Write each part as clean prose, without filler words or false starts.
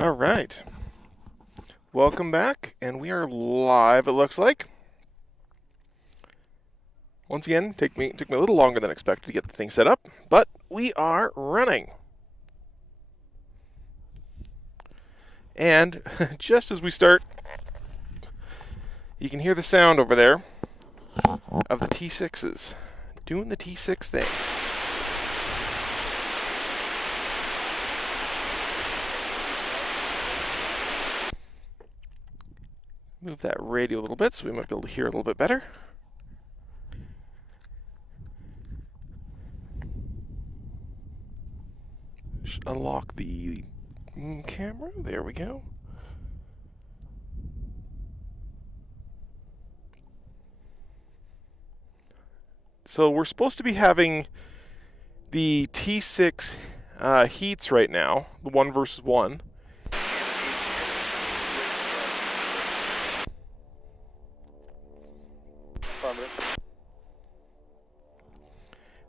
All right. Welcome back, and we are live, it looks like. Once again, took me a little longer than expected to get the thing set up, but we are running. And just as we start, you can hear the sound over there of the T6s doing the T6 thing. Move that radio a little bit so we might be able to hear a little bit better. Just unlock the camera. There we go. So we're supposed to be having the T6 heats right now, the 1 versus 1.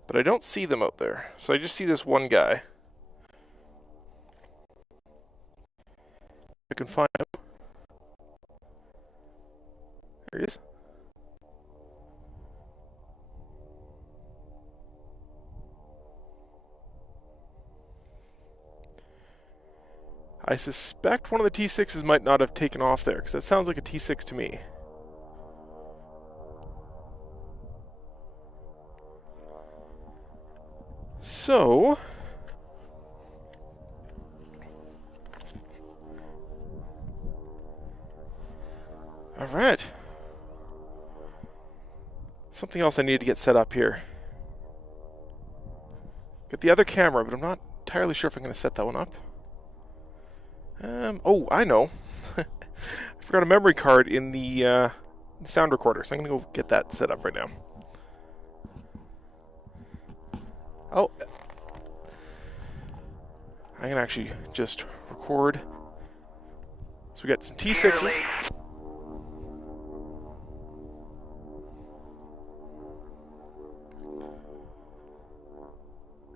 But I don't see them out there, so I just see this one guy. I can find him. There he is. I suspect one of the T6s might not have taken off there, because that sounds like a T6 to me. So, all right. Something else I need to get set up here. Got the other camera, but I'm not entirely sure if I'm going to set that one up. Oh, I know. I forgot a memory card in the sound recorder, so I'm going to go get that set up right now. Oh, I can actually just record. So we got some T6s.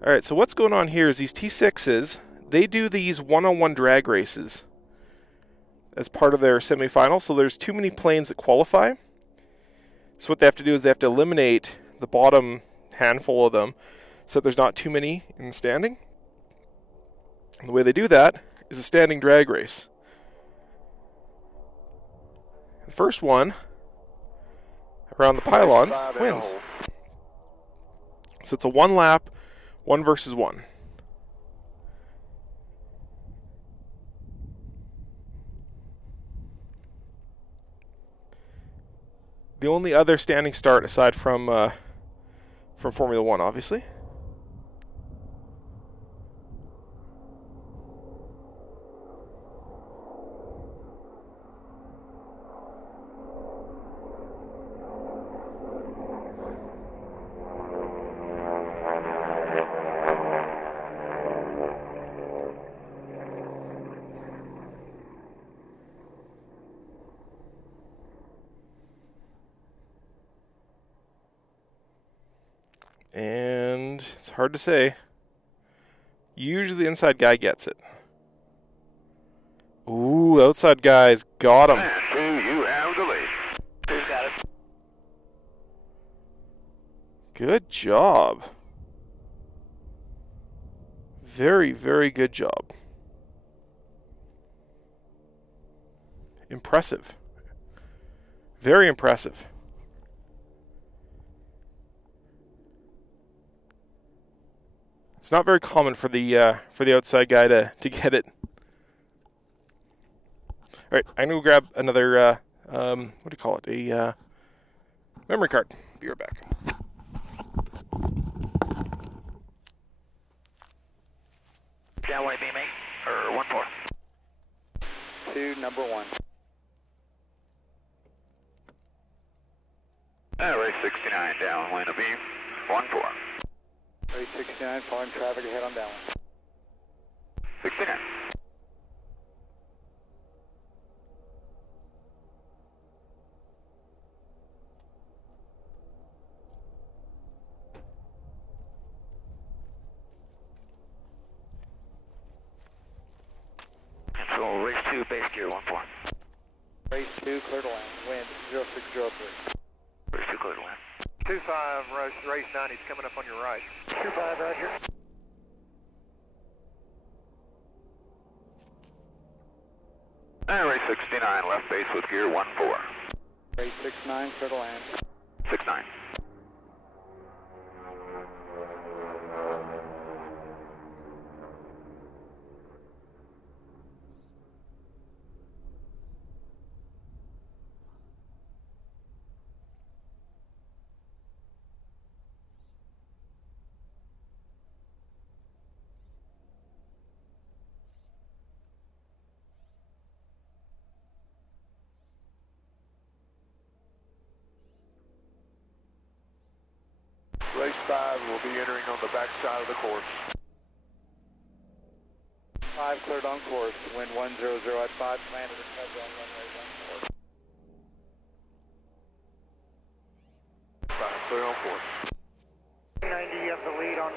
All right, so what's going on here is these T6s, they do these one-on-one drag races as part of their semifinal. So there's too many planes that qualify. So what they have to do is they have to eliminate the bottom handful of them so that there's not too many in standing. And the way they do that is a standing drag race. The first one around the pylons wins. So it's a 1 lap, 1 versus 1. The only other standing start aside from Formula 1, obviously. And it's hard to say. Usually the inside guy gets it. Ooh, outside guy's got him. You have the lead. Who's got it? Good job. Very, very good job. Impressive. Very impressive. It's not very common for the outside guy to get it. All right, I'm gonna grab another what do you call it? A memory card. Be right back. Downway B, mate, or 1-4. 2, number 1. Race 69, downwind of B, 1-4. Race 69, following traffic ahead on downwind. 69. 2, base gear 14. Race 2, clear to land. Wind 0603. Race 2, clear to land. 25, race 90 is coming up on your right. 25, roger. And race 69, left base with gear 14. Race 69, clear to land. 69. Race 5 will be entering on the back side of the course. 5 cleared on course. Wind 100 at 5. Landed at cover on runway 14. 5 clear on course. 90, you have the lead on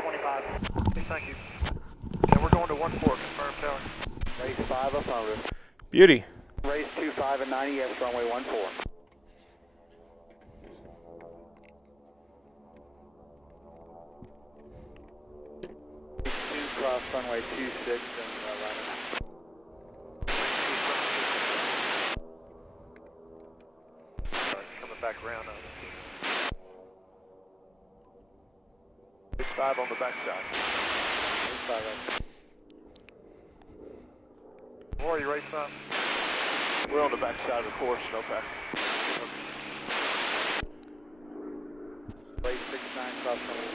25. Okay, thank you. And we're going to 14, confirm tower. Race 5, affirmative. Beauty. Race 2, 5 and 90, yes, runway 14. Cross runway 26 and right now. Coming back around. Race 5 on the back side. Race 5 right. Where are you, race 5? We're on the back side of the course, no pack. Race 69, cross runway.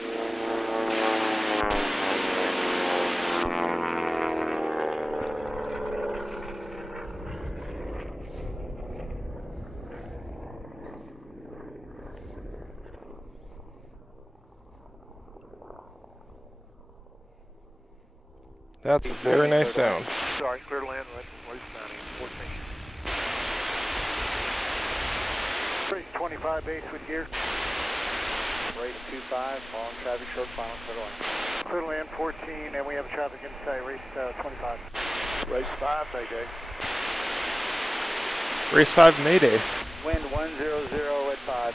That's a very nice sound. Sorry, clear to land, race 90, 14. Race 25, base with gear. Race 25, following traffic, short final, clear to land. Clear to land 14, and we have traffic inside, race 25. Race 5, Mayday. Race 5 Mayday. Wind 100 at 5.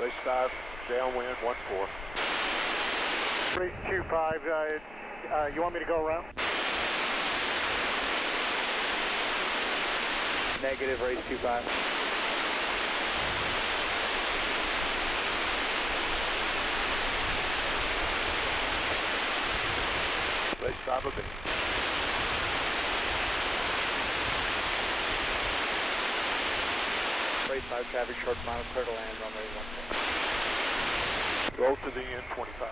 Race 5, downwind 14. Race 25, you want me to go around? Negative, race 25. Race 5 a bit. Race 5 traffic, short final, clear to land, runway 14. Roll to the end 25.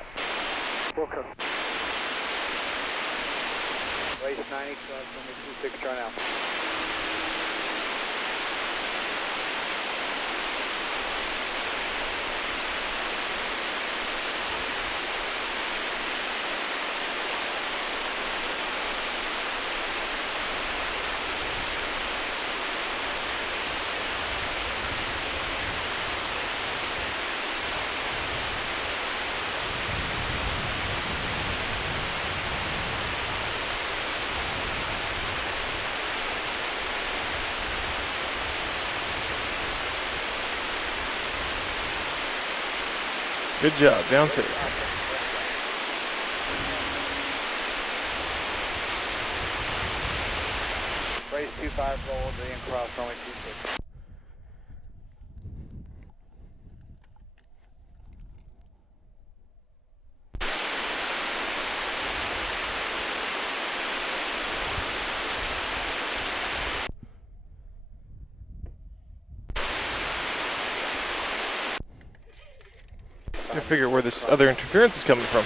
Full cook. Race 90, cross runway 26, turn out. Good job. Down safe. Race 25, roll to the end, cross runway 26. I figure where this other interference is coming from.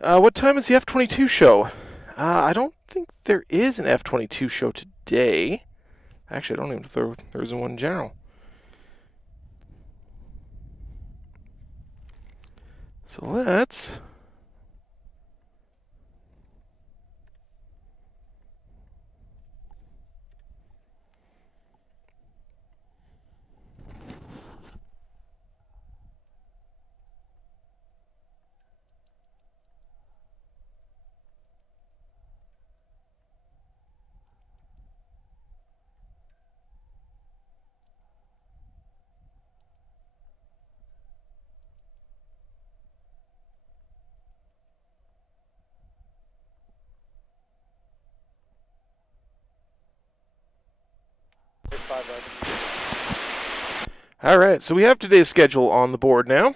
What time is the F-22 show? I don't think there is an F-22 show today. Actually, I don't even know if there isn't one in general. So let's... 5 right. All right, so we have today's schedule on the board now.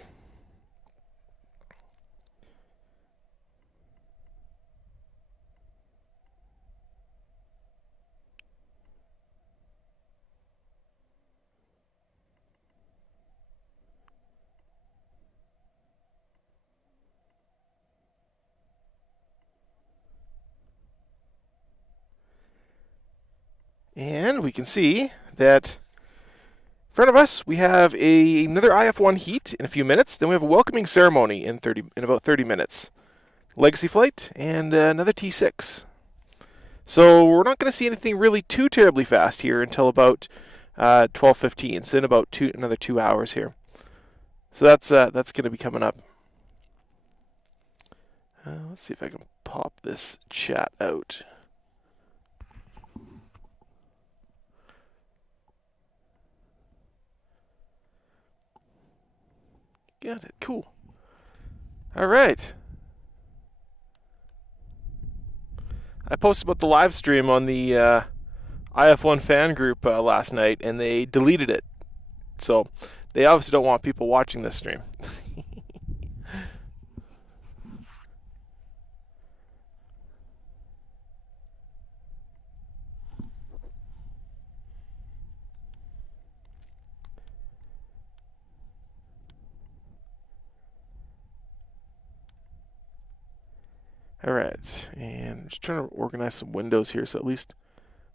And we can see that in front of us we have another IF1 heat in a few minutes. Then we have a welcoming ceremony in about 30 minutes. Legacy flight and another T6. So we're not going to see anything really too terribly fast here until about 12:15. So in about another 2 hours here. So that's going to be coming up. Let's see if I can pop this chat out. Got it. Cool. All right. I posted about the live stream on the IF1 fan group last night, and they deleted it. So they obviously don't want people watching this stream. All right, and I'm just trying to organize some windows here so at least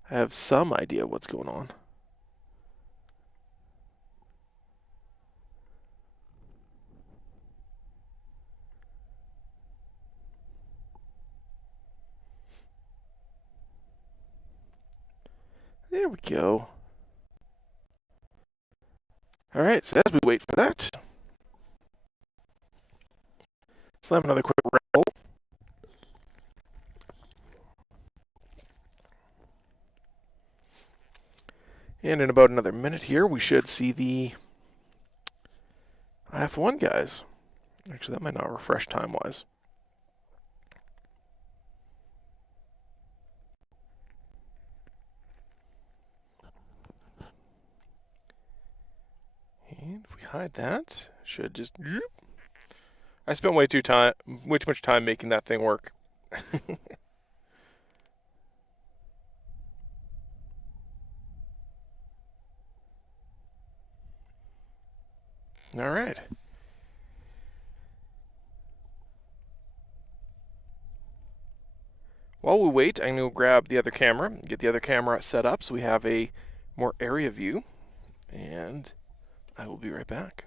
I have some idea of what's going on. There we go. All right, so as we wait for that, let's have another quick roll. And in about another minute here, we should see the IF1 guys. Actually, that might not refresh time-wise. And if we hide that, should just... I spent way too much time making that thing work. All right. While we wait, I'm going to grab the other camera, get the other camera set up so we have a more area view, and I will be right back.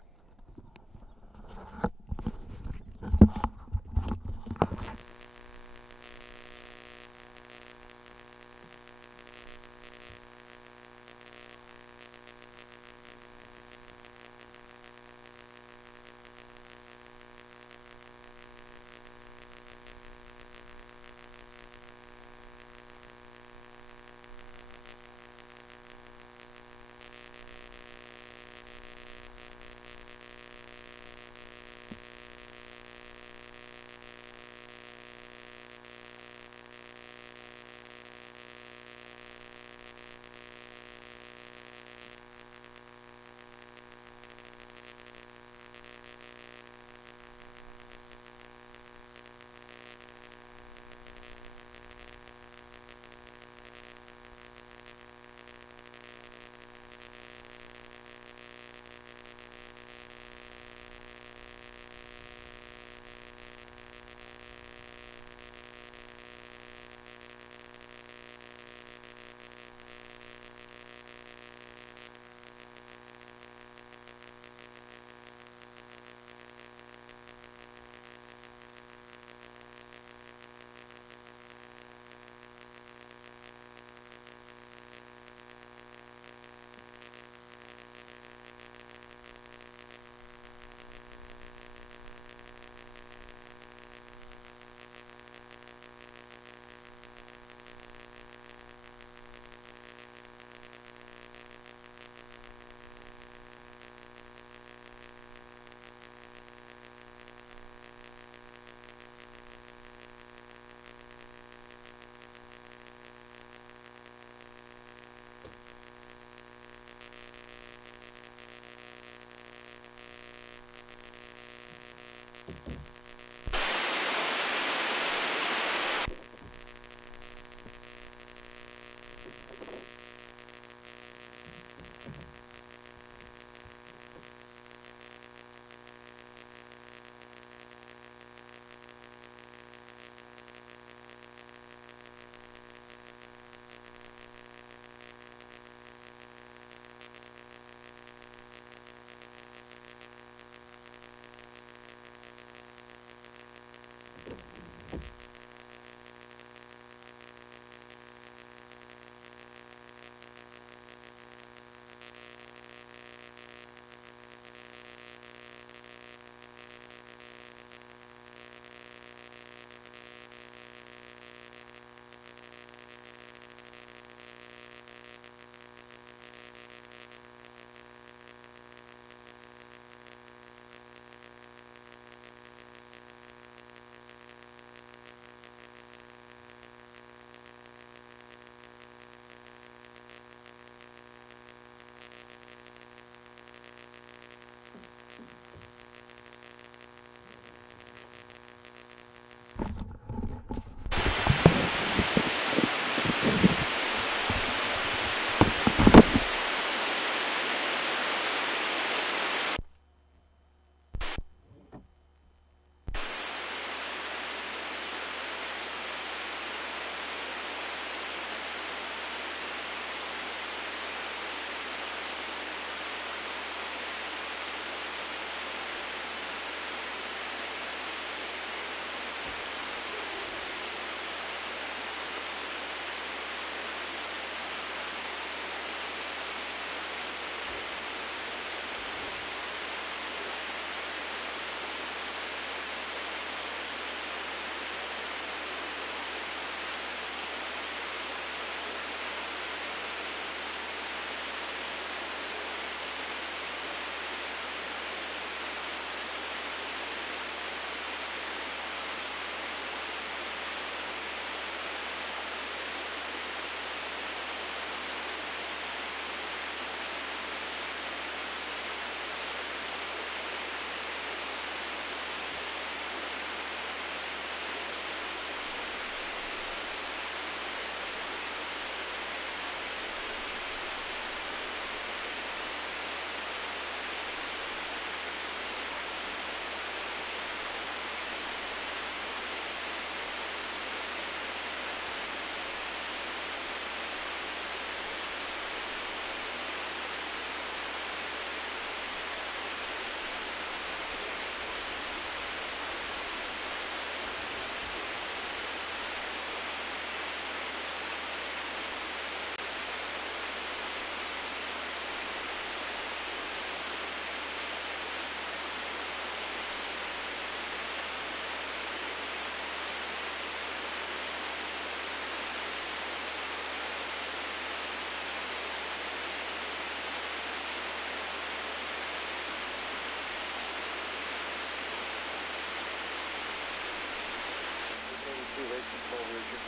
rate control region.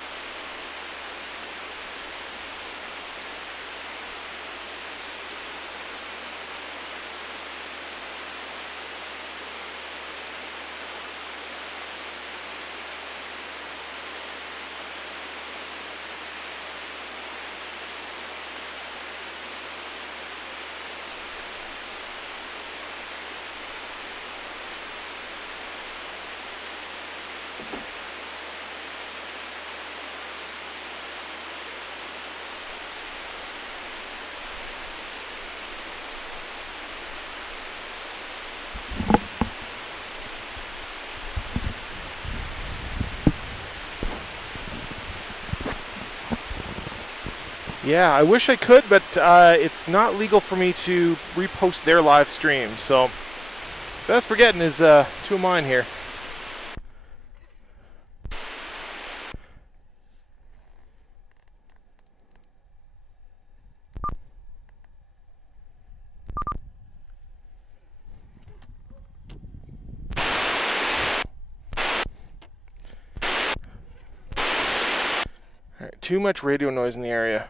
Yeah, I wish I could, but it's not legal for me to repost their live stream. So, best we're getting is two of mine here. All right, too much radio noise in the area.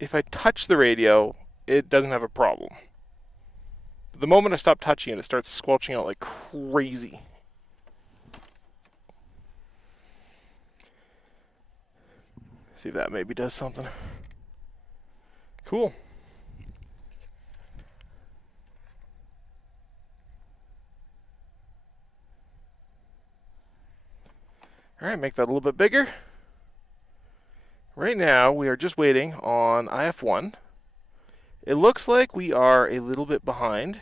If I touch the radio, it doesn't have a problem. But the moment I stop touching it, it starts squelching out like crazy. See if that maybe does something. Cool. All right, make that a little bit bigger. Right now, we are just waiting on IF1. It looks like we are a little bit behind.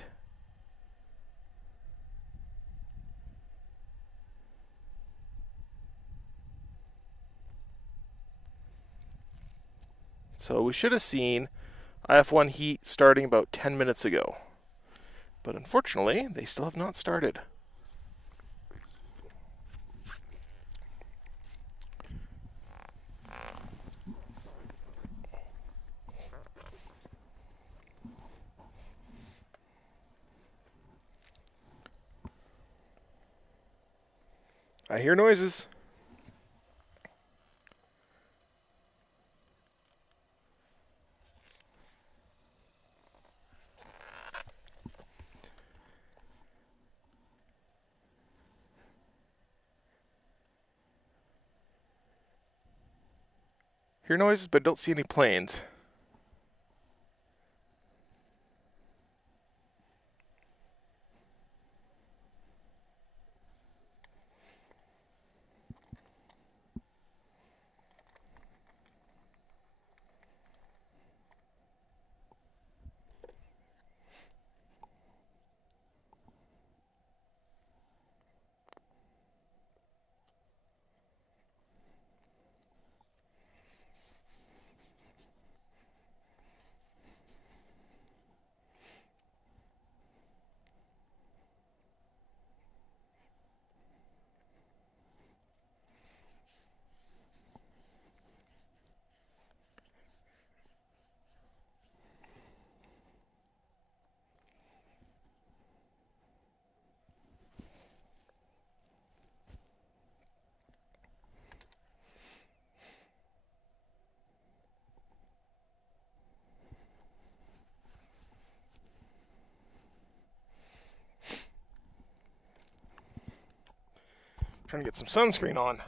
So we should have seen IF1 heat starting about 10 minutes ago. But unfortunately, they still have not started. I hear noises. Hear noises, but don't see any planes. Trying to get some sunscreen on.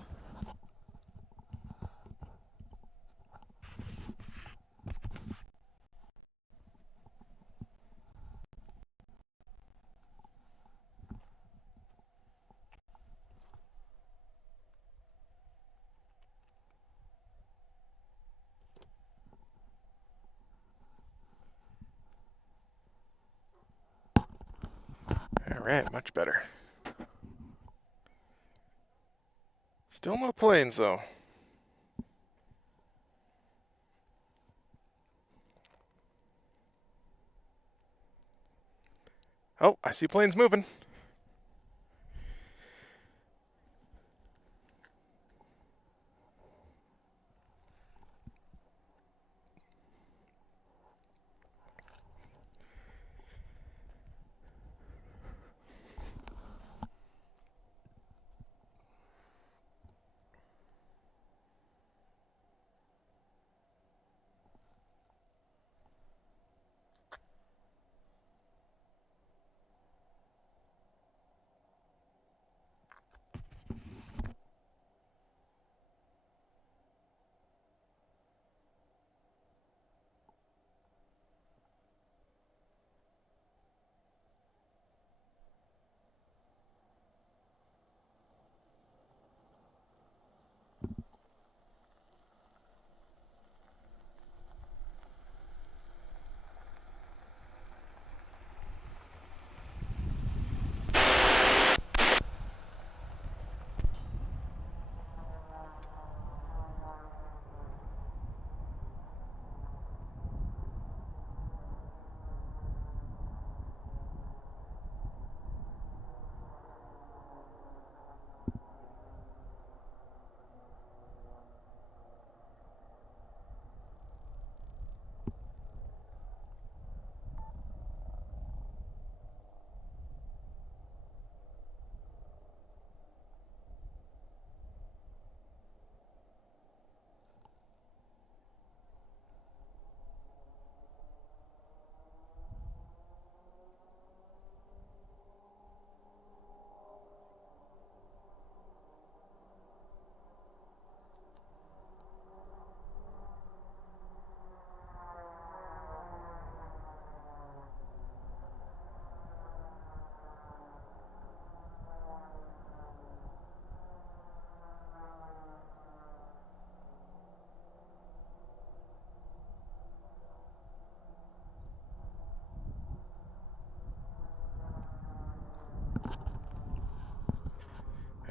All right, much better. Still no planes, though. Oh, I see planes moving.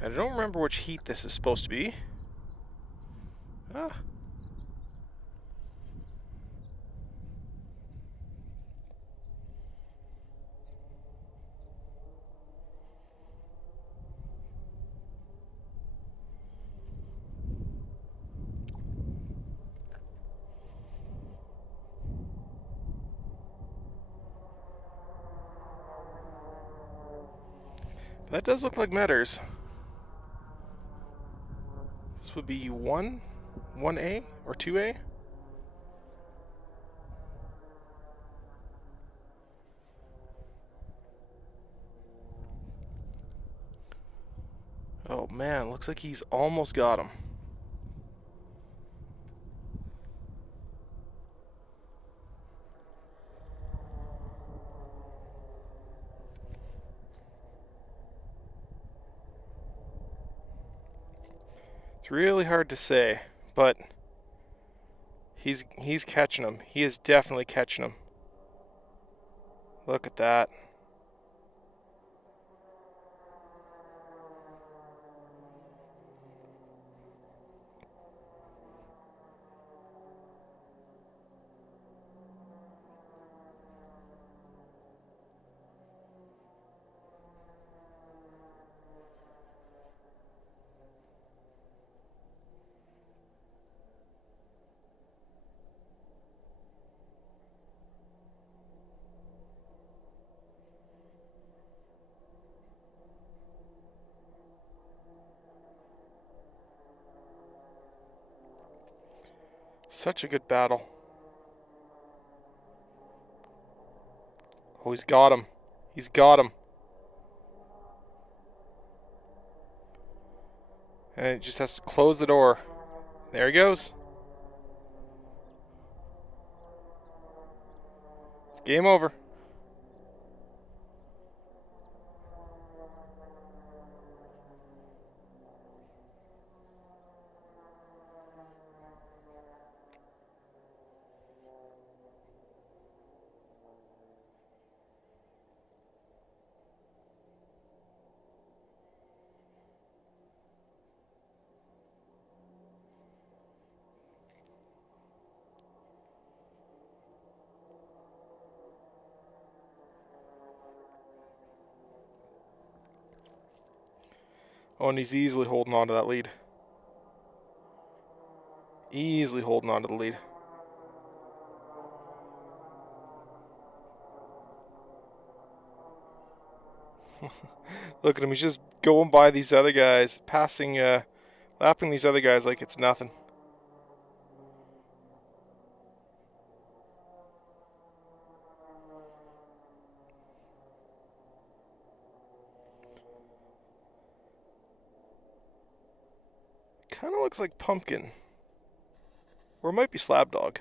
I don't remember which heat this is supposed to be. Ah. That does look like Metters. This would be 1A or 2A? Oh man, looks like he's almost got him. It's really hard to say, but he's catching him. He is definitely catching him. Look at that. Such a good battle. Oh, he's got him. He's got him. And it just has to close the door. There he goes. It's game over. Oh, and he's easily holding on to that lead. Easily holding on to the lead. Look at him, he's just going by these other guys, lapping these other guys like it's nothing. Kind of looks like Pumpkin. Or it might be Slab Dog.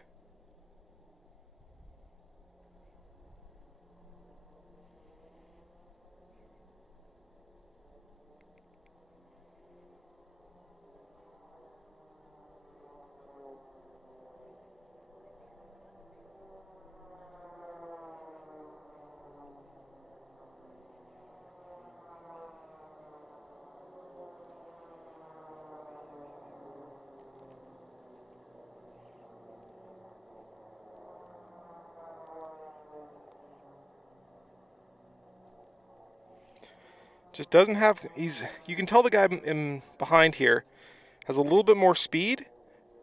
Just doesn't have, you can tell the guy in behind here has a little bit more speed,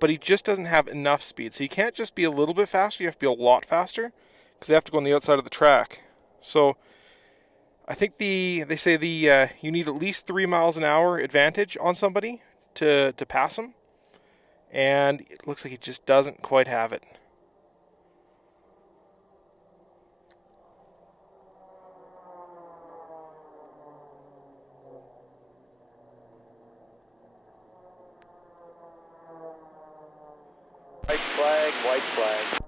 but he just doesn't have enough speed. So you can't just be a little bit faster, you have to be a lot faster, because they have to go on the outside of the track. So I think they say you need at least 3 miles an hour advantage on somebody to pass him, and it looks like he just doesn't quite have it. White flag, white flag.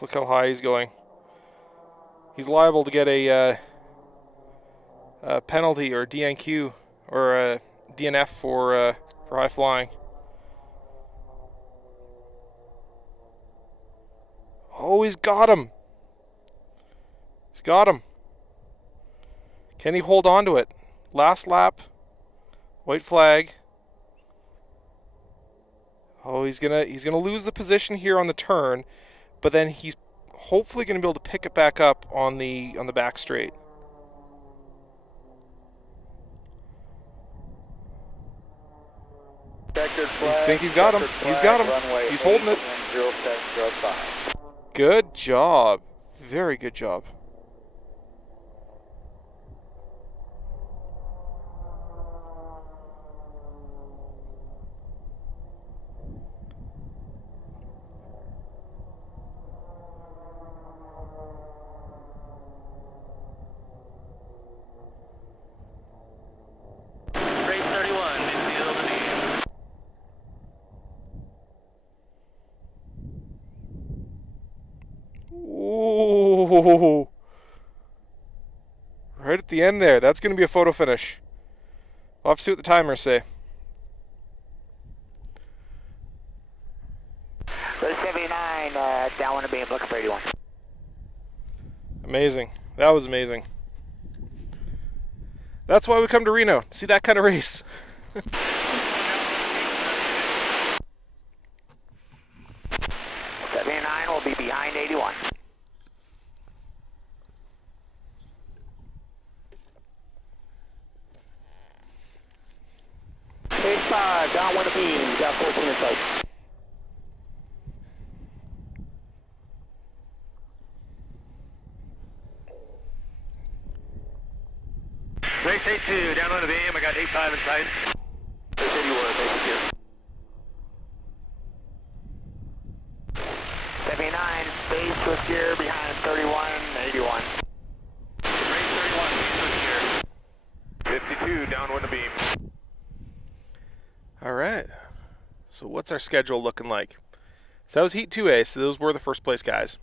Look how high he's going. He's liable to get a penalty or DNQ or a DNF for high flying. Oh, he's got him. He's got him. Can he hold on to it? Last lap. White flag. Oh, he's gonna lose the position here on the turn, but then he's hopefully gonna be able to pick it back up on the back straight. I think he's got him. He's got him. He's holding it. Good job. Very good job. Race 31, midfield to me. Ooh. Right at the end there. That's going to be a photo finish. We'll have to see what the timers say. Race 79, downwind of beam, looking for 81. Amazing. That was amazing. That's why we come to Reno. See that kind of race. 79 will be behind 81. Race 5, downwind of beam, got 14 in sight. Race 82, down on the beam, I got 85 in sight. Race 81, basic gear. 79, base switch gear behind 31, 81. Race 31, switch gear. 52, downwind of beam. All right. So what's our schedule looking like? So that was Heat 2A, so those were the first place guys.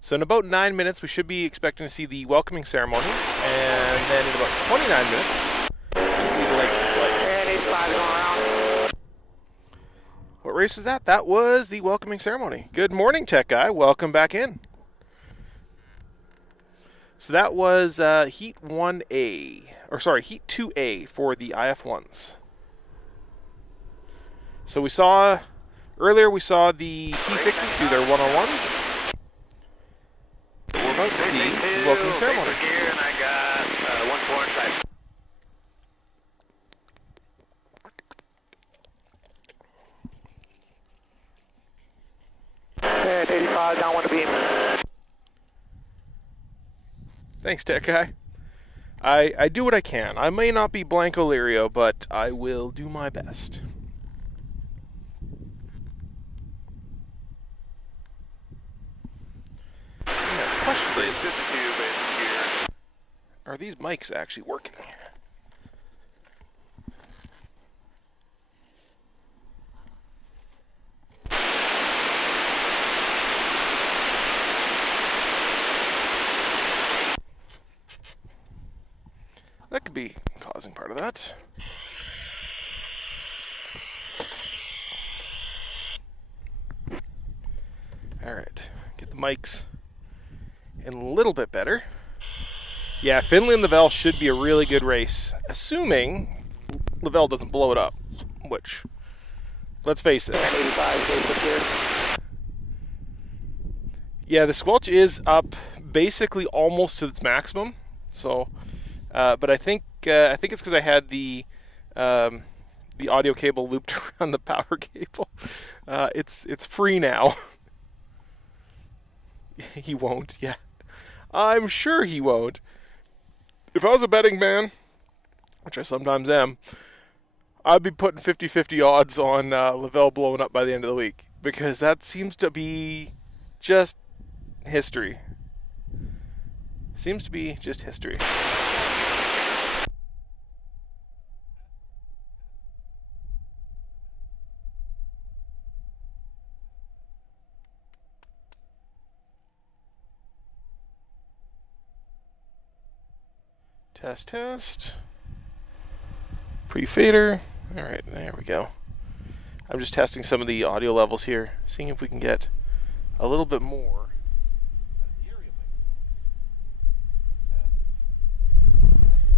So in about 9 minutes, we should be expecting to see the welcoming ceremony. And then in about 29 minutes, we should see the legacy flight. And 85 going around. What race was that? That was the welcoming ceremony. Good morning, Tech Guy. Welcome back in. So that was Heat 1A, or sorry, Heat 2A for the IF1s. So we saw, earlier we saw the T6s do their one-on-ones. We're about to see the welcoming ceremony. Gear, and I got 1-4 in sight. And 85, downwind of beam. Thanks, Tech Guy. I do what I can. I may not be Blanco Lirio, but I will do my best. Yeah, the question is, 52, basic gear. are these mics actually working? That could be causing part of that. All right, get the mics in a little bit better. Yeah, Finley and Lavelle should be a really good race, assuming Lavelle doesn't blow it up, which, let's face it. 85, basic gear. Yeah, the squelch is up basically almost to its maximum. So, but I think it's because I had the audio cable looped around the power cable. It's free now. He won't. Yeah, I'm sure he won't. If I was a betting man, which I sometimes am, I'd be putting 50-50 odds on Lavelle blowing up by the end of the week, because that seems to be just history. Seems to be just history. Test, test. Pre-fader. All right, there we go. I'm just testing some of the audio levels here, seeing if we can get a little bit more out of the area microphones. Test, test,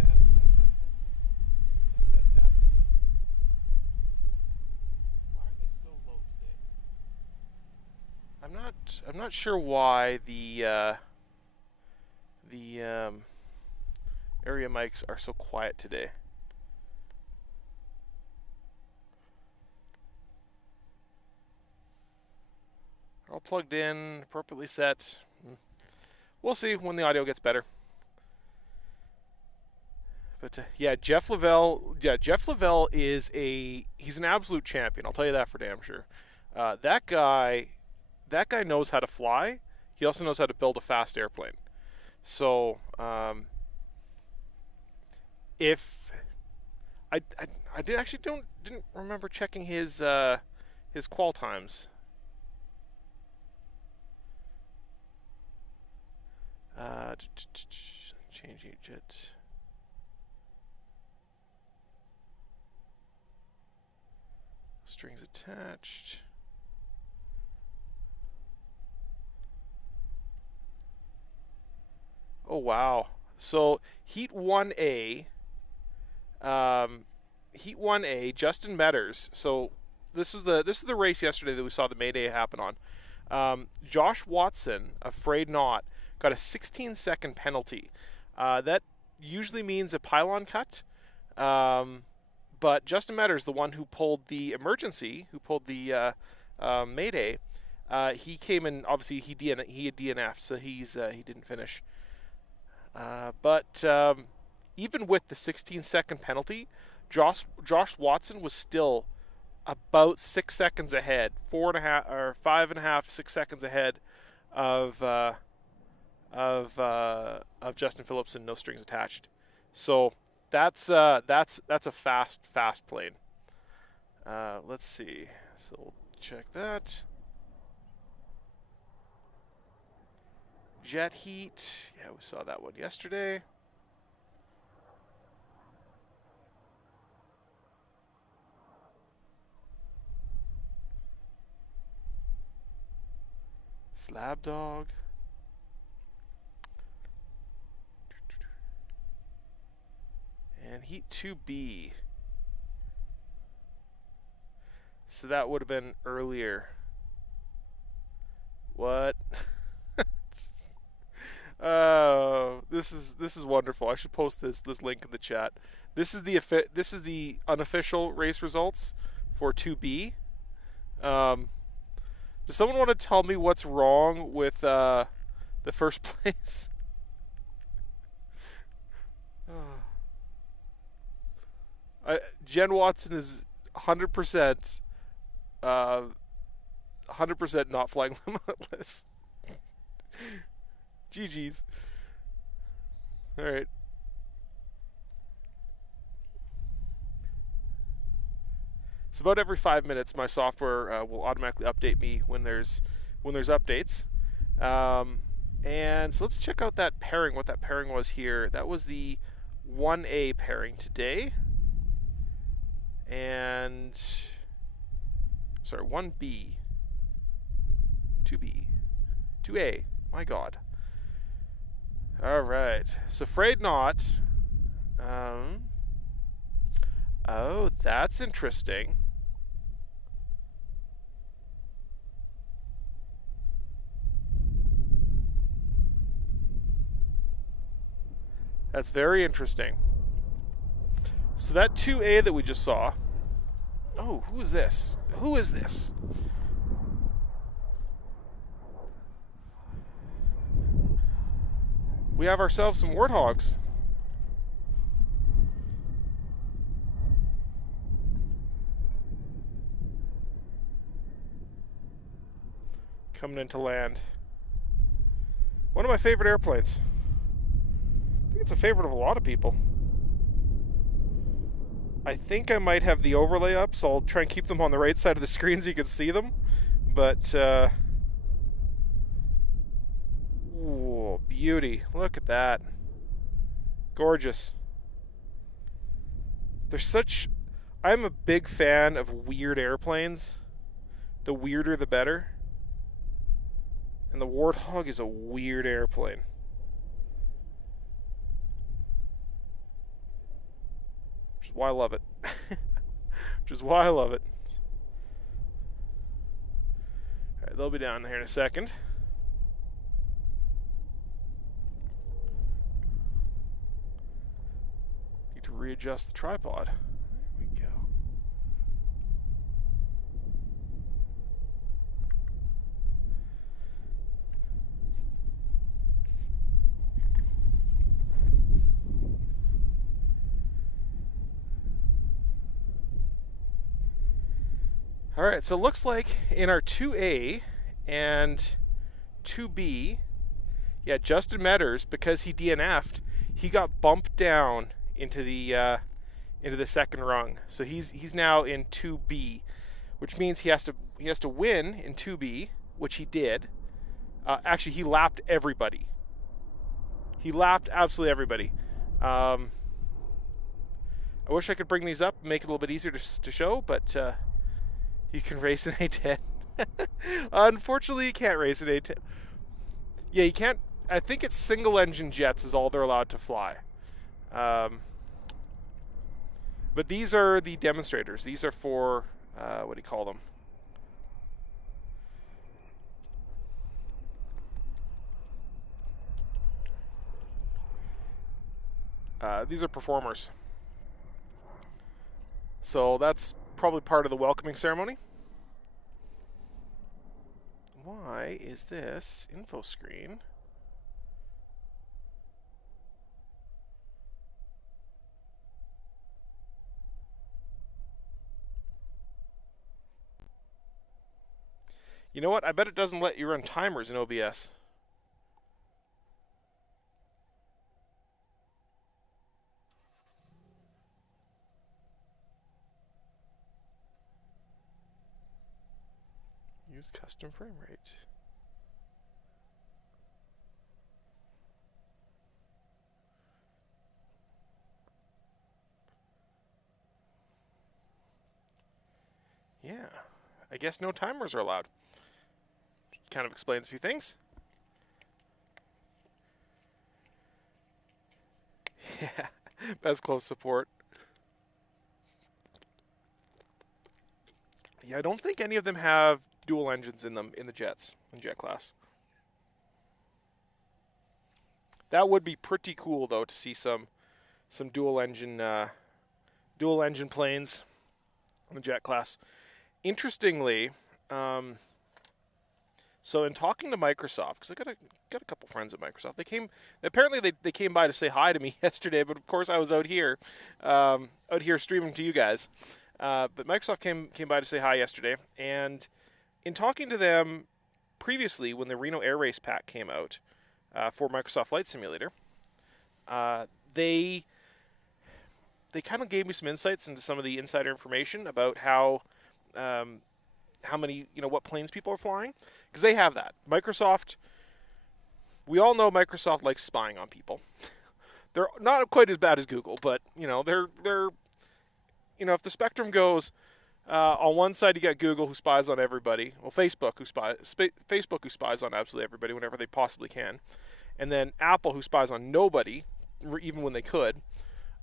I'm not sure why the area mics are so quiet today. All plugged in, appropriately set. We'll see when the audio gets better. But yeah, Jeff Lavelle. Yeah, Jeff Lavelle he's an absolute champion. I'll tell you that for damn sure. That guy knows how to fly. He also knows how to build a fast airplane. So if I didn't remember checking his qual times. Change jet. Strings attached. Oh wow! So Heat 1A, Justin Metters. So this is the race yesterday that we saw the Mayday happen on. Josh Watson, afraid not, got a 16-second penalty. That usually means a pylon cut. But Justin Metters, the one who pulled the emergency, who pulled the Mayday, he came in. Obviously, he had DNF'd, so he didn't finish. But even with the 16-second penalty, Josh Watson was still about 6 seconds ahead, 4.5 or 5.5, 6 seconds ahead of Justin Phillips and no strings attached. So that's a fast plane. Let's see. So we'll check that. Jet heat. Yeah, we saw that one yesterday. Slab dog. And heat 2B. So that would have been earlier. What? Oh, this is wonderful. I should post this link in the chat. This is the unofficial race results for 2B. Does someone want to tell me what's wrong with the first place? Jen Watson is 100% not flying limitless. GG's. All right. So about every 5 minutes, my software will automatically update me when there's updates. And so let's check out that pairing. What that pairing was here. That was the 1A pairing today. And sorry, 1B, 2B, 2A. My God. All right. So afraid not. Oh, that's interesting. That's very interesting. So that 2A that we just saw. Oh, who is this? Who is this? We have ourselves some warthogs. Coming into land. One of my favorite airplanes. I think it's a favorite of a lot of people. I think I might have the overlay up, so I'll try and keep them on the right side of the screen so you can see them. But, ooh, beauty. Look at that. Gorgeous. I'm a big fan of weird airplanes. The weirder, the better. And the Warthog is a weird airplane. Which is why I love it. Which is why I love it. Alright, they'll be down here in a second. readjust the tripod. There we go. All right, so it looks like in our 2A and 2B, yeah, Justin Metters, because he DNF'd, he got bumped down into the second rung. So he's now in 2B, which means he has to win in 2B, which he did. Actually, he lapped everybody. He lapped absolutely everybody. I wish I could bring these up and make it a little bit easier to show, but you can race an A10. Unfortunately, you can't race an A10. Yeah, you can't. I think it's single engine jets is all they're allowed to fly. But these are the demonstrators. These are for, what do you call them? These are performers. So that's probably part of the welcoming ceremony. Why is this info screen? You know what? I bet it doesn't let you run timers in OBS. Use custom frame rate. Yeah, I guess no timers are allowed. Kind of explains a few things. Yeah, best close support. Yeah, I don't think any of them have dual engines in them in the jets, in jet class. That would be pretty cool though to see some dual engine planes in the jet class. Interestingly, so in talking to Microsoft, because I got a couple friends at Microsoft, they came by to say hi to me yesterday, but of course I was out here streaming to you guys. But Microsoft came by to say hi yesterday, and in talking to them previously when the Reno Air Race pack came out for Microsoft Flight Simulator, they kind of gave me some insights into some of the insider information about how many, what planes people are flying, because they have that. Microsoft, we all know Microsoft likes spying on people. They're not quite as bad as Google, but they're if the spectrum goes on one side, you got Google, who spies on everybody. Well, Facebook who spies on absolutely everybody whenever they possibly can, and then Apple, who spies on nobody, even when they could.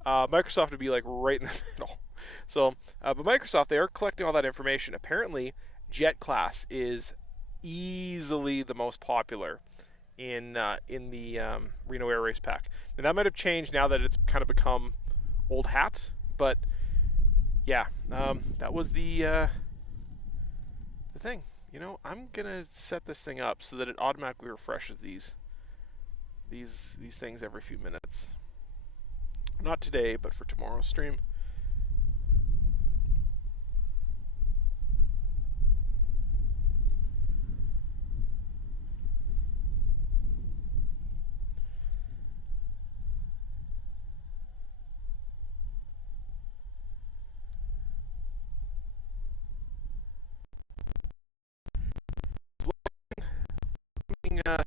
Microsoft would be like right in the middle. So, but Microsoft, they are collecting all that information. Apparently, jet class is easily the most popular in the Reno Air Race pack. And that might have changed now that it's kind of become old hat. But yeah, that was the thing. I'm gonna set this thing up so that it automatically refreshes these things every few minutes. Not today, but for tomorrow's stream.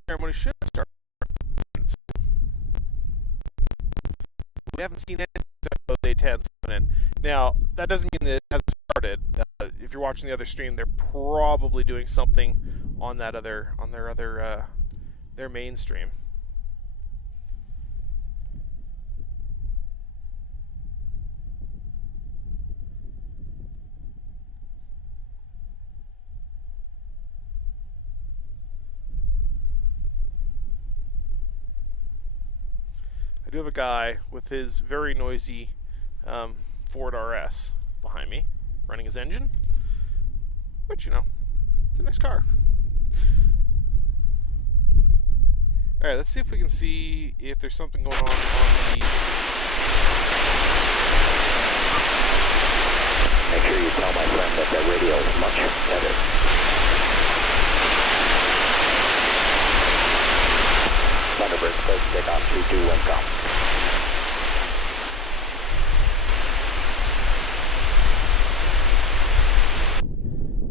Ceremony should start. We haven't seen anything about day 10s coming in. Now, that doesn't mean that it hasn't started. If you're watching the other stream, they're probably doing something on their main stream. I do have a guy with his very noisy Ford RS behind me, running his engine, which, you know, it's a nice car. All right, let's see if we can see if there's something going on the... Make sure you tell my friend that the radio is much better. Thunderbird, close takeoff, 2-2, wind calm.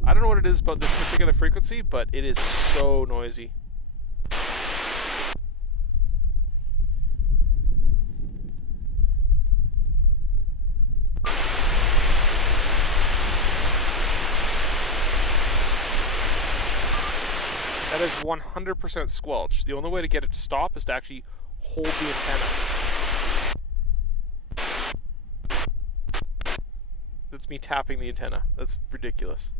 I don't know what it is about this particular frequency, but it is so noisy. That is 100% squelch. The only way to get it to stop is to actually hold the antenna. That's me tapping the antenna. That's ridiculous.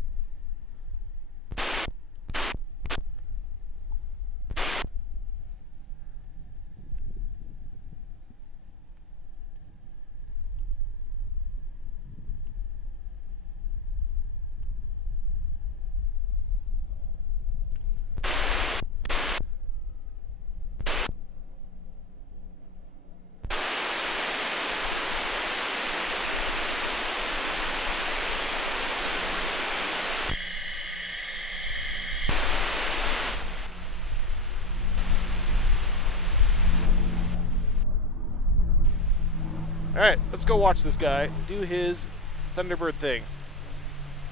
Alright, let's go watch this guy do his Thunderbird thing.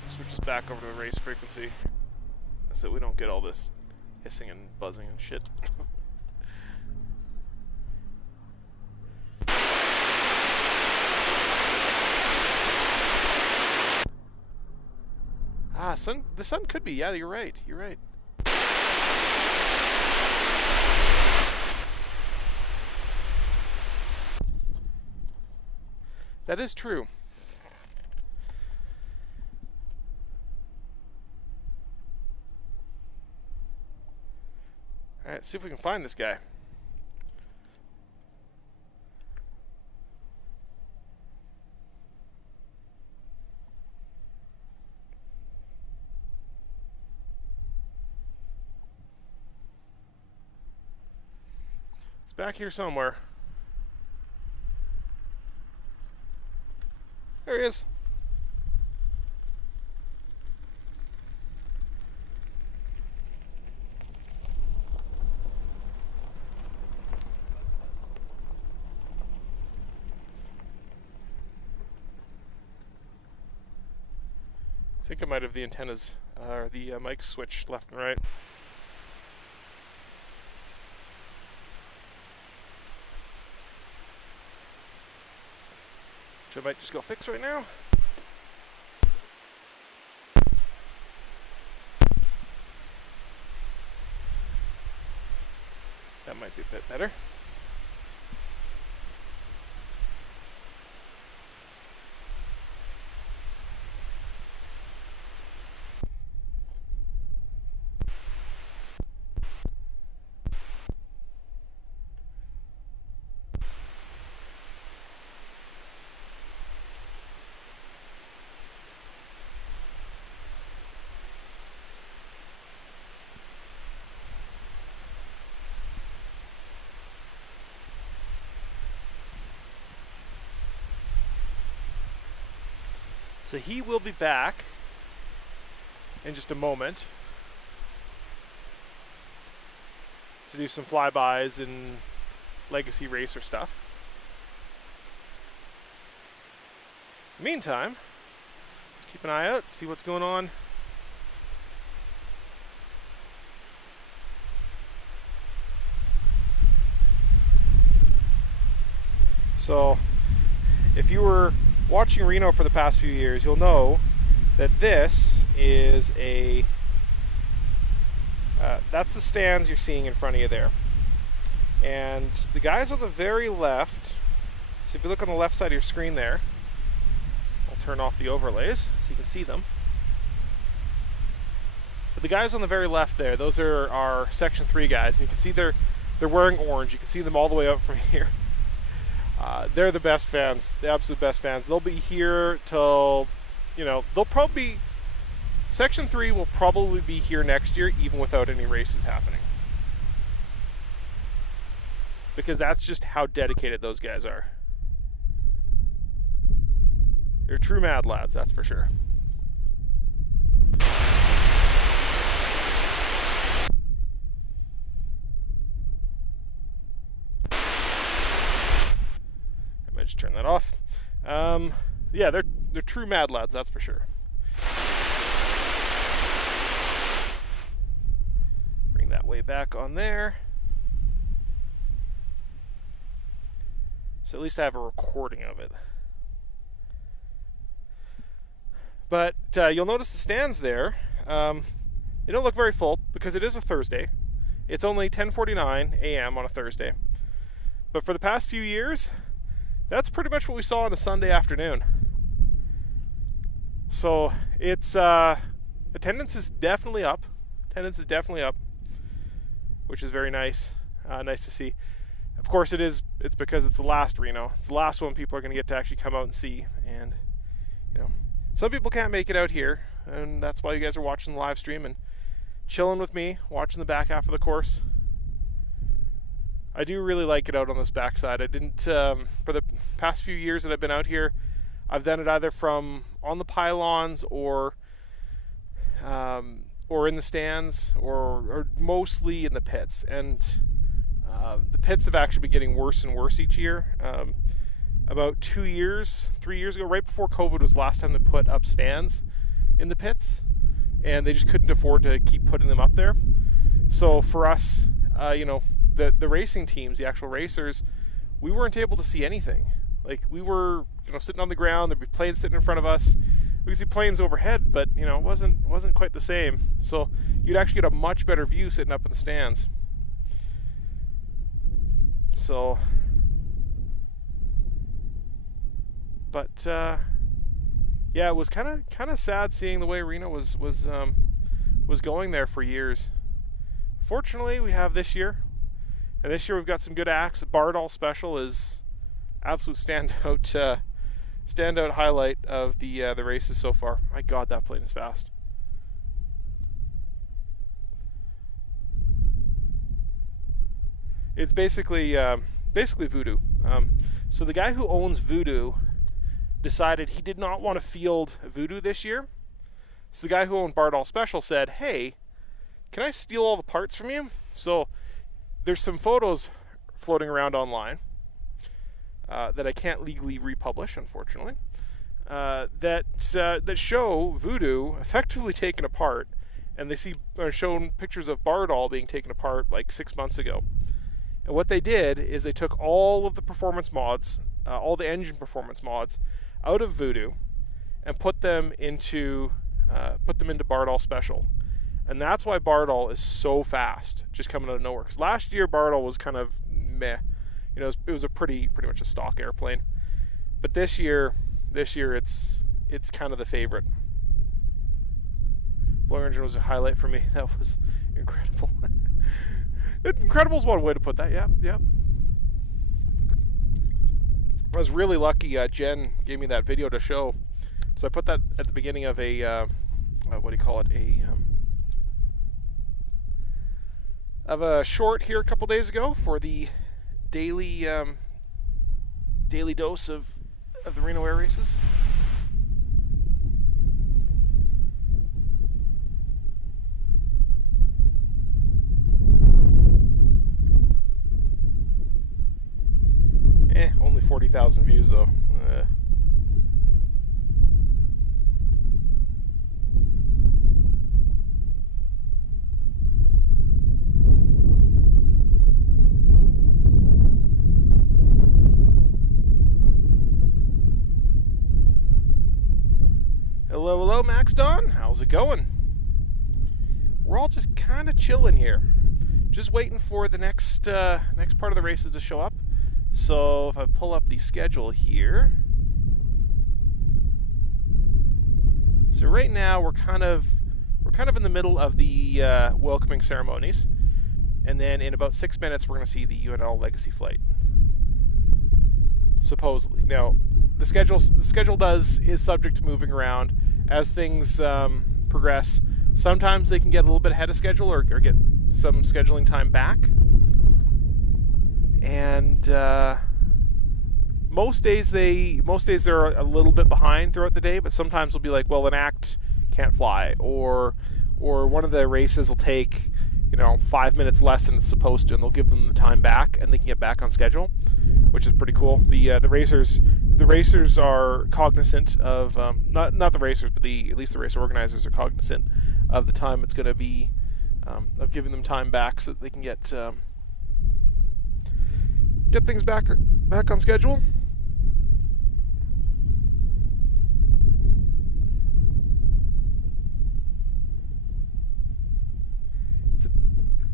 Switch us back over to the race frequency so we don't get all this hissing and buzzing and shit. The sun could be, yeah, you're right, you're right. That is true. Alright, see if we can find this guy. It's back here somewhere. There he is. I think I might have the antennas, or the mic switched left and right. Which I might just go fix right now. That might be a bit better. So he will be back in just a moment to do some flybys and legacy racer stuff. Meantime, let's keep an eye out, see what's going on. So, if you were watching Reno for the past few years, you'll know that this is a that's the stands you're seeing in front of you there, and the guys on the very left, so if you look on the left side of your screen there, I'll turn off the overlays so you can see them, but the guys on the very left there, those are our section 3 guys, and you can see they're wearing orange. You can see them all the way up from here. They're the best fans, the absolute best fans. They'll be here till, they'll probably, Section 3 will probably be here next year, even without any races happening. Because that's just how dedicated those guys are. They're true mad lads, that's for sure. I might just turn that off. Yeah, they're true mad lads, that's for sure. Bring that way back on there. So at least I have a recording of it. But you'll notice the stands there. They don't look very full because it is a Thursday. It's only 10:49 a.m. on a Thursday. But for the past few years, that's pretty much what we saw on a Sunday afternoon. So it's attendance is definitely up. Which is very nice. Nice to see. Of course, it's because it's the last Reno. It's the last one people are going to get to actually come out and see. And some people can't make it out here, and that's why you guys are watching the live stream and chilling with me, watching the back half of the course. I do really like it out on this backside. I didn't, for the past few years that I've been out here, I've done it either from on the pylons or in the stands or mostly in the pits. And the pits have actually been getting worse and worse each year. About 3 years ago, right before COVID was the last time they put up stands in the pits, and they just couldn't afford to keep putting them up there. So for us, the racing teams, the actual racers, we weren't able to see anything. Like, we were sitting on the ground, there'd be planes sitting in front of us. We could see planes overhead, but it wasn't quite the same. So you'd actually get a much better view sitting up in the stands. So, but yeah, it was kind of sad seeing the way Reno was going there for years. Fortunately, we have this year, and this year we've got some good acts. Bardol Special is absolute standout highlight of the races so far. My God, that plane is fast. It's basically Voodoo. So the guy who owns Voodoo decided he did not want to field Voodoo this year. So the guy who owned Bardol Special said, "Hey, can I steal all the parts from you?" So there's some photos floating around online that I can't legally republish, unfortunately, that show Voodoo effectively taken apart, and they are shown pictures of Bardol being taken apart like 6 months ago. And what they did is they took all of the performance mods, all the engine performance mods, out of Voodoo, and put them into Bardol Special, and that's why Bardol is so fast, just coming out of nowhere. Because last year Bardol was kind of meh, it was a pretty much a stock airplane, but this year it's kind of the favorite. Blower engine was a highlight for me. That was incredible. Incredible is one way to put that. Yeah. I was really lucky. Jen gave me that video to show, so I put that at the beginning of a a short here a couple days ago for the daily dose of the Reno Air Races. Only 40,000 views though. Hello, Max Don. How's it going? We're all just kind of chilling here, just waiting for the next part of the races to show up. So if I pull up the schedule here, so right now we're kind of in the middle of the welcoming ceremonies, and then in about 6 minutes we're going to see the UNL Legacy flight. supposedly. Now, the schedule is subject to moving around as things progress. Sometimes they can get a little bit ahead of schedule or get some scheduling time back. And most days they're a little bit behind throughout the day, but sometimes they'll be like, well, an act can't fly, or one of the races will take 5 minutes less than it's supposed to, and they'll give them the time back, and they can get back on schedule, which is pretty cool. The racers are cognizant of not the racers, but at least the race organizers are cognizant of the time it's going to be, of giving them time back so that they can get things back on schedule.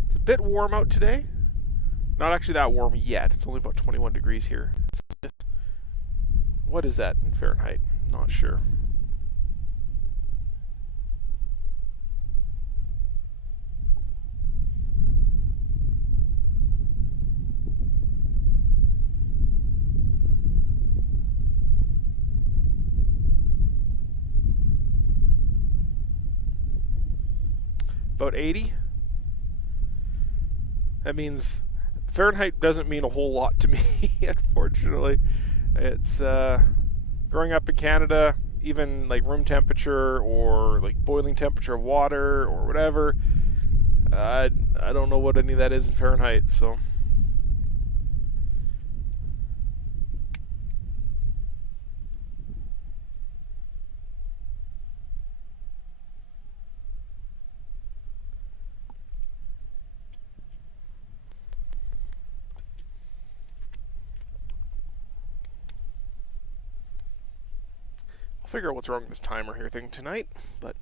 It's a bit warm out today. Not actually that warm yet. It's only about 21 degrees here. What is that in Fahrenheit? Not sure. About 80. That means Fahrenheit doesn't mean a whole lot to me, unfortunately. It's growing up in Canada, even like room temperature or like boiling temperature of water or whatever. I don't know what any of that is in Fahrenheit, so. I'll figure out what's wrong with this timer here thing tonight, but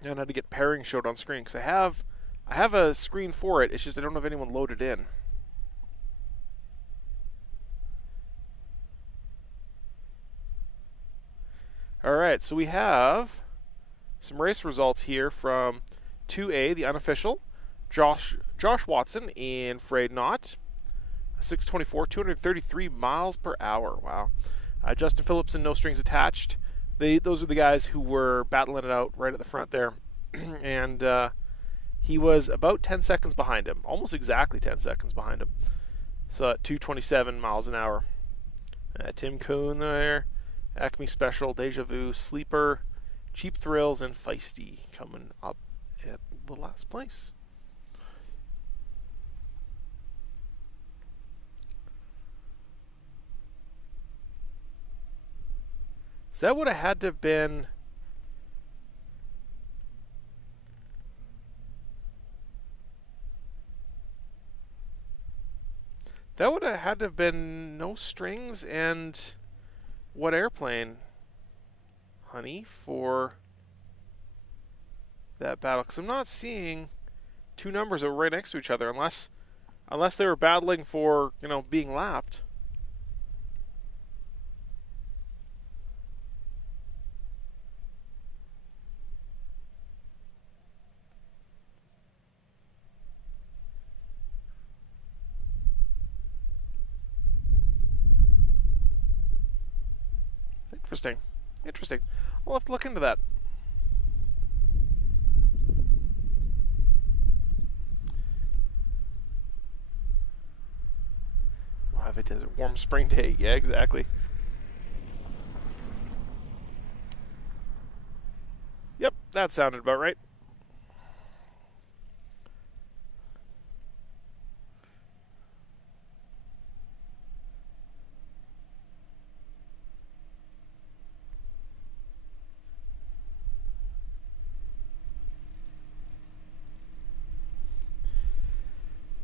I don't know how to get pairing showed on screen because I have a screen for it. It's just I don't have anyone loaded in. All right, so we have some race results here from 2A, the unofficial. Josh Watson in Frayed Knot, 624, 233 miles per hour. Wow. Justin Phillipson, no strings attached. Those are the guys who were battling it out right at the front there. And he was about 10 seconds behind him, almost exactly 10 seconds behind him. So at 227 miles an hour. Tim Kuhn there, Acme Special, Deja Vu, Sleeper, Cheap Thrills, and Feisty coming up at the last place. So that would have had to have been no strings and what airplane, honey, for that battle? Because I'm not seeing two numbers that were right next to each other unless they were battling for, being lapped. Interesting. I'll have to look into that. Mojave Desert, warm spring day. Yeah, exactly. Yep, that sounded about right.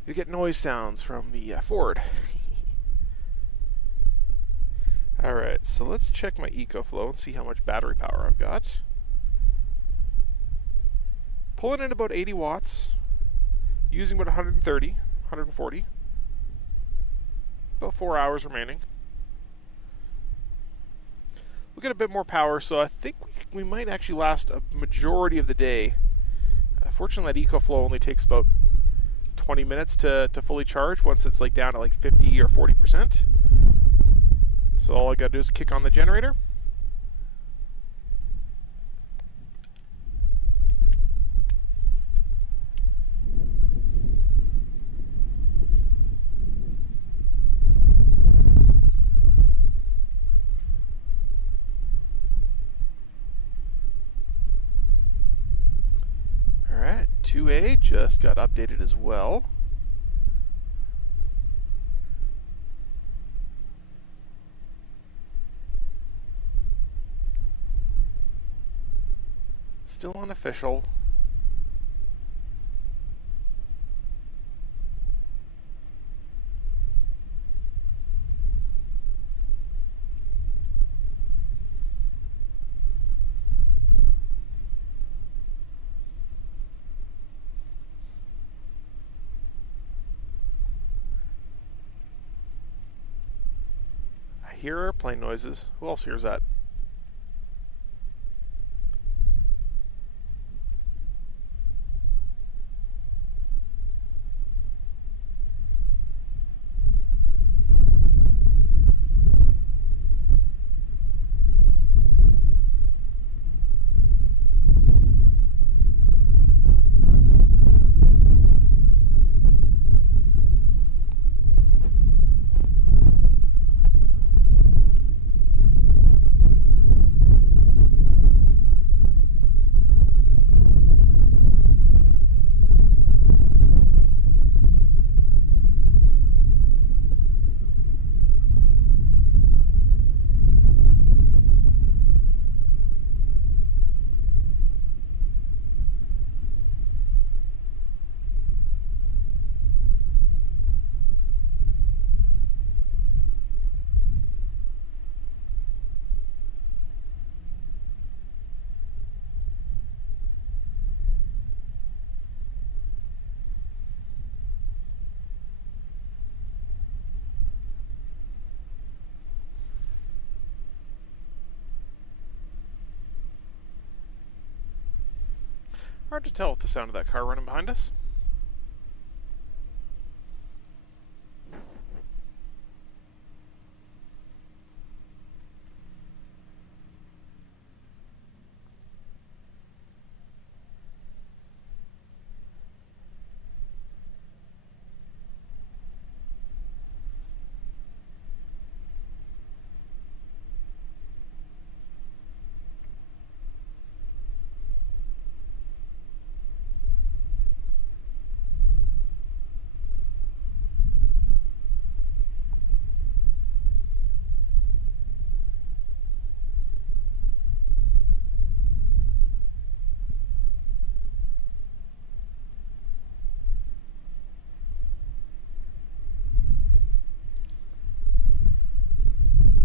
You get noise sounds from the Ford. Alright, so let's check my EcoFlow and see how much battery power I've got. Pulling in about 80 watts, using about 130, 140. About 4 hours remaining. We'll get a bit more power, so I think we might actually last a majority of the day. Fortunately, that EcoFlow only takes about 20 minutes to fully charge once it's like down to like 50 or 40%. So all I gotta do is kick on the generator. Alright, 2A just got updated as well. Still unofficial. I hear airplane noises. Who else hears that? Hard to tell with the sound of that car running behind us.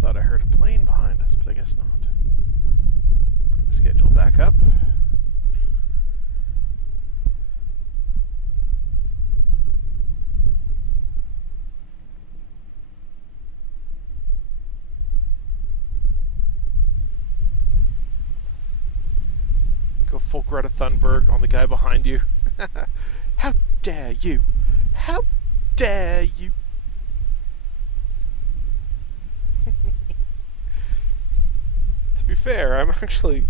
Thought I heard a plane behind us, but I guess not. Bring the schedule back up. Go full Greta Thunberg on the guy behind you. How dare you? How dare you? To be fair, I'm actually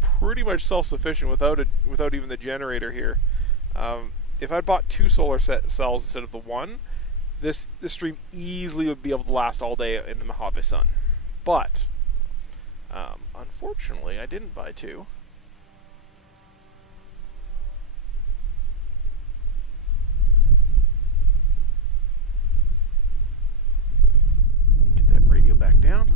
pretty much self-sufficient without even the generator here. If I'd bought 2 solar cells instead of the 1, this stream easily would be able to last all day in the Mojave sun. But unfortunately, I didn't buy 2. Get that radio back down.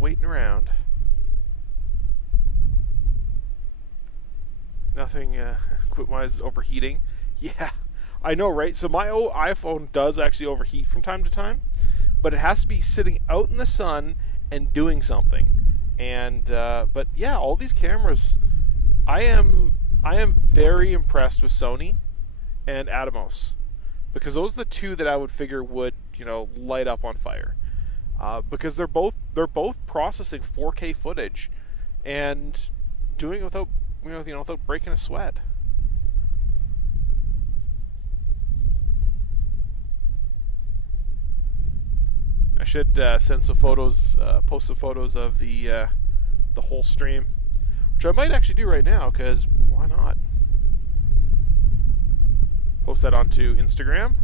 of waiting around. Nothing equipment-wise overheating. Yeah, I know, right? So my iPhone does actually overheat from time to time, but it has to be sitting out in the sun and doing something. And but yeah, all these cameras, I am very impressed with Sony and Atomos, because those are the two that I would figure would, you know, light up on fire, because they're both processing 4K footage and doing it without without breaking a sweat. I should send some photos, post some photos of the whole stream, which I might actually do right now, because why not? Post that onto Instagram.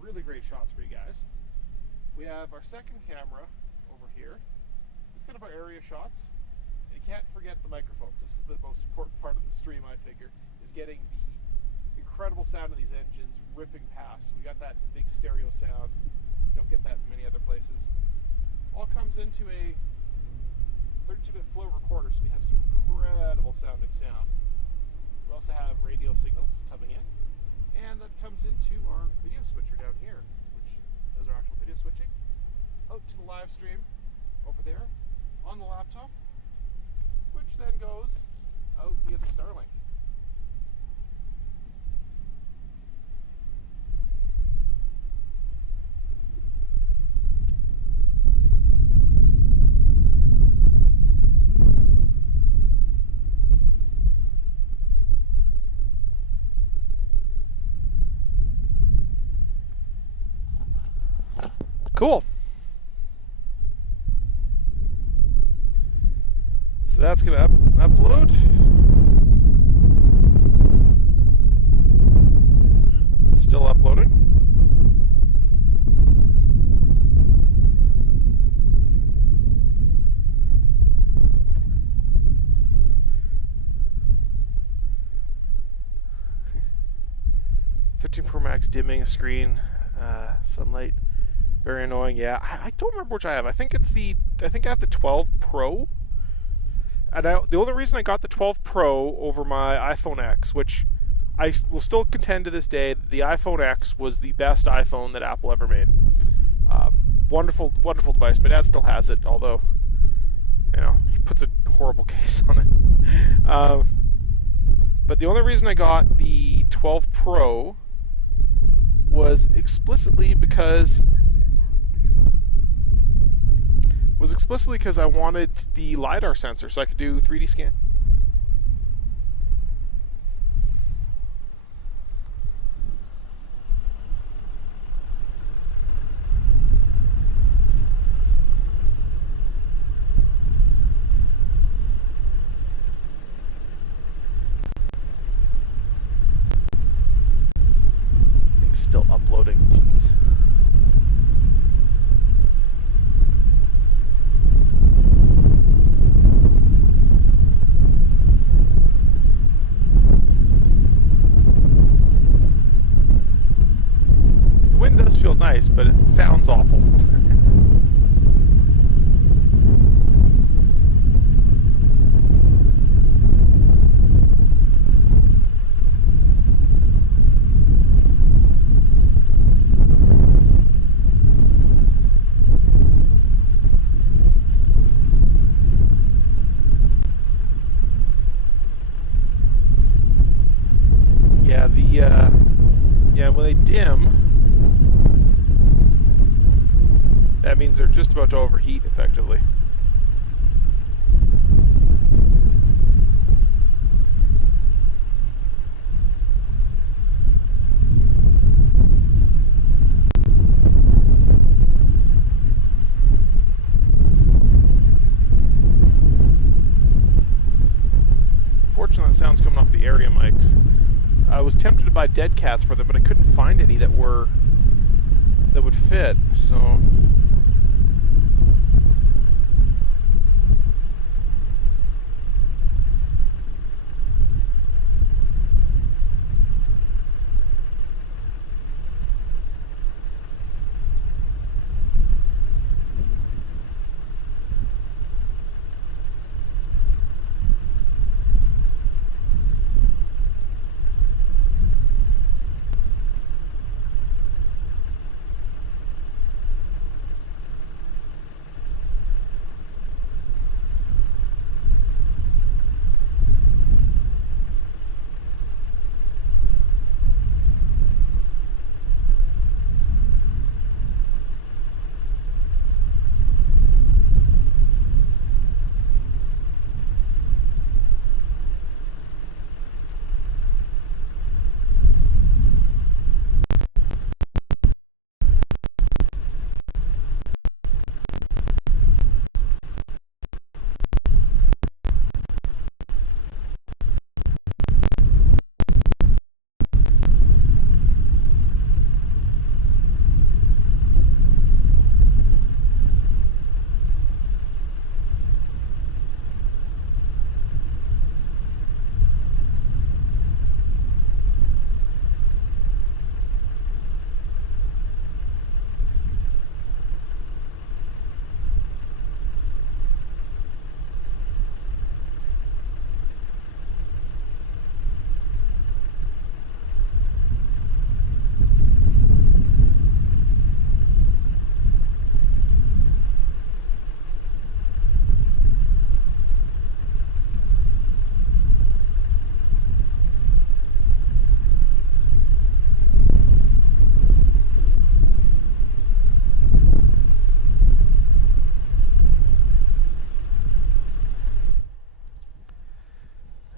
Really great shots for you guys. We have our second camera over here. It's kind of our area shots. And you can't forget the microphones. This is the most important part of the stream, I figure, is getting the incredible sound of these engines ripping past. So we got that big stereo sound. You don't get that in many other places. All comes into a 32-bit flow recorder, so we have some incredible sounding sound. We also have radio signals coming in. And that comes into our video switcher down here, which does our actual video switching, out to the live stream over there on the laptop, which then goes out via the Starlink. Cool. So that's going to upload. Still uploading. Pro Max dimming screen, sunlight. Very annoying. Yeah, I don't remember which I have. I think I have the 12 Pro. And the only reason I got the 12 Pro over my iPhone X, which I will still contend to this day, that the iPhone X was the best iPhone that Apple ever made. Wonderful, wonderful device. My dad still has it, although, you know, he puts a horrible case on it. But the only reason I got the 12 Pro was explicitly because I wanted the LiDAR sensor so I could do 3D scan. nice, but it sounds awful. Yeah, when they dim, that means they're just about to overheat effectively. Fortunately, that sound's coming off the area mics. I was tempted to buy dead cats for them, but I couldn't find any that would fit, so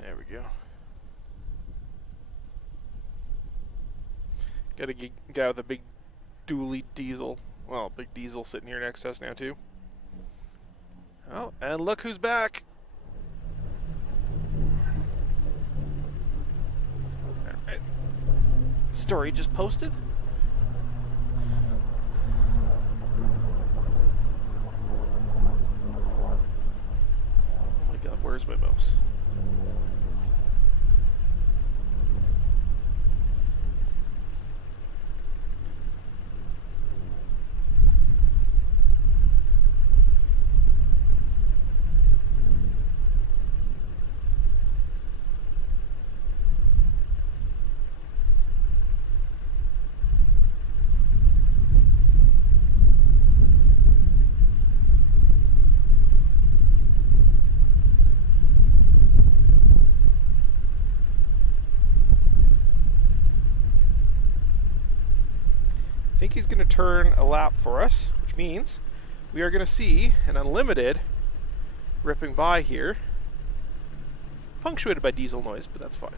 there we go. Got a guy with a big dually diesel. Well, big diesel sitting here next to us now too. Oh, and look who's back. Alright. Story just posted. Oh my god, where's my mouse? I think he's going to turn a lap for us, which means we are going to see an unlimited ripping by here, punctuated by diesel noise, but that's fine.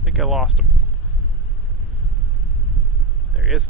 I think I lost him. There he is.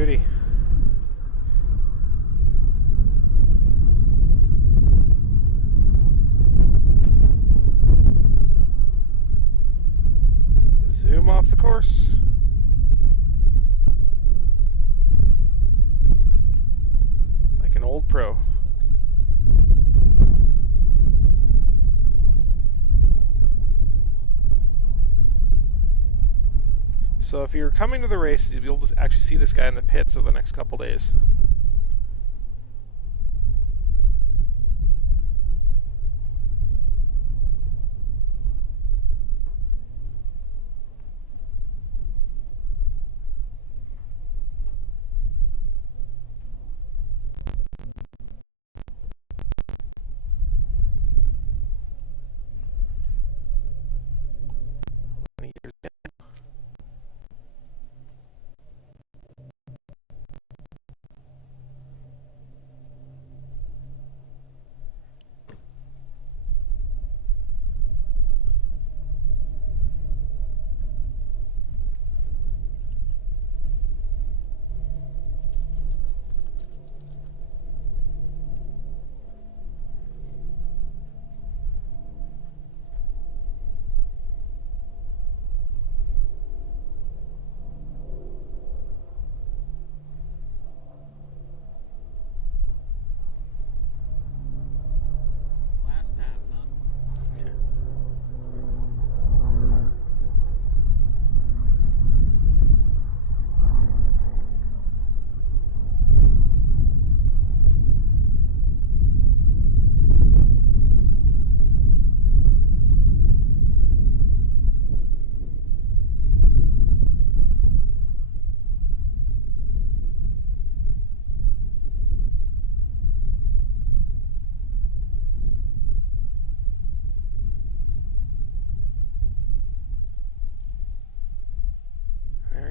goody. Zoom off the course. Like an old pro. So if you're coming to the races, you'll be able to actually see this guy in the pits over the next couple days.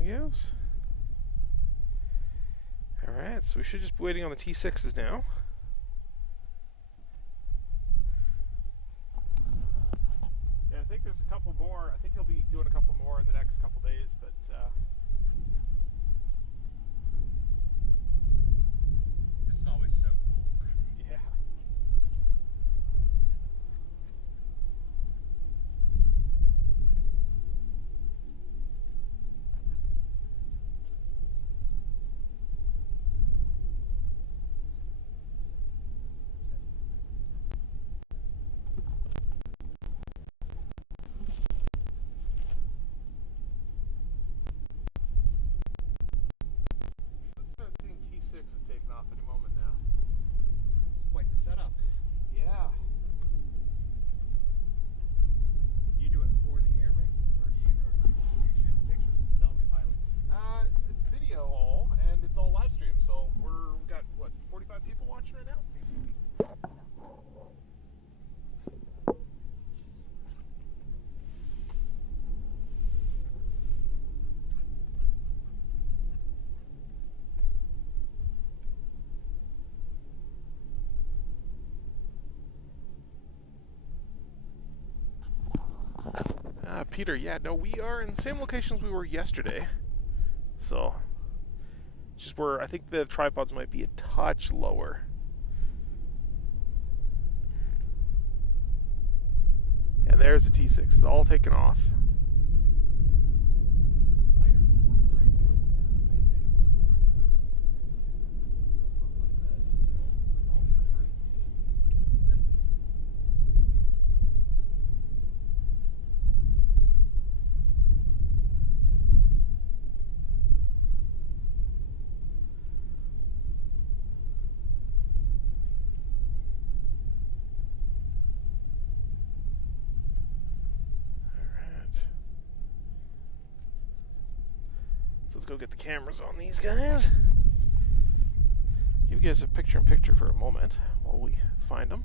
Goes. Alright, so we should just be waiting on the T6s now. Yeah, I think there's a couple more. I think he'll be doing a couple more in the next couple days, but this is always so cool. Yeah. T6 is taking off any moment now. It's quite the setup. Yeah. Do you do it for the air races, or do you shoot the pictures and sell to pilots? It's video all, and it's all live stream. So we got what, 45 people watching right now? Peter, yeah, no, we are in the same locations we were yesterday. So, just where I think the tripods might be a touch lower. And there's the T6, it's all taken off. Let's go get the cameras on these guys. Give you guys a picture-in-picture for a moment while we find them.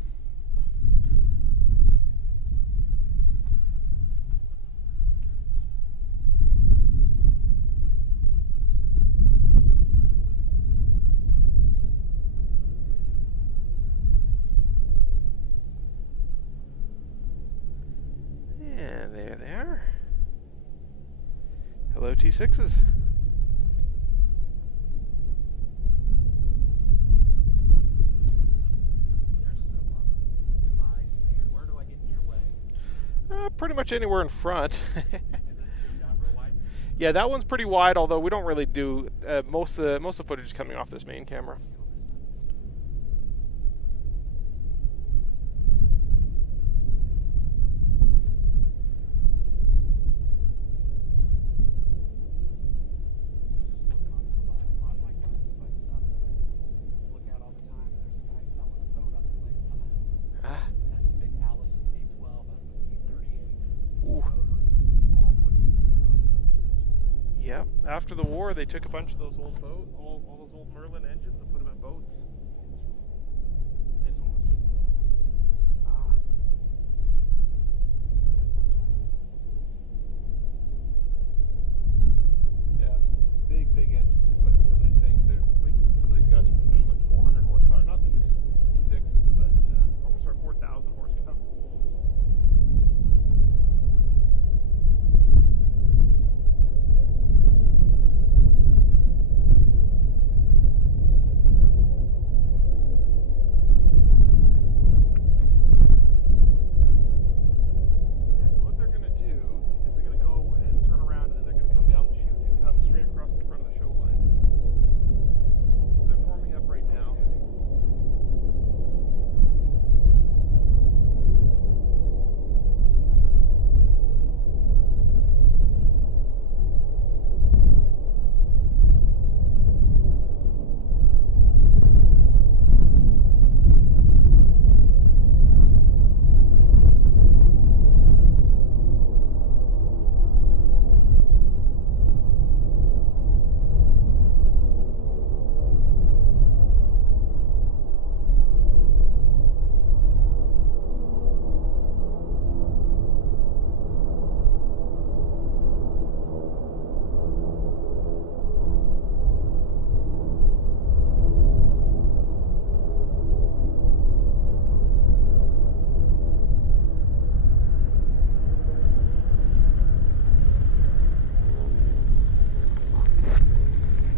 And there they are. Hello, T6s. Pretty much anywhere in front. Is it zoomed out real wide? Yeah, that one's pretty wide, although we don't really do most of the footage is coming off this main camera. Just looking on some online classified stuff that I look at all the time, and there's a guy selling a boat up in Lake Tahoe. Ah. It has a big Allison V12 out of a V38. Ooh. The motor is all wooden from the round boat. Yeah, after the war, they took a bunch of those old all those old Merlin engines and put them in boats. This one was just built. Ah. Yeah, big engines they put in some of these things. They're like, some of these guys are pushing like 400 horsepower. Not these T6s, but 4,000 horsepower. Yeah, so what they're going to do is they're going to go and turn around, and then they're going to come down the chute and come straight across the front of the show line. So they're forming up right now.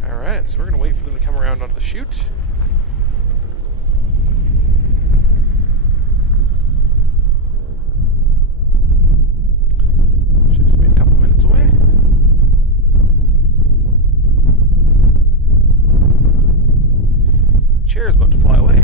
Alright, so we're going to wait for them to come around onto the chute. Should just be a couple minutes away. The chair's about to fly away.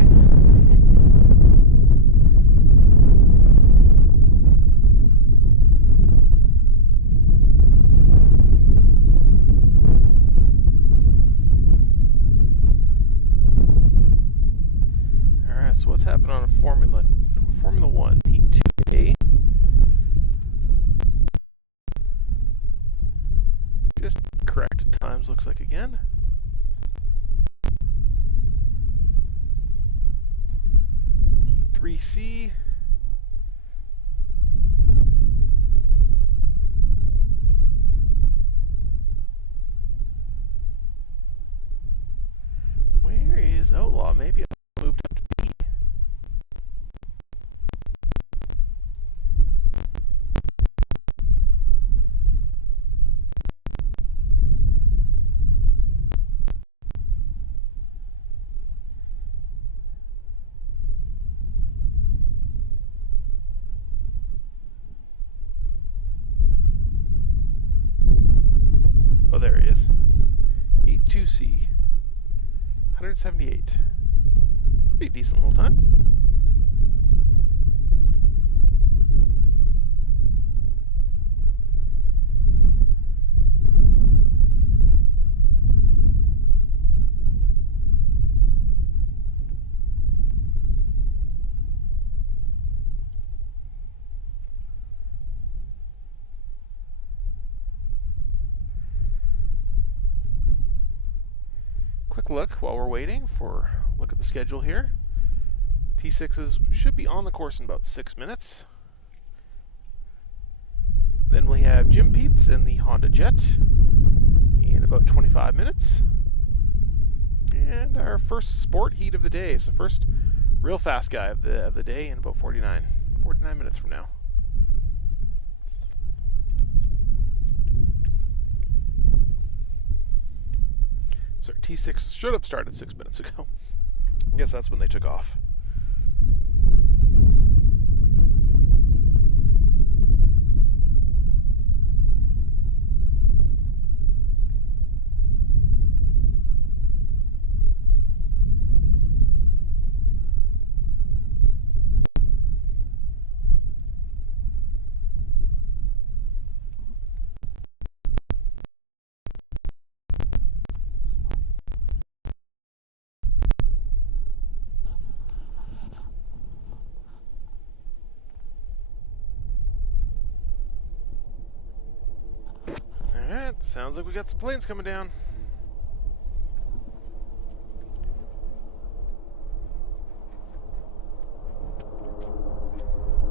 So what's happening on a Formula 1 Heat 2A? Just corrected times looks like again. Heat 3C. Where is Outlaw? Maybe I moved up to B. Oh, there he is. Heat 2C. 178. Pretty decent little time. Quick look while we're waiting for a look at the schedule here. T6s should be on the course in about 6 minutes. Then we have Jim Pete's in the Honda Jet in about 25 minutes. And our first sport heat of the day. So first real fast guy of the day in about 49 minutes from now. So T6 should have started 6 minutes ago. I guess that's when they took off. Sounds like we got some planes coming down.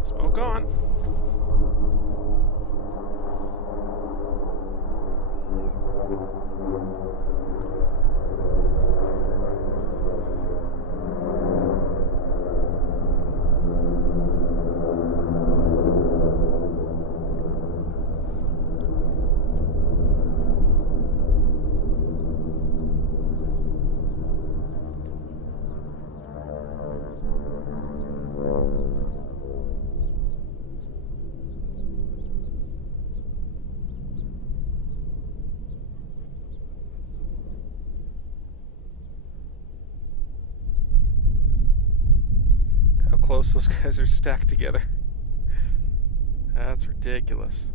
Smoke on. Close those guys are stacked together. That's ridiculous.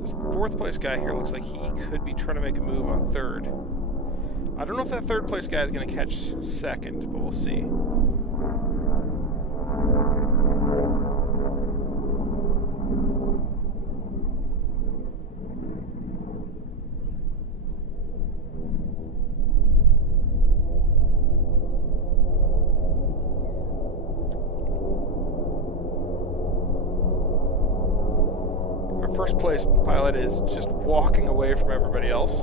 This fourth place guy here looks like he could be trying to make a move on third. I don't know if that third place guy is going to catch second, but we'll see. First place pilot is just walking away from everybody else.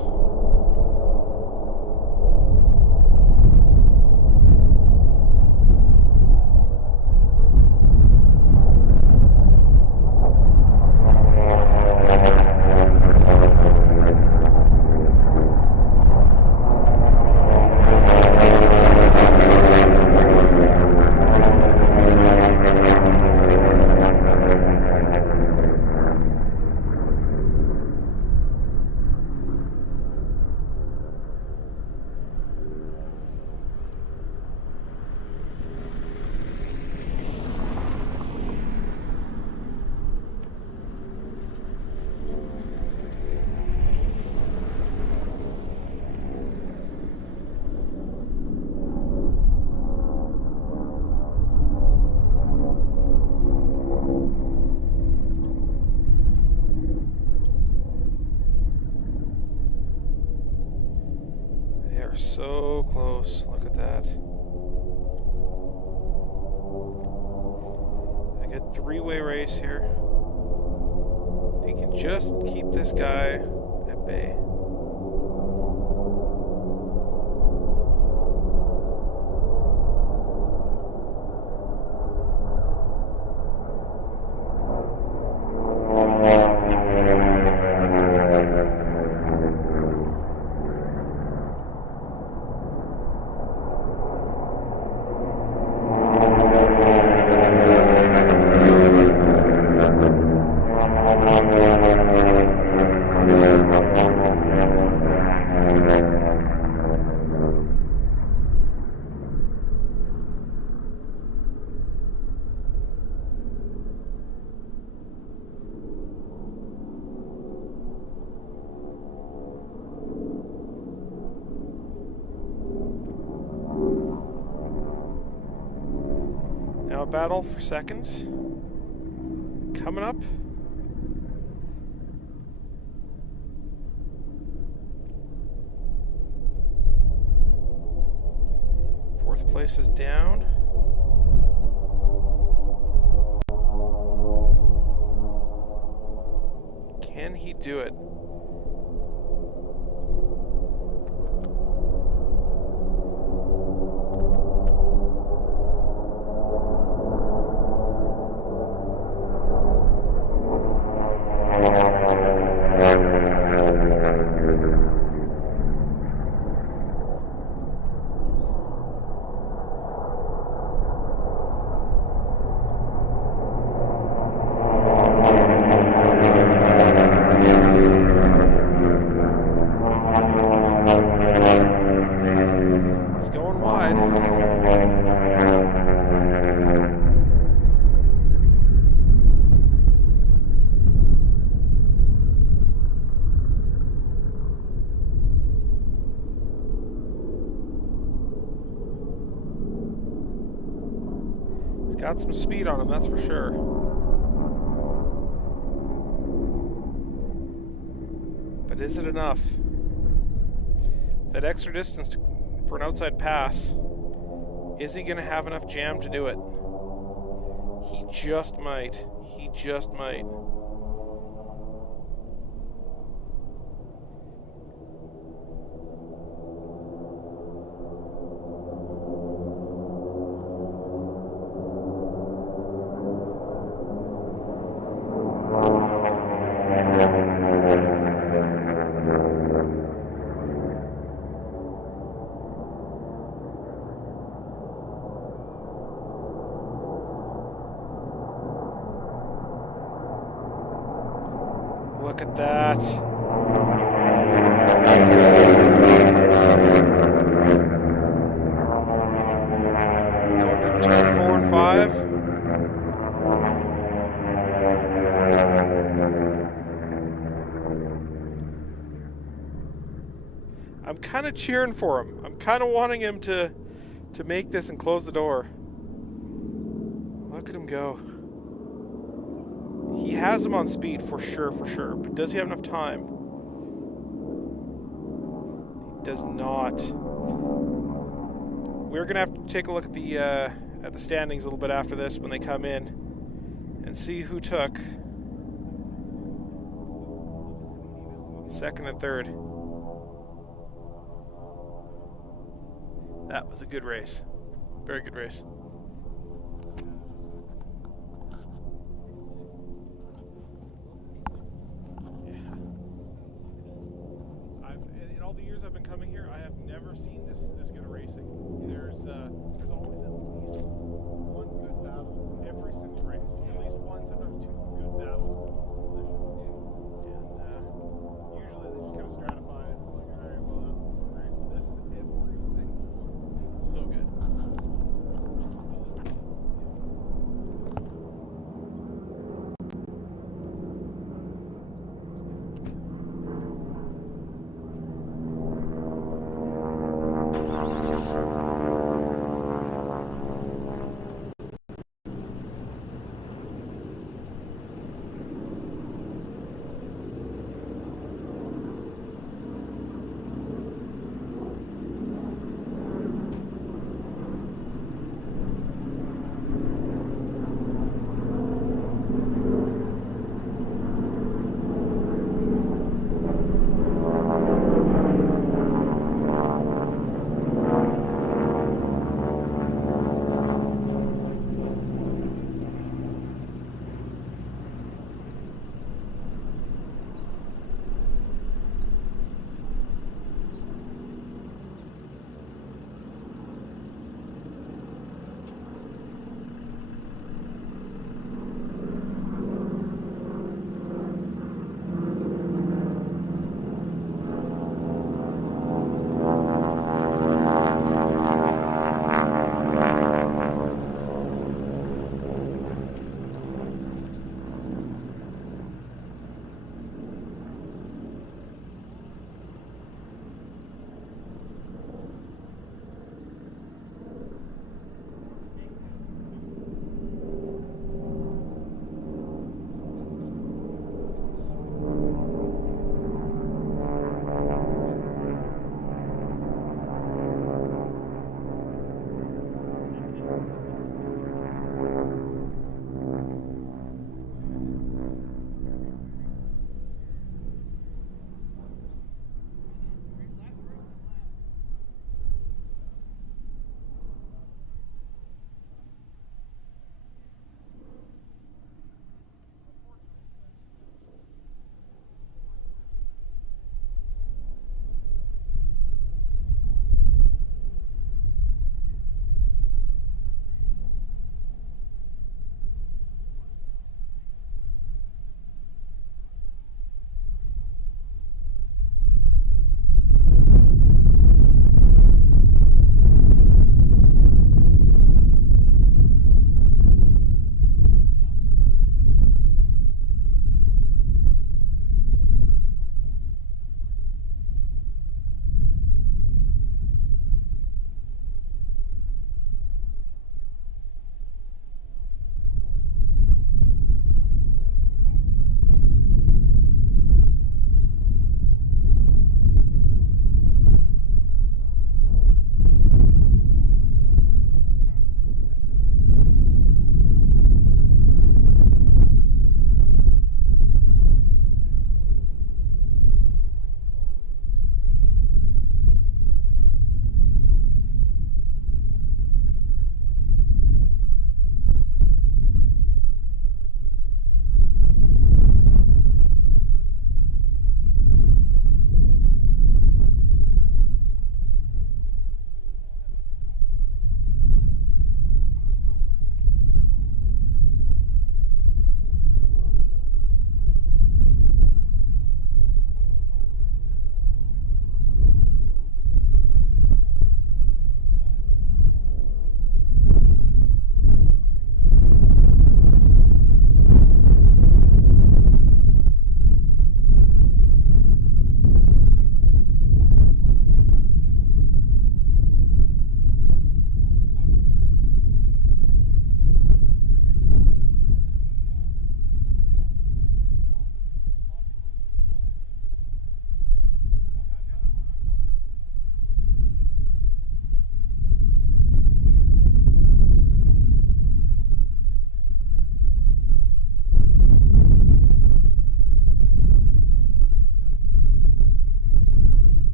So close. Look at that. I get three-way race here. If he can just keep this guy at bay. Now a battle for second. Coming up. Fourth place is down. Can he do it? outside. He's got some speed on him, that's for sure. But is it enough? That extra distance for an outside pass, is he going to have enough jam to do it? He just might. He just might. Look at that. Going to turn 4 and 5. I'm kind of cheering for him. I'm kind of wanting him to make this and close the door. Look at him go. He has him on speed for sure, but does he have enough time? He does not. We're gonna have to take a look at the standings a little bit after this when they come in and see who took second and third. That was a good race. Very good race. In all the years I've been coming here, I have never seen this good of racing. There's always at least one good battle every single race. At least one, sometimes two good battles for position. And usually they just kind of stratify it. It's like, all right, well, that's a good race. But this is every single one. It's so good.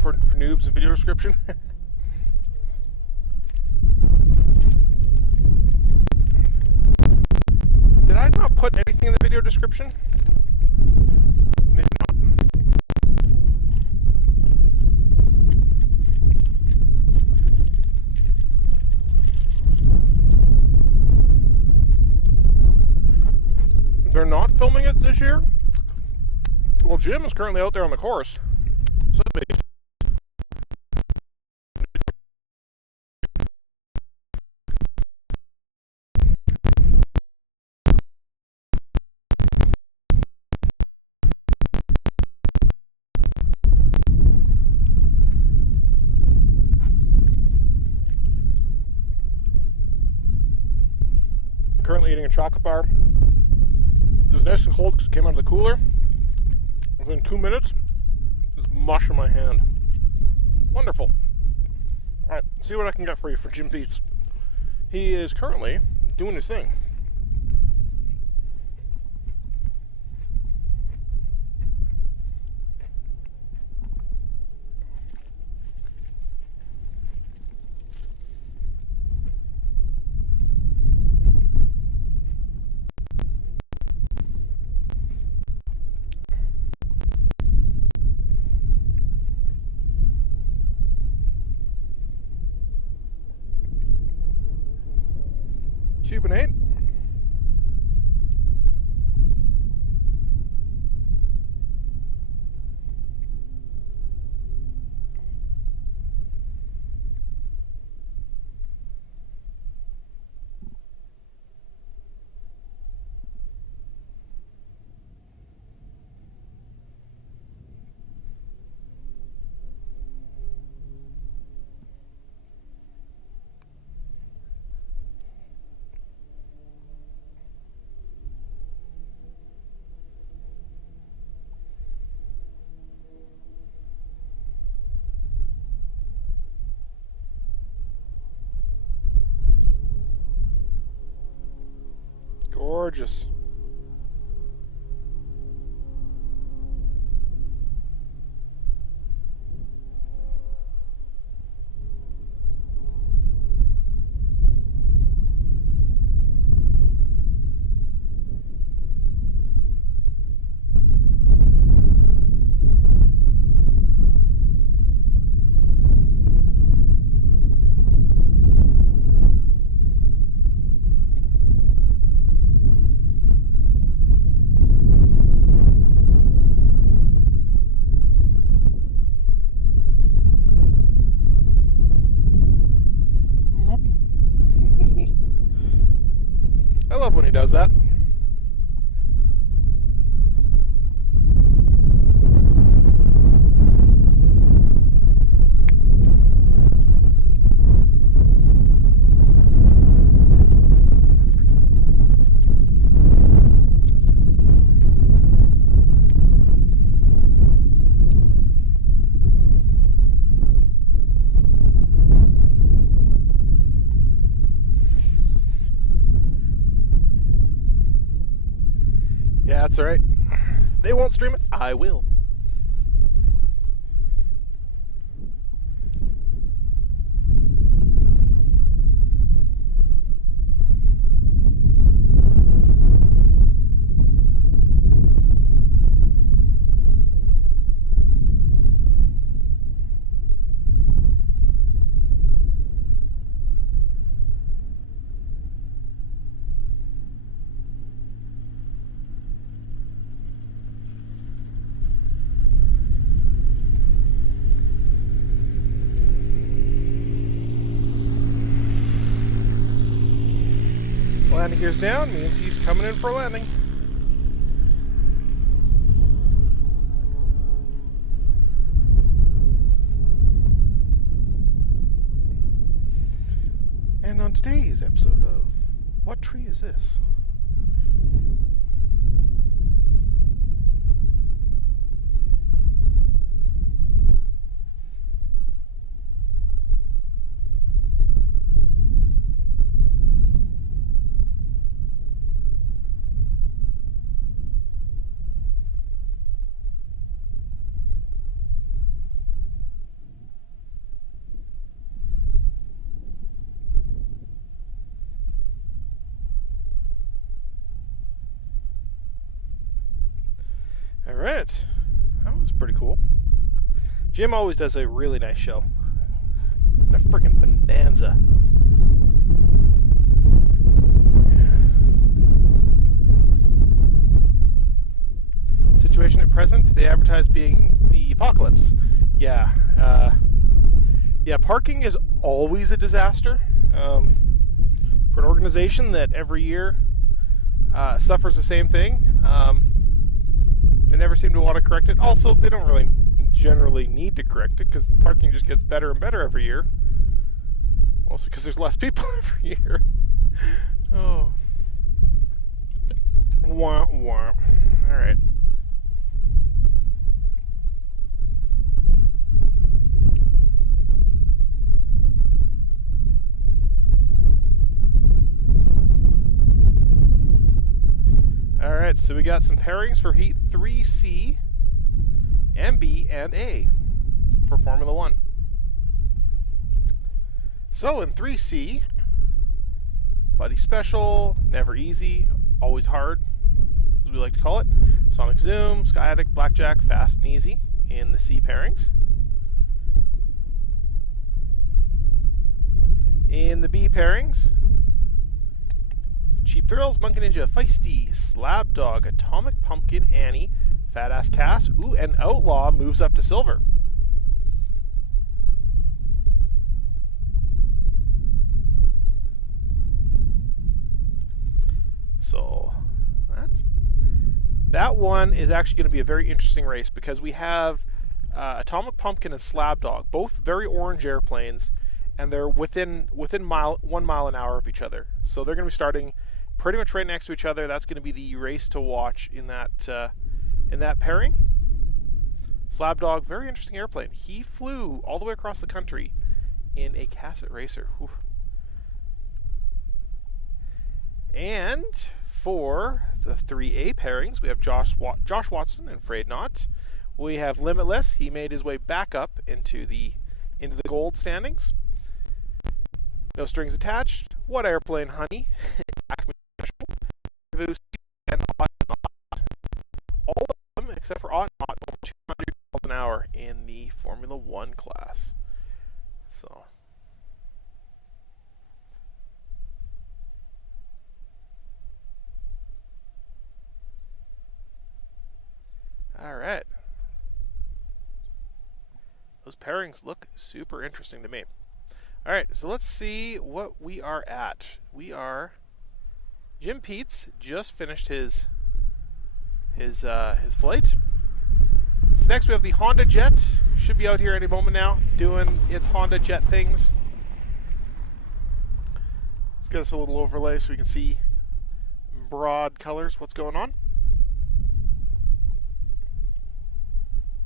for noobs and video description. Did I not put anything in the video description? Maybe not. They're not filming it this year? Well, Jim is currently out there on the course. So currently eating a chocolate bar. It was nice and cold because it came out of the cooler. Within 2 minutes, there's mush in my hand. Wonderful. Alright, see what I can get for you for Jim Pete's. He is currently doing his thing. Cuban 8. Gorgeous. I love when he does that. Yeah, that's alright. They won't stream it. I will. Landing gears down means he's coming in for a landing. And on today's episode of What Tree Is This? All right. That was pretty cool. Jim always does a really nice show. A friggin' bonanza. Situation at present, they advertise being the apocalypse. Yeah. Yeah, parking is always a disaster. For an organization that every year suffers the same thing, they never seem to want to correct it. Also, they don't really generally need to correct it because parking just gets better and better every year. Mostly because there's less people every year. Oh. Wah, wah. All right. All right, so we got some pairings for Heat 3C and B and A for Formula One. So in 3C, Buddy Special, Never Easy, Always Hard, as we like to call it. Sonic Zoom, Sky Addict, Blackjack, Fast and Easy in the C pairings. In the B pairings, Cheap Thrills, Monkey Ninja, Feisty, Slab Dog, Atomic Pumpkin, Annie, Fat Ass Cass, ooh, and Outlaw moves up to silver. So that one is actually going to be a very interesting race because we have Atomic Pumpkin and Slab Dog, both very orange airplanes, and they're within 1 mile an hour of each other. So they're going to be starting pretty much right next to each other. That's going to be the race to watch in that pairing. Slab Dog, very interesting airplane. He flew all the way across the country in a Cassett Racer. Whew. And for the 3A pairings, we have Josh Watson and Afraid Not. We have Limitless. He made his way back up into the gold standings. No Strings Attached. What Airplane, Honey? And all of them, except for Ought Not, over 200 miles an hour in the Formula One class. So. All right. Those pairings look super interesting to me. All right, so let's see what we are at. We are Jim Peets just finished his flight. So next we have the Honda Jet. Should be out here any moment now, doing its Honda Jet things. Let's get us a little overlay so we can see in broad colors what's going on.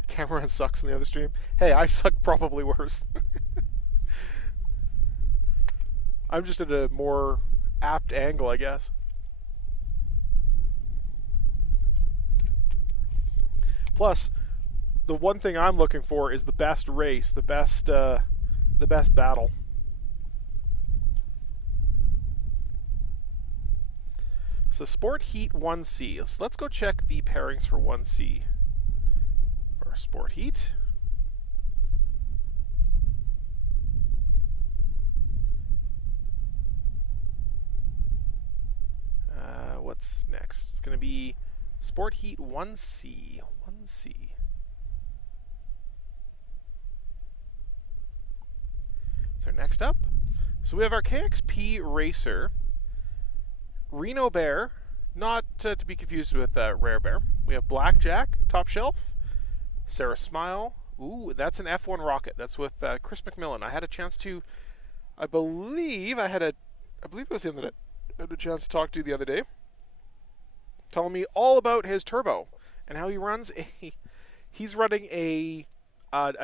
Camera sucks in the other stream. Hey, I suck probably worse. I'm just at a more apt angle, I guess. Plus, the one thing I'm looking for is the best race, the best battle. So Sport Heat 1C. So let's go check the pairings for 1C. For Sport Heat. What's next? It's going to be Sport Heat 1C. 1C. So next up, so we have our KXP Racer, Reno Bear, not to be confused with Rare Bear. We have Blackjack, Top Shelf, Sarah Smile. Ooh, that's an F1 rocket. That's with Chris McMillan. I had a chance to, I believe it was him that I had a chance to talk to the other day, telling me all about his turbo and how he runs he's running a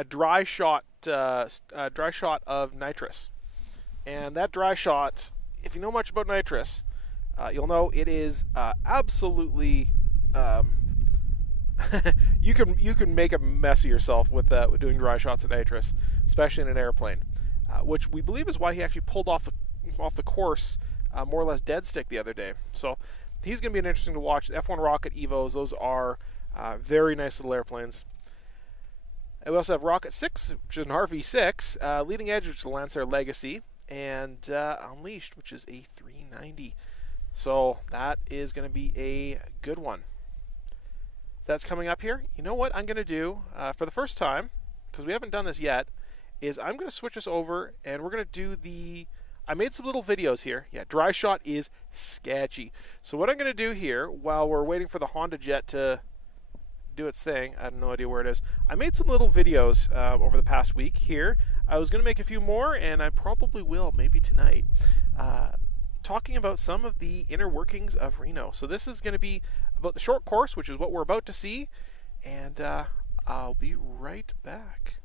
dry shot of nitrous. And that dry shot, if you know much about nitrous, you'll know it is absolutely you can make a mess of yourself with doing dry shots of nitrous, especially in an airplane, which we believe is why he actually pulled off the course more or less dead stick the other day. So he's going to be interesting to watch. The F1 Rocket Evos, those are Very nice little airplanes. And we also have Rocket 6, which is an RV6, Leading Edge, which is the Lancer Legacy, and Unleashed, which is a 390. So that is going to be a good one. That's coming up here. You know what I'm going to do for the first time, because we haven't done this yet, is I'm going to switch us over and we're going to do the... I made some little videos here. Yeah, dry shot is sketchy. So what I'm going to do here, while we're waiting for the Honda Jet to do its thing, I have no idea where it is. I made some little videos over the past week here. I was going to make a few more, and I probably will, maybe tonight, talking about some of the inner workings of Reno. So this is going to be about the short course, which is what we're about to see, and I'll be right back.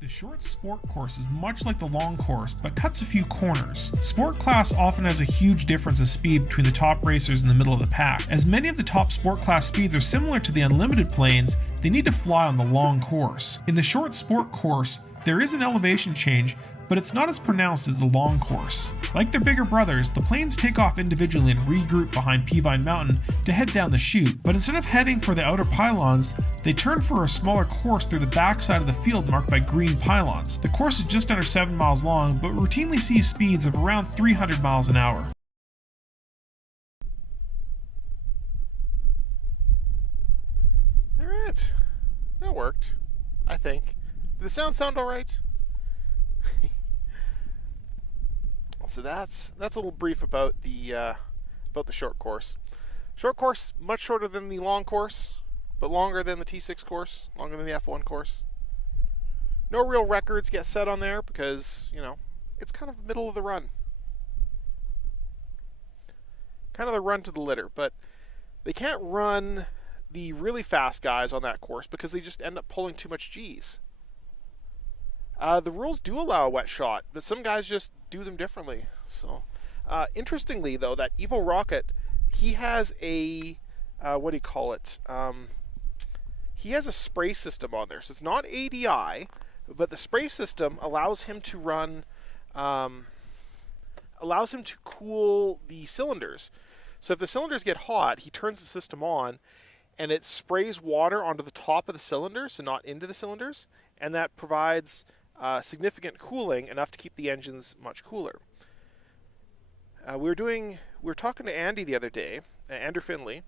The short sport course is much like the long course, but cuts a few corners. Sport class often has a huge difference of speed between the top racers in the middle of the pack. As many of the top sport class speeds are similar to the unlimited planes, they need to fly on the long course. In the short sport course, there is an elevation change, but it's not as pronounced as the long course. Like their bigger brothers, the planes take off individually and regroup behind Peavine Mountain to head down the chute, but instead of heading for the outer pylons, they turn for a smaller course through the backside of the field marked by green pylons. The course is just under 7 miles long, but routinely sees speeds of around 300 miles an hour. Alright, that worked, I think. Did the sound alright? So that's a little brief about the short course. Short course much shorter than the long course, but longer than the T6 course, longer than the F1 course. No real records get set on there because, you know, it's kind of middle of the run. Kind of the run to the litter, but they can't run the really fast guys on that course because they just end up pulling too much G's. The rules do allow a wet shot, but some guys just do them differently. So, interestingly, though, that Evo Rocket, he has a, what do you call it? He has a spray system on there. So it's not ADI, but the spray system allows him to run, allows him to cool the cylinders. So if the cylinders get hot, he turns the system on, and it sprays water onto the top of the cylinders, so not into the cylinders, and that provides significant cooling, enough to keep the engines much cooler. We were talking to Andy the other day, Andrew Finley,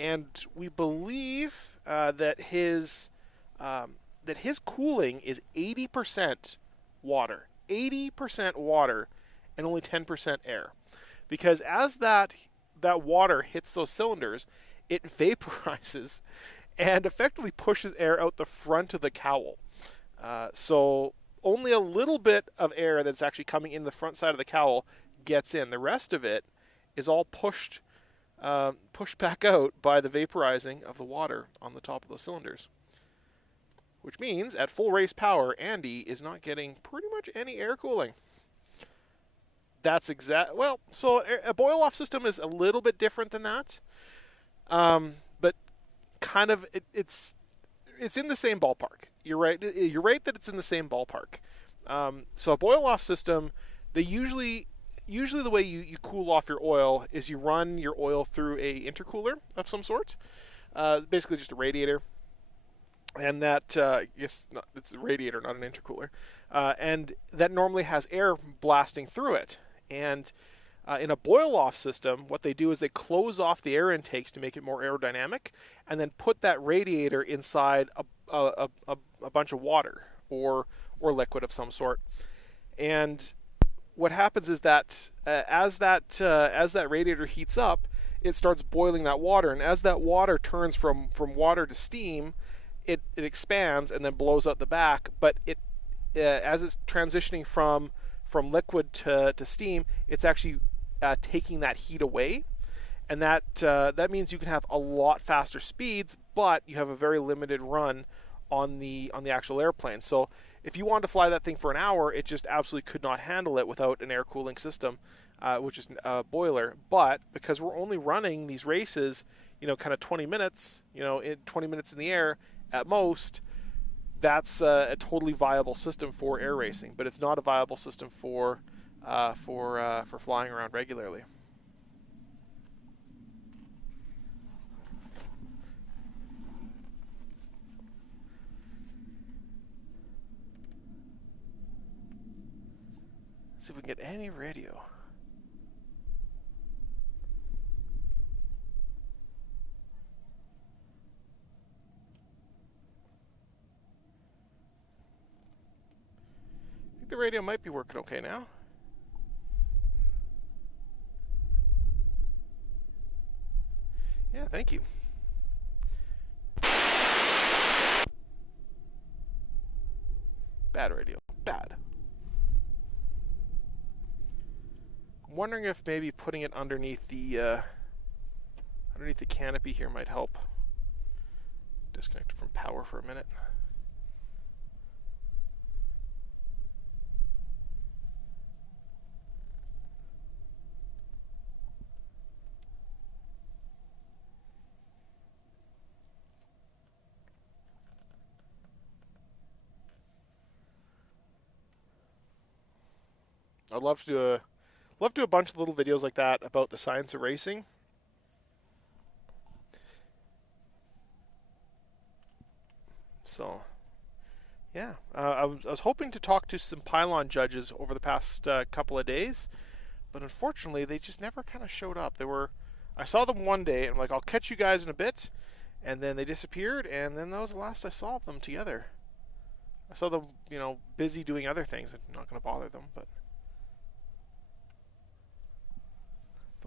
and we believe that his cooling is 80% water, 80% water, and only 10% air, because as that water hits those cylinders, it vaporizes and effectively pushes air out the front of the cowl. So only a little bit of air that's actually coming in the front side of the cowl gets in. The rest of it is all pushed back out by the vaporizing of the water on the top of those cylinders. Which means at full race power, Andy is not getting pretty much any air cooling. That's well, so a boil-off system is a little bit different than that. But kind of it's in the same ballpark. You're right that it's in the same ballpark. So a boil-off system, they usually the way you cool off your oil is you run your oil through a intercooler of some sort, basically just a radiator, and that it's a radiator, not an intercooler, and that normally has air blasting through it. And in a boil-off system, what they do is they close off the air intakes to make it more aerodynamic, and then put that radiator inside a bunch of water or liquid of some sort. And what happens is that as that radiator heats up, it starts boiling that water, and as that water turns from water to steam, it expands and then blows out the back. But as it's transitioning from liquid to steam, it's actually taking that heat away, and that means you can have a lot faster speeds, but you have a very limited run on the actual airplane. So if you wanted to fly that thing for an hour, it just absolutely could not handle it without an air cooling system, which is a boiler. But because we're only running these races, kind of 20 minutes, 20 minutes in the air at most, that's a totally viable system for air racing, but it's not a viable system for flying around regularly. See if we can get any radio. I think the radio might be working okay now. Yeah, thank you. Bad radio. Bad. I'm wondering if maybe putting it underneath the canopy here might help. Disconnect from power for a minute. I'd love to do a bunch of little videos like that about the science of racing. So, yeah, I was hoping to talk to some pylon judges over the past couple of days, but unfortunately they just never kind of showed up. I saw them one day, and I'm like, I'll catch you guys in a bit, and then they disappeared, and then that was the last I saw of them together. I saw them, busy doing other things. I'm not going to bother them, but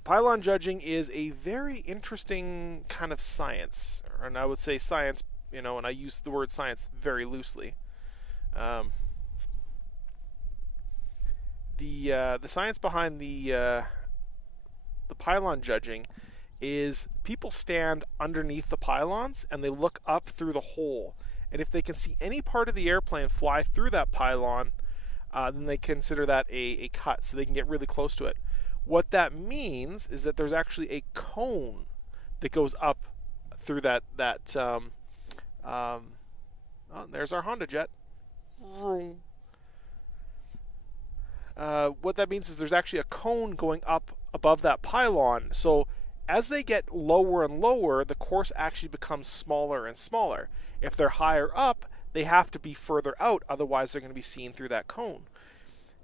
pylon judging is a very interesting kind of science, and I would say science, and I use the word science very loosely. The science behind the pylon judging is people stand underneath the pylons and they look up through the hole, and if they can see any part of the airplane fly through that pylon, then they consider that a cut, so they can get really close to it. What that means is that there's actually a cone that goes up through that there's our Honda jet. What that means is there's actually a cone going up above that pylon. So as they get lower and lower, the course actually becomes smaller and smaller. If they're higher up, they have to be further out, otherwise they're going to be seen through that cone.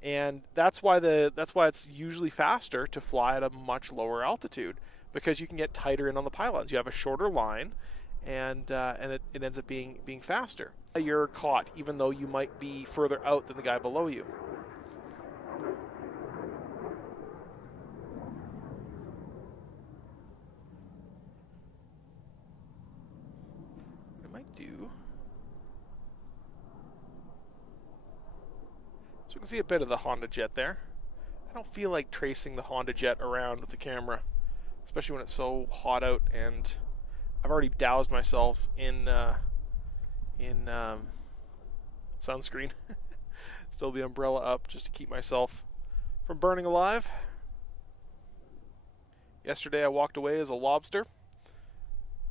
And that's why it's usually faster to fly at a much lower altitude, because you can get tighter in on the pylons. You have a shorter line, and it ends up being faster. You're caught, even though you might be further out than the guy below you. What I might do. So we can see a bit of the Honda jet there. I don't feel like tracing the Honda jet around with the camera, especially when it's so hot out, and I've already doused myself in sunscreen. Still the umbrella up just to keep myself from burning alive. Yesterday I walked away as a lobster.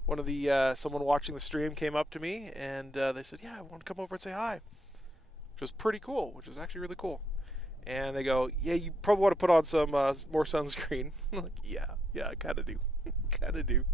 One of the someone watching the stream came up to me and they said, "Yeah, I want to come over and say hi," which was pretty cool, which was actually really cool. And they go, "Yeah, you probably want to put on some more sunscreen." I'm like, yeah, I kind of do. Kind of do.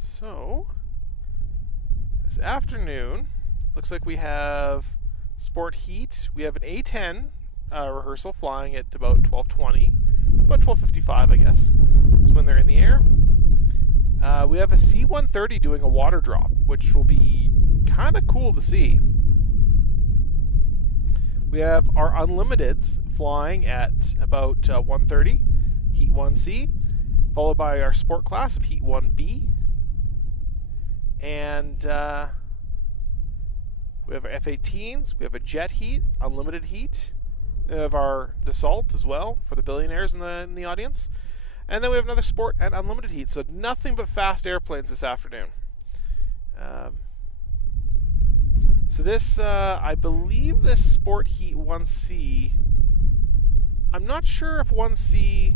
So, this afternoon, looks like we have sport heat. We have an A10 rehearsal flying at about 12:20, about 12:55, I guess, is when they're in the air. We have a C-130 doing a water drop, which will be kind of cool to see. We have our Unlimiteds flying at about 1:30, Heat 1C, followed by our sport class of Heat 1B. And we have our F-18s, we have a jet heat, unlimited heat. We have our Dassault as well for the billionaires in the audience. And then we have another sport and unlimited heat. So nothing but fast airplanes this afternoon. So this, I believe this sport heat 1C I'm not sure if 1C...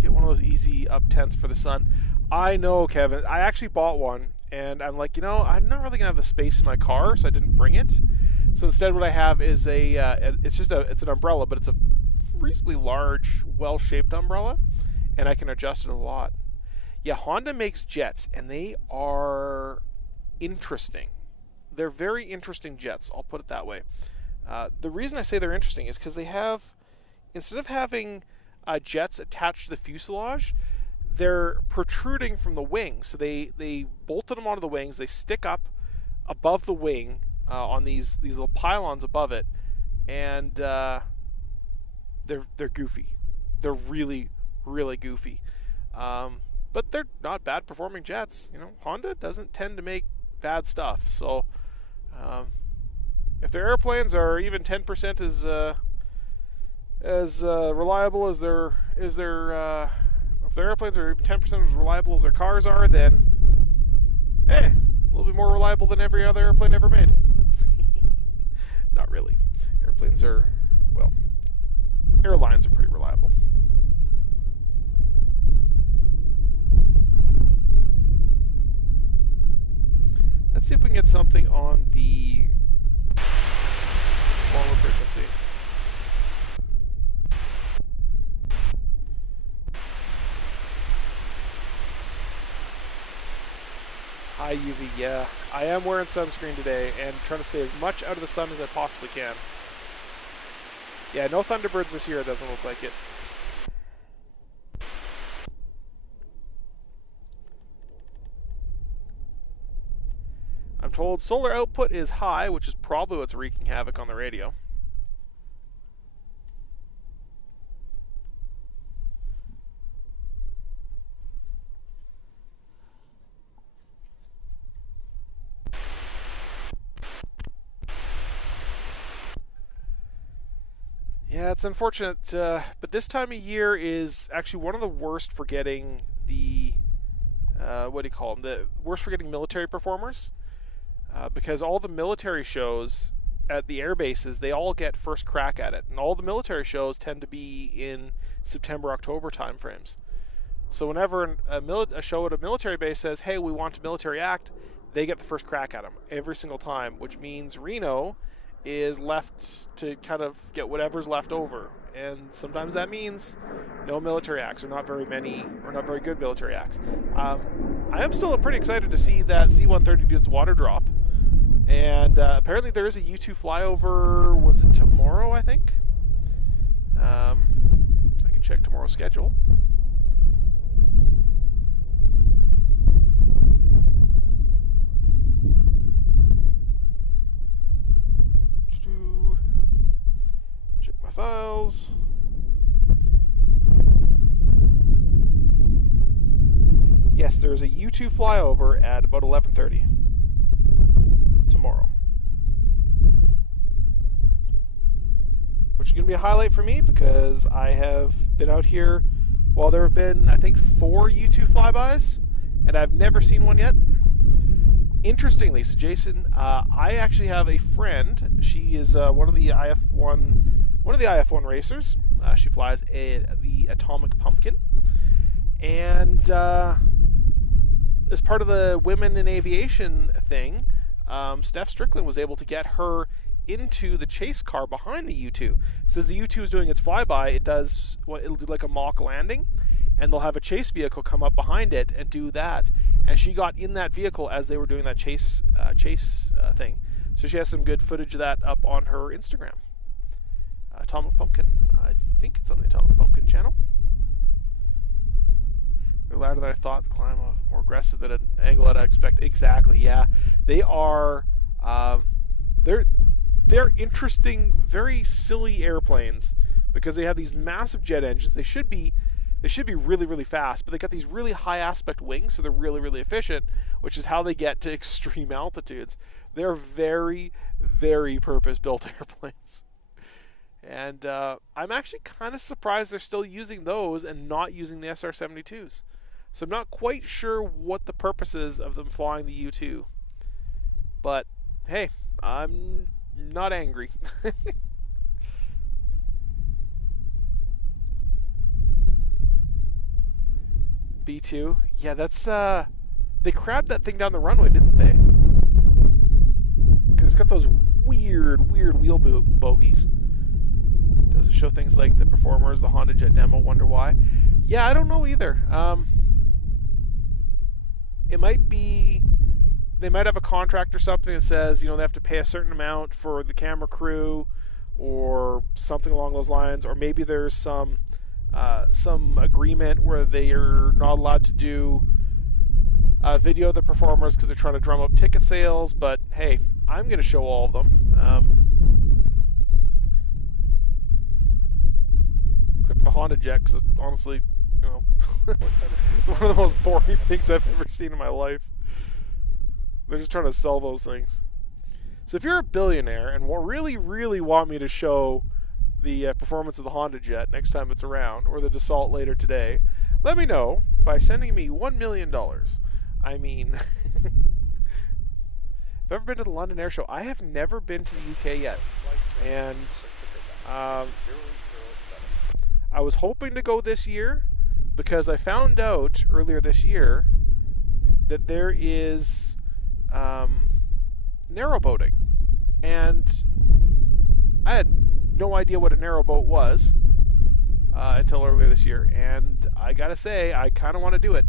get one of those easy up tents for the sun. I know, Kevin. I actually bought one, and I'm like, I'm not really gonna have the space in my car, so I didn't bring it. So instead, what I have is it's an umbrella, but it's a reasonably large, well-shaped umbrella, and I can adjust it a lot. Yeah, Honda makes jets, and they are interesting. They're very interesting jets. I'll put it that way. The reason I say they're interesting is because they have, instead of having jets attached to the fuselage, they're protruding from the wings. So they bolted them onto the wings. They stick up above the wing on these little pylons above it, and they're goofy. They're really, really goofy. But they're not bad performing jets. Honda doesn't tend to make bad stuff. So if their airplanes are even 10% as reliable as if their airplanes are even 10% as reliable as their cars are, then hey, a little bit more reliable than every other airplane ever made. Not really. Airlines are pretty reliable. Let's see if we can get something on the forward frequency. High UV, yeah. I am wearing sunscreen today and trying to stay as much out of the sun as I possibly can. Yeah, no Thunderbirds this year, it doesn't look like it. I'm told solar output is high, which is probably what's wreaking havoc on the radio. Yeah, it's unfortunate, but this time of year is actually one of the worst for getting the, what do you call them, the worst for getting military performers, because all the military shows at the air bases, they all get first crack at it, and all the military shows tend to be in September, October timeframes. So whenever a show at a military base says, hey, we want a military act, they get the first crack at them every single time, which means Reno is left to kind of get whatever's left over. And sometimes that means no military acts, or not very many, or not very good military acts. I am still pretty excited to see that C-130 do its water drop. And apparently there is a U-2 flyover, was it tomorrow, I think? I can check tomorrow's schedule. Check my files. Yes, there's a U-2 flyover at about 11:30 tomorrow, which is going to be a highlight for me because I have been out here while there have been, I think, 4 U-2 flybys, and I've never seen one yet. Interestingly, so Jason, I actually have a friend. She is one of the IF1 racers. She flies the Atomic Pumpkin, and as part of the Women in Aviation thing, Steph Strickland was able to get her into the chase car behind the U-2. So as the U-2 is doing its flyby, it'll do like a mock landing, and they'll have a chase vehicle come up behind it and do that. And she got in that vehicle as they were doing that chase thing. So she has some good footage of that up on her Instagram. Atomic Pumpkin. I think it's on the Atomic Pumpkin channel. They're louder than I thought. The climb more aggressive than an angle that I expect. Exactly. Yeah, they are. They're interesting, very silly airplanes because they have these massive jet engines. They should be really, really fast, but they got these really high aspect wings, so they're really, really efficient, which is how they get to extreme altitudes. They're very, very purpose-built airplanes. And I'm actually kind of surprised they're still using those and not using the SR-72s. So I'm not quite sure what the purpose is of them flying the U-2. But, hey, I'm not angry. B2. Yeah, that's they crabbed that thing down the runway, didn't they? Because it's got those weird wheel bogies. Does it show things like the Performers, the Honda Jet demo? Wonder why? Yeah, I don't know either. It might be they might have a contract or something that says, you know, they have to pay a certain amount for the camera crew or something along those lines, or maybe there's some agreement where they are not allowed to do video of the Performers because they're trying to drum up ticket sales. But hey, I'm going to show all of them. Except for the Honda Jet, because honestly, you know, one of the most boring things I've ever seen in my life. They're just trying to sell those things. So if you're a billionaire and really want me to show the performance of the Honda Jet next time it's around, or the Dassault later today, let me know by sending me $1 million. I mean, if I've ever been to the London Air Show, I have never been to the UK yet. And I was hoping to go this year because I found out earlier this year that there is narrowboating, and I had no idea what a narrowboat was until earlier this year, and I gotta say, I kind of want to do it.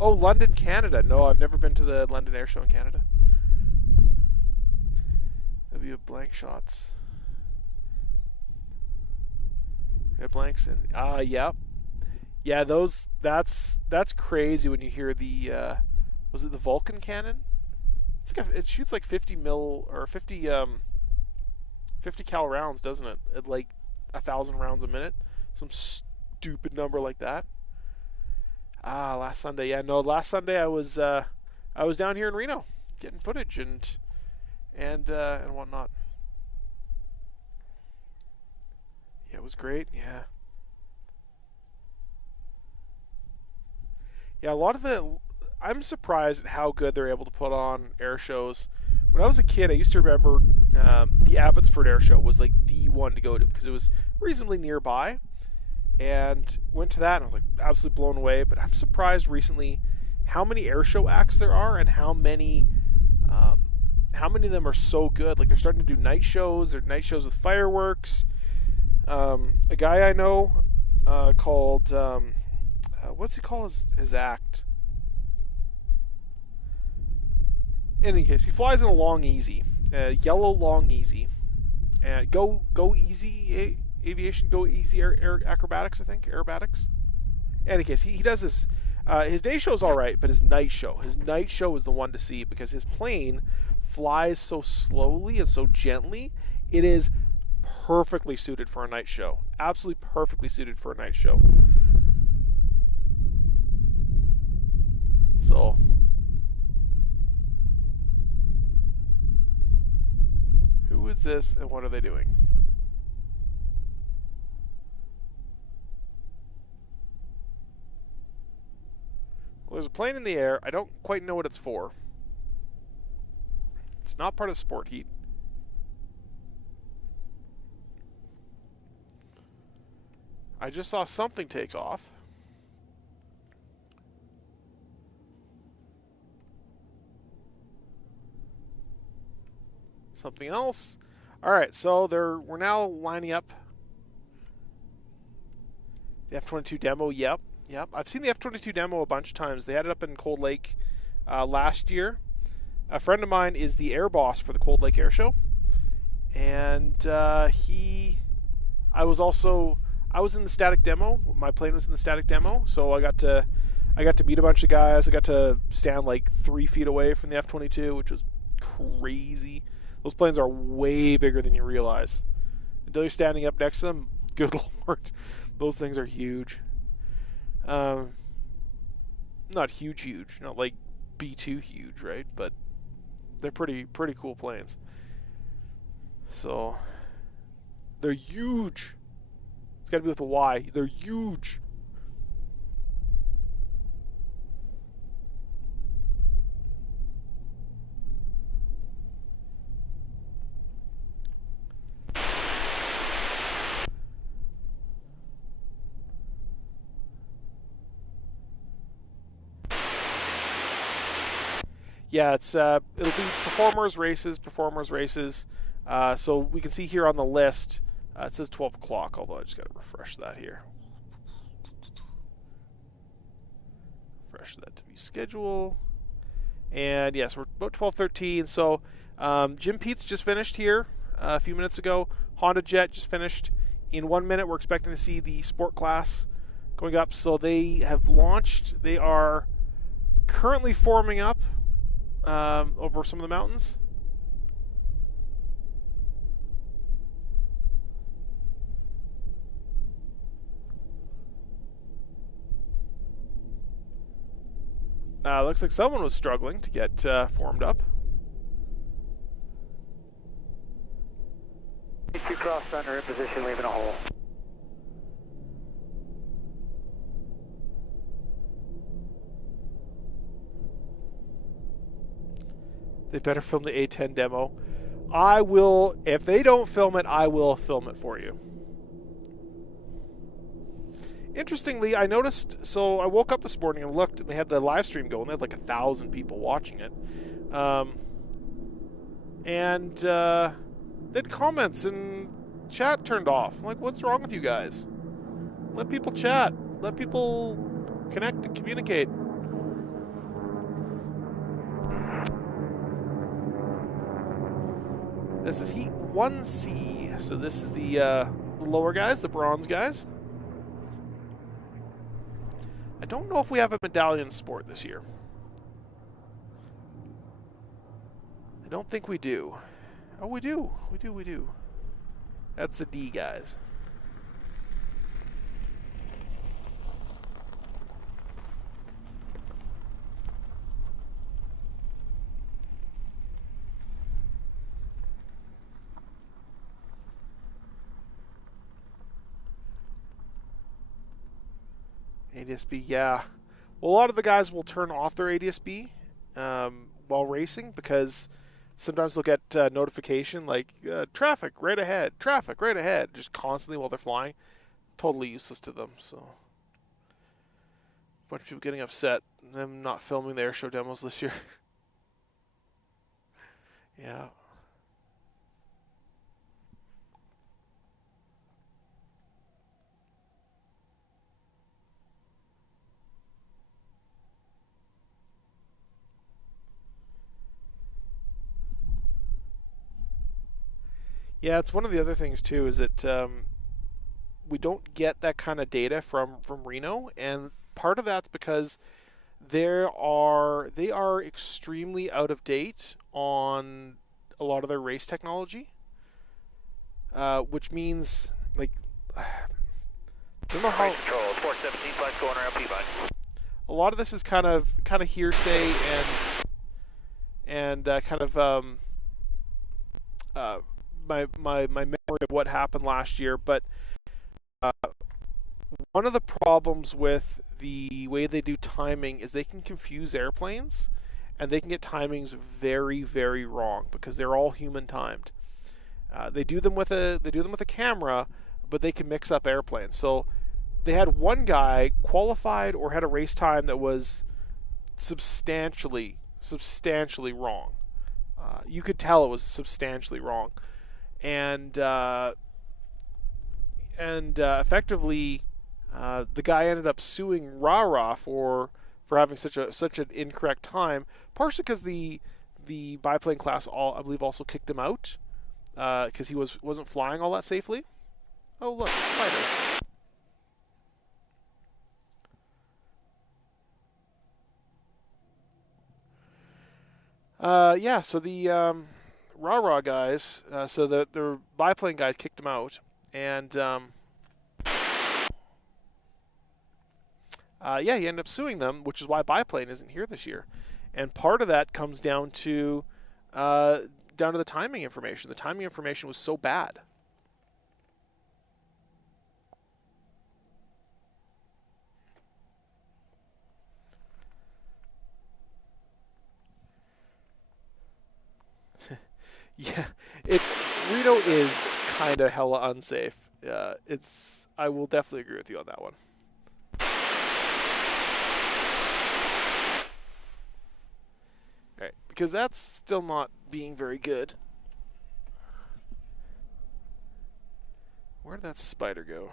Oh, London, Canada. No, I've never been to the London Air Show in Canada. There'll be blank shots. Yeah, blanks and yep. Yeah, that's crazy when you hear the was it the Vulcan cannon? It's like it shoots like 50 mil or 50 cal rounds, doesn't it? At like 1,000 rounds a minute, some stupid number like that. Last Sunday, yeah, no, last Sunday I was down here in Reno getting footage and whatnot. Yeah, it was great. Yeah. Yeah, a lot of I'm surprised at how good they're able to put on air shows. When I was a kid, I used to remember the Abbotsford Air Show was like the one to go to because it was reasonably nearby, and went to that and I was like absolutely blown away. But I'm surprised recently how many air show acts there are and how many of them are so good. Like they're starting to do night shows. They're night shows with fireworks. A guy I know called what's he call his act? In any case, he flies in a Long Easy, yellow Long Easy, and go easy aviation, go easy air acrobatics, I think, aerobatics. In any case, he does this. His day show's all right, but his night show is the one to see because his plane flies so slowly and so gently. It is perfectly suited for a night show. Absolutely perfectly suited for a night show. So. Who is this and what are they doing? Well, there's a plane in the air. I don't quite know what it's for. It's not part of sport heat. I just saw something take off. Something else. All right, so we're now lining up the F-22 demo. Yep. I've seen the F-22 demo a bunch of times. They had it up in Cold Lake last year. A friend of mine is the air boss for the Cold Lake Air Show, and I was in the static demo. My plane was in the static demo, so I got to meet a bunch of guys. I got to stand like 3 feet away from the F-22, which was crazy. Those planes are way bigger than you realize. Until you're standing up next to them, good Lord, those things are huge. Not huge, not like B2 huge, right? But they're pretty cool planes. So they're huge. It's got to be with a Y. They're huge. Yeah, it'll be performers races. So we can see here on the list, it says 12 o'clock, although I just got to refresh that here. Refresh that to be schedule. And yes, we're about 12:13. So Jim Pete's just finished here a few minutes ago. Honda Jet just finished. In 1 minute, we're expecting to see the sport class going up. So they have launched. They are currently forming up over some of the mountains. Looks like someone was struggling to get formed up. Two cross center in position, leaving a hole. They better film the A10 demo. I will, if they don't film it, I will film it for you. Interestingly, I noticed, so I woke up this morning and looked, and they had the live stream going. They had like 1,000 people watching it. They had comments and chat turned off. I'm like, what's wrong with you guys? Let people chat. Let people connect and communicate. This is Heat 1C. So this is the lower guys, the bronze guys. I don't know if we have a medallion sport this year. I don't think we do. Oh, we do. We do. That's the D guys. ADSB, yeah. Well, a lot of the guys will turn off their ADSB while racing because sometimes they'll get notification like traffic right ahead, just constantly while they're flying. Totally useless to them. So, a bunch of people getting upset, them not filming their show demos this year. Yeah. Yeah, it's one of the other things too is that we don't get that kind of data from Reno, and part of that's because they are extremely out of date on a lot of their race technology, which means like I don't know how. Control 417 flight going around P-Vine. A lot of this is kind of hearsay and kind of my memory of what happened last year, but one of the problems with the way they do timing is they can confuse airplanes, and they can get timings very, very wrong because they're all human timed. They do them with a camera, but they can mix up airplanes. So they had one guy qualified or had a race time that was substantially wrong. You could tell it was substantially wrong. And effectively, the guy ended up suing Rah-Rah for having such an incorrect time, partially because the biplane class I believe also kicked him out because he wasn't flying all that safely. Oh look, a spider. Yeah, so the Rah-Rah guys, so the biplane guys kicked him out, and yeah, he ended up suing them, which is why biplane isn't here this year. And part of that comes down to the timing information. The timing information was so bad. Yeah, Reno is kind of hella unsafe. I will definitely agree with you on that one. All right. because that's still not being very good. Where did that spider go?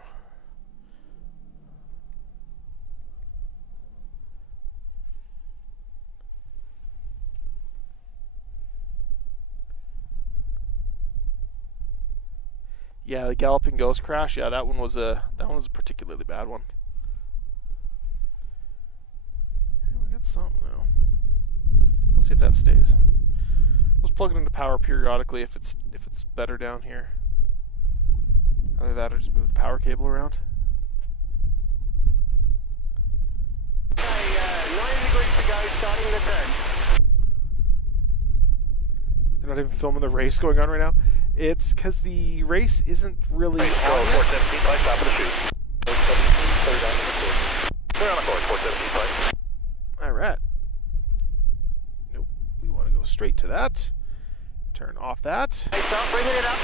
Yeah, the Galloping Ghost crash. Yeah, that one was a particularly bad one. Hey, we got something now. Let's see if that stays. Let's plug it into power periodically if it's better down here. Either that or just move the power cable around. Okay, 90 degrees to go, starting the turn. They're not even filming the race going on right now. It's because the race isn't really on yet. 417, right, top of the chute. 417, clear down to the course. Clear on the course, 417, right. All right. Nope. We want to go straight to that. Turn off that. Hey, start bringing it up.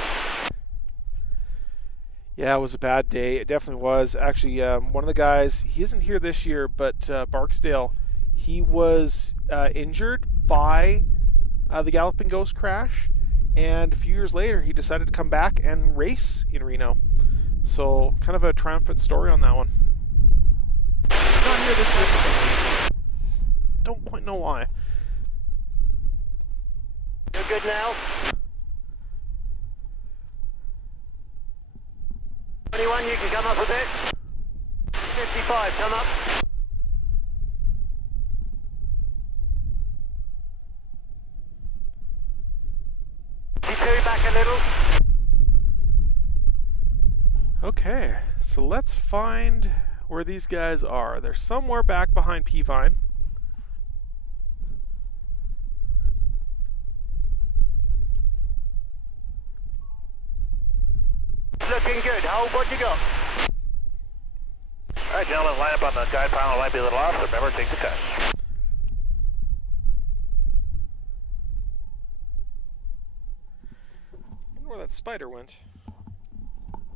Yeah, it was a bad day. It definitely was. Actually, one of the guys, he isn't here this year, but Barksdale, he was injured by the Galloping Ghost crash. And a few years later, he decided to come back and race in Reno. So, kind of a triumphant story on that one. He's not here this year for some reason. Don't quite know why. You're good now. 21, you can come up a bit. 55, come up. Back a little. Okay, so let's find where these guys are. They're somewhere back behind Peavine. Looking good. Hold what you got. All right, gentlemen, line up on the guide panel. Might be a little off, so remember, take the test. Where that spider went.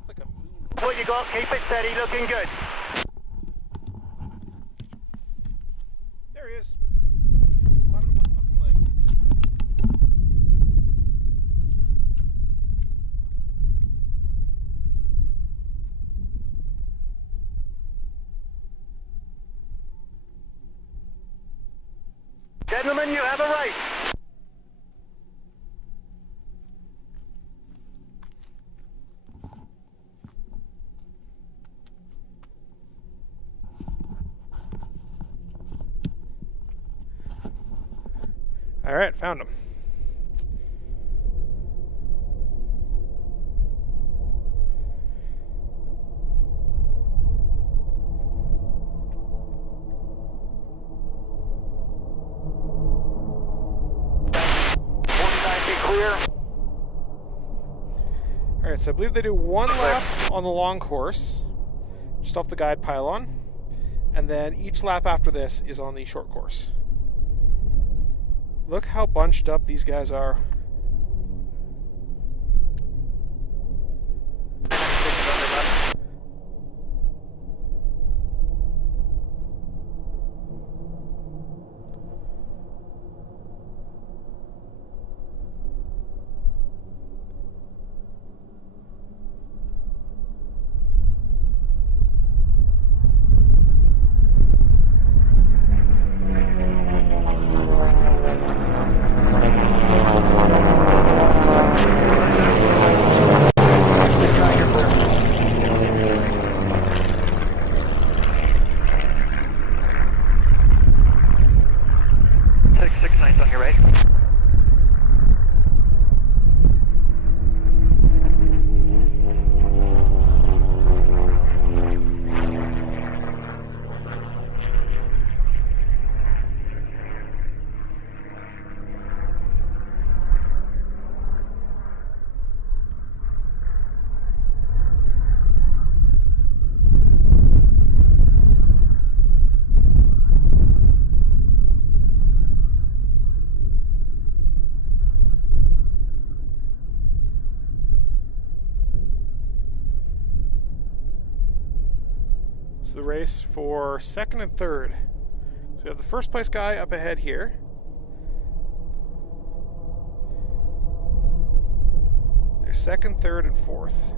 Like a mean one. What you got, keep it steady, looking good. There he is. Climbing up my fucking leg. Gentlemen, you have a race. All right, found him. Clear. All right, so I believe they do one lap on the long course, just off the guide pylon, and then each lap after this is on the short course. Look how bunched up these guys are. It's the race for second and third. So we have the first place guy up ahead here. They're second, third, and fourth.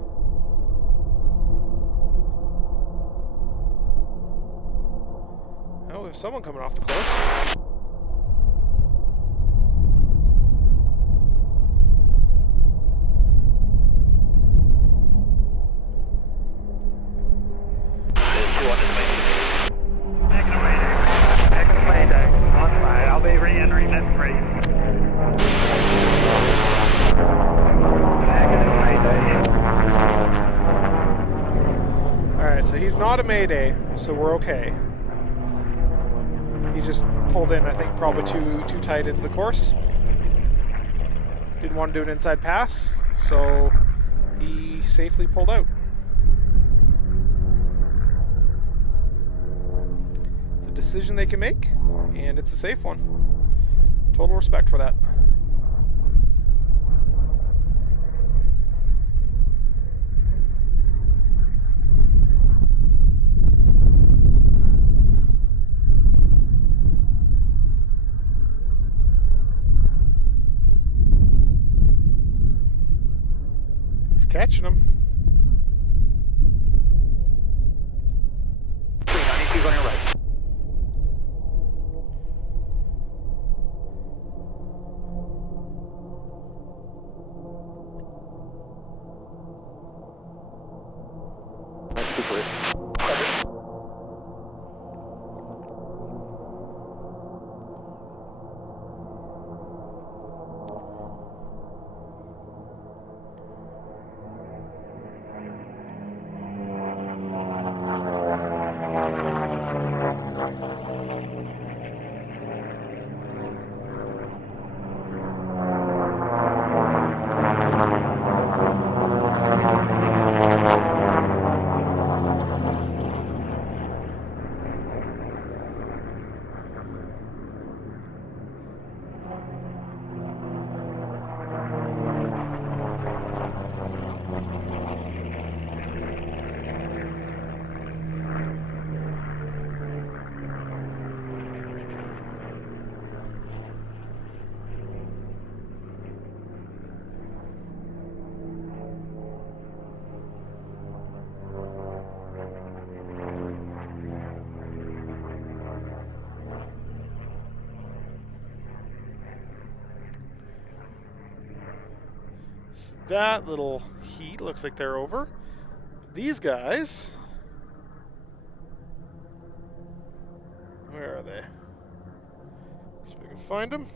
Oh, we have someone coming off the course. I'll be re-entering this race. Alright, so he's not a Mayday, so we're okay. He just pulled in, I think, probably too tight into the course. Didn't want to do an inside pass, so he safely pulled out. It's a decision they can make, and it's a safe one. Total respect for that. He's catching him. 392 on your right. So that little heat looks like they're over. These guys, where are they? See if we can find them.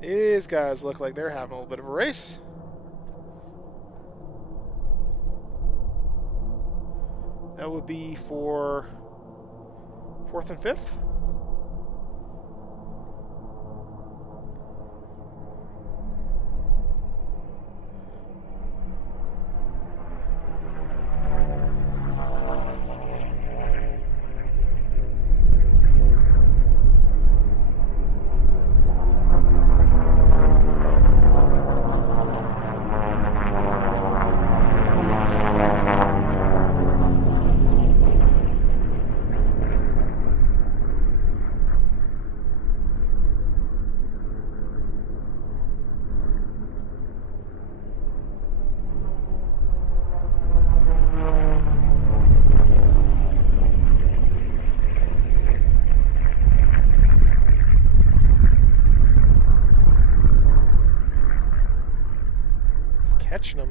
These guys look like they're having a little bit of a race. That would be for 4th and 5th. Catching them.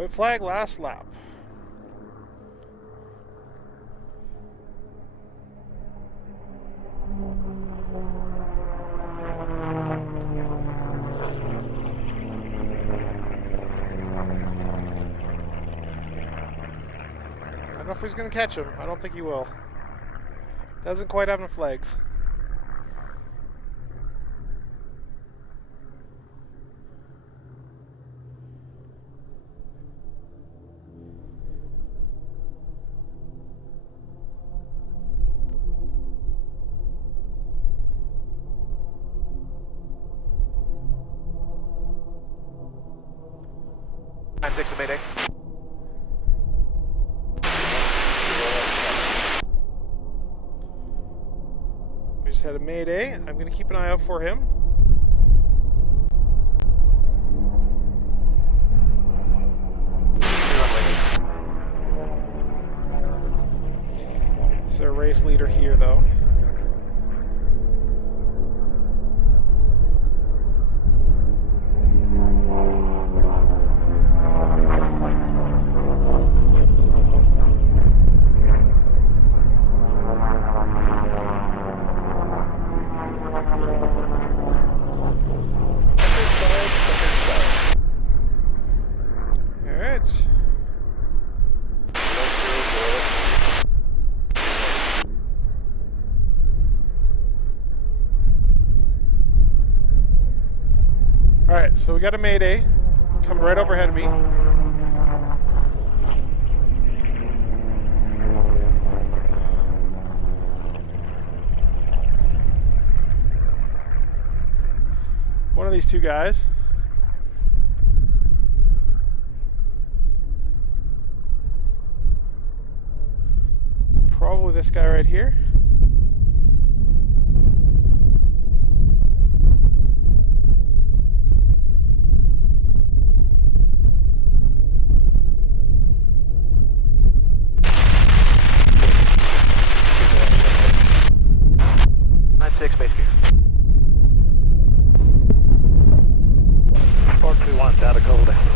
White flag, last lap. I don't know if he's going to catch him. I don't think he will. Doesn't quite have enough legs. Six Mayday. We just had a mayday. I'm going to keep an eye out for him. This is our race leader here, though. Alright, so we got a mayday coming right overhead of me. One of these two guys. Probably this guy right here. Six base gear. 421's out of cold down.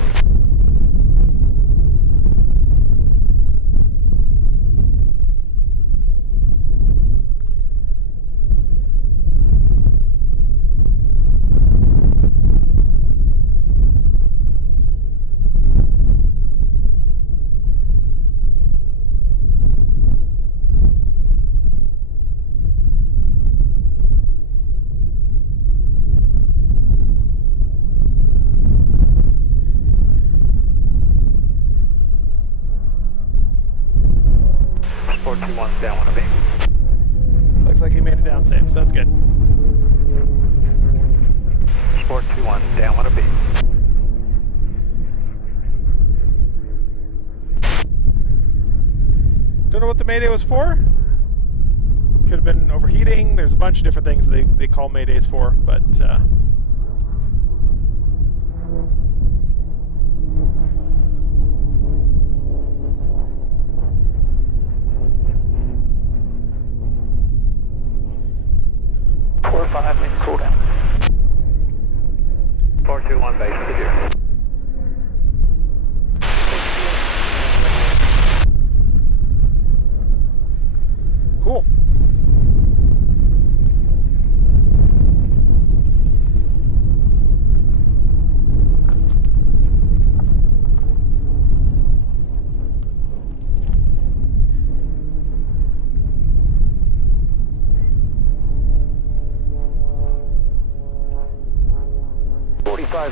Down one of beam. Looks like he made it down safe, so that's good. Sport 21 down one of beam. Don't know what the mayday was for. Could have been overheating. There's a bunch of different things they call maydays for, but 5 minute cool down. 421 base of the deer. cool.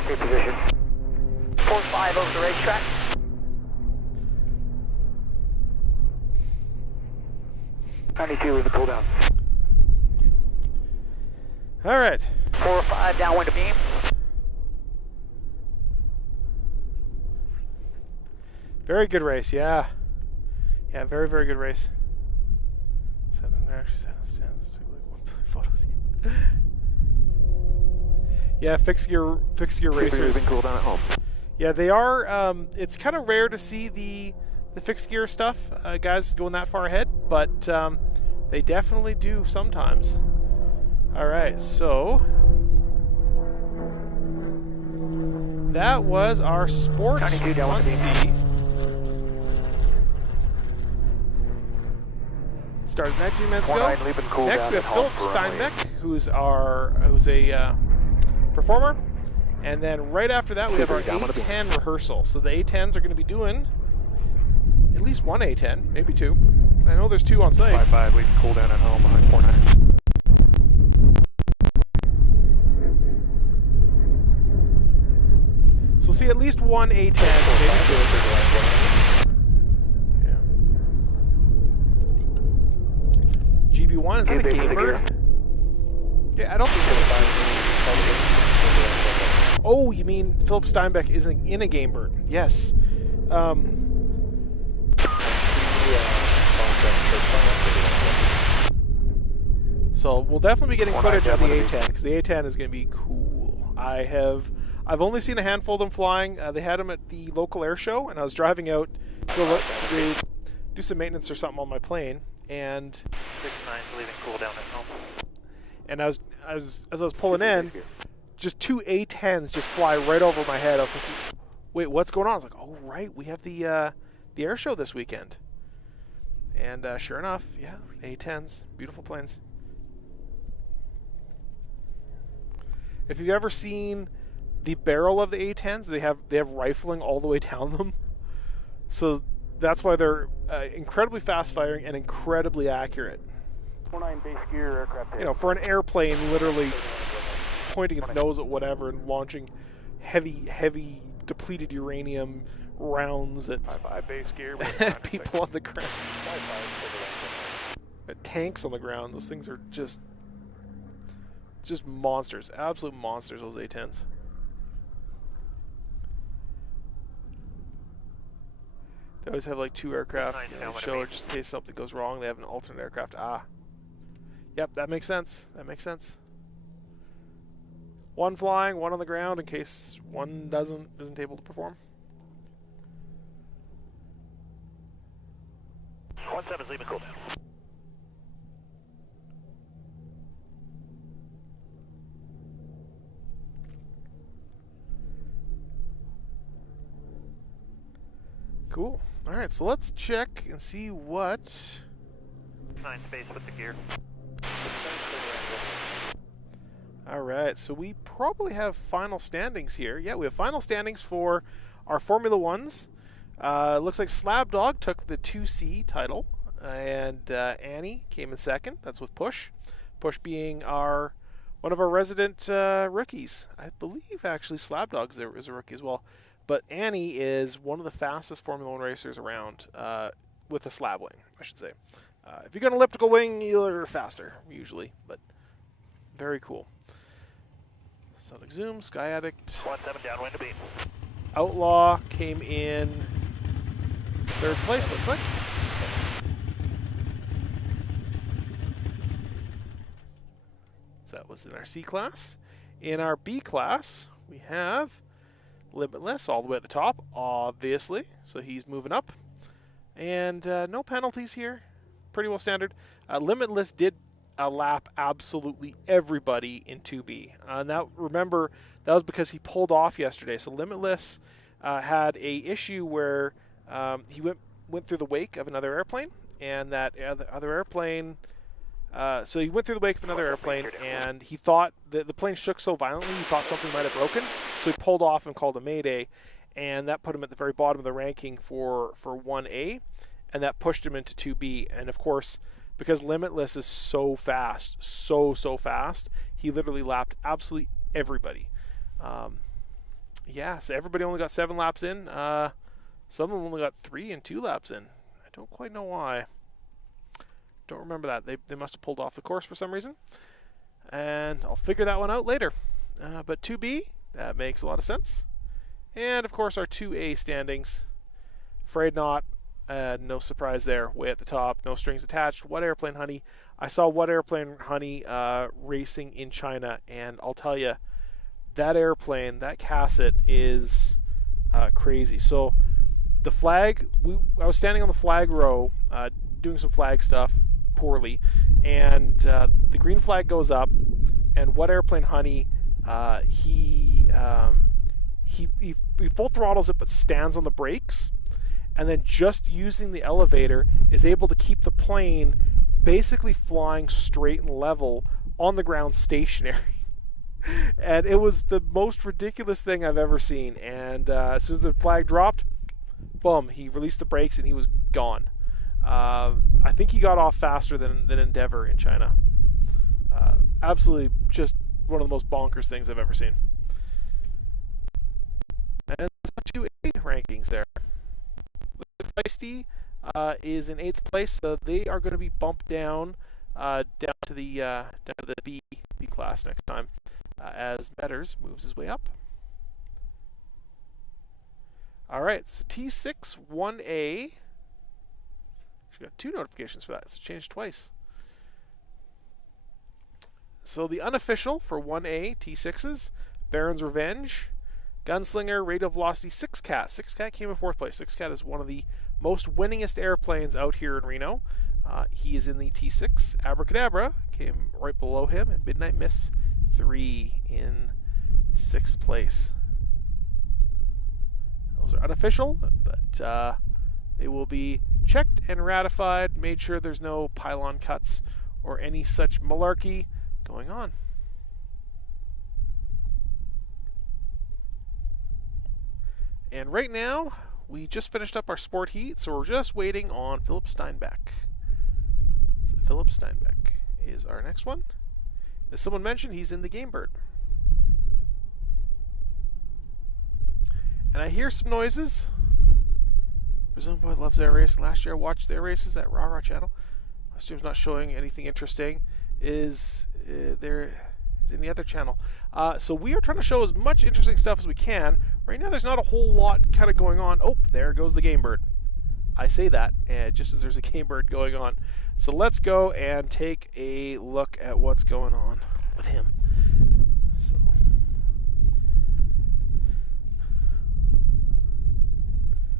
State position. 4-5 over the racetrack. Leave the cool down. All right. 4-5 downwind of beam. Very good race, yeah. Yeah, very, very good race. Photos. Yeah, fixed gear racers. Cool down at home. Yeah, they are. It's kind of rare to see the fixed gear stuff, guys going that far ahead, but they definitely do sometimes. All right, so that was our Sport 92 down with the 1C. Started 19 minutes ago. 49, leaving cool Next down we have at Philip home for runway. Steinbeck, who's a performer, and then right after that we have our A10 rehearsal. So the A10s are going to be doing at least one A10, maybe two. I know there's two on site. 55, leaving cool down at home behind 49. So we'll see at least one A10, maybe two. Yeah. GB1, is that a game bird? Yeah, I don't think there's a game bird. Oh, you mean Philip Steinbeck isn't in a game bird? Yes. So we'll definitely be getting footage of the A10 because the A10 is going to be cool. I've only seen a handful of them flying. They had them at the local air show, and I was driving out to go look to do some maintenance or something on my plane, and 69's leaving cool down at home. and as I was pulling in, just two A10s just fly right over my head. I was like, wait, what's going on? I was like, oh right, we have the air show this weekend. And sure enough, yeah, A10s, beautiful planes. If you've ever seen the barrel of the A10s, they have rifling all the way down them. So that's why they're incredibly fast firing and incredibly accurate. 49 base gear aircraft. You know, for an airplane literally pointing its nose at whatever and launching heavy depleted uranium rounds at 55 base gear. people on the ground. At tanks on the ground. Those things are just monsters. Absolute monsters, those A10s. They always have like two aircraft in the show just in case something goes wrong. They have an alternate aircraft. Yep, that makes sense. That makes sense. One flying, one on the ground in case one isn't able to perform. 17's leaving cool down. Cool. All right, so let's check and see what. 9 space with the gear. All right, so we probably have final standings here. Yeah, we have final standings for our Formula Ones. Looks like Slab Dog took the 2C title, and Annie came in second. That's with Push. Push being one of our resident rookies. I believe actually Slab Dog is a rookie as well. But Annie is one of the fastest Formula 1 racers around with a slab wing, I should say. If you got an elliptical wing, you're faster, usually. But very cool. Sonic Zoom, Sky Addict. 17 downwind to beam. Outlaw came in third place, looks like. So that was in our C class. In our B class, we have Limitless all the way at the top, obviously. So he's moving up. And no penalties here. Pretty well standard. Limitless did lap absolutely everybody in 2B. And remember, that was because he pulled off yesterday. So Limitless had a issue where he went through the wake of another airplane. And that other airplane... so he went through the wake of another airplane, and he thought the plane shook so violently he thought something might have broken. So he pulled off and called a mayday, and that put him at the very bottom of the ranking for 1A, and that pushed him into 2B. And of course, because Limitless is so fast, so fast, he literally lapped absolutely everybody. Yeah, so everybody only got 7 laps in. Some of them only got 3 and 2 laps in. I don't quite know why. Don't remember that. They must have pulled off the course for some reason. And I'll figure that one out later. But 2B, that makes a lot of sense. And of course our 2A standings. Afraid not. No surprise there. Way at the top. No strings attached. What Airplane Honey. I saw What Airplane Honey racing in China. And I'll tell you, that airplane, that Casset is crazy. So the flag, I was standing on the flag row doing some flag stuff poorly, and the green he he full throttles it but stands on the brakes, and then just using the elevator is able to keep the plane basically flying straight and level on the ground stationary. And it was the most ridiculous thing I've ever seen. And as soon as the flag dropped, boom, he released the brakes and he was gone. I think he got off faster than Endeavour in China. Absolutely just one of the most bonkers things I've ever seen. And 2A rankings there. Feisty is in 8th place, so they are going to be bumped down to the B class next time, as Betters moves his way up. All right, so T6 1A. Actually got 2 notifications for that. It's changed twice. So the unofficial for 1A T6s, Baron's Revenge, Gunslinger, Rate of Velocity, 6Cat. 6Cat came in 4th place. 6Cat is one of the most winningest airplanes out here in Reno. He is in the T6. Abracadabra came right below him, and Midnight Miss 3 in 6th place. Those are unofficial, but they will be checked and ratified, made sure there's no pylon cuts or any such malarkey going on. And right now, we just finished up our sport heat, so we're just waiting on Philip Steinbeck. So Philip Steinbeck is our next one. As someone mentioned, he's in the Game Bird. And I hear some noises. Brazilian Boy loves air racing. Last year I watched the air races at Raw channel. Last year's not showing anything interesting. Is any other channel. So we are trying to show as much interesting stuff as we can. Right now there's not a whole lot kind of going on. Oh, there goes the Game Bird. I say that just as there's a Game Bird going on. So let's go and take a look at what's going on with him. So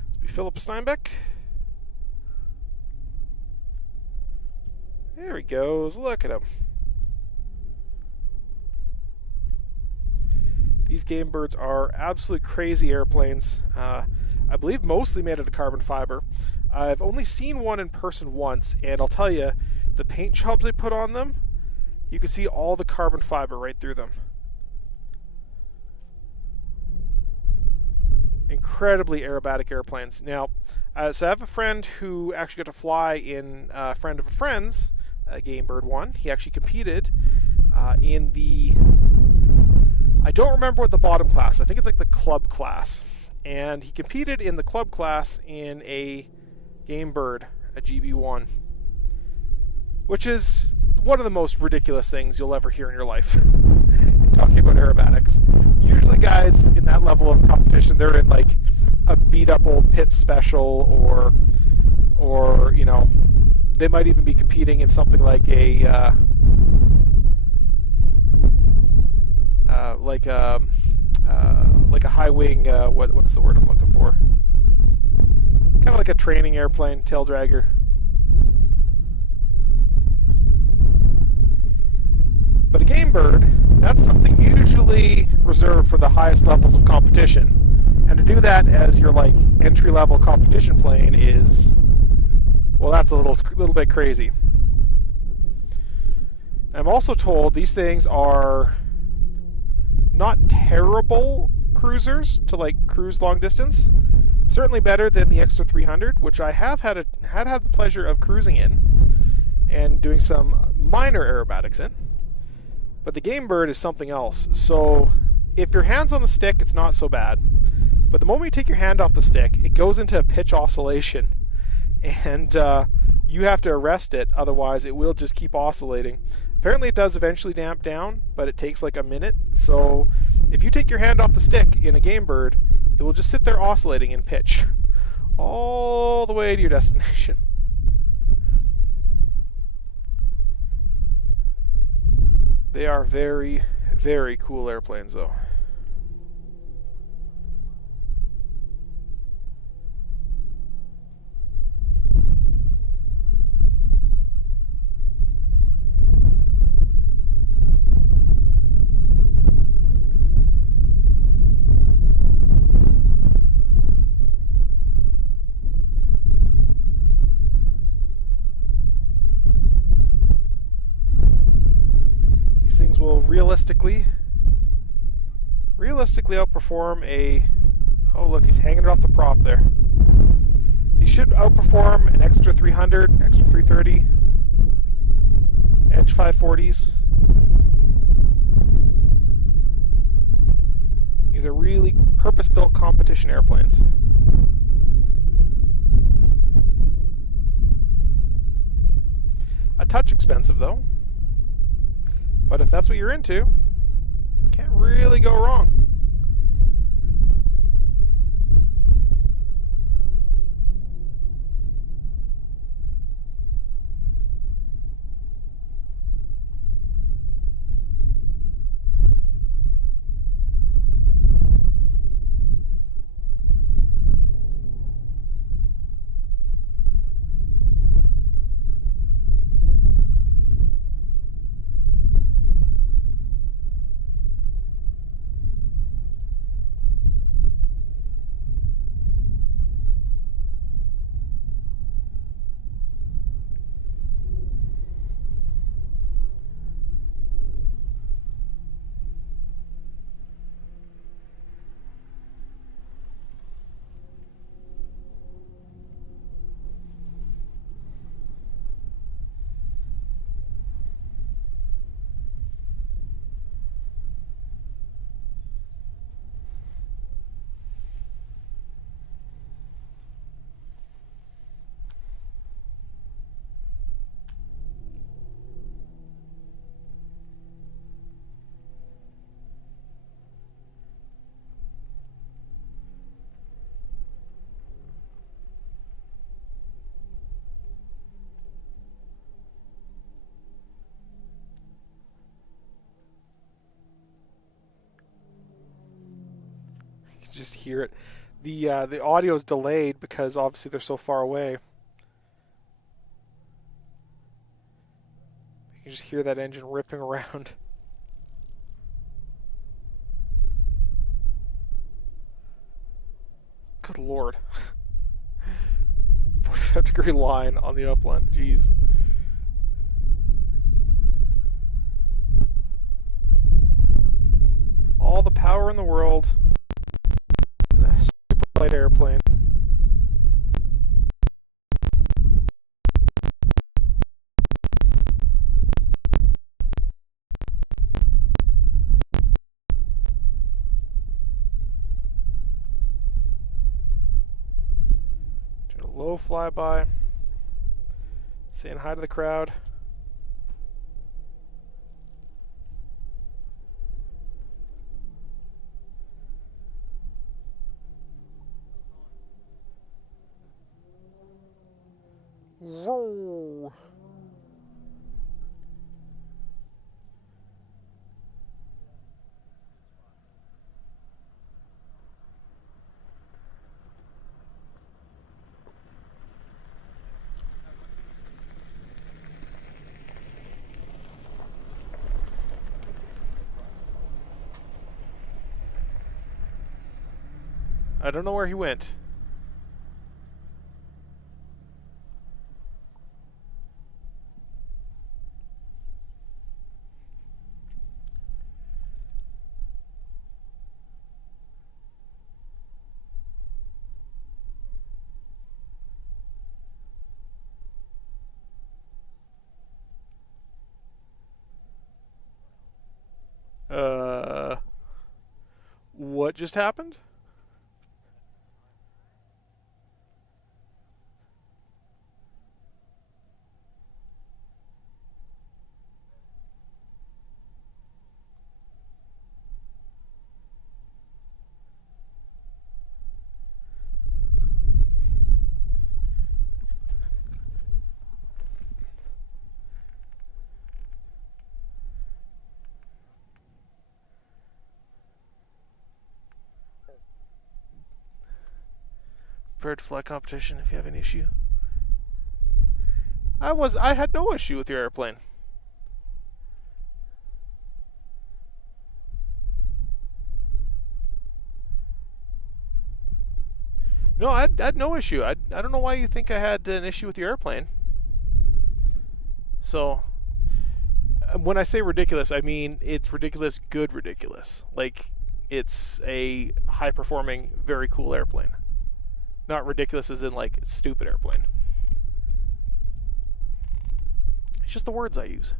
let's be Philip Steinbeck. There he goes. Look at him. These Game Birds are absolutely crazy airplanes. I believe mostly made out of carbon fiber. I've only seen one in person once, and I'll tell you, the paint jobs they put on them, you can see all the carbon fiber right through them. Incredibly aerobatic airplanes. Now, so I have a friend who actually got to fly in a friend of a friend's Game Bird one. He actually competed in the... I don't remember what the bottom class. I think it's like the club class. And he competed in the club class in a Game Bird, a GB1, which is one of the most ridiculous things you'll ever hear in your life. Talking about aerobatics. Usually guys in that level of competition, they're in like a beat up old pit special, or you know, they might even be competing in something like a like a high wing, what's the word I'm looking for? Kind of like a training airplane, tail dragger. But a Game Bird, that's something usually reserved for the highest levels of competition. And to do that as your like entry-level competition plane is, well, that's a little bit crazy. I'm also told these things are not terrible cruisers to like cruise long distance. Certainly better than the Extra 300, which I have had the pleasure of cruising in and doing some minor aerobatics in. But the Game Bird is something else. So if your hand's on the stick, it's not so bad. But the moment you take your hand off the stick, it goes into a pitch oscillation, and you have to arrest it, otherwise it will just keep oscillating. Apparently it does eventually damp down, but it takes like a minute. So if you take your hand off the stick in a Game Bird, it will just sit there oscillating in pitch all the way to your destination. They are very, very cool airplanes though. realistically outperform a... Oh, look, he's hanging it off the prop there. He should outperform an extra 300, extra 330, Edge 540s. These are really purpose-built competition airplanes. A touch expensive, though. But if that's what you're into, can't really go wrong. Just hear it. The audio is delayed because obviously they're so far away. You can just hear that engine ripping around. Good Lord. 45-degree line on the upland. Jeez. All the power in the world. Super light airplane. Doing a low flyby. Saying hi to the crowd. Roll. I don't know where he went. What just happened? Prepared to fly competition if you have an issue. I had no issue with your airplane. No, I had no issue. I don't know why you think I had an issue with your airplane. So, when I say ridiculous, I mean it's ridiculous, good ridiculous. Like, it's a high-performing, very cool airplane. Not ridiculous as in, like, stupid airplane. It's just the words I use.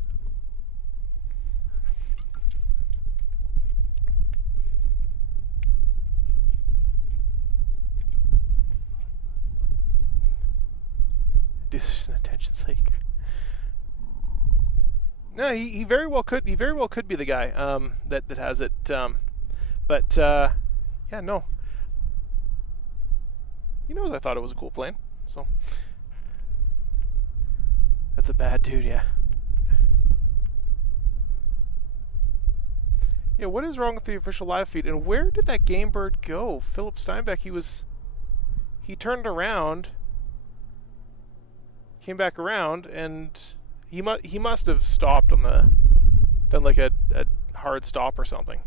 This is an attention sake. No, he very well could. He very well could be the guy that has it. But yeah, no. He knows I thought it was a cool plane, so that's a bad dude. Yeah. Yeah. What is wrong with the official live feed? And where did that game bird go? Philip Steinbeck. He turned around, came back around, and he must have stopped on done like a hard stop or something.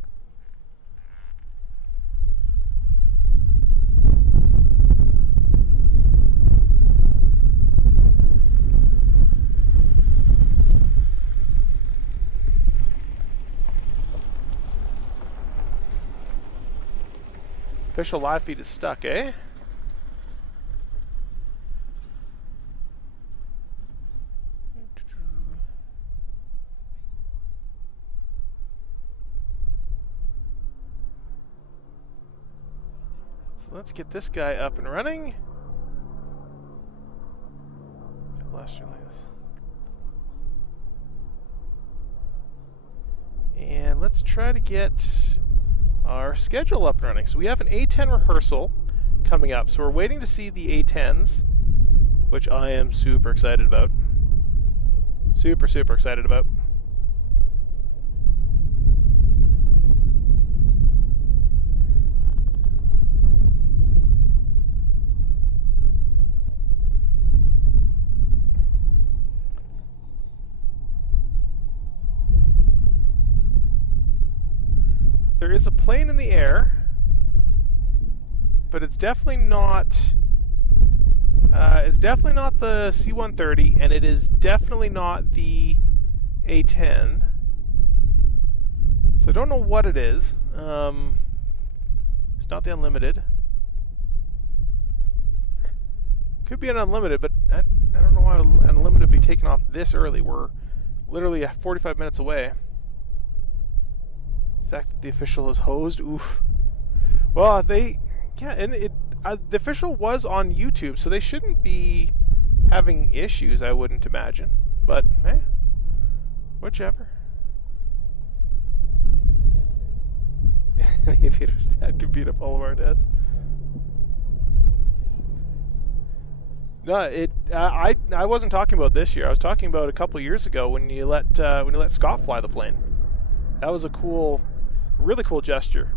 Official live feed is stuck, eh? So let's get this guy up and running. Last year like this. And let's try to get our schedule up and running. So we have an A10 rehearsal coming up. So we're waiting to see the A10s, which I am super excited about. Super, super excited about. There is a plane in the air, but it's definitely not. It's definitely not the C-130, and it is definitely not the A-10. So I don't know what it is. It's not the Unlimited. Could be an Unlimited, but I don't know why an Unlimited would be taken off this early. We're literally 45 minutes away. The fact that the official is hosed, oof. Well, the official was on YouTube, so they shouldn't be having issues, I wouldn't imagine. But, hey, whichever. The aviator's dad can beat up all of our dads. No, I wasn't talking about this year. I was talking about a couple years ago when you let Scott fly the plane. That was a cool, really cool gesture.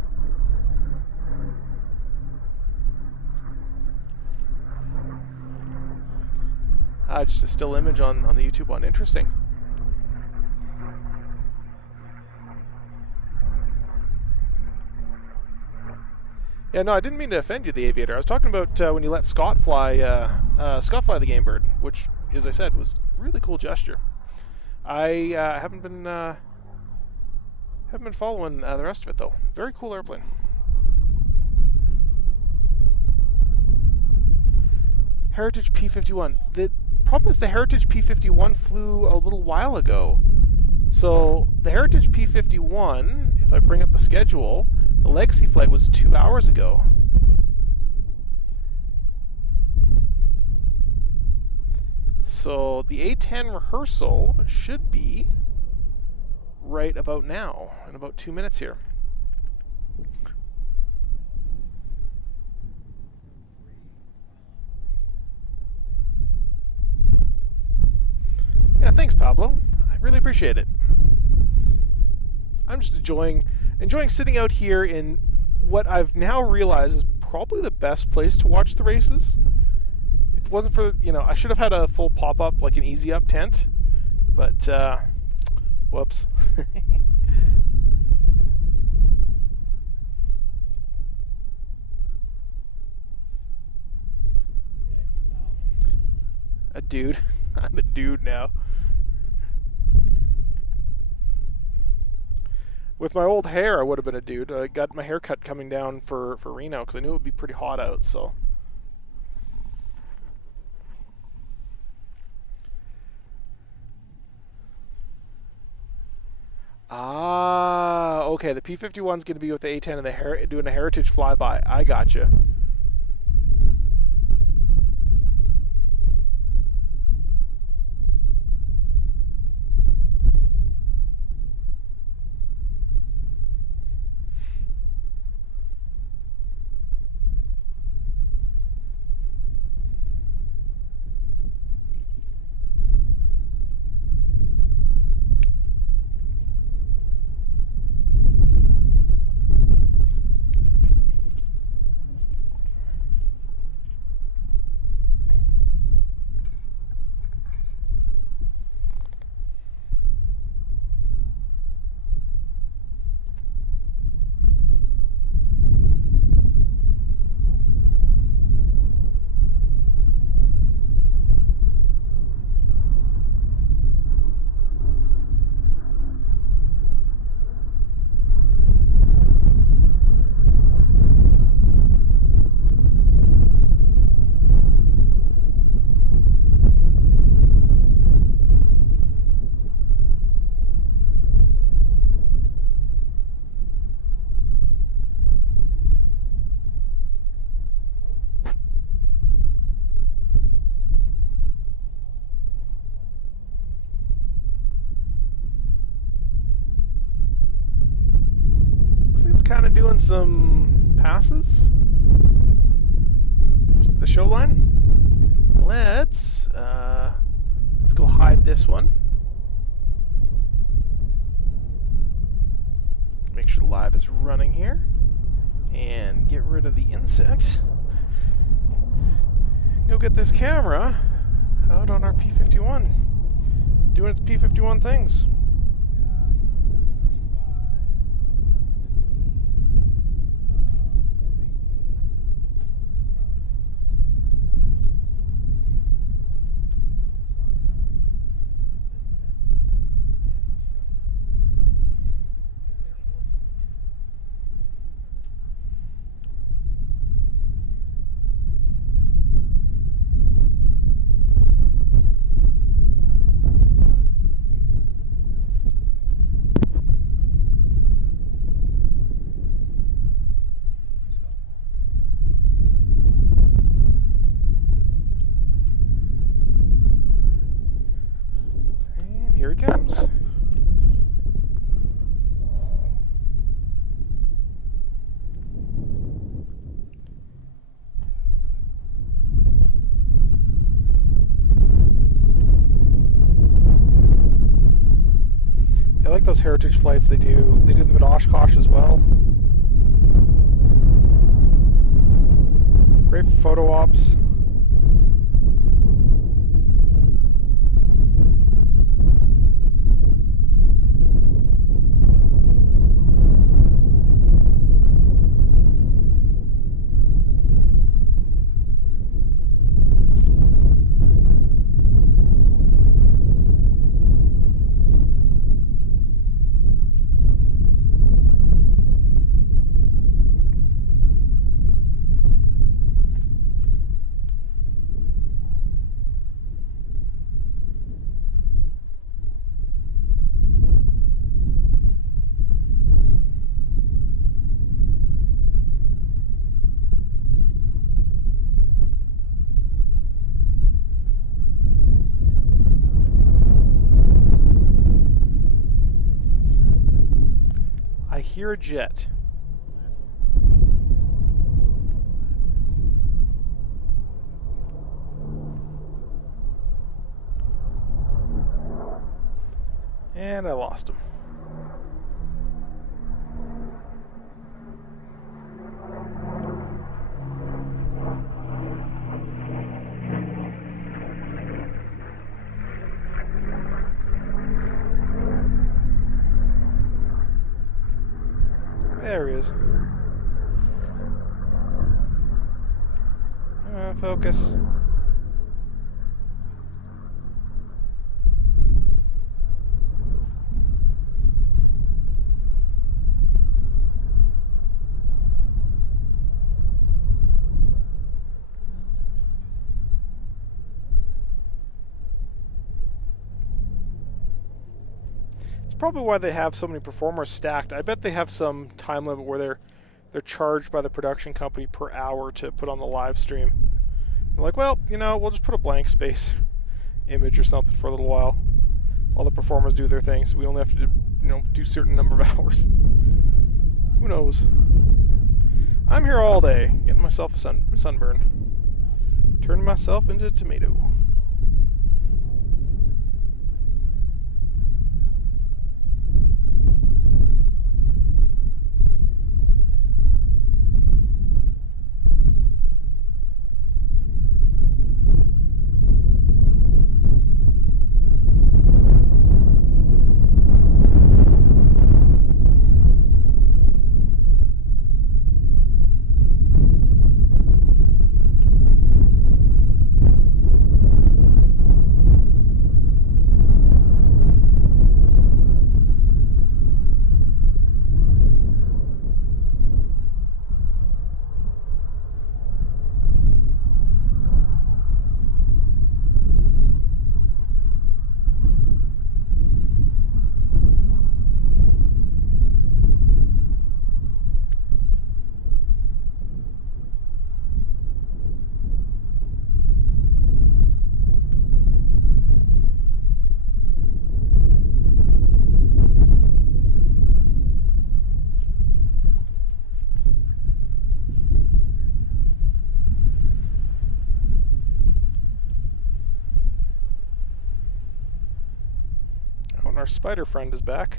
Just a still image on the YouTube one. Interesting. Yeah, no, I didn't mean to offend you, the aviator. I was talking about when you let Scott fly the game bird, which, as I said, was a really cool gesture. I haven't been following the rest of it though. Very cool airplane. Heritage P51. The problem is the Heritage P51 flew a little while ago. So the Heritage P51, if I bring up the schedule, the legacy flight was 2 hours ago. So the A10 rehearsal should be right about now, in about 2 minutes here. Yeah, thanks, Pablo. I really appreciate it. I'm just enjoying sitting out here in what I've now realized is probably the best place to watch the races. If it wasn't for, I should have had a full pop-up, like an easy-up tent, but, whoops. A dude. I'm a dude now. With my old hair, I would have been a dude. I got my haircut coming down for Reno because I knew it would be pretty hot out. So. Ah, okay. The P-51's going to be with the A-10 and doing a heritage flyby. I gotcha. It's kind of doing some passes. Just the show line. Let's go hide this one. Make sure the live is running here, and get rid of the inset. Go get this camera out on our P-51, doing its P-51 things. Here he comes. I like those heritage flights they do. They do them at Oshkosh as well. Great for photo ops. I hear a jet. And I lost him. There he is. Focus. probably why they have so many performers stacked. I bet they have some time limit where they're charged by the production company per hour to put on the live stream. They're like, well, you know, we'll just put a blank space image or something for a little while the performers do their thing, so we only have to do certain number of hours. Who knows? I'm here all day, getting myself a sunburn. Turning myself into a tomato. Our spider friend is back.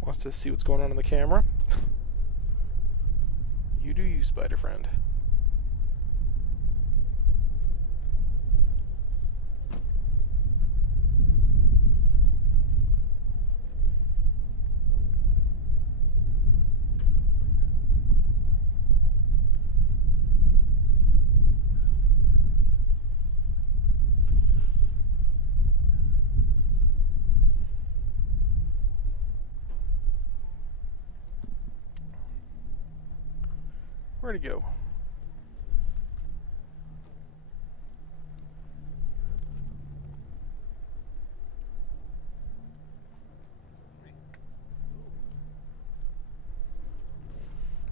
Wants to see what's going on in the camera. You do you, spider friend. Where'd he go?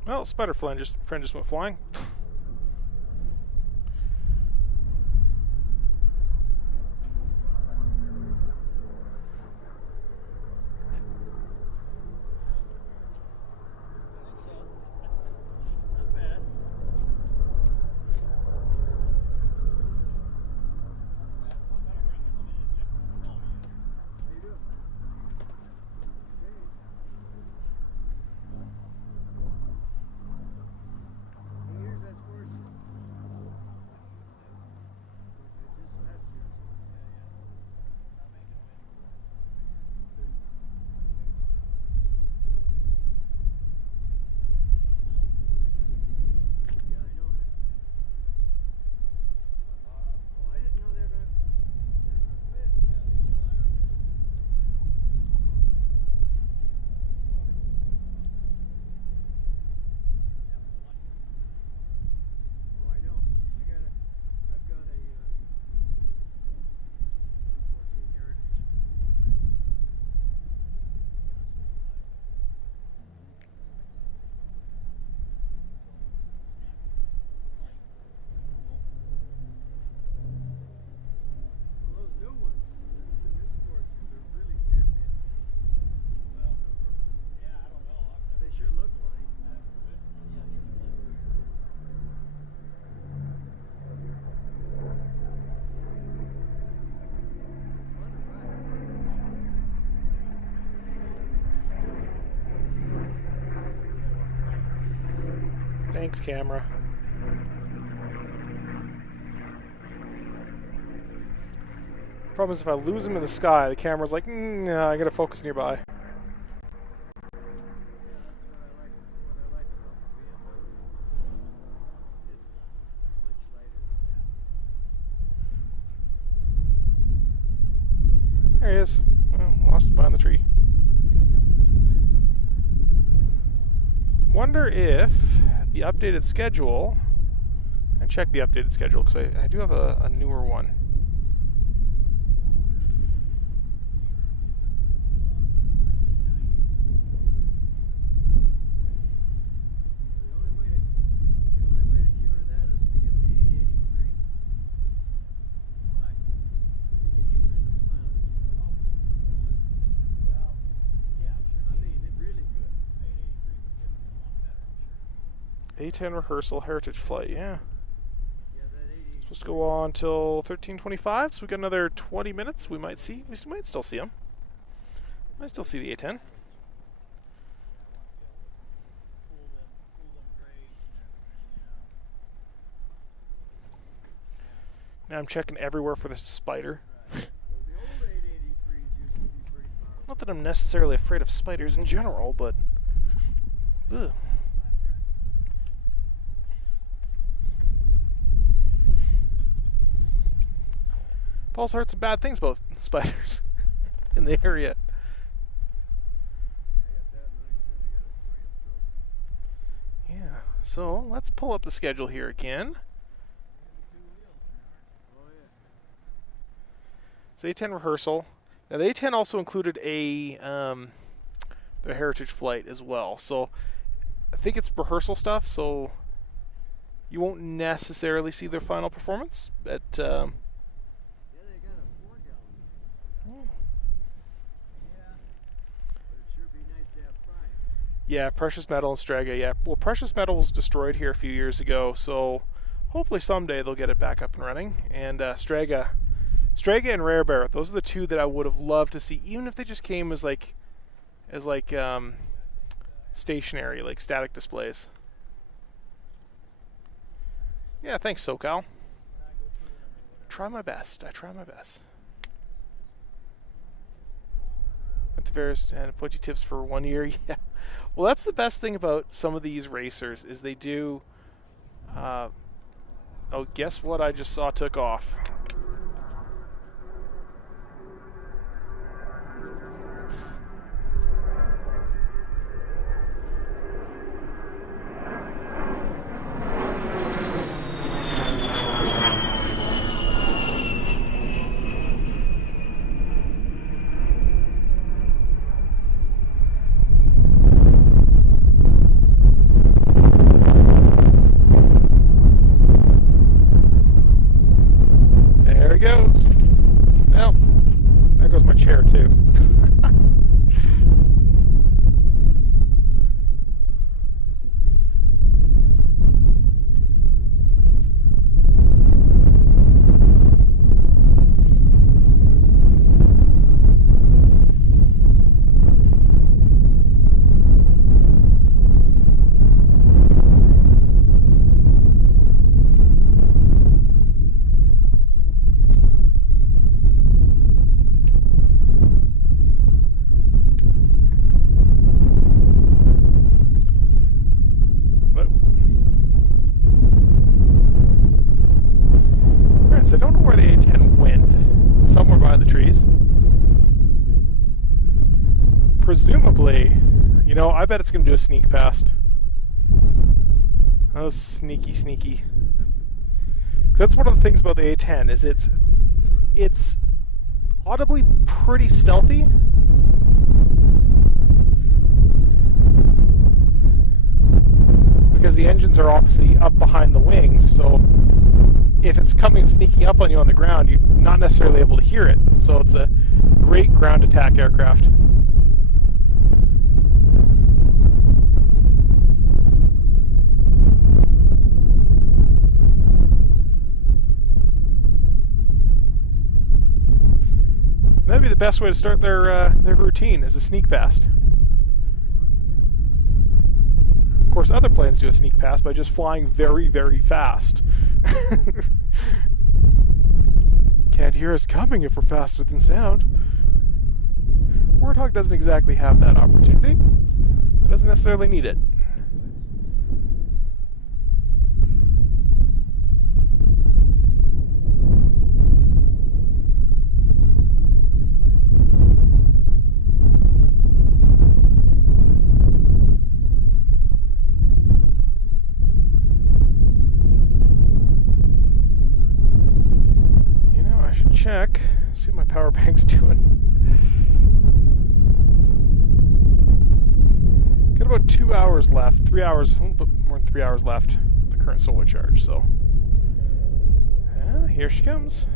Well, spider friend just went flying. Thanks, camera. Problem is, if I lose him in the sky, the camera's like, nah, I gotta focus nearby. There he is. Well, lost him behind the tree. Wonder if the updated schedule. And check the updated schedule because I do have a newer one. A10 rehearsal heritage flight, yeah. Supposed to go on till 13:25, so we got another 20 minutes. We might still see them. Might still see the A10. Now I'm checking everywhere for the spider. Not that I'm necessarily afraid of spiders in general, but ugh. Paul's heard some bad things about spiders in the area. Yeah, so let's pull up the schedule here again. It's the A10 rehearsal. Now the A10 also included a the heritage flight as well. So I think it's rehearsal stuff, so you won't necessarily see their final performance, but yeah, Precious Metal and Strega, yeah. Well, Precious Metal was destroyed here a few years ago, so hopefully someday they'll get it back up and running. And Strega and Rare Bear, those are the two that I would have loved to see, even if they just came as stationary, like static displays. Yeah, thanks, SoCal. I try my best. At the various and pointy tips for 1 year, yeah. Well, that's the best thing about some of these racers is they do. Oh, guess what? I just saw took off. I don't know where the A10 went. It's somewhere by the trees. Presumably, you know, I bet it's going to do a sneak past. That was sneaky. 'Cause that's one of the things about the A10 is it's audibly pretty stealthy. Because the engines are obviously up behind the wings, so if it's sneaking up on you on the ground, you're not necessarily able to hear it. So it's a great ground attack aircraft. That'd be the best way to start their routine, is a sneak past. Of course, other planes do a sneak past by just flying very, very fast. Can't hear us coming if we're faster than sound. Warthog doesn't exactly have that opportunity. It doesn't necessarily need it. check, see what my power bank's doing. Got about 2 hours left, 3 hours, a little bit more than 3 hours left of the current solar charge, so. Here she comes.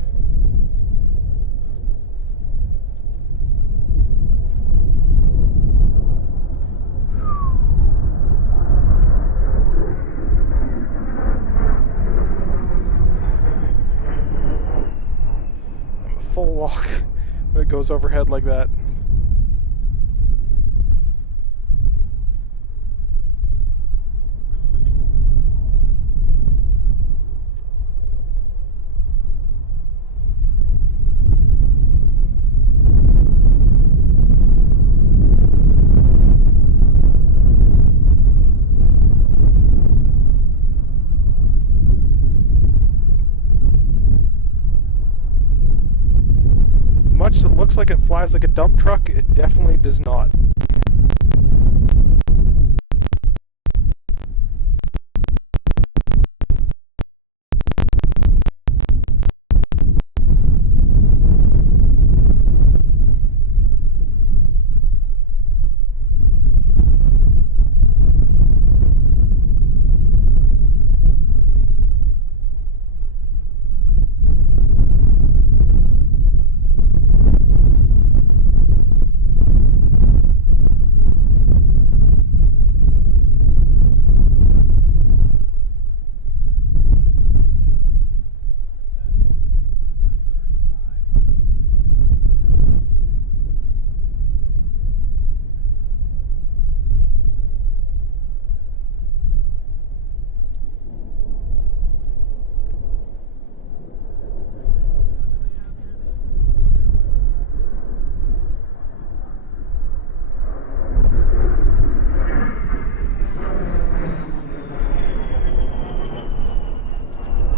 I'm a full lock when it goes overhead like that. Much as it looks like it flies like a dump truck, it definitely does not.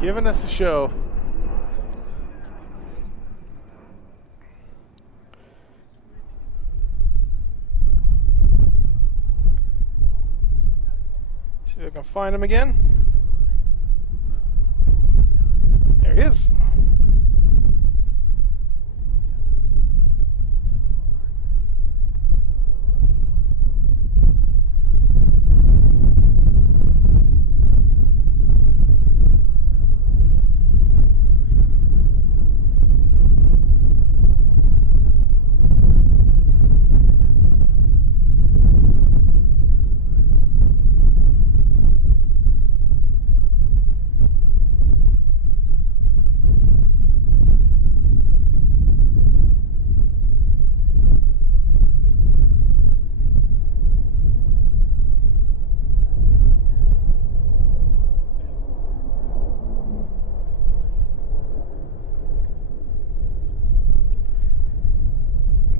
Giving us a show. See if I can find him again. There he is.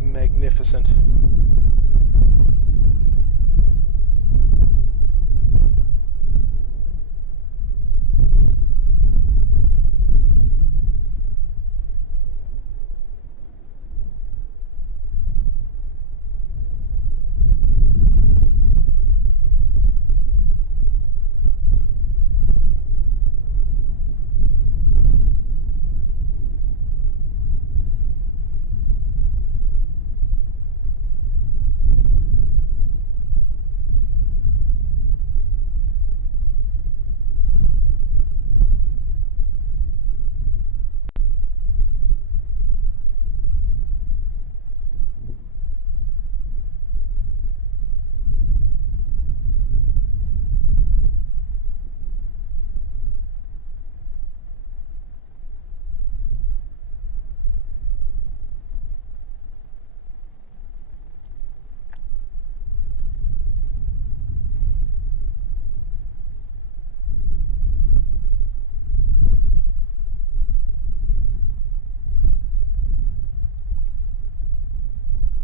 Magnificent.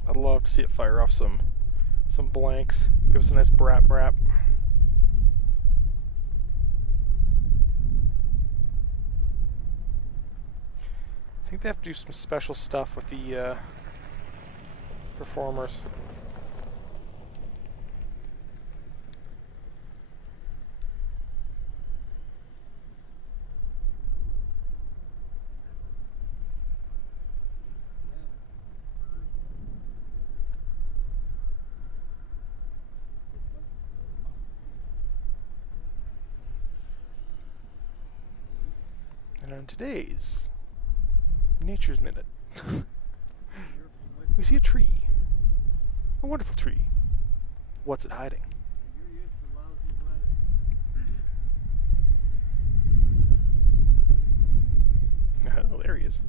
I'd love to see it fire off some blanks. Give us a nice brap brap. I think they have to do some special stuff with the performers. And on today's Nature's Minute, we see a tree. A wonderful tree. What's it hiding? Oh, there he is.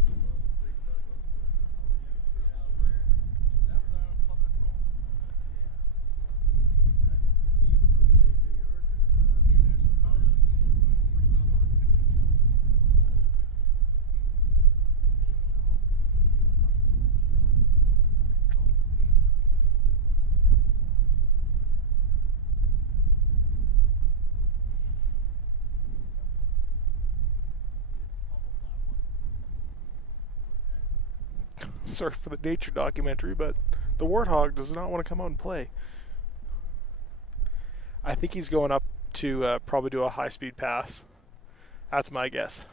Sorry for the nature documentary, but the warthog does not want to come out and play. I think he's going up to probably do a high-speed pass. That's my guess.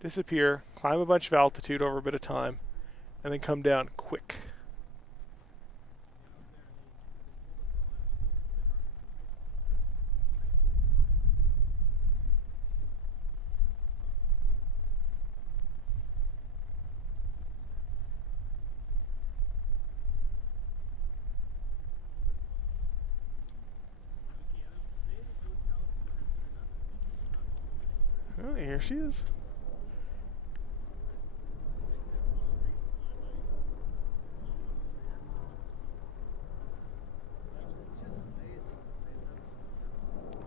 Disappear, climb a bunch of altitude over a bit of time, and then come down quick. Oh, here she is.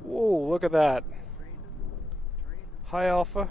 Whoa, look at that. High Alpha.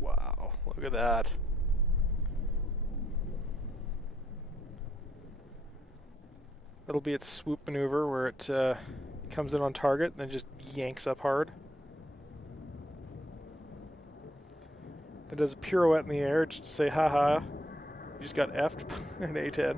Wow, look at that. It'll be its swoop maneuver where it comes in on target and then just yanks up hard. Then does a pirouette in the air just to say, haha, you just got effed by an A-10.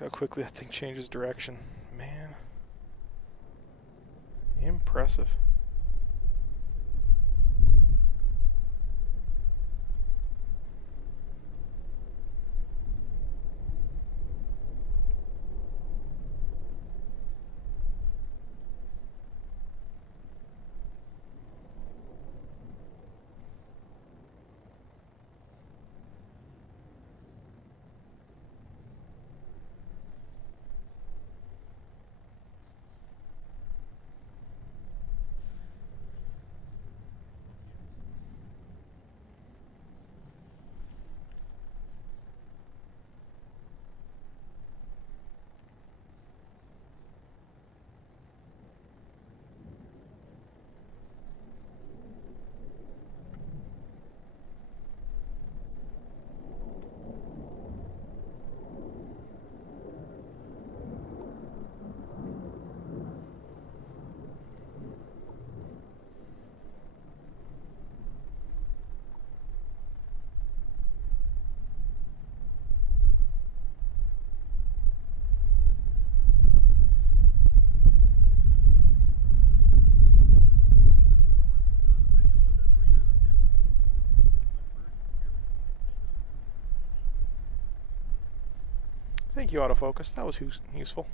How quickly that thing changes direction. Man. Impressive. Thank you, autofocus. That was useful.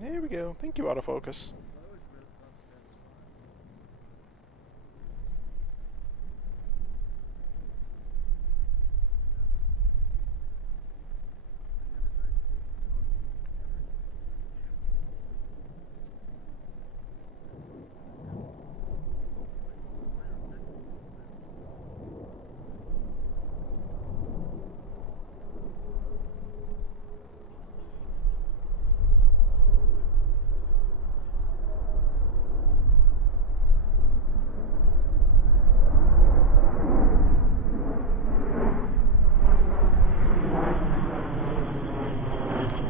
There we go. Thank you, autofocus.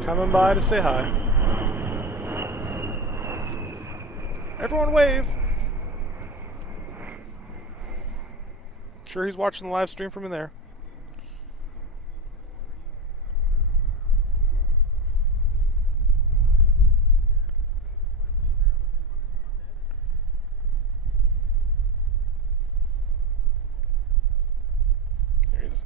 Coming by to say hi. Everyone wave. Sure he's watching the live stream from in there. There he is.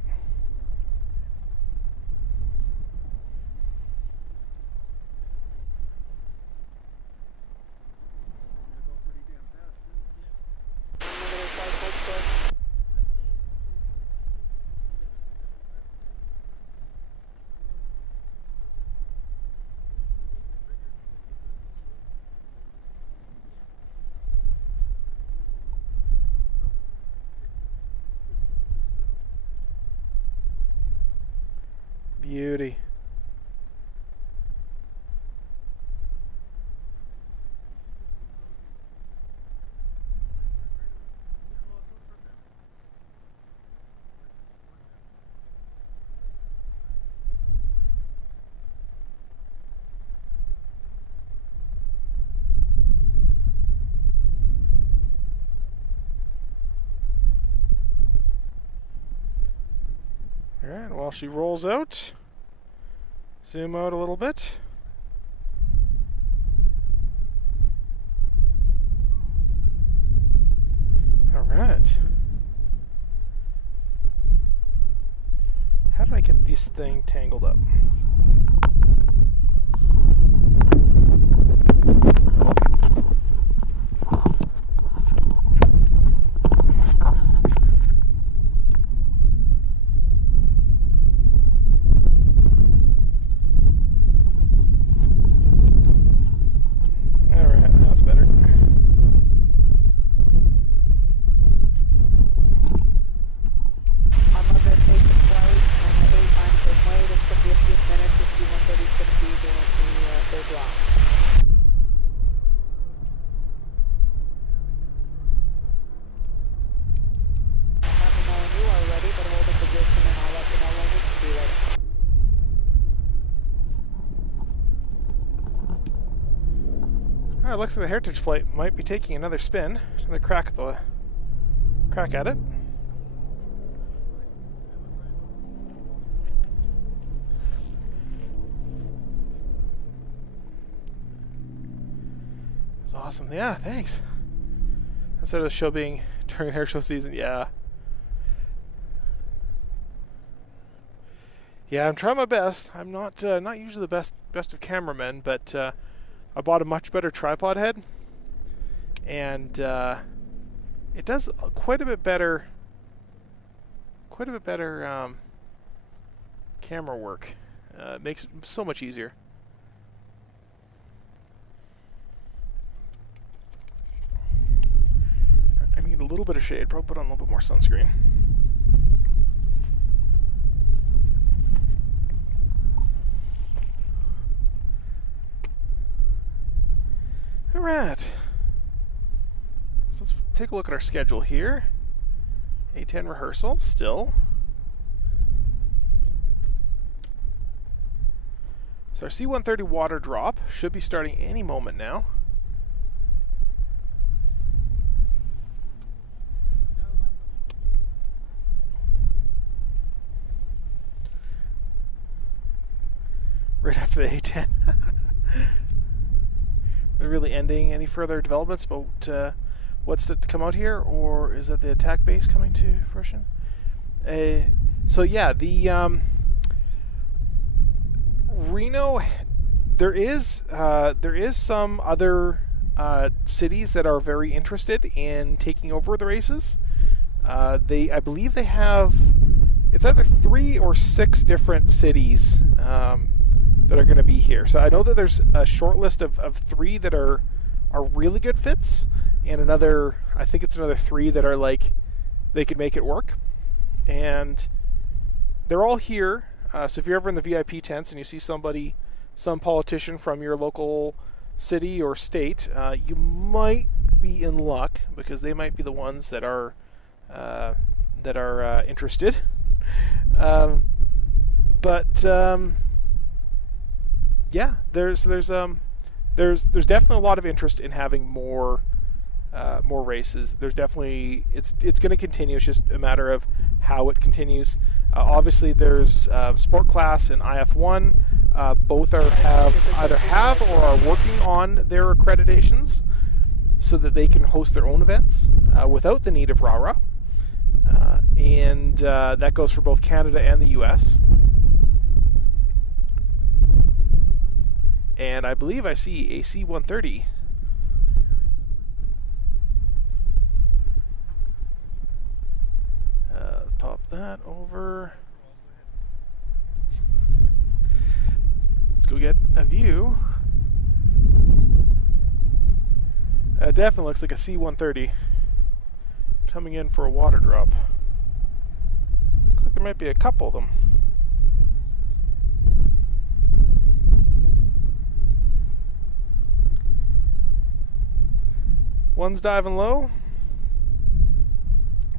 Beauty. All right, while she rolls out, zoom out a little bit. All right. How do I get this thing tangled up? Alright, looks like the Heritage flight might be taking another spin. Another crack at it. It's awesome. Yeah, thanks. instead of the show being during air show season. Yeah. Yeah, I'm trying my best. I'm not usually the best of cameramen, but I bought a much better tripod head, and it does quite a bit better camera work. It makes it so much easier. I need a little bit of shade. Probably put on a little bit more sunscreen. All right. So let's take a look at our schedule here. A10 rehearsal still. So our C-130 water drop should be starting any moment now. Right after the A10. Really ending any further developments about what's to come out here, or is it the attack base coming to fruition? So yeah, the Reno, there is some other cities that are very interested in taking over the races. I believe they have, it's either 3 or 6 different cities that are going to be here. So I know that there's a short list of 3 that are really good fits, and I think it's another 3 that are like, they could make it work. And they're all here. So if you're ever in the VIP tents and you see some politician from your local city or state, you might be in luck, because they might be the ones that are interested. Yeah, there's definitely a lot of interest in having more races. There's definitely, it's going to continue. It's just a matter of how it continues. Obviously, there's Sport Class and IF1. Both either have or are working on their accreditations so that they can host their own events without the need of RARA. And that goes for both Canada and the US. And I believe I see a C-130. Pop that over. Let's go get a view. That definitely looks like a C-130 coming in for a water drop. Looks like there might be a couple of them. One's diving low,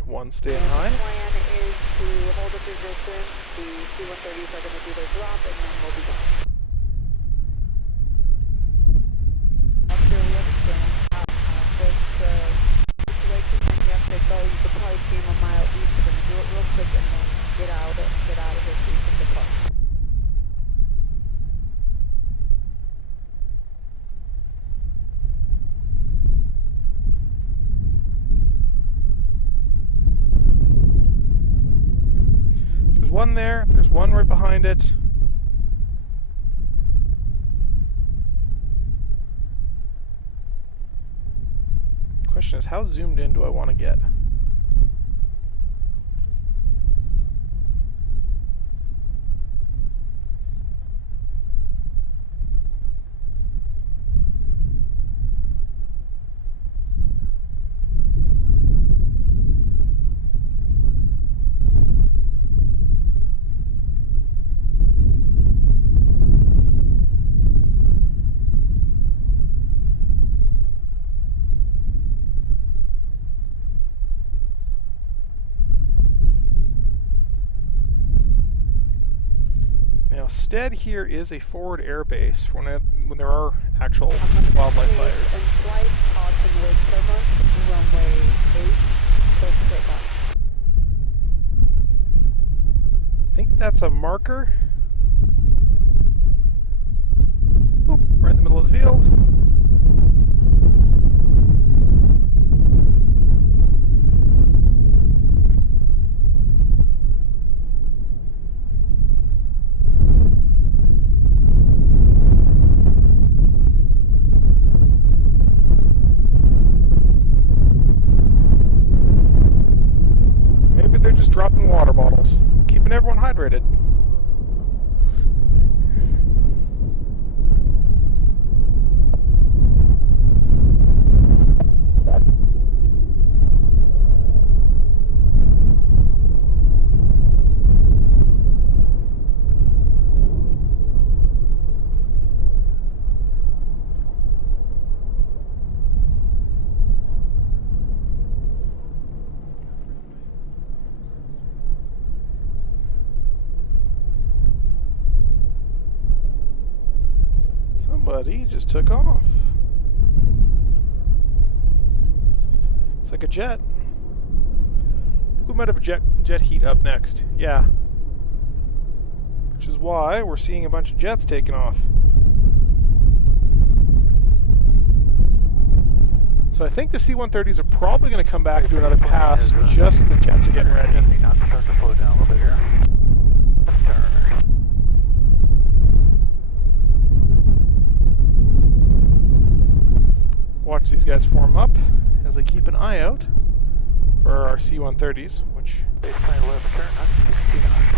one's staying high. The plan is to hold a position. The C-130s are going to do their drop, and then we'll be gone. I'm sure we understand this situation. When you have to go, you could probably see them a mile east. We're going to do it real quick and then get out of here so you can depart. There's one there, there's one right behind it. Question is, how zoomed in do I want to get? Stead here is a forward air base when there are actual wildlife fires. And flight caution with turbulence, runway 8, close to takeoff. I think that's a marker. Boop, right in the middle of the field. they're just dropping water bottles, keeping everyone hydrated. Somebody just took off. It's like a jet. I think we might have a jet heat up next. Yeah. Which is why we're seeing a bunch of jets taking off. So I think the C-130s are probably going to come back and do another pass just as the jets are getting ready. Not start to slow down a little bit here. Left turn. Watch these guys form up as I keep an eye out for our C-130s, which... Baseline left turn, 160 knots.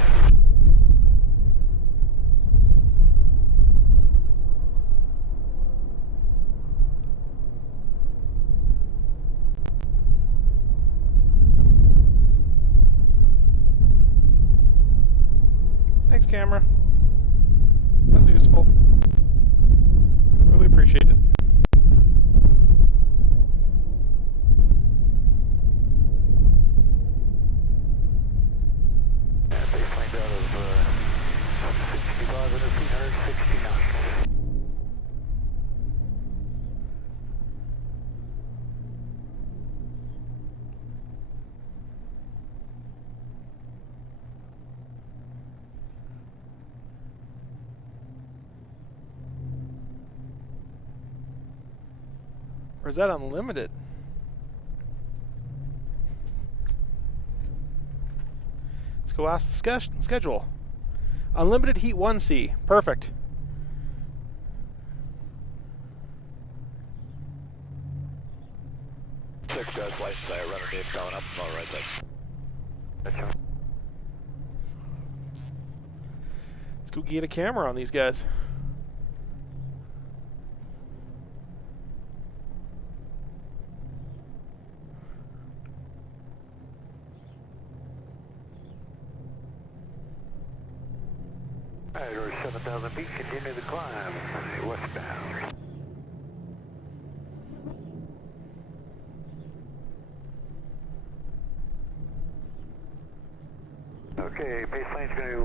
Thanks, camera. That was useful. Really appreciate it. Baseline out of 65 and 160 knots. Or is that unlimited? Let's go ask the schedule. Unlimited Heat 1C. Perfect. Six guys, license there, runner name coming up on the right side. Let's go get a camera on these guys. Alright, we're 7,000 feet, continue the climb, westbound. Okay, baseline's going to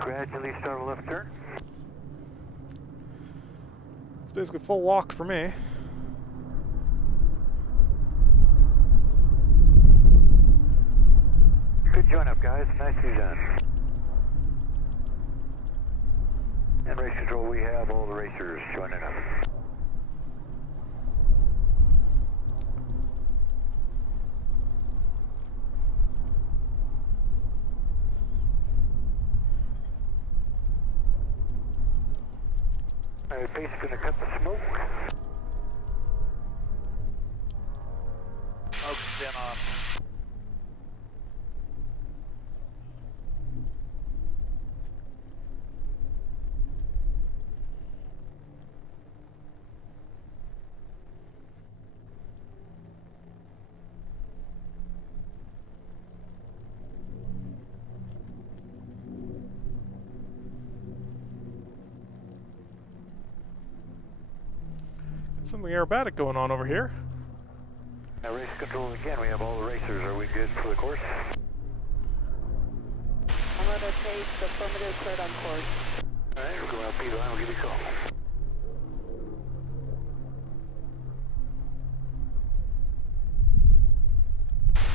gradually start a left turn. It's basically full lock for me. Good join up, guys. Nicely done. And race control, we have all the racers joining up. Alright, pace gonna cut the smoke. Smoke's been off. Something aerobatic going on over here. Now race control again, we have all the racers. Are we good for the course? I'm going to take the affirmative cleared on course. Alright, we're going up P line, we'll give you a call.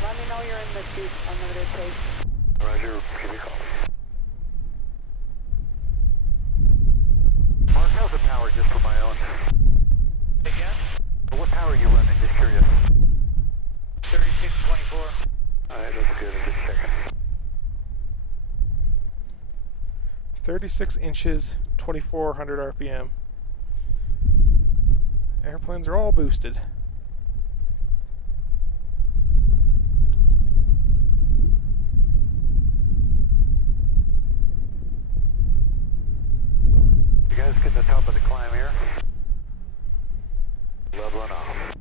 Let me know you're in the seat. Unlimited tape. Roger, give you a call. Mark, how's the power just for my own? Again? What power are you running? Just curious. 3624. Alright, that's good. I'm just checking. 36 inches, 2400 RPM. Airplanes are all boosted. Leveling off.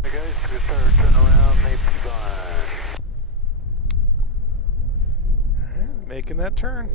Hey guys, we start turning around, maybe fine. Alright, making that turn.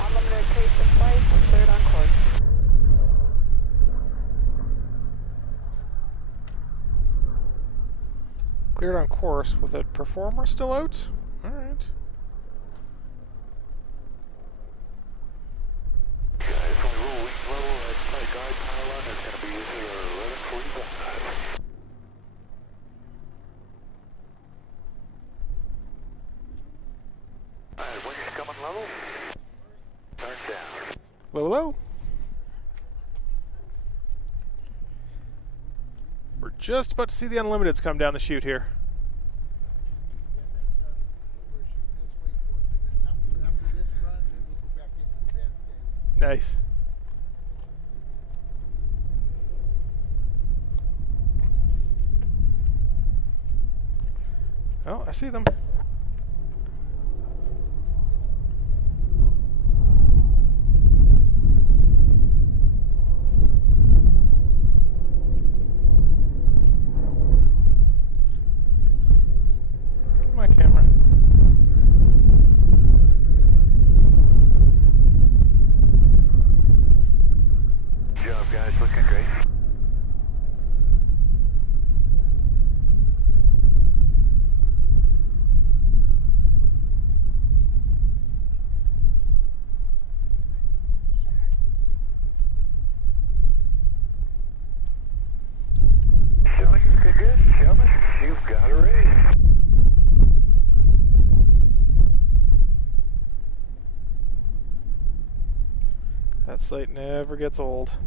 Unlimited taste and flight, cleared on course. Cleared on course with a performer still out? Alright. Guys, when we roll weak level, that guide pylon is going to be easy or 1145. Alright, wings coming level. Turn down. Low, low. We're just about to see the Unlimiteds come down the chute here. Nice. Oh, I see them. Come on, camera. Good job, guys. Looking great. Showing you good. Gentlemen, you've got a race. That sight never gets old.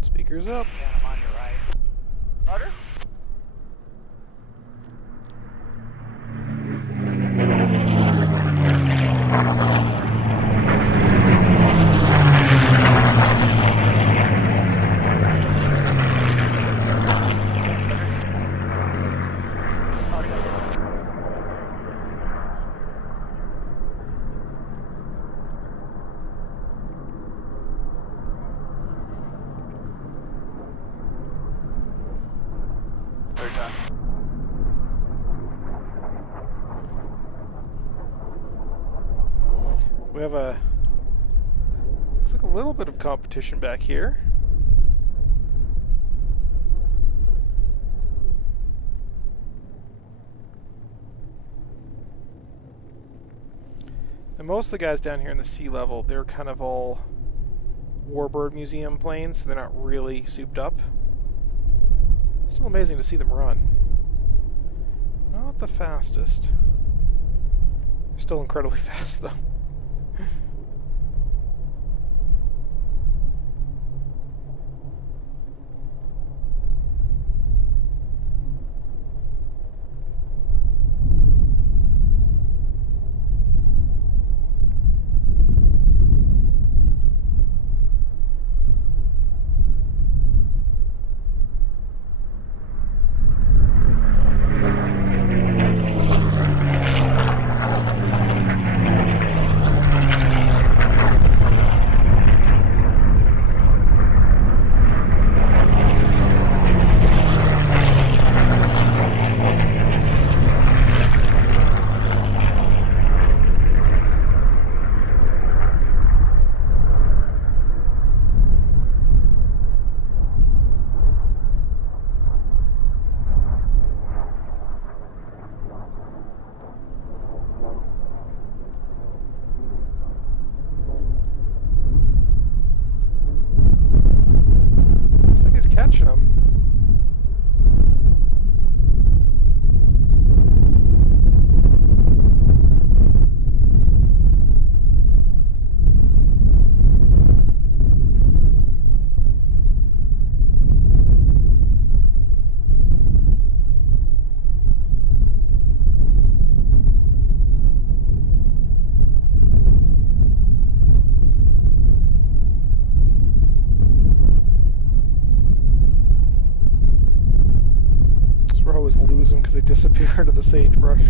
Speakers up. Yeah, I'm on your right. Roger. We have looks like a little bit of competition back here. And most of the guys down here in the sea level, they're kind of all Warbird Museum planes, so they're not really souped up. Still amazing to see them run. Not the fastest. They're still incredibly fast, though. Catching them. Always lose them because they disappear into the sagebrush.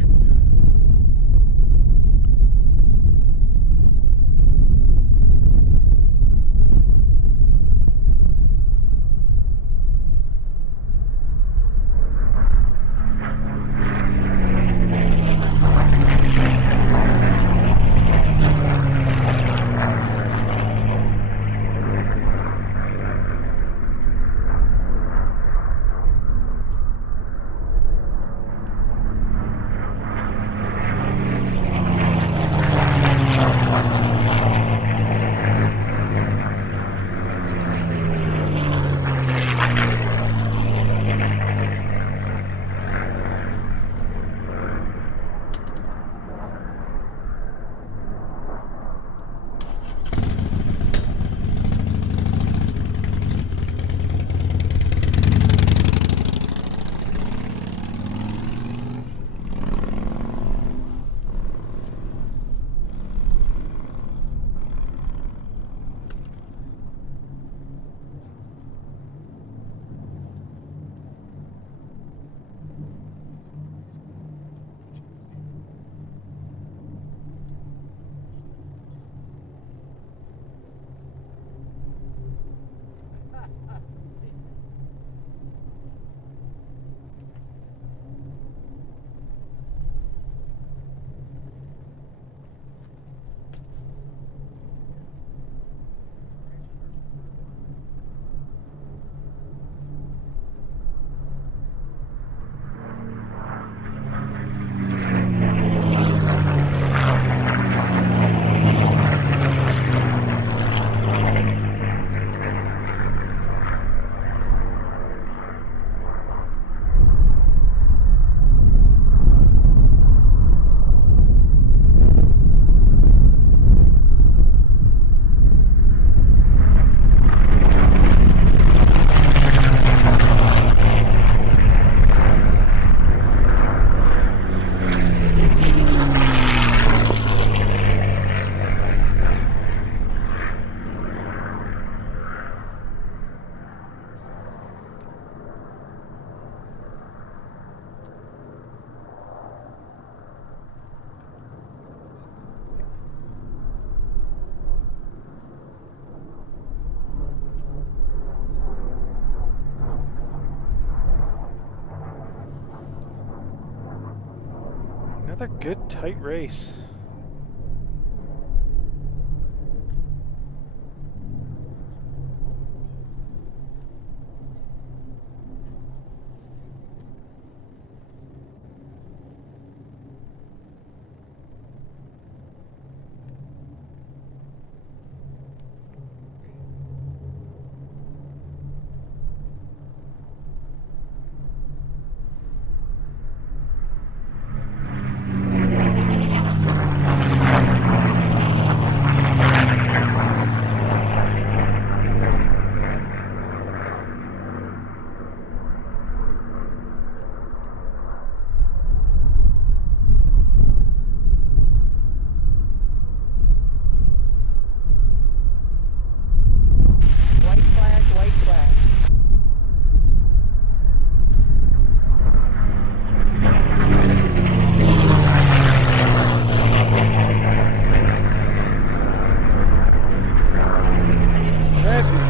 Another good tight race.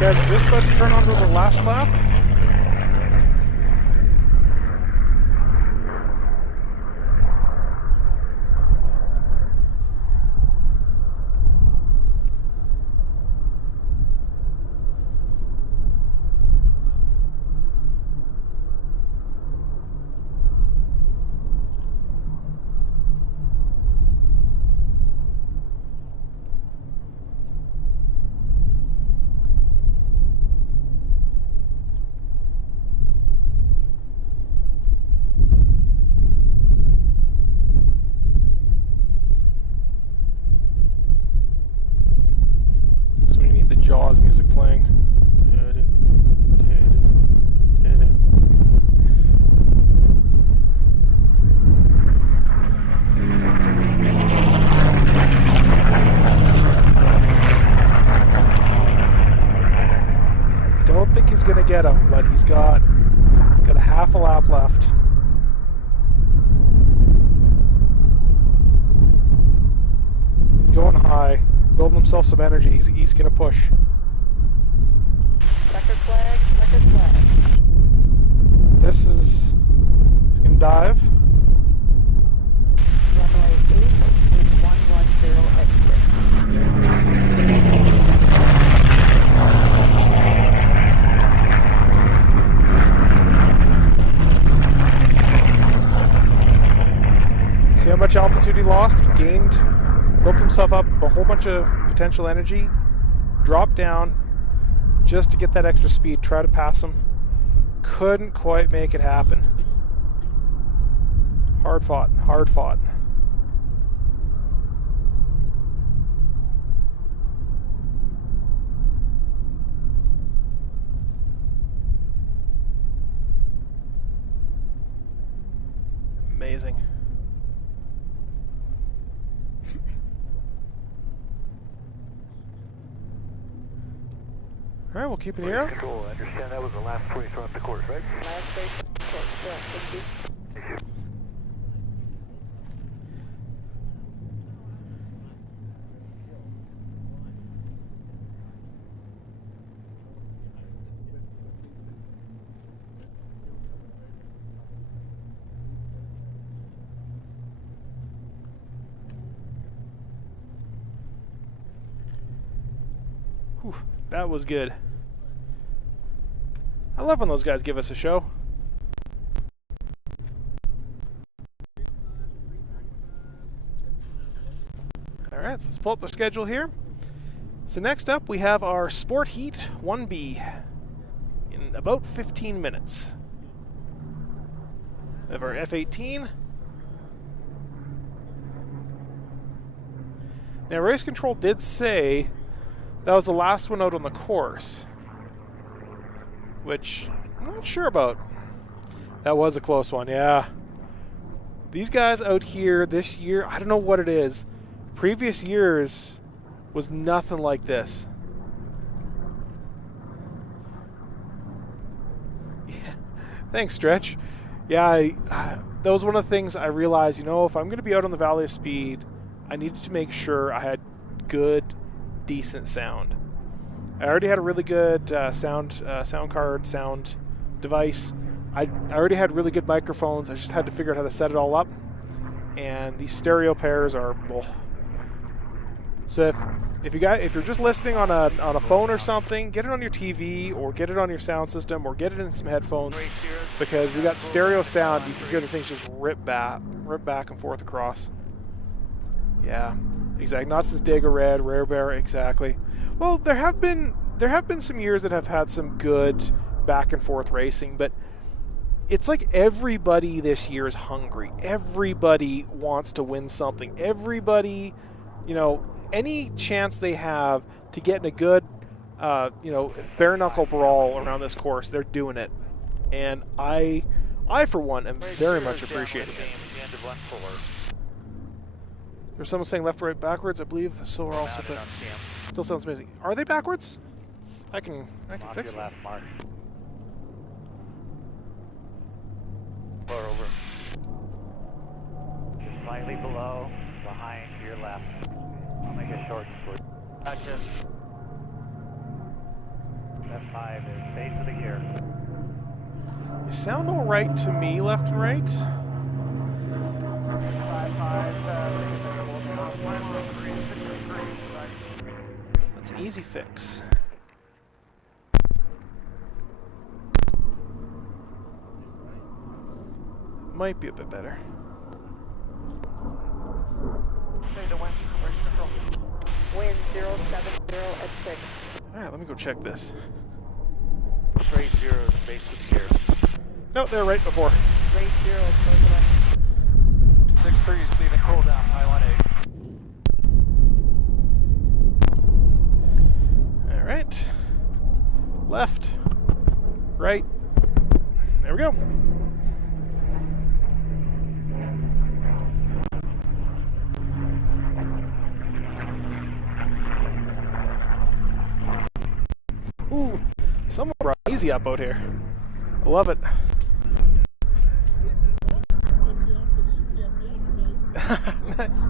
guys are just about to turn onto the last lap. The Jaws music playing. I don't think he's gonna get him, but he's got a half a lap left. He's going high. Building himself some energy. He's going to push. Checkered flag, checkered flag. He's going to dive. Runway 8, wind 110 exit. See how much altitude he lost? He built himself up a whole bunch of potential energy, dropped down just to get that extra speed, try to pass him. Couldn't quite make it happen. Hard fought, hard fought. Amazing. All right, we'll keep an ear out. Control, I understand that was the last race run up the course, right? Last race on the course, correct, thank you. Whew, that was good. I love when those guys give us a show. Alright, so let's pull up the schedule here. So next up we have our Sport Heat 1B in about 15 minutes. We have our F-18. Now Race Control did say that was the last one out on the course, which I'm not sure about. That was a close one, yeah. These guys out here this year, I don't know what it is. Previous years was nothing like this. Yeah. Thanks, Stretch. Yeah, that was one of the things I realized, you know, if I'm going to be out on the Valley of Speed, I needed to make sure I had good, decent sound. I already had a really good sound card, sound device. I already had really good microphones. I just had to figure out how to set it all up. And these stereo pairs are... Oh. So if you're just listening on a phone or something, get it on your TV or get it on your sound system or get it in some headphones, because we got stereo sound. You can hear the things just rip back and forth across. Yeah, exactly. Not since Dega Red, Rare Bear, exactly. Well, there have been some years that have had some good back and forth racing, but it's like everybody this year is hungry. Everybody wants to win something. Everybody, you know, any chance they have to get in a good, bare knuckle brawl around this course, they're doing it. And I for one, am very much appreciating it. There's someone saying left, right, backwards, I believe. So are also, but still sounds amazing. Are they backwards? I can fix them. Left, Mark. Lower over. Just slightly below, behind to your left. I'll make it short and sweet. Gotcha. Left 5 is base of the gear. They sound all right to me, left and right. 5-5, That's an easy fix. Might be a bit better. say the wind, race control. Wind 070 at 6. Alright, let me go check this. Race 0 is base of the gear. No, they're right before. Rate 0, close the left. 6-3 is leaving cool down, I-18. Alright. Left. Right. There we go. Ooh, someone brought easy up out here. I love it. Nice.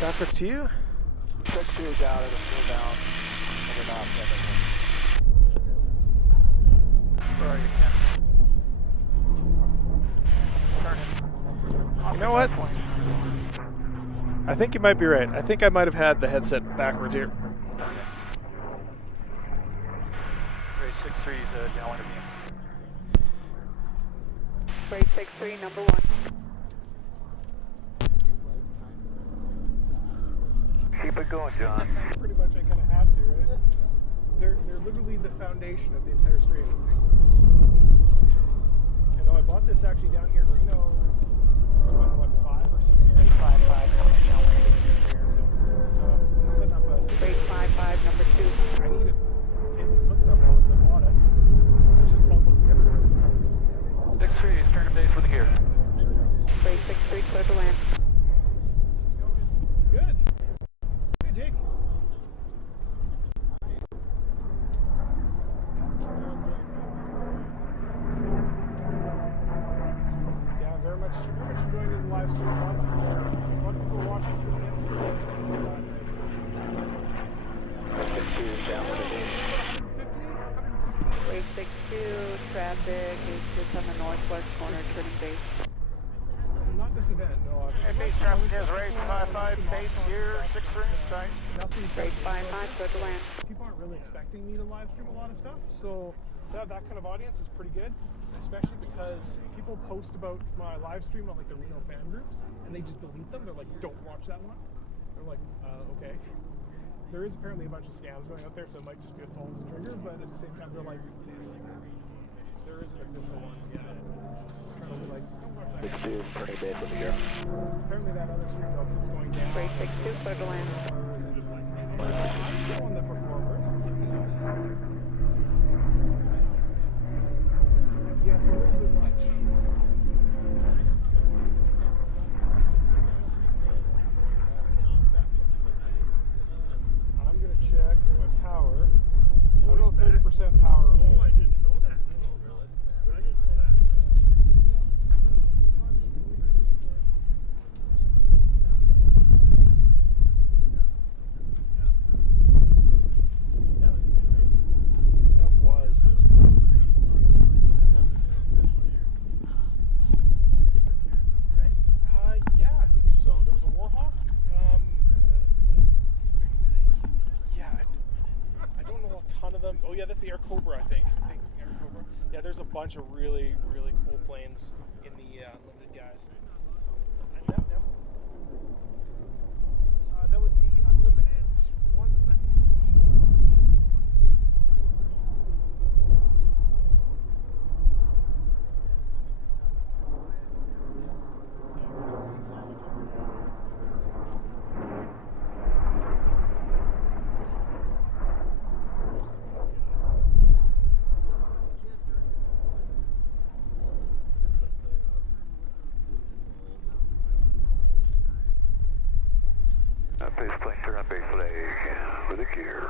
Backwards to you. 6-2 down, it'll slow down. And then off, where are you, Ken? Turn it. You know what? I think you might be right. I think I might have had the headset backwards here. Race 6-3 is downwind of me. Rate 63, number 1. Keep it going, John. Pretty much I kind of have to, right? They're literally the foundation of the entire stream. I know I bought this actually down here in Reno, what, 5 or 6 years? 5-5 coming downwind. When I set up a Rate 55, number 2. I needed a table to put stuff on once I bought it. It's just bumbled together. 6-3 is turn to base with the gear. Rate 63, clear to land. Good. Hey, Jake. Yeah, very much enjoying the live stream. A lot of people watching tuning in to see it. 6-2 is downwind of me. 150, 115. Rate 62, traffic is just on the northwest corner, turning base. Not this event, no. Hey, base traffic has race 5-5, base gear 6-3, sight. Nothing. Rate 55, clear to land. People aren't really expecting me to live stream a lot of stuff, so to have that kind of audience is pretty good, especially because people post about my live stream on like the Reno fan groups, and they just delete them. They're like, don't watch that one. They're like, okay. There is apparently a bunch of scams going out there, so it might just be a false trigger, but at the same time, they're like, there is an official one. Yeah. Trying to be like, don't watch that. 6-2 is turning base with the gear. Apparently that other stream though keeps going down. Rate 62, clear to land. I'm showing the performers. Yeah, it's a little bit much. I'm gonna check my power. I don't know 30% power. Oh, I didn't know that. I didn't know that. That was. Yeah, I think so. There was a Warhawk. Yeah, I don't know a ton of them. Oh yeah, that's the Air Cobra, I think. Air Cobra. Yeah, there's a bunch of really, really cool planes in the Unlimited guys. And that was the Unlimited one, I think C. Base plane, turn on base leg with the gear.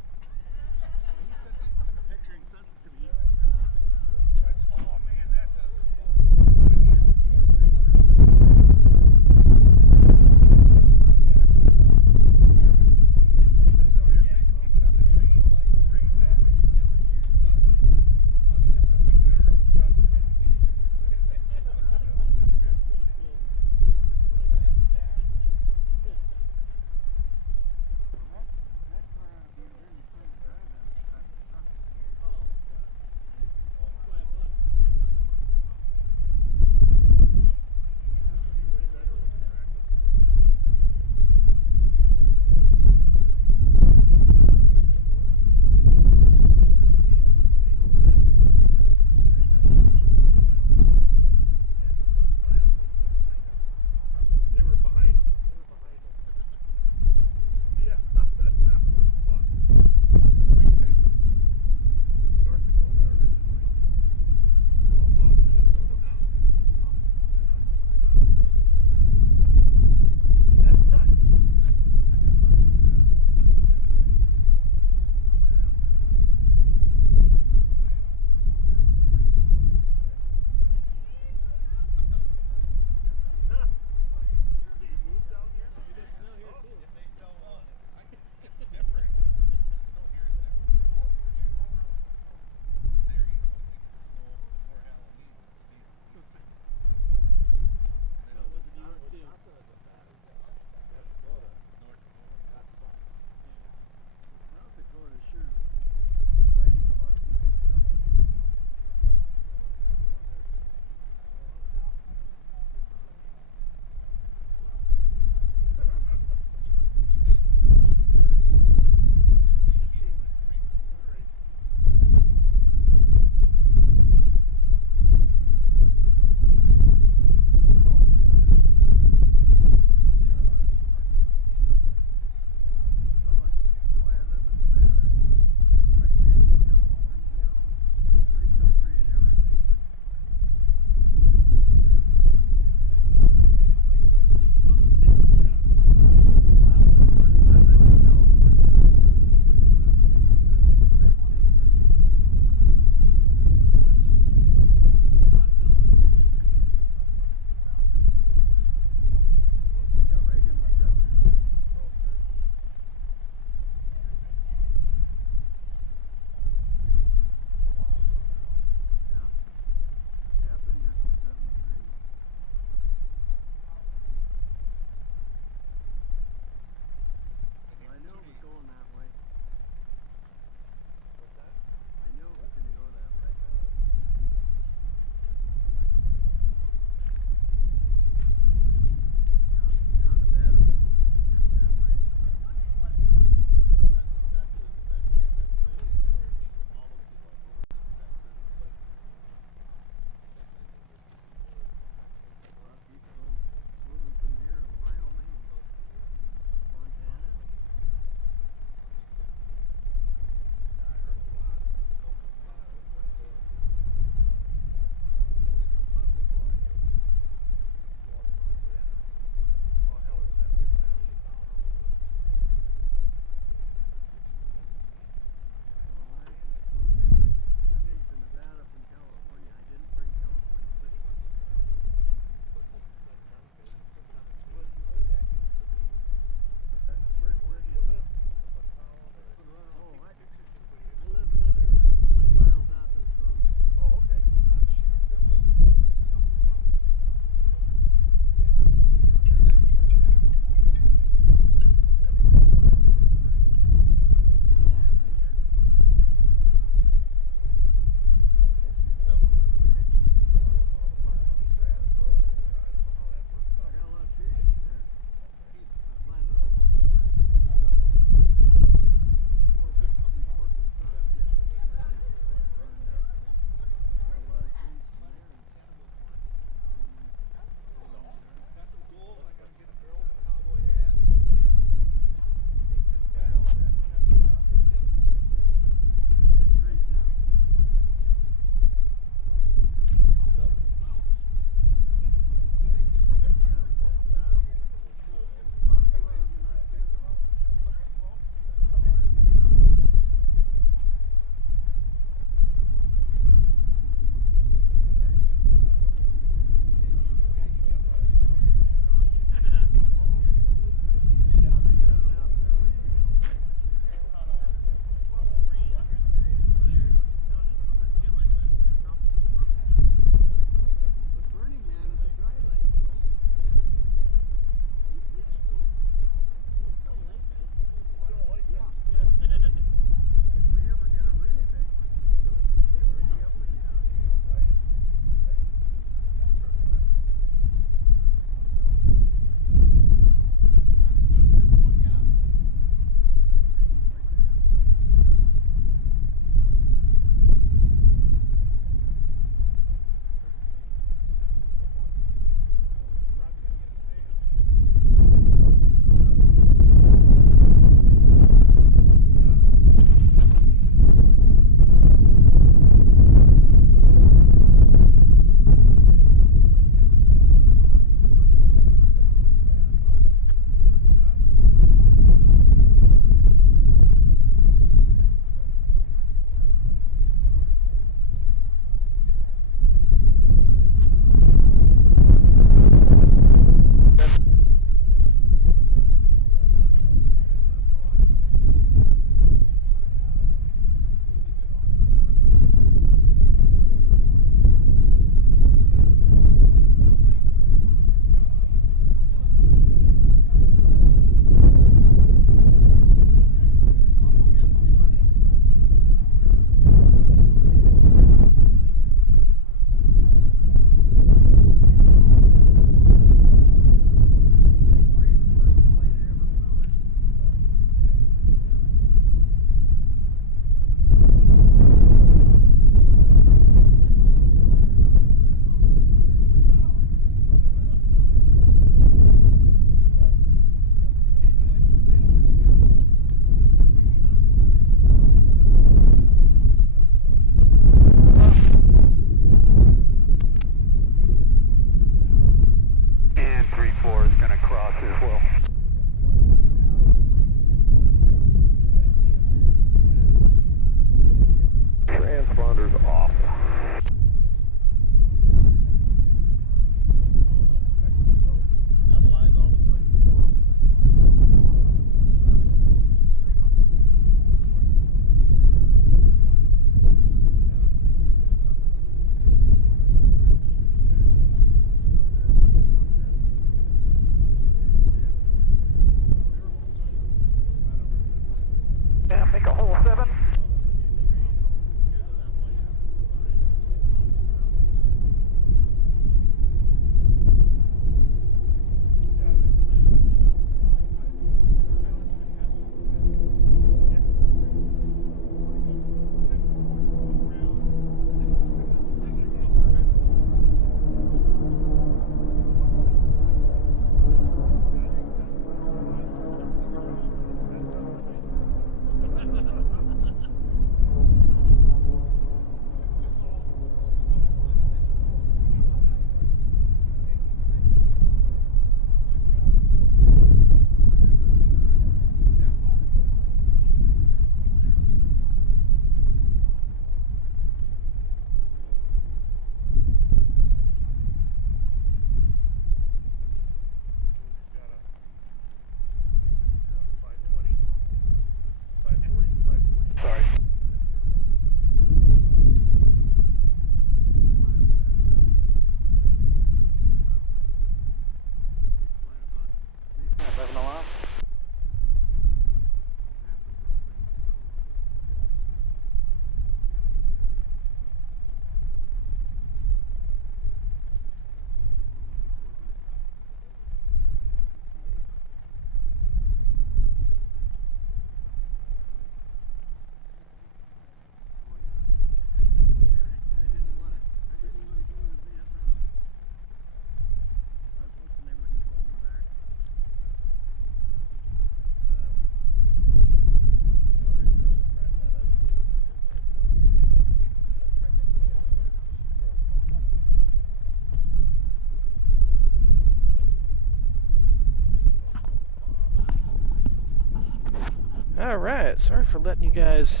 All right, sorry for letting you guys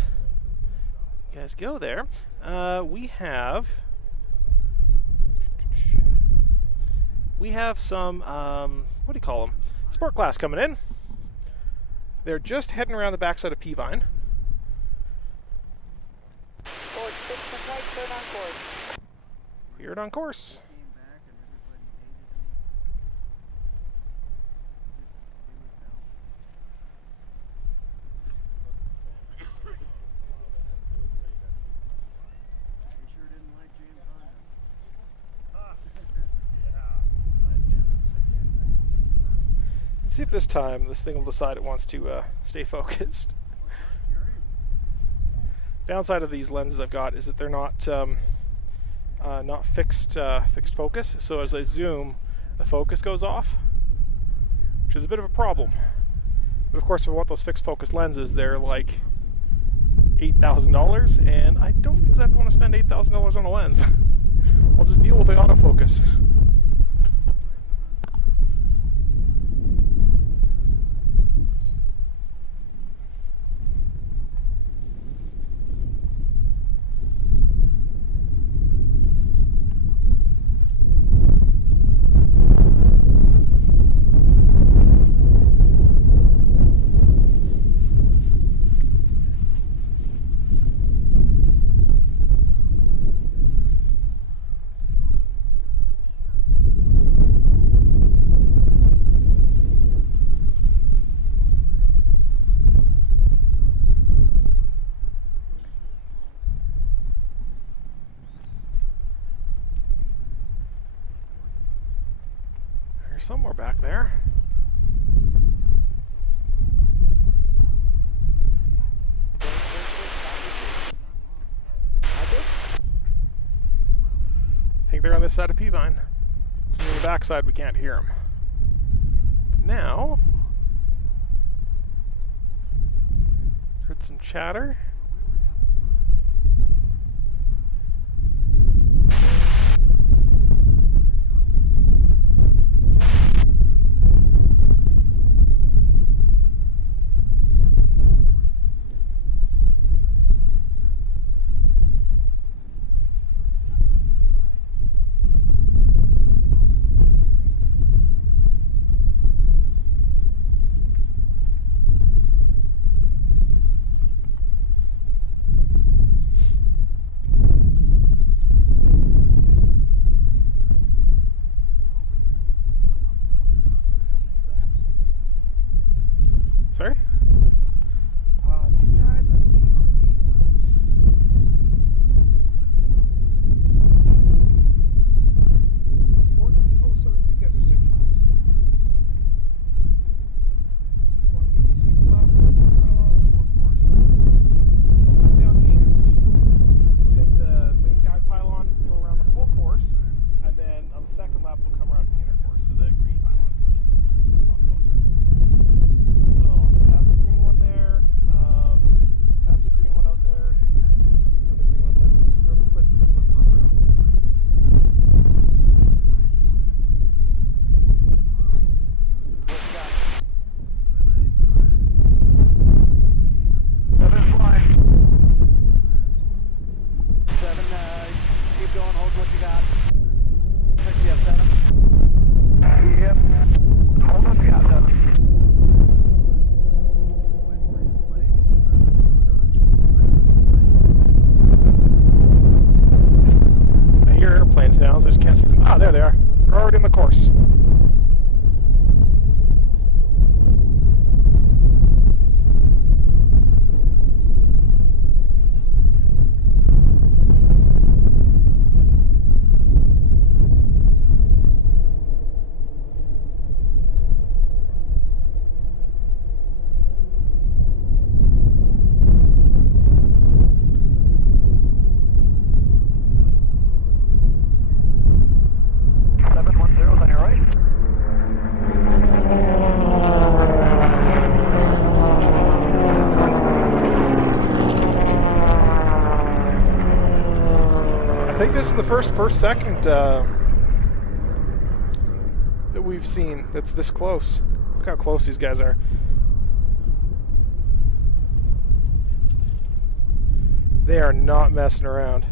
go there. We have some what do you call them? Sport class coming in. They're just heading around the backside of Peavine. Forward 6 and right, turn on course. Cleared on course. Let's see if this time this thing will decide it wants to stay focused. Downside of these lenses I've got is that they're not fixed focus. So as I zoom, the focus goes off, which is a bit of a problem. But of course, if I want those fixed focus lenses, they're like $8,000, and I don't exactly want to spend $8,000 on a lens. I'll just deal with the autofocus. Somewhere back there. I think they're on this side of Peavine. So on the back side we can't hear them. But now, heard some chatter. Sorry? These guys, I believe, are 8 laps. Sport heat, oh, sorry, these guys are 6 laps. So, one be 6 laps, that's a pylon sport course. Slow them down the chute. We'll get the main guide pylon, go around the full course, and then on the second lap, we'll come around to the inner course, so the green pylons. Walk closer. So that's a green one there. That's a green one out there. There's another green one out there. So they're a little bit further out. 7 flying. 7, keep going, hold what you got. You have 7? Yep. Hold what you got, 7. I hear airplanes now, so I just can't see them. Ah, there they are. They're already in the course. I think this is the first second that we've seen that's this close. Look how close these guys are. They are not messing around.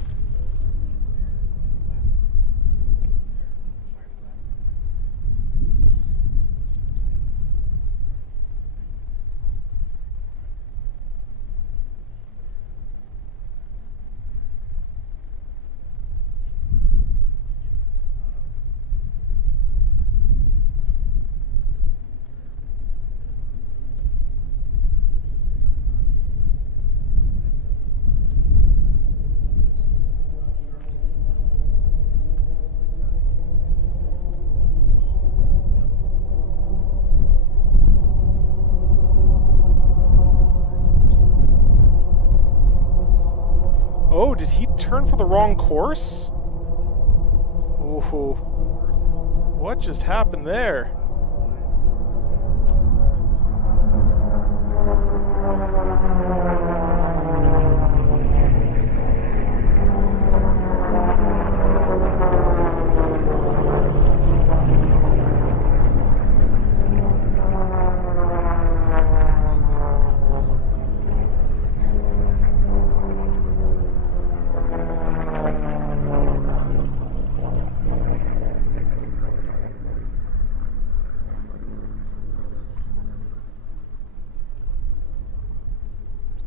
Oh, did he turn for the wrong course? Ooh. What just happened there?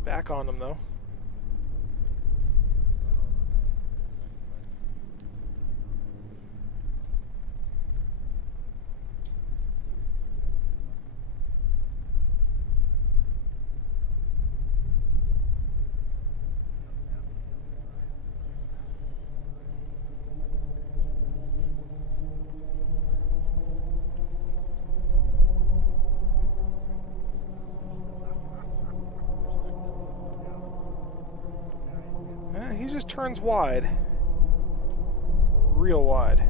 Back on him, though. He just turns wide. Real wide.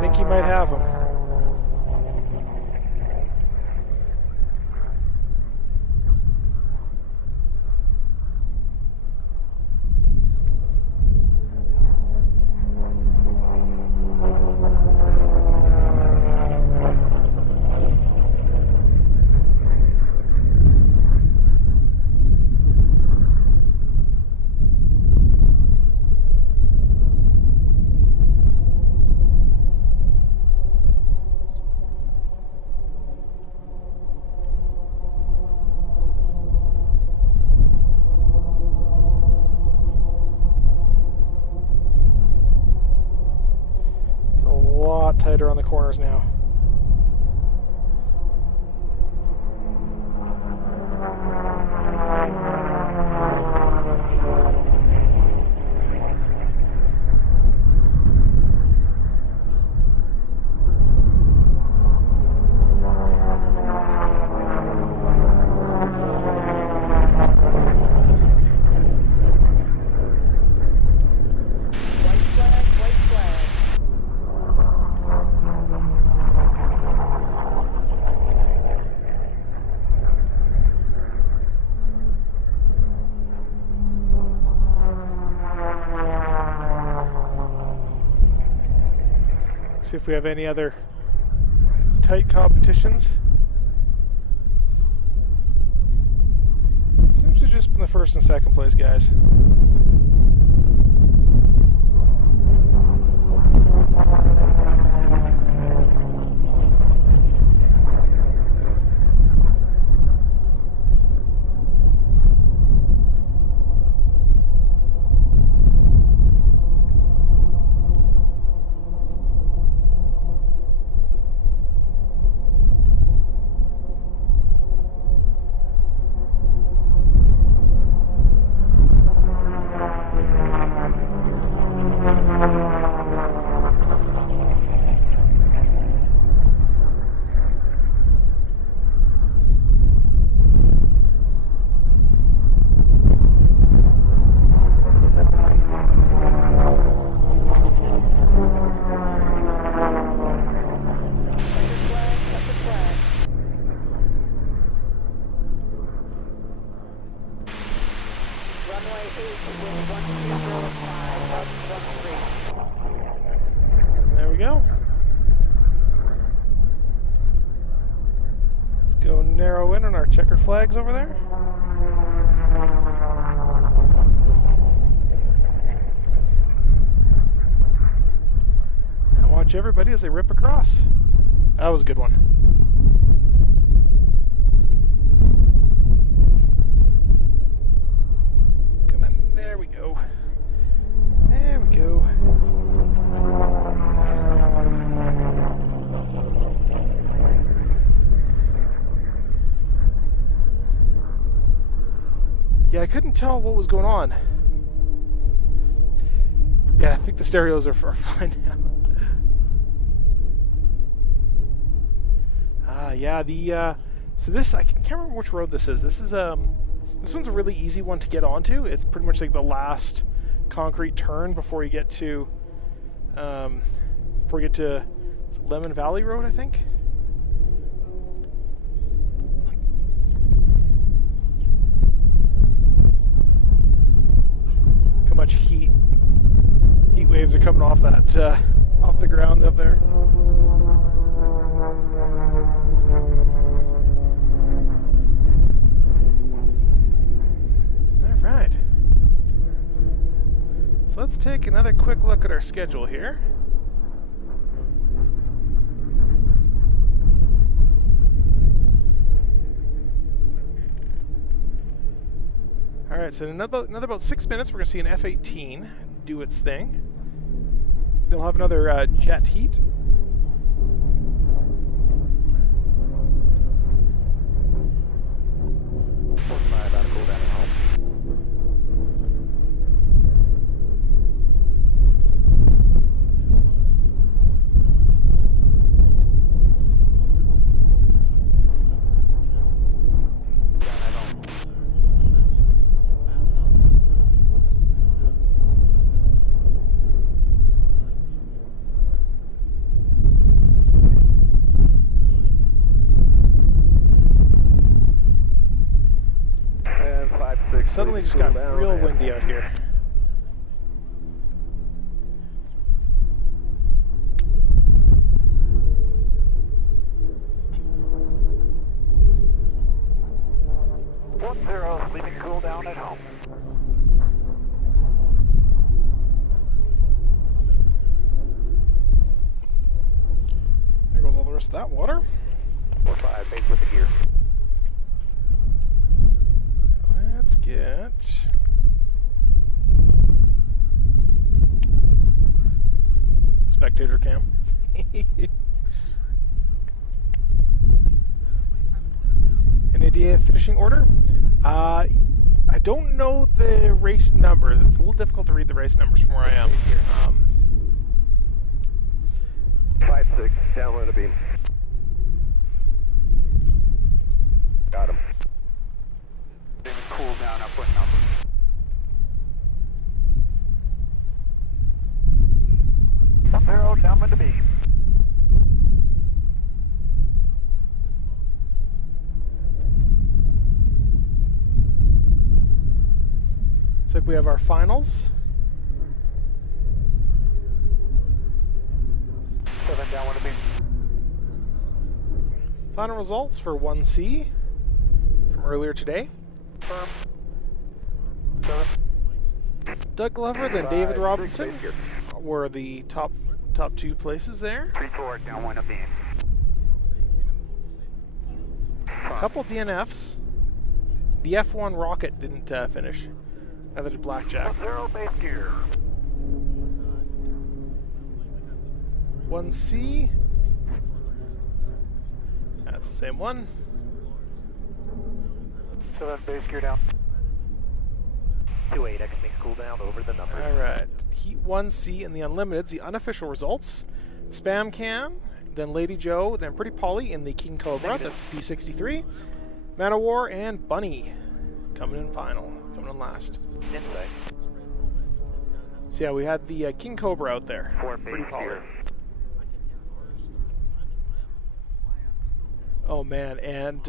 think he might have him. Tighter on the corners now. See if we have any other tight competitions. Seems to have just been the first and second place guys. There we go. Let's go narrow in on our checkered flags over there. And watch everybody as they rip across. That was a good one. Come on, there we go. There we go. Yeah, I couldn't tell what was going on. Yeah, I think the stereos are fine now. Yeah, so this, I can't remember which road this is. This one's a really easy one to get onto. It's pretty much like the last concrete turn before you get to, Lemon Valley Road, I think. Look how much heat waves are coming off that, off the ground up there. Right. So let's take another quick look at our schedule here. All right, so in another about 6 minutes, we're going to see an F-18 do its thing. They'll have another jet heat. Suddenly just got real windy out here. Leaving cool down at home. There goes all the rest of that water. 45, base with the gear. Let's get spectator cam. An idea of finishing order? I don't know the race numbers. It's a little difficult to read the race numbers from where I am. 5-6, downwind of beam. Got him. Cool down, upwind number. Zero, downwind to beam. Looks like we have our finals. 7 Final results for 1C from earlier today. Firm. 7. Doug Glover, then David Robinson were the top two places there. 3-4, downwind of beam. A couple DNFs. The F1 Rocket didn't finish. Neither did Blackjack. 0 base gear. 1C. That's the same one. 7 base gear down. 2-8, X-Wing cool down over the number. Alright. Heat 1C in the Unlimiteds, the unofficial results. Spam Can, then Lady Joe, then Pretty Polly in the King Cobra, that's P63. Man of War and Bunny coming in final, coming in last. Insight. So yeah, we had the King Cobra out there. 4 Pretty base Polly. gear. Oh man, and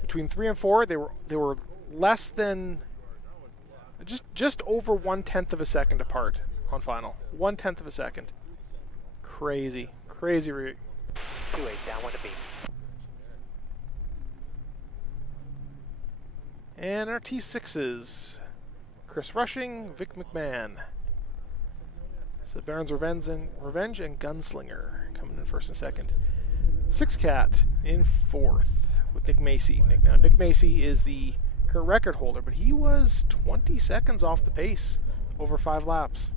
between 3 and 4, they were less than just over 1/10 of a second apart on final. 1/10 of a second. Crazy, crazy. 2-8, downwind of beam. And our T6s: Chris Rushing, Vic McMahon. So Baron's Revenge and Gunslinger coming in first and second. Six Cat in fourth with Nick Macy. Nick Macy is the current record holder, but he was 20 seconds off the pace over 5 laps.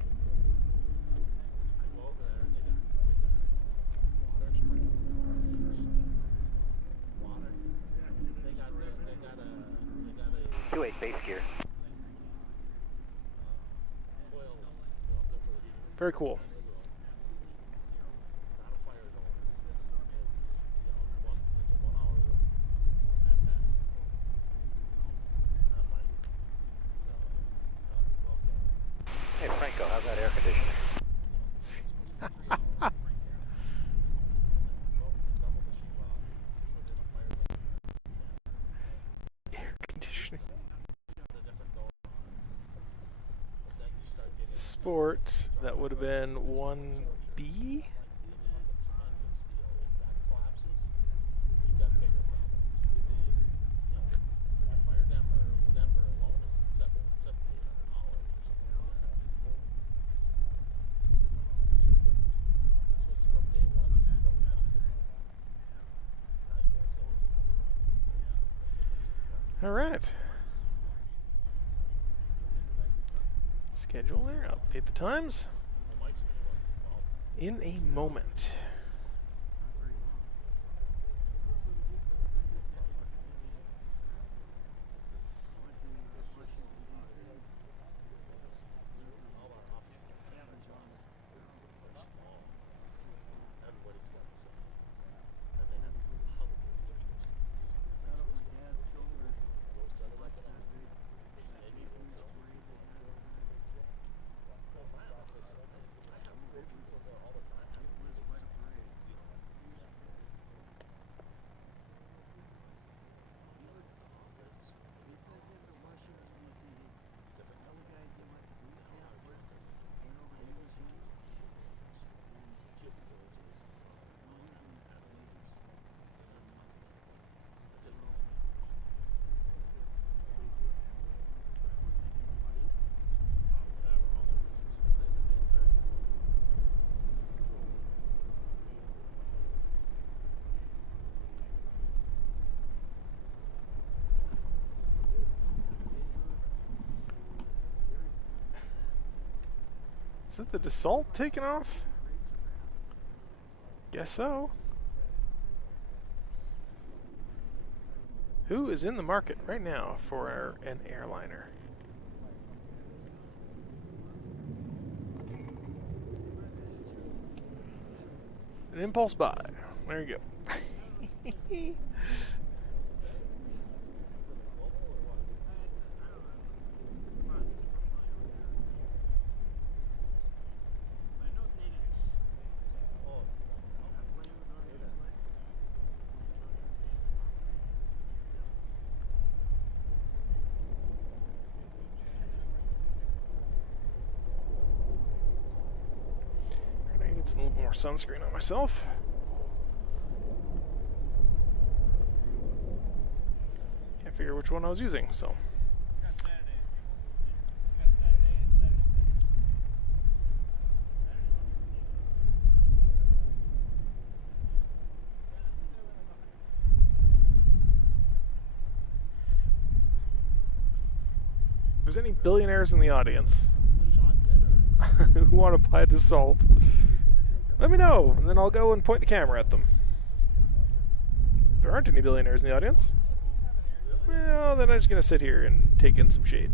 Base gear. Very cool. Hey Franco, how's that air conditioning? Air conditioning. Sport, that would have been 1B. All right. Schedule there, update the times in a moment. Is that the Dassault taking off? Guess so. Who is in the market right now for an airliner? An impulse buy. There you go. A little more sunscreen on myself. figure which one I was using. So. If there's any billionaires in the audience who want to buy Dassault, let me know, and then I'll go and point the camera at them. There aren't any billionaires in the audience. Well, then I'm just going to sit here and take in some shade.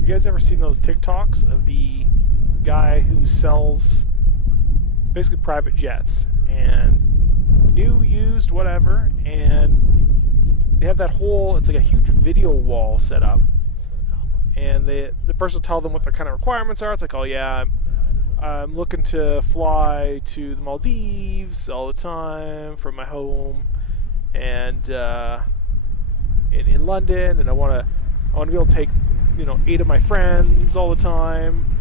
You guys ever seen those TikToks of the guy who sells basically private jets and new, used, whatever, and they have that whole, it's like a huge video wall set up, and the person will tell them what their kind of requirements are. It's like, oh yeah, I'm looking to fly to the Maldives all the time from my home, and in London, and I want to be able to take 8 of my friends all the time,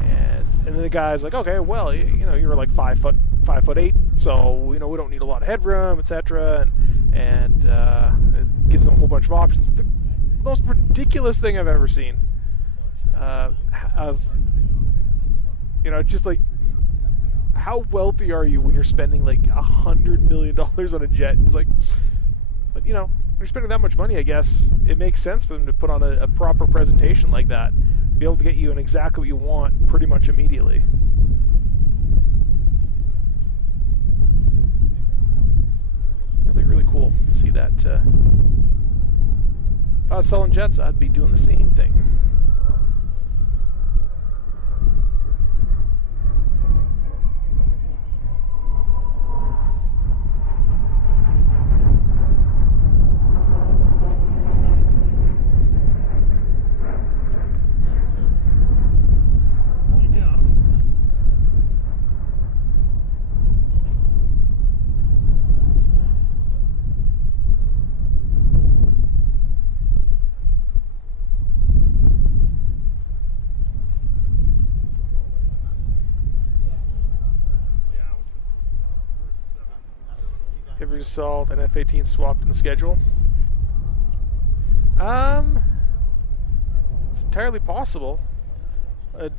and then the guy's like, okay, well, you're like 5'8", so we don't need a lot of headroom, etc. And it gives them a whole bunch of options. It's the most ridiculous thing I've ever seen. Just like, how wealthy are you when you're spending like $100 million on a jet? It's like, but when you're spending that much money, I guess it makes sense for them to put on a proper presentation like that, be able to get you in exactly what you want pretty much immediately. Really, really cool to see that. If I was selling jets, I'd be doing the same thing. result and F-18 swapped in the schedule? It's entirely possible.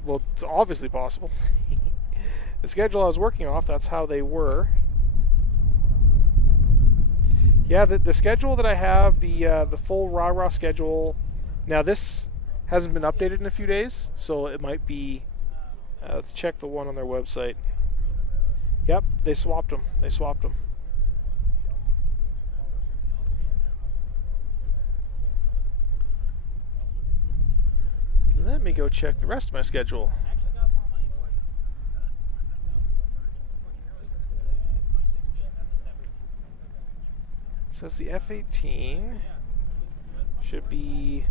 Well, it's obviously possible. The schedule I was working off, that's how they were. Yeah, the schedule that I have, the full rah-rah schedule. Now this hasn't been updated in a few days, so it might be. Let's check the one on their website. Yep, they swapped them. They swapped them. So let me go check the rest of my schedule. It says the F-18 should be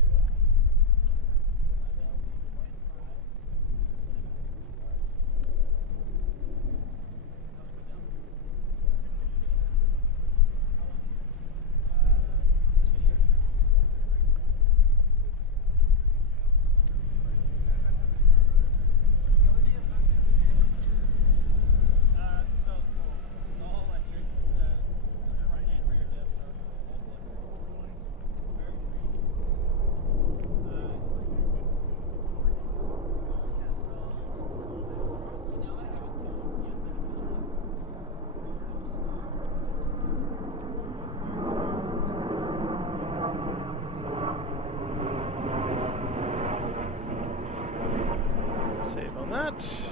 save on that.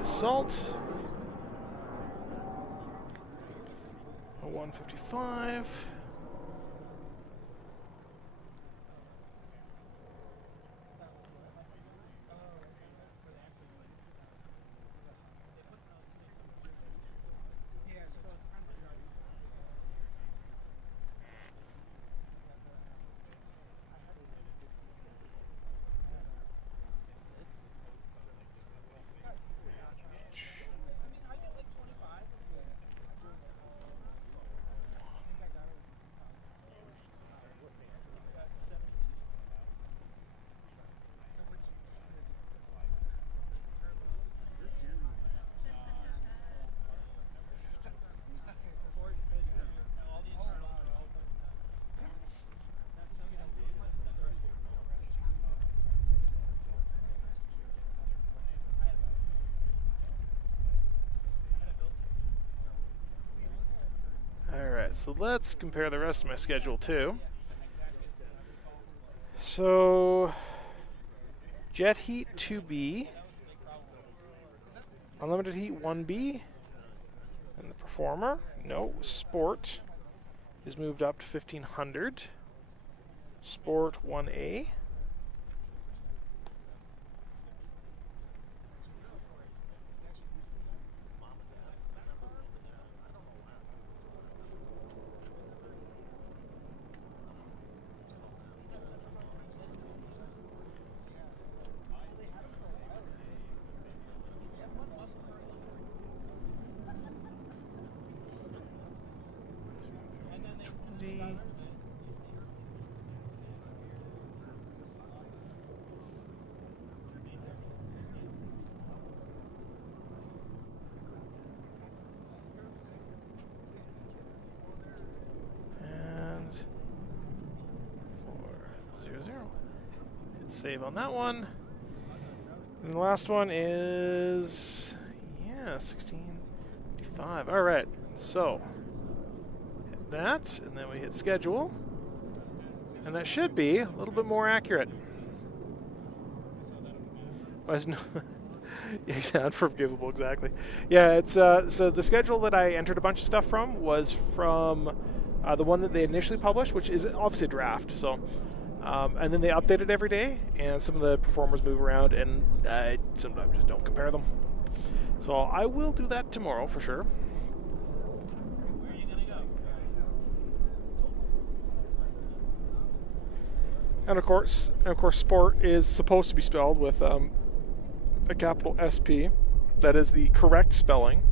Assault. 155. Alright, so let's compare the rest of my schedule too. So, Jet Heat 2B, Unlimited Heat 1B, and the Performer, no, Sport is moved up to 1500, Sport 1A. Save on that one. And the last one is, yeah, 1655. All right, so hit that, and then we hit schedule, and that should be a little bit more accurate. Yeah, unforgivable, exactly. Yeah, it's so the schedule that I entered a bunch of stuff from was from the one that they initially published, which is obviously a draft. So. And then they update it every day, and some of the performers move around, and I sometimes just don't compare them. So I will do that tomorrow for sure. Where are you going to go? And of course, sport is supposed to be spelled with a capital SP. That is the correct spelling.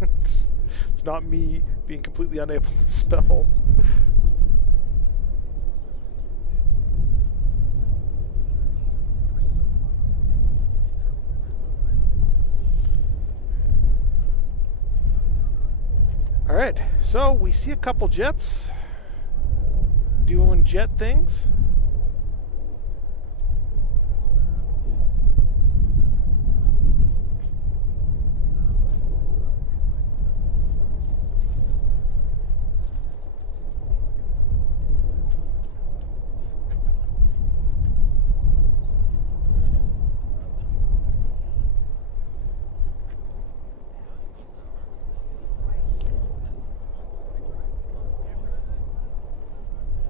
It's not me being completely unable to spell. All right, so we see a couple jets doing jet things.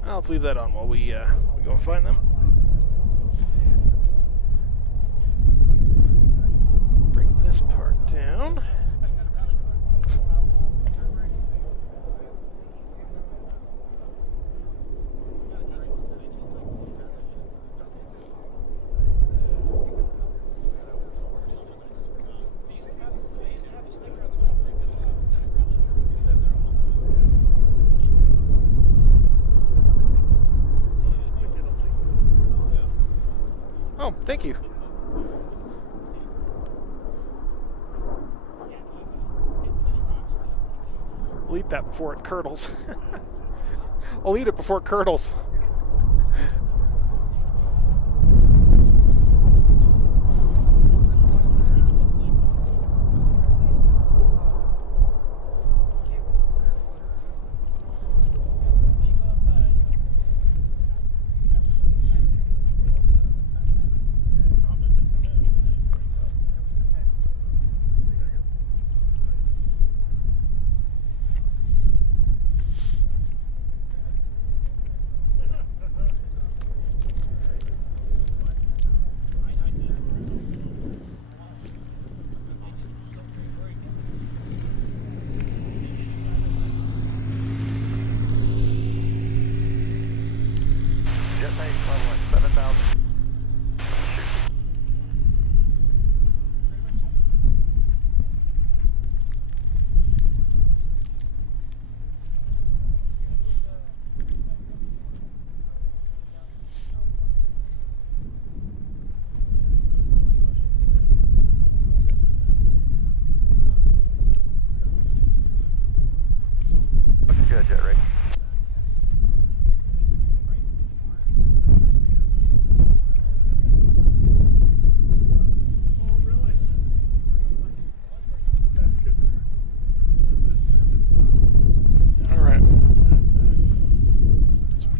Let's leave that on while we go and find them. Bring this part down. Oh, thank you. We'll eat that before it curdles. I'll eat it before it curdles.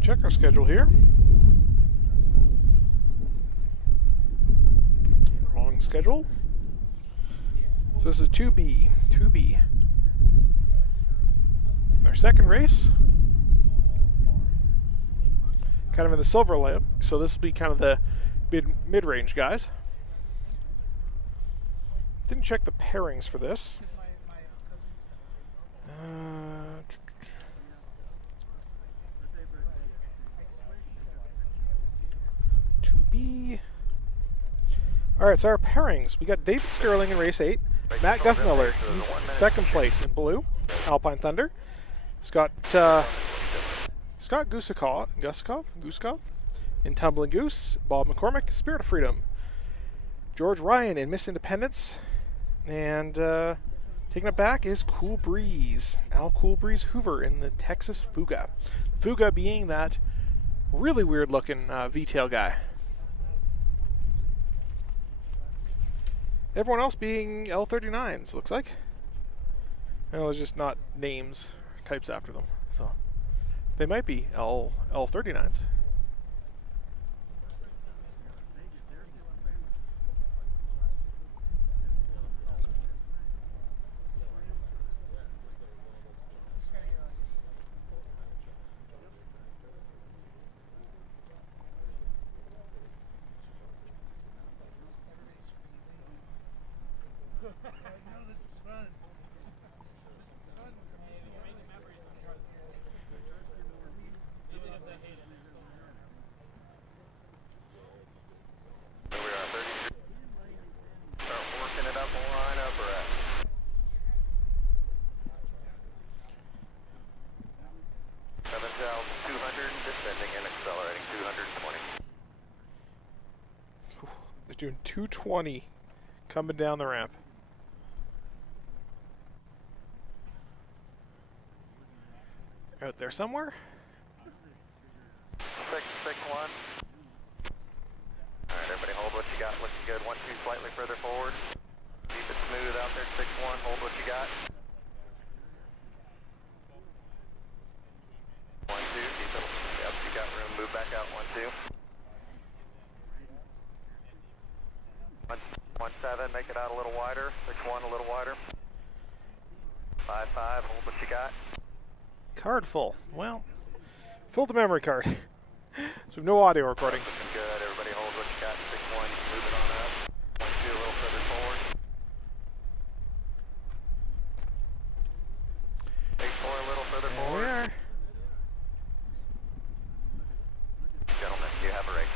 Check our schedule here. Wrong schedule. So this is 2B. 2B. Our second race. Kind of in the silver lamp. So this will be kind of the mid-range guys. Didn't check the pairings for this. 2B. Alright, so our pairings. We got David Sterling in race 8. Matt Guthmiller, he's in second place in blue. Alpine Thunder. Scott Guskov in Tumbling Goose. Bob McCormick, Spirit of Freedom. George Ryan in Miss Independence. And taking it back is Cool Breeze. Al Cool Breeze Hoover in the Texas Fuga. Fuga being that really weird looking V-tail guy. Everyone else being L39s, looks like. Well, there's just not names, types after them. So they might be L39s. Doing 220 coming down the ramp. up there somewhere. 661. Alright, everybody hold what you got. Looking good. 1-2, slightly further forward. Keep it smooth out there. 6-1, hold what you got. 1-2, keep it. Yep, you got room. Move back out. 1-2. 1-7, make it out a little wider. 6-1, a little wider. 5-5, hold what you got. Card full. Well, filled the memory card. So no audio recordings. Good, everybody hold what you got. 6-1, you can move it on up. 1-2, a little further forward. 8-4, a little further There forward. we are. Gentlemen, you have a race.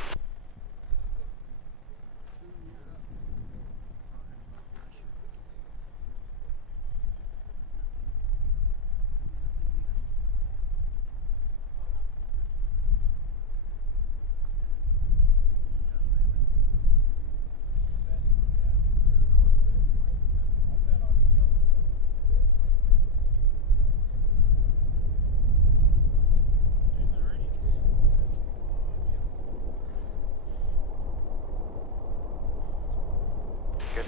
Good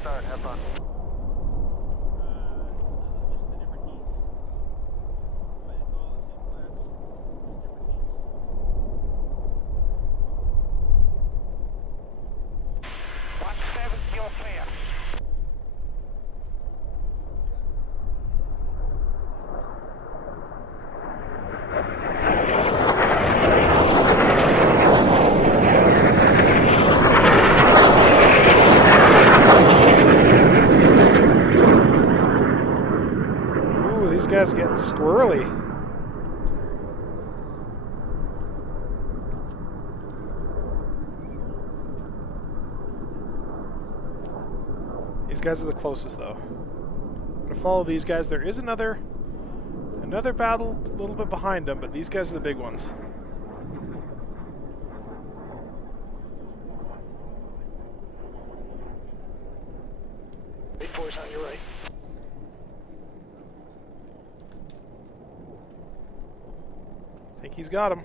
start, have fun. So this is just the different heats. But it's all the same class, just different heats. Watch 7, you're clear. Ooh, these guys are getting squirrely. These guys are the closest, though. I'm gonna follow these guys. There is another battle a little bit behind them, but these guys are the big ones. Big boys on your right. I think he's got him.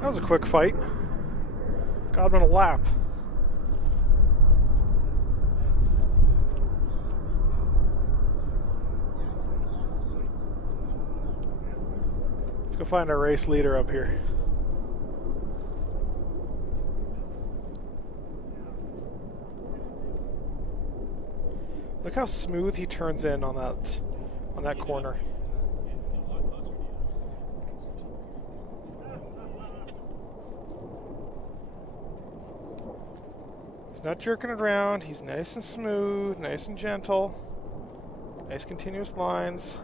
That was a quick fight. Got him in a lap. Let's go find our race leader up here. Look how smooth he turns in on that corner. He's not jerking it around. He's nice and smooth, nice and gentle. Nice continuous lines.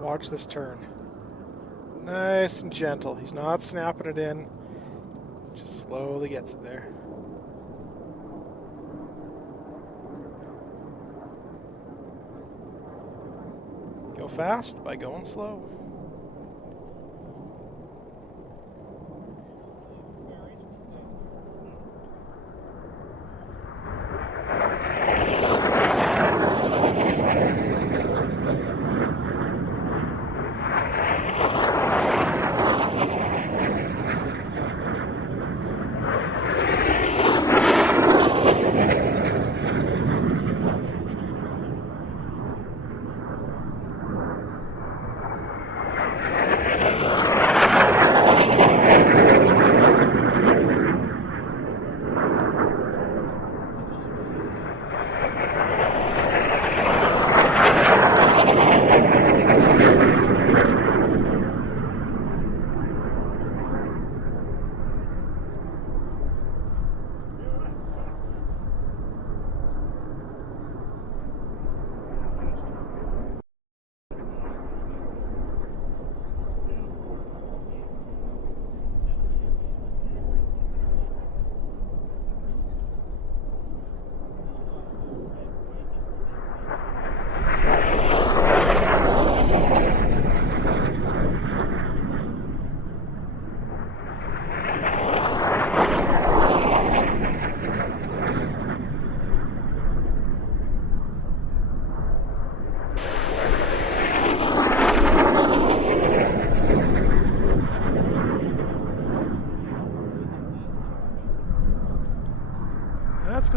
Watch this turn. Nice and gentle. He's not snapping it in. Just slowly gets it there. Go fast by going slow.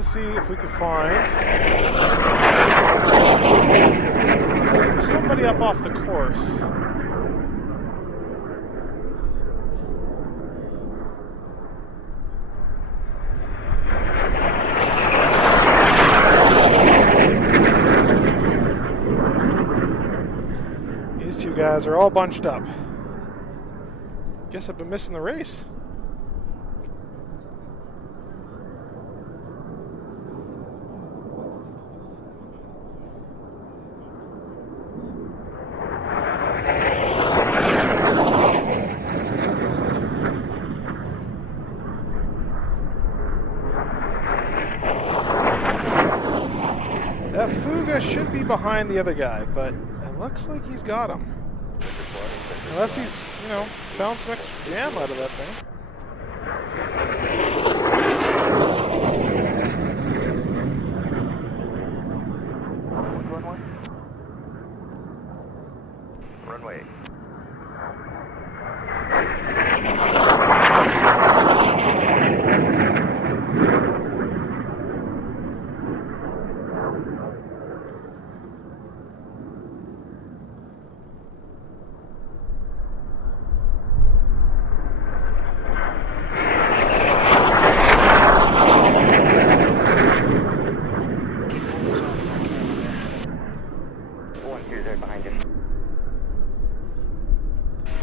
to see if we can find somebody up off the course. These two guys are all bunched up. Guess I've been missing the race. That Fuga should be behind the other guy, but it looks like he's got him. Unless he's, you know, found some extra jam out of that thing. Runway. Behind you.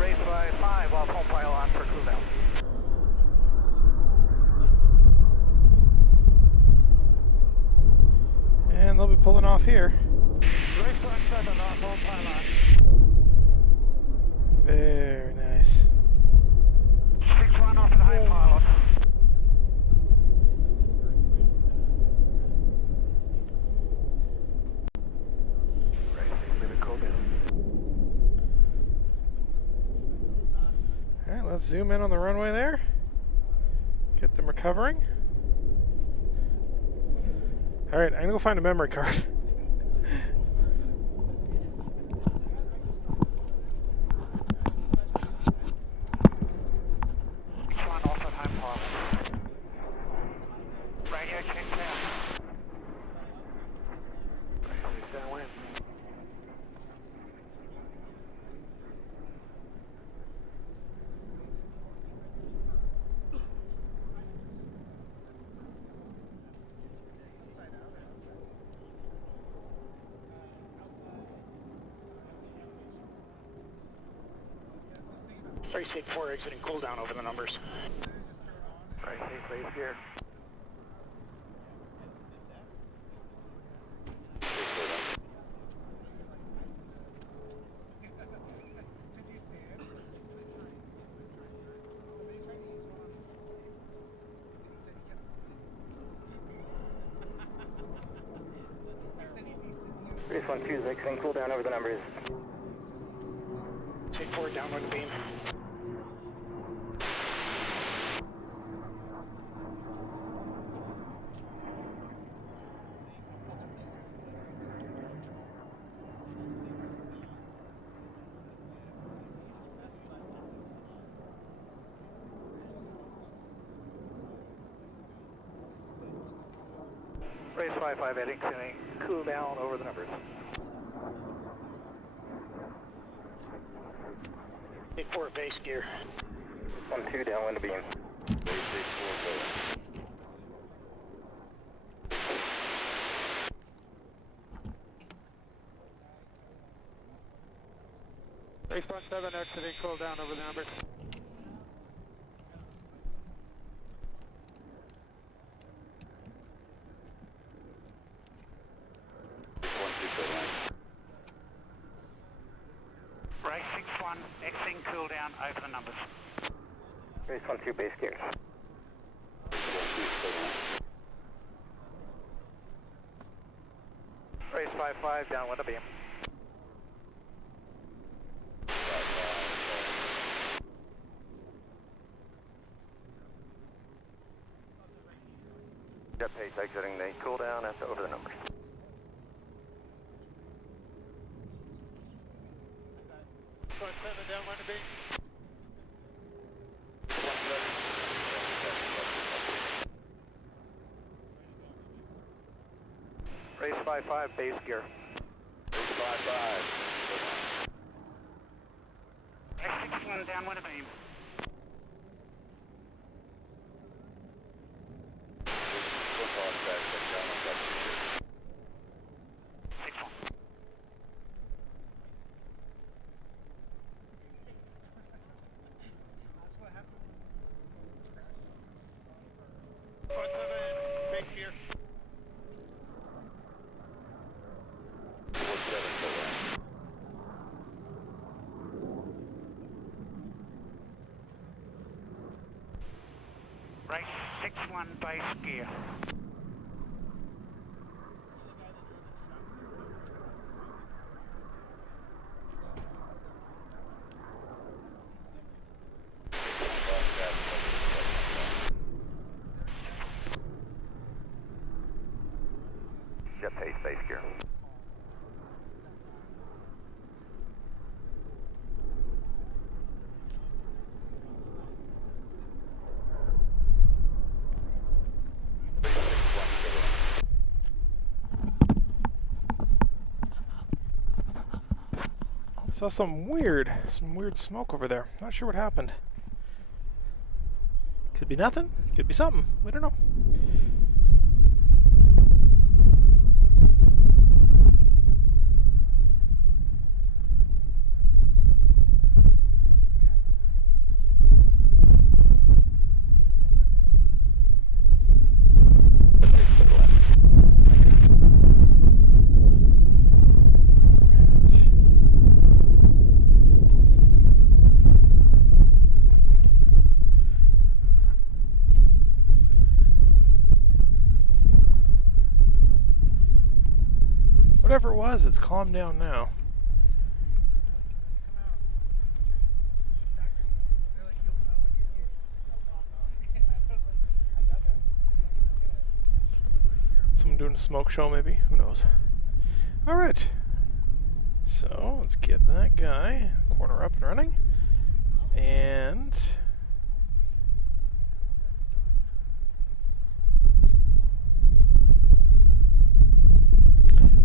Race 5 off home pylon for cool down. And they'll be pulling off here. Race 7 off home pylon. Very nice. 6-1 off the high pylon. Alright, let's zoom in on the runway there. Get them recovering. Alright, I'm gonna go find a memory card. Off at high pylon. Right here, change down. Race downwind. Race 84 exiting cool down over the numbers. Race 8 base here. Race 12 is exiting cool down over the numbers. Take 4 downward the beam. Race 5 exiting cool down over the numbers. Take 4 base gear. 1-2 downwind of beam. Race 7 exiting cool down over the numbers. Race 6-1 exiting cool down over the numbers. Race 1-2 base gear. Race 5 downwind of beam. Jet pace exiting the cool down after over the numbers. Race 7 downwind of beam. base 5-5, base gear. Base 5-5. X61 downwind of beam. Football track, check down on top of the ship. 61. Base gear. 47, go around. Right 61 base gear. Jet pace, base gear. Saw some weird smoke over there. Not sure what happened. Could be nothing. Could be something. We don't know. Whatever it was, it's calmed down now. Someone doing a smoke show, maybe? Who knows? Alright. So, let's get that guy. Corner up and running. And...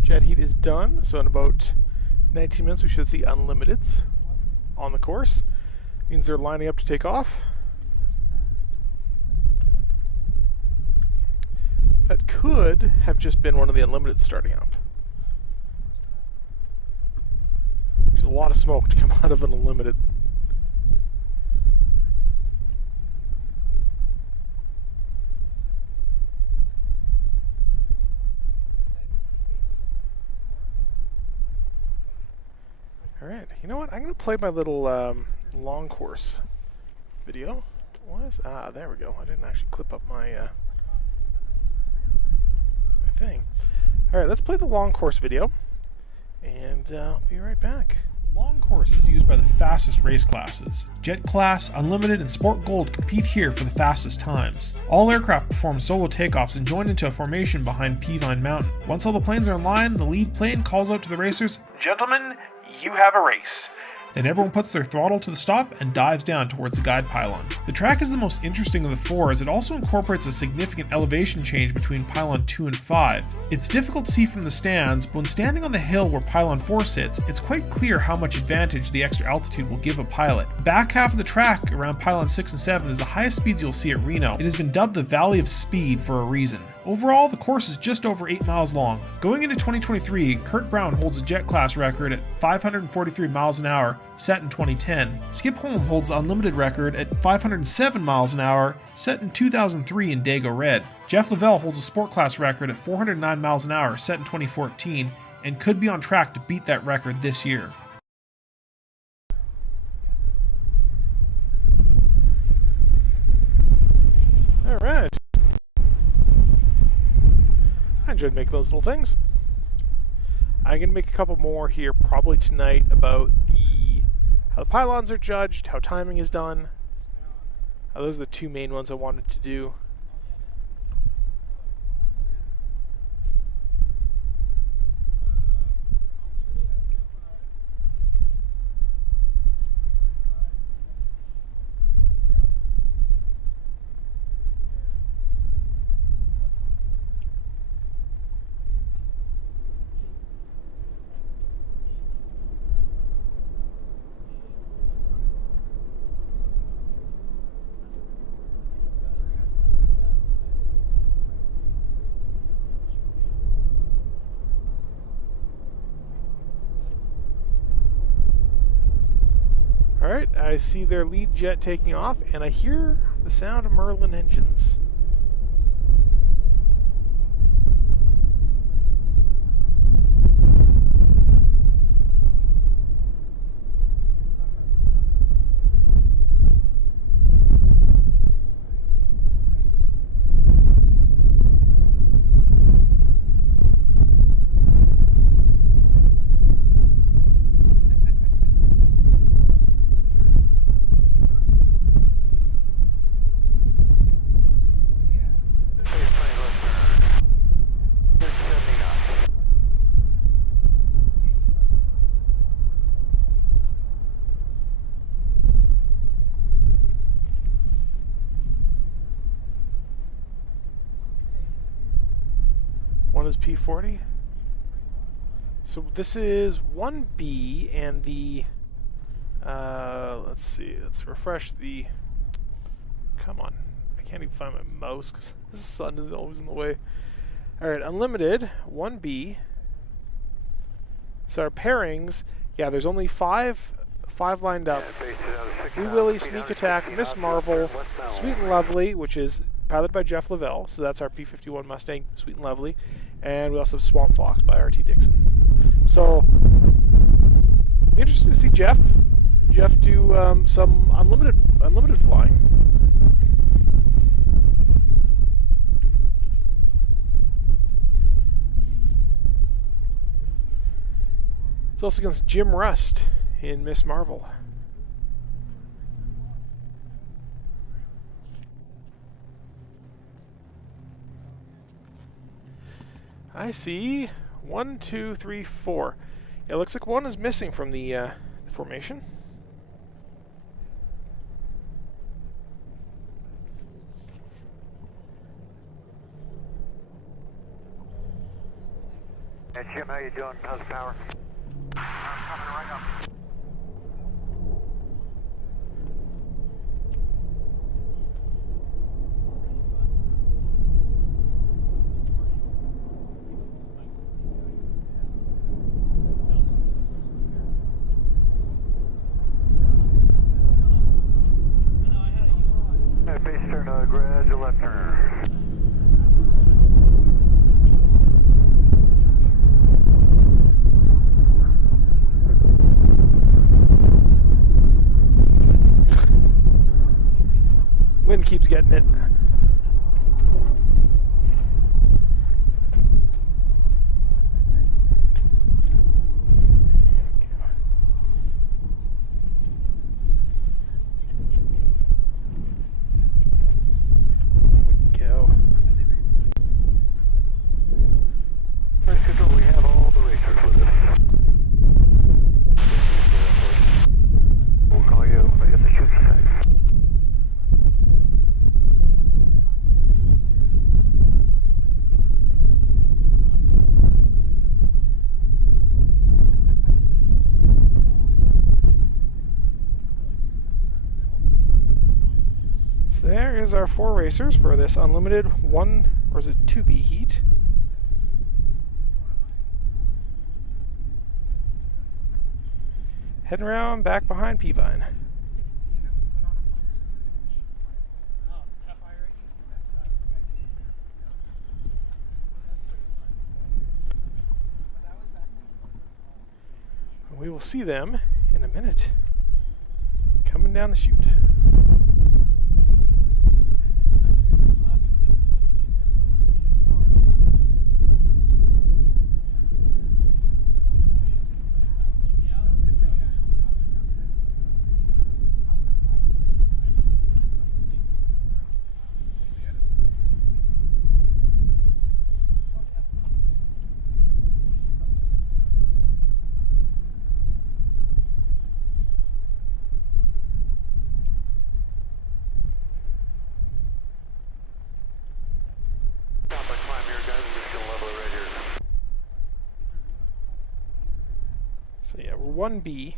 jet heat is done, so in about 19 minutes we should see unlimiteds on the course. Means they're lining up to take off. That could have just been one of the unlimiteds starting up. Which is a lot of smoke to come out of an unlimited. Alright, you know what? I'm going to play my little long course video. There we go. I didn't actually clip up my thing. Alright, let's play the long course video, and I'll be right back. The long course is used by the fastest race classes. Jet Class, Unlimited, and Sport Gold compete here for the fastest times. All aircraft perform solo takeoffs and join into a formation behind Peavine Mountain. Once all the planes are in line, the lead plane calls out to the racers, "Gentlemen, you have a race." Then everyone puts their throttle to the stop and dives down towards the guide pylon. The track is the most interesting of the four as it also incorporates a significant elevation change between pylon 2 and 5. It's difficult to see from the stands, but when standing on the hill where pylon 4 sits, it's quite clear how much advantage the extra altitude will give a pilot. The back half of the track around pylon 6 and 7 is the highest speeds you'll see at Reno. It has been dubbed the Valley of Speed for a reason. Overall, the course is just over 8 miles long. Going into 2023, Kurt Brown holds a jet class record at 543 miles an hour, set in 2010. Skip Holm holds the unlimited record at 507 miles an hour, set in 2003 in Dago Red. Jeff Lavelle holds a sport class record at 409 miles an hour, set in 2014, and could be on track to beat that record this year. Alright. I enjoyed making those little things. I'm going to make a couple more here probably tonight about how the pylons are judged, how timing is done. Those are the two main ones I wanted to do. Alright, I see their lead jet taking off, and I hear the sound of Merlin engines. One is P40. So this is 1B, and the, let's see, let's refresh the, come on, I can't even find my mouse because the sun is always in the way. Alright, unlimited, 1B. So our pairings, yeah, there's only five lined up. Wee Willie, Sneak Attack, Miss Marvel, Sweet and Lovely, which is piloted by Jeff Lavelle, so that's our P-51 Mustang, Sweet and Lovely. And we also have Swamp Fox by R.T. Dixon. So, interesting to see Jeff do some unlimited flying. It's also against Jim Rust in Miss Marvel. I see 1, 2, 3, 4. It looks like one is missing from the formation. Hey Jim, how you doing? How's the power? I'm coming right up. Base turn, gradual left turn. Wind keeps getting it. We have all the racers with us. We'll call you when we get the chute site. So there is our 4 racers for this unlimited 1, or is it 2B heat. Heading around back behind P-Vine. We will see them in a minute. Coming down the chute. So yeah, we're 1B.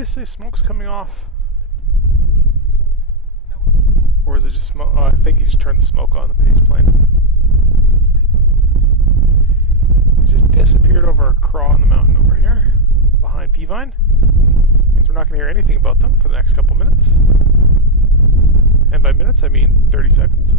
you say smoke's coming off? Or is it just smoke? Oh, I think he just turned the smoke on the pace plane. He just disappeared over a craw on the mountain over here, behind Peavine. Means we're not going to hear anything about them for the next couple minutes. And by minutes, I mean 30 seconds.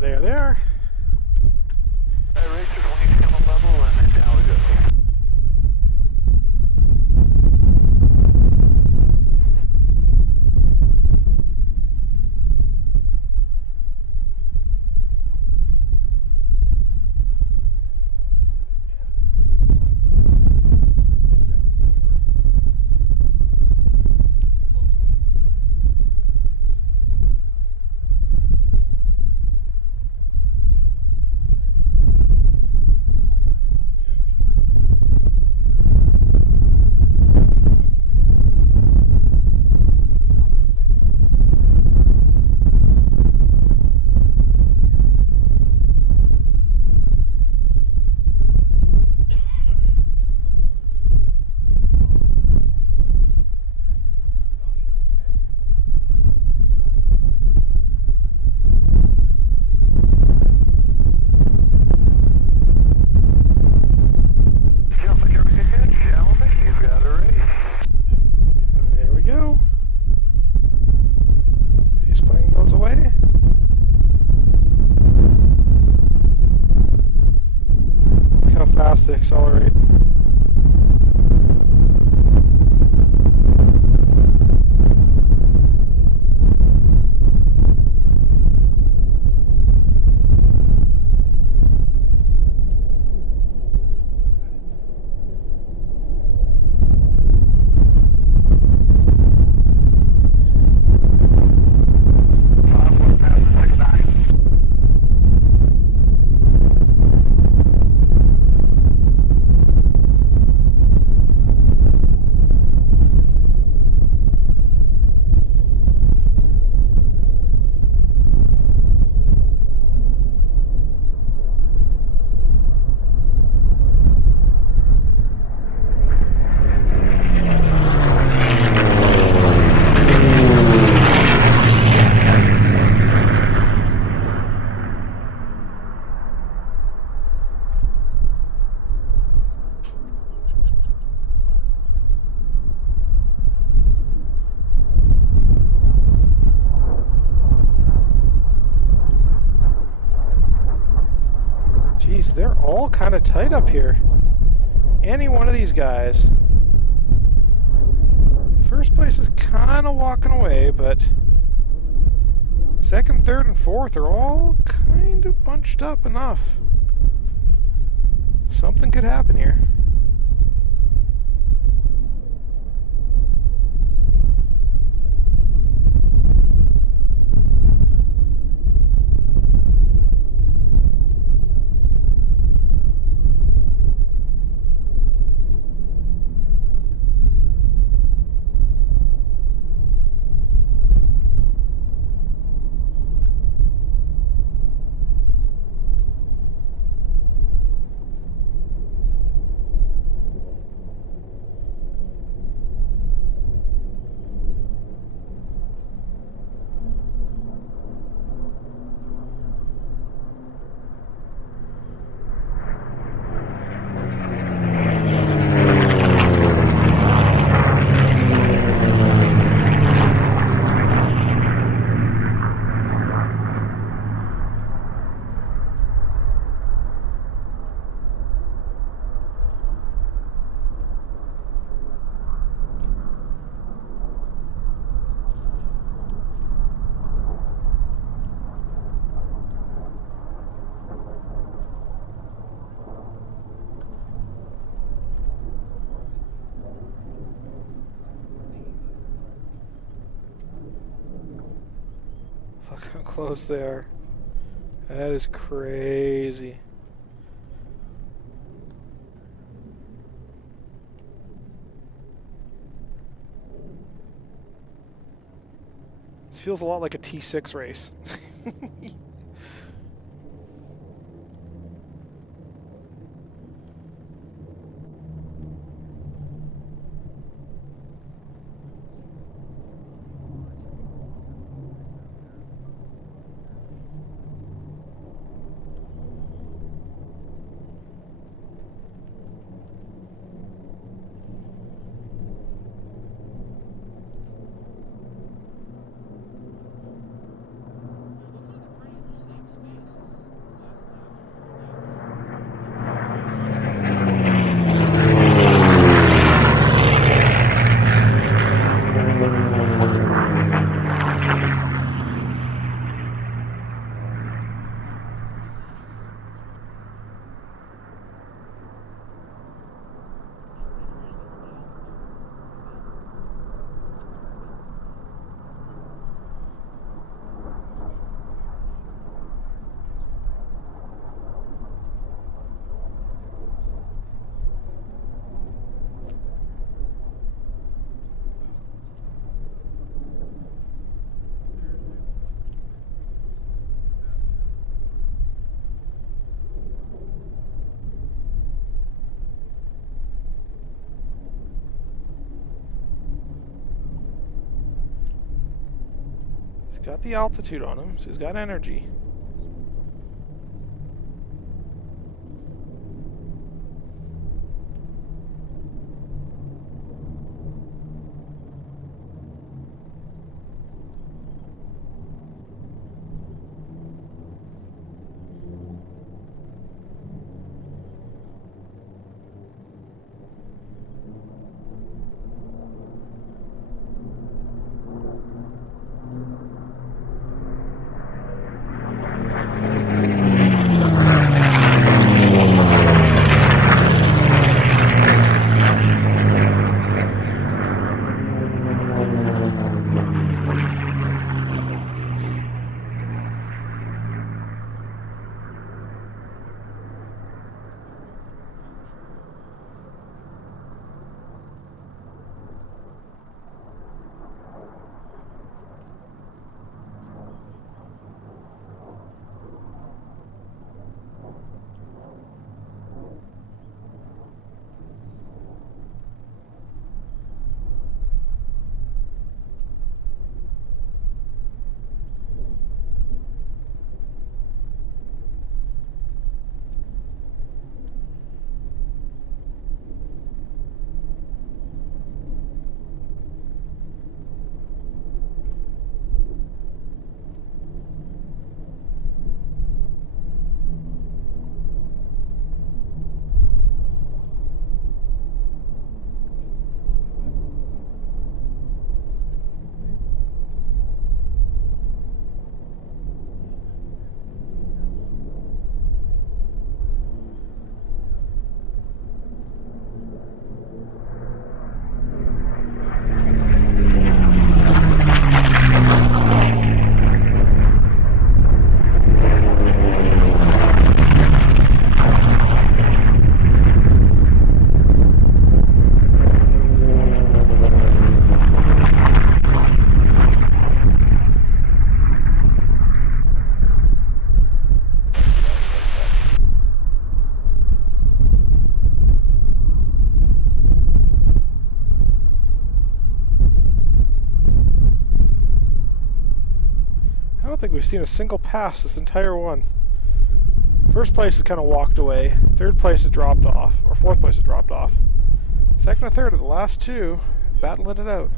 There they are. Air Races, when you come on level, and then down we go. There we go. Pace plane goes away. Look how fast they accelerate. Geez, they're all kind of tight up here. Any one of these guys. First place is kind of walking away, but second, third, and fourth are all kind of bunched up enough. Something could happen here. Look how close they are. That is crazy. This feels a lot like a T6 race. He's got the altitude on him, so he's got energy. I don't think we've seen a single pass this entire one. First place has kind of walked away. Third place has dropped off, or fourth place has dropped off. Second and third are the last two, battling it out.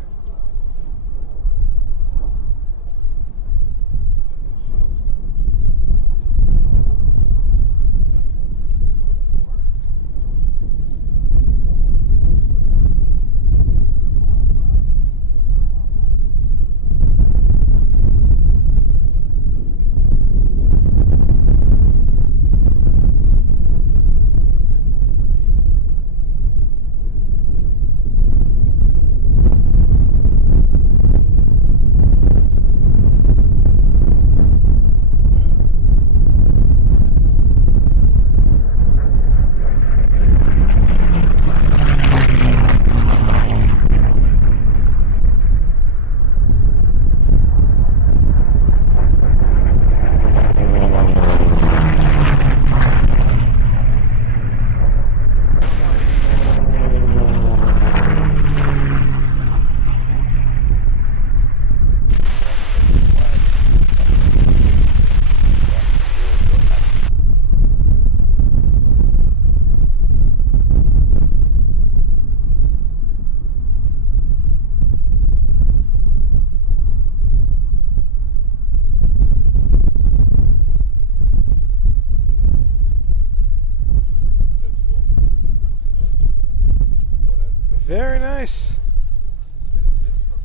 Nice.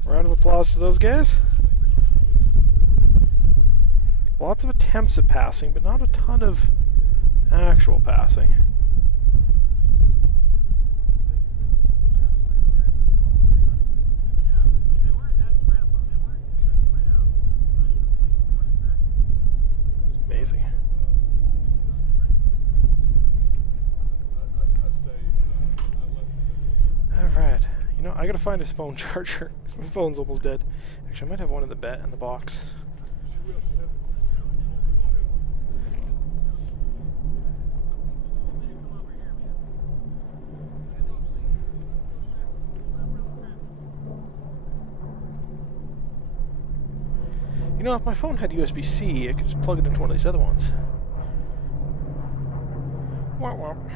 Round of applause to those guys. Lots of attempts at passing, but not a ton of actual passing. Amazing. Alright. You know, I gotta find his phone charger, because my phone's almost dead. Actually, I might have one in the box. You know, if my phone had USB-C, I could just plug it into one of these other ones. Womp womp.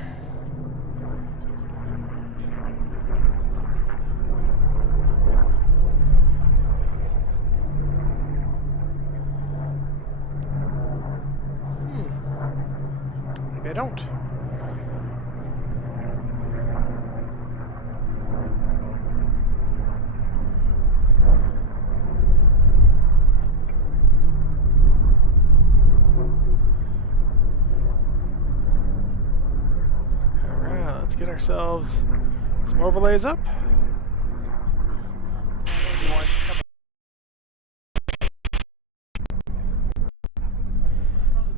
Maybe I don't. Get ourselves some overlays up.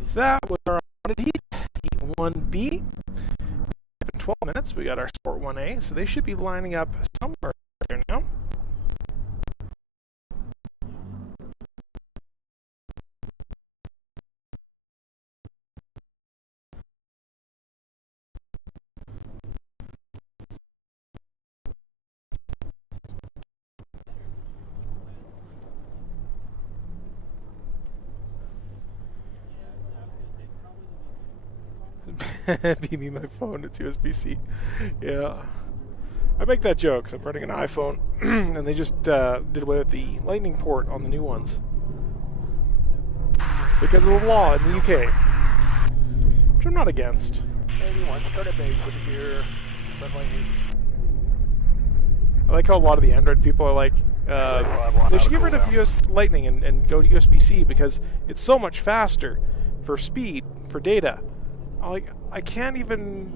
So that was our wanted heat, heat 1B. In 12 minutes, we got our Sport 1A, so they should be lining up somewhere there now. BB my phone, it's USB-C. Yeah. I make that joke, so I'm running an iPhone, and they just did away with the lightning port on the new ones. Because of the law in the UK. Which I'm not against. 81, start at base with your runway. I like how a lot of the Android people are like, they should get rid of US Lightning and go to USB-C because it's so much faster for speed, for data. I can't even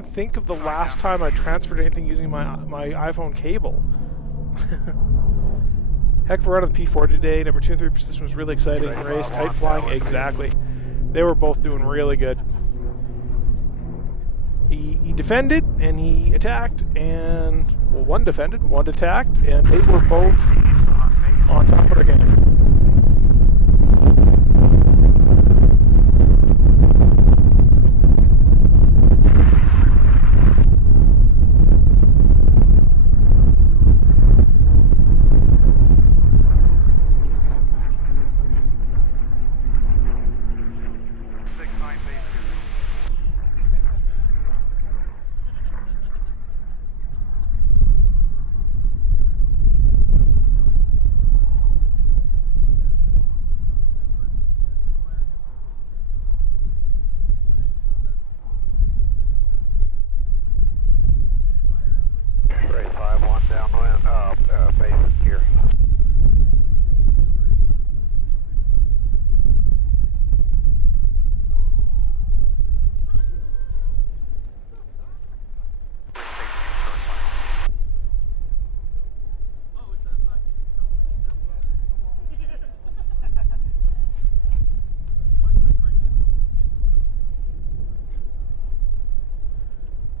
think of the last time I transferred anything using my iPhone cable. Heck, we're out of the P4 today. Number 2 and 3 position was really exciting. Race, tight flying, exactly. They were both doing really good. He defended and he attacked, and well, one defended, one attacked, and they were both on top of their game.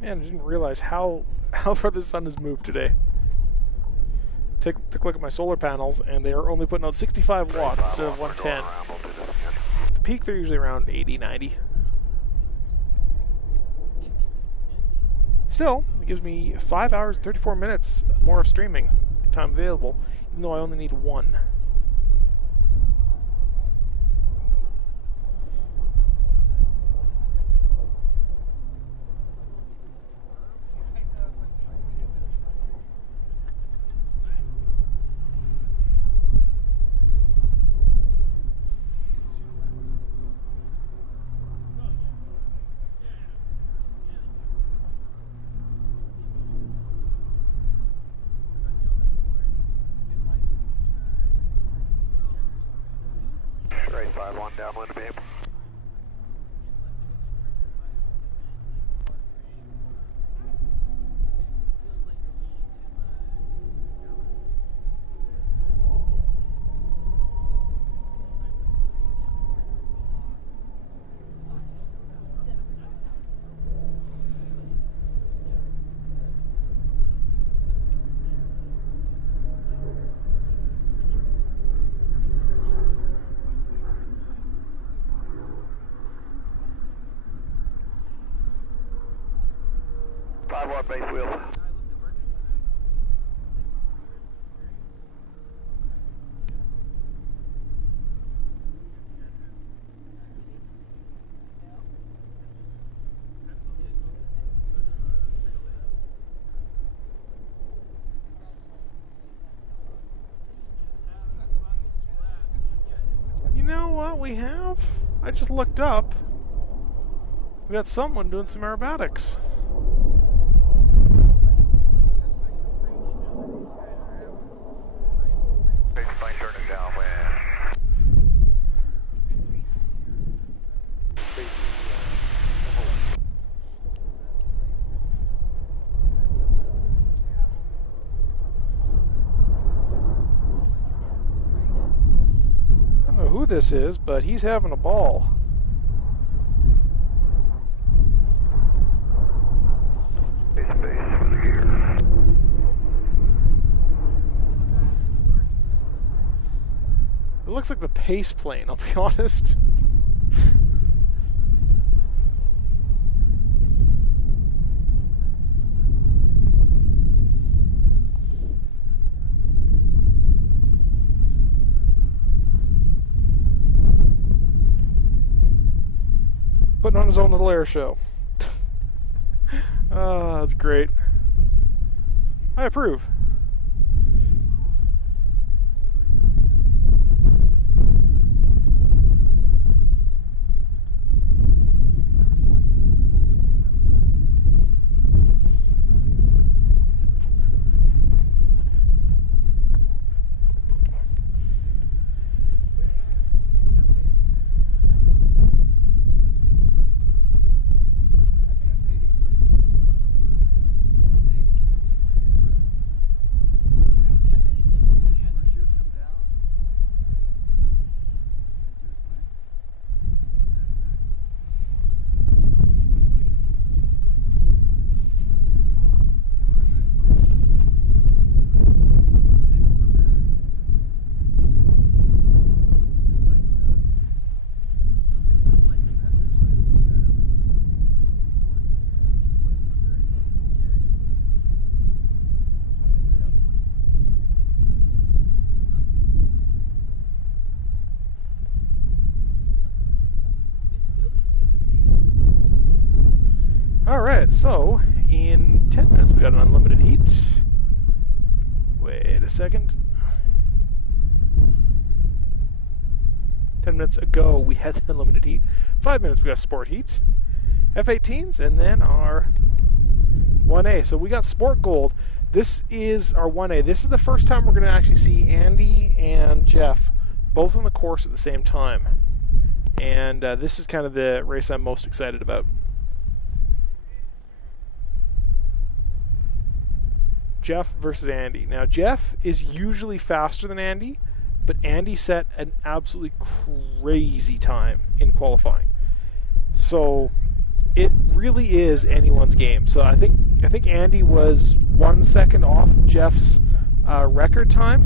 Man, I didn't realize how far the sun has moved today. Took a look at my solar panels, and they are only putting out 65 watts instead of 110. The peak, they're usually around 80, 90. Still, it gives me 5 hours, 34 minutes more of streaming time available, even though I only need 1. Race 5-1 downwind beam. Base wheel. You know what we have? I just looked up. We got someone doing some aerobatics. Baseline turning downwind. I don't know who this is, but he's having a ball. Base for the gear. It looks like the pace plane, I'll be honest. Putting on his own little air show. Oh, that's great. I approve. Alright, so in 10 minutes we got an unlimited heat. Wait a second. 10 minutes ago we had unlimited heat. 5 minutes we got sport heat. F-18s and then our 1A. So we got sport gold. This is our 1A. This is the first time we're going to actually see Andy and Jeff both on the course at the same time. And this is kind of the race I'm most excited about. Jeff versus Andy. Now, Jeff is usually faster than Andy, but Andy set an absolutely crazy time in qualifying. So it really is anyone's game. So I think Andy was 1 second off Jeff's record time,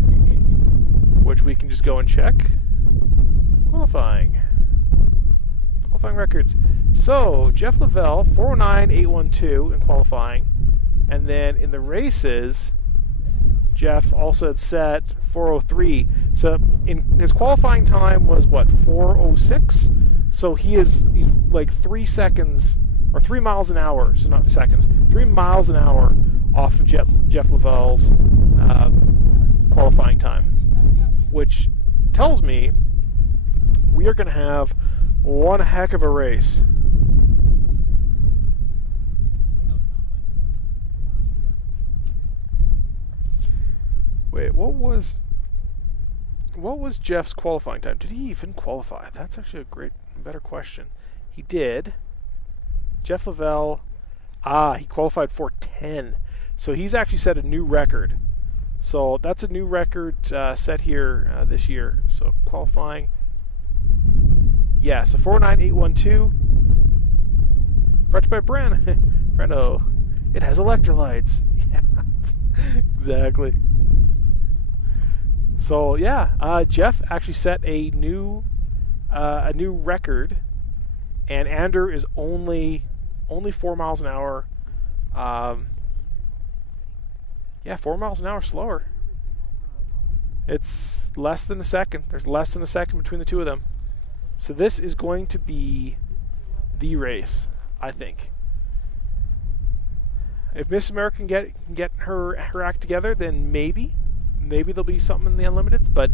which we can just go and check. Qualifying records. So Jeff Lavelle 409.812 in qualifying. And then in the races, Jeff also had set 403. So in his qualifying time was what, 406? So he's like 3 seconds or 3 miles an hour. So not seconds, 3 miles an hour off of Jeff Lavelle's qualifying time, which tells me we are going to have one heck of a race. Wait, what was... what was Jeff's qualifying time? Did he even qualify? That's actually a better question. He did. Jeff Lavelle, he qualified 4:10. So he's actually set a new record. So that's a new record set here this year. So qualifying. Yeah, so 49812. Brought to you by Reno. It has electrolytes. Yeah, exactly. So yeah, Jeff actually set a new record, and Andrew is only 4 miles an hour. Yeah, 4 miles an hour slower. It's less than a second. There's less than a second between the two of them. So this is going to be the race, I think. If Miss America can get her act together, then maybe there'll be something in the Unlimiteds. But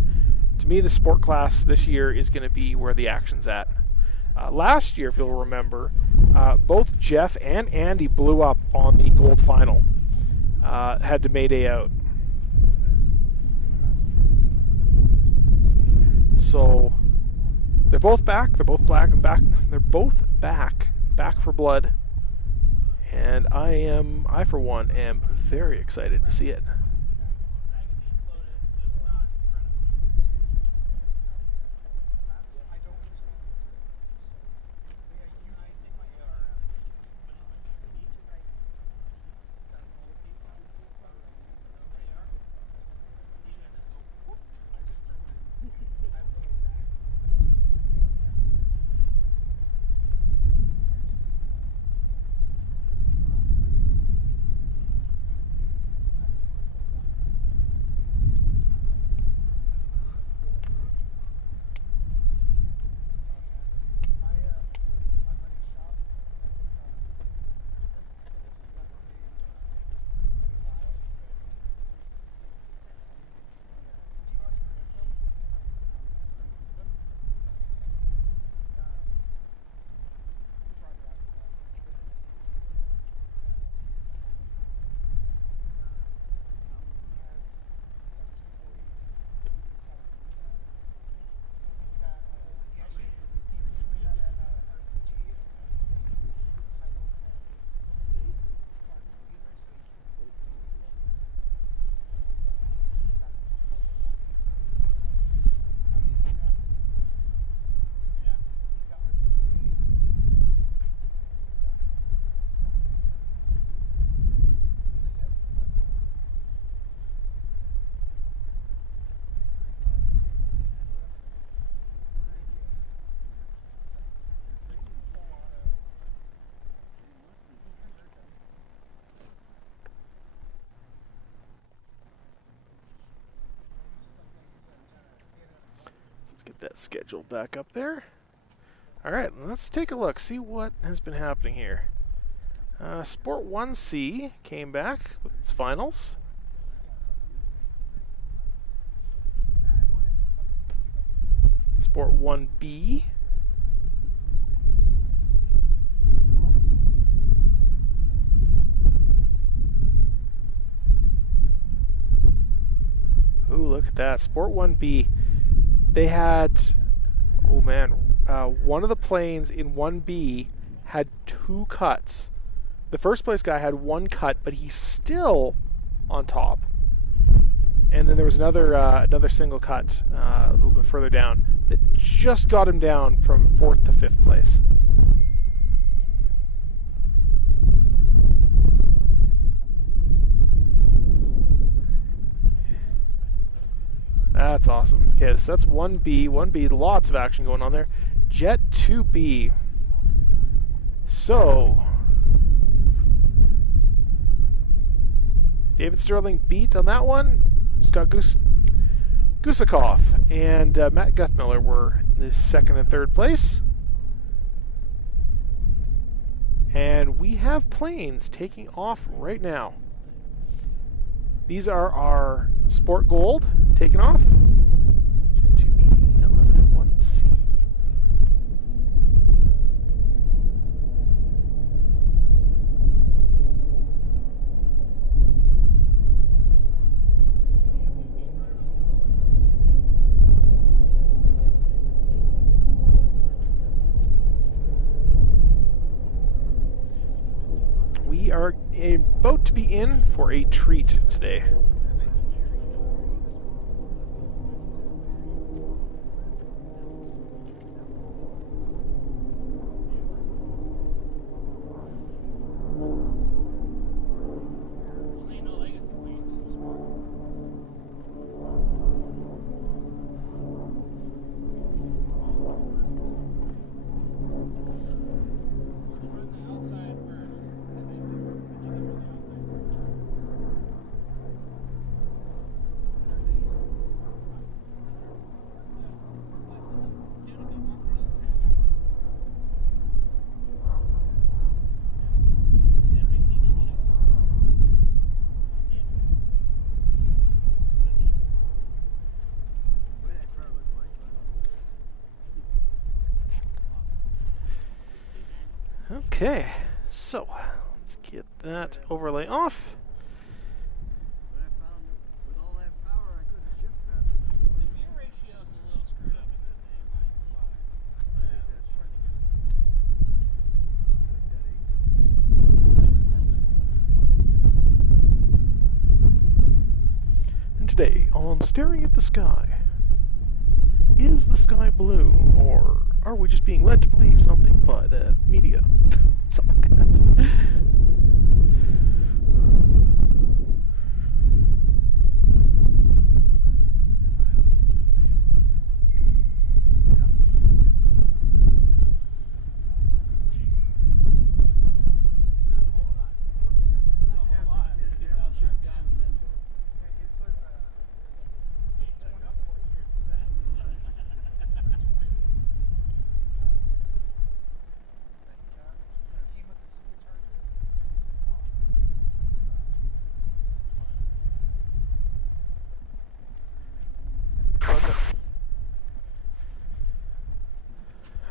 to me, the sport class this year is going to be where the action's at. Last year, if you'll remember, both Jeff and Andy blew up on the gold final. Had to Mayday out. So they're both back. They're both back. They're both back for blood. And I for one am very excited to see it. Get that schedule back up there. All right, let's take a look, see what has been happening here. Sport 1C came back with its finals. Sport 1B. Ooh, look at that. Sport 1B. They had, oh man, one of the planes in 1B had 2 cuts. The first place guy had 1 cut, but he's still on top. And then there was another single cut a little bit further down that just got him down from 4th to 5th place. That's awesome. Okay, so that's 1B. 1B, lots of action going on there. Jet 2B. So, David Sterling beat on that one. Scott Gusakov and Matt Guthmiller were in the 2nd and 3rd place. And we have planes taking off right now. These are our Sport Gold taking off. Jet 2B, Unlimited 1C. about to be in for a treat today. Okay, so let's get that overlay off. And today on Staring at the Sky, is the sky blue, or are we just being led to believe something by the media? Something like that.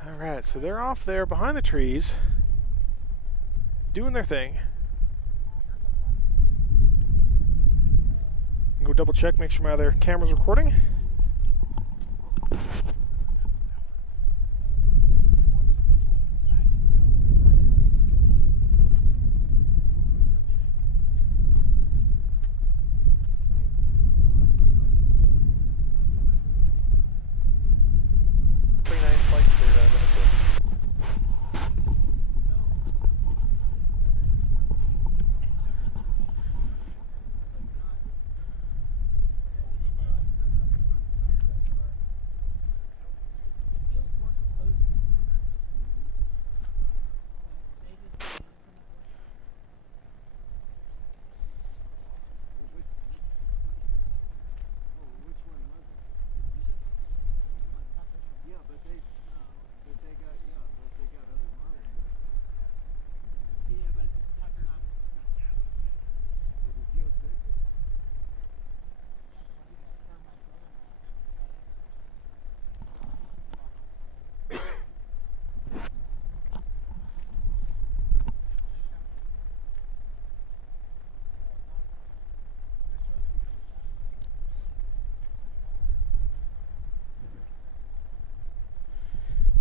Alright, so they're off there behind the trees, doing their thing. Go double check, make sure my other camera's recording.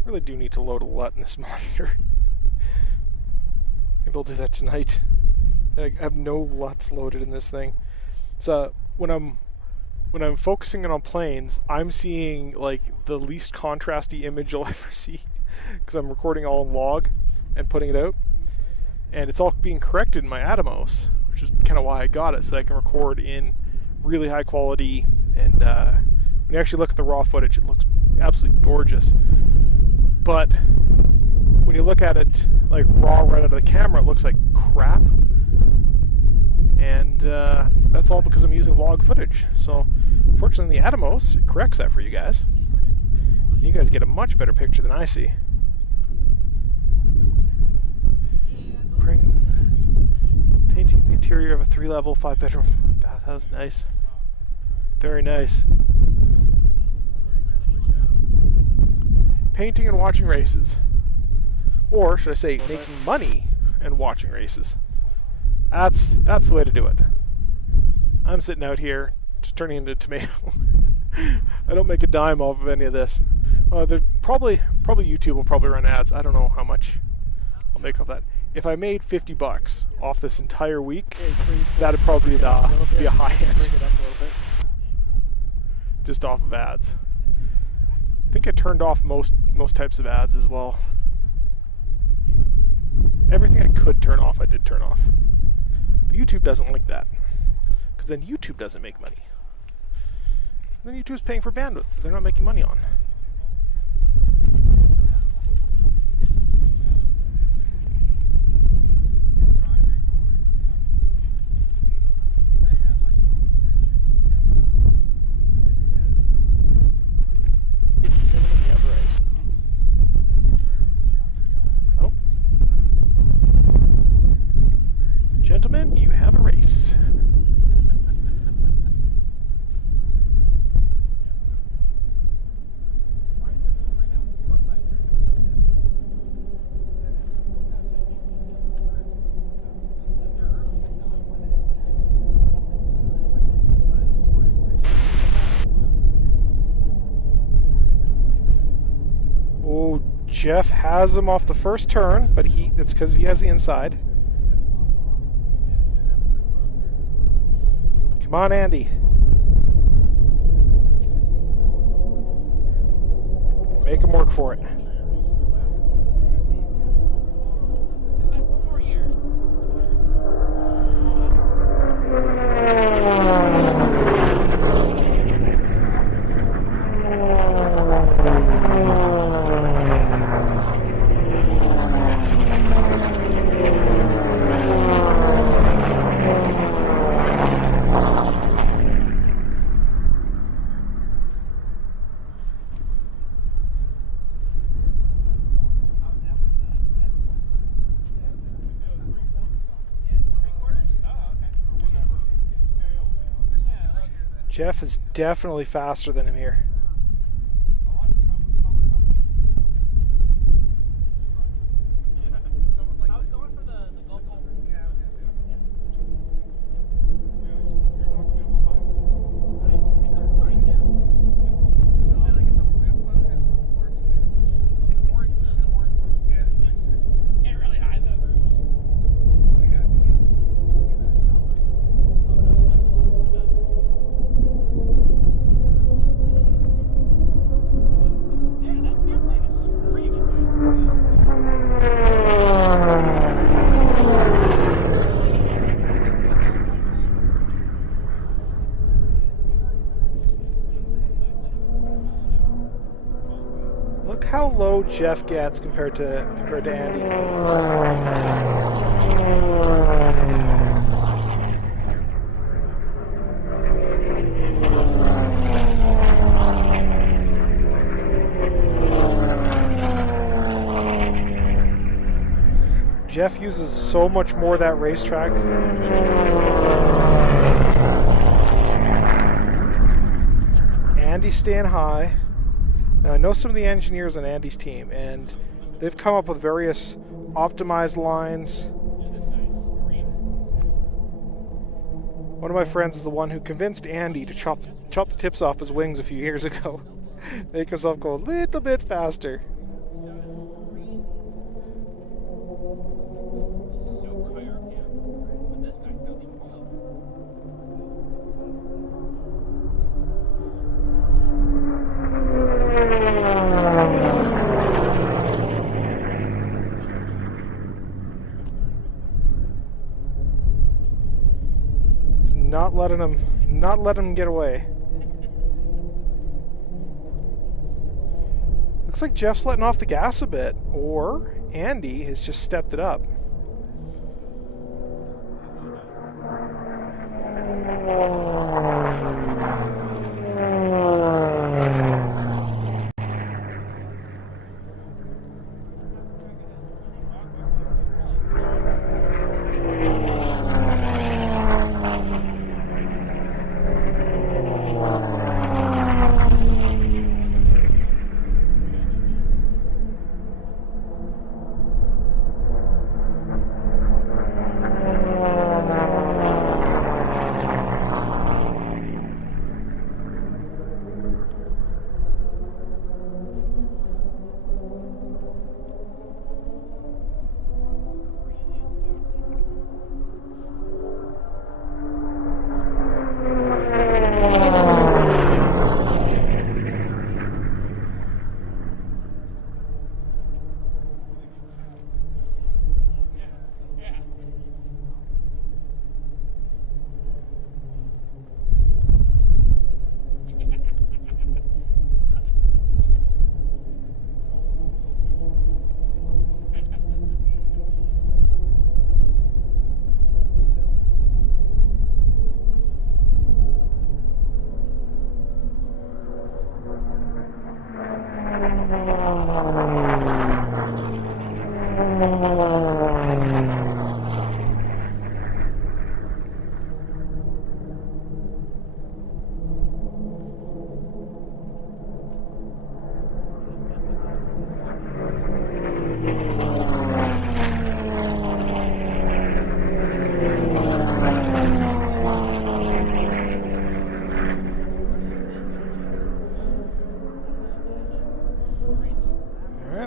Really do need to load a lot in this monitor. Maybe I'll do that tonight. I have no LUTs loaded in this thing. So when I'm focusing in on planes, I'm seeing like the least contrasty image you'll ever see, because I'm recording all in log and putting it out, and it's all being corrected in my Atomos, which is kind of why I got it, so that I can record in really high quality. And when you actually look at the raw footage, it looks absolutely gorgeous. But when you look at it like raw right out of the camera, it looks like crap. And that's all because I'm using log footage. So fortunately the Atomos, it corrects that for you guys. You guys get a much better picture than I see. Painting the interior of a 3-level, 5-bedroom bathhouse. Nice. Very nice. Painting and watching races. Or should I say making money and watching races. That's the way to do it. I'm sitting out here just turning into a tomato. I don't make a dime off of any of this. There's probably YouTube will probably run ads. I don't know how much I'll make off that. if I made $50 off this entire week, Okay, 3, 4, that'd probably bring it up a little be a bit. high end, Bring it up a little bit. just off of ads. I think I turned off most types of ads as well. Everything I could turn off, I did turn off. But YouTube doesn't like that, because then YouTube doesn't make money. Then YouTube's paying for bandwidth they're not making money on. Oh. Gentlemen, you have a race. Oh, Jeff has him off the first turn, but that's because he has the inside. Come on, Andy. Make him work for it. Jeff is definitely faster than him here. Look how low Jeff gets compared to Andy. Jeff uses so much more of that racetrack. Andy's staying high. Now, I know some of the engineers on Andy's team, and they've come up with various optimized lines. One of my friends is the one who convinced Andy to chop the tips off his wings a few years ago. Make himself go a little bit faster. Not letting him get away. Looks like Jeff's letting off the gas a bit, or Andy has just stepped it up.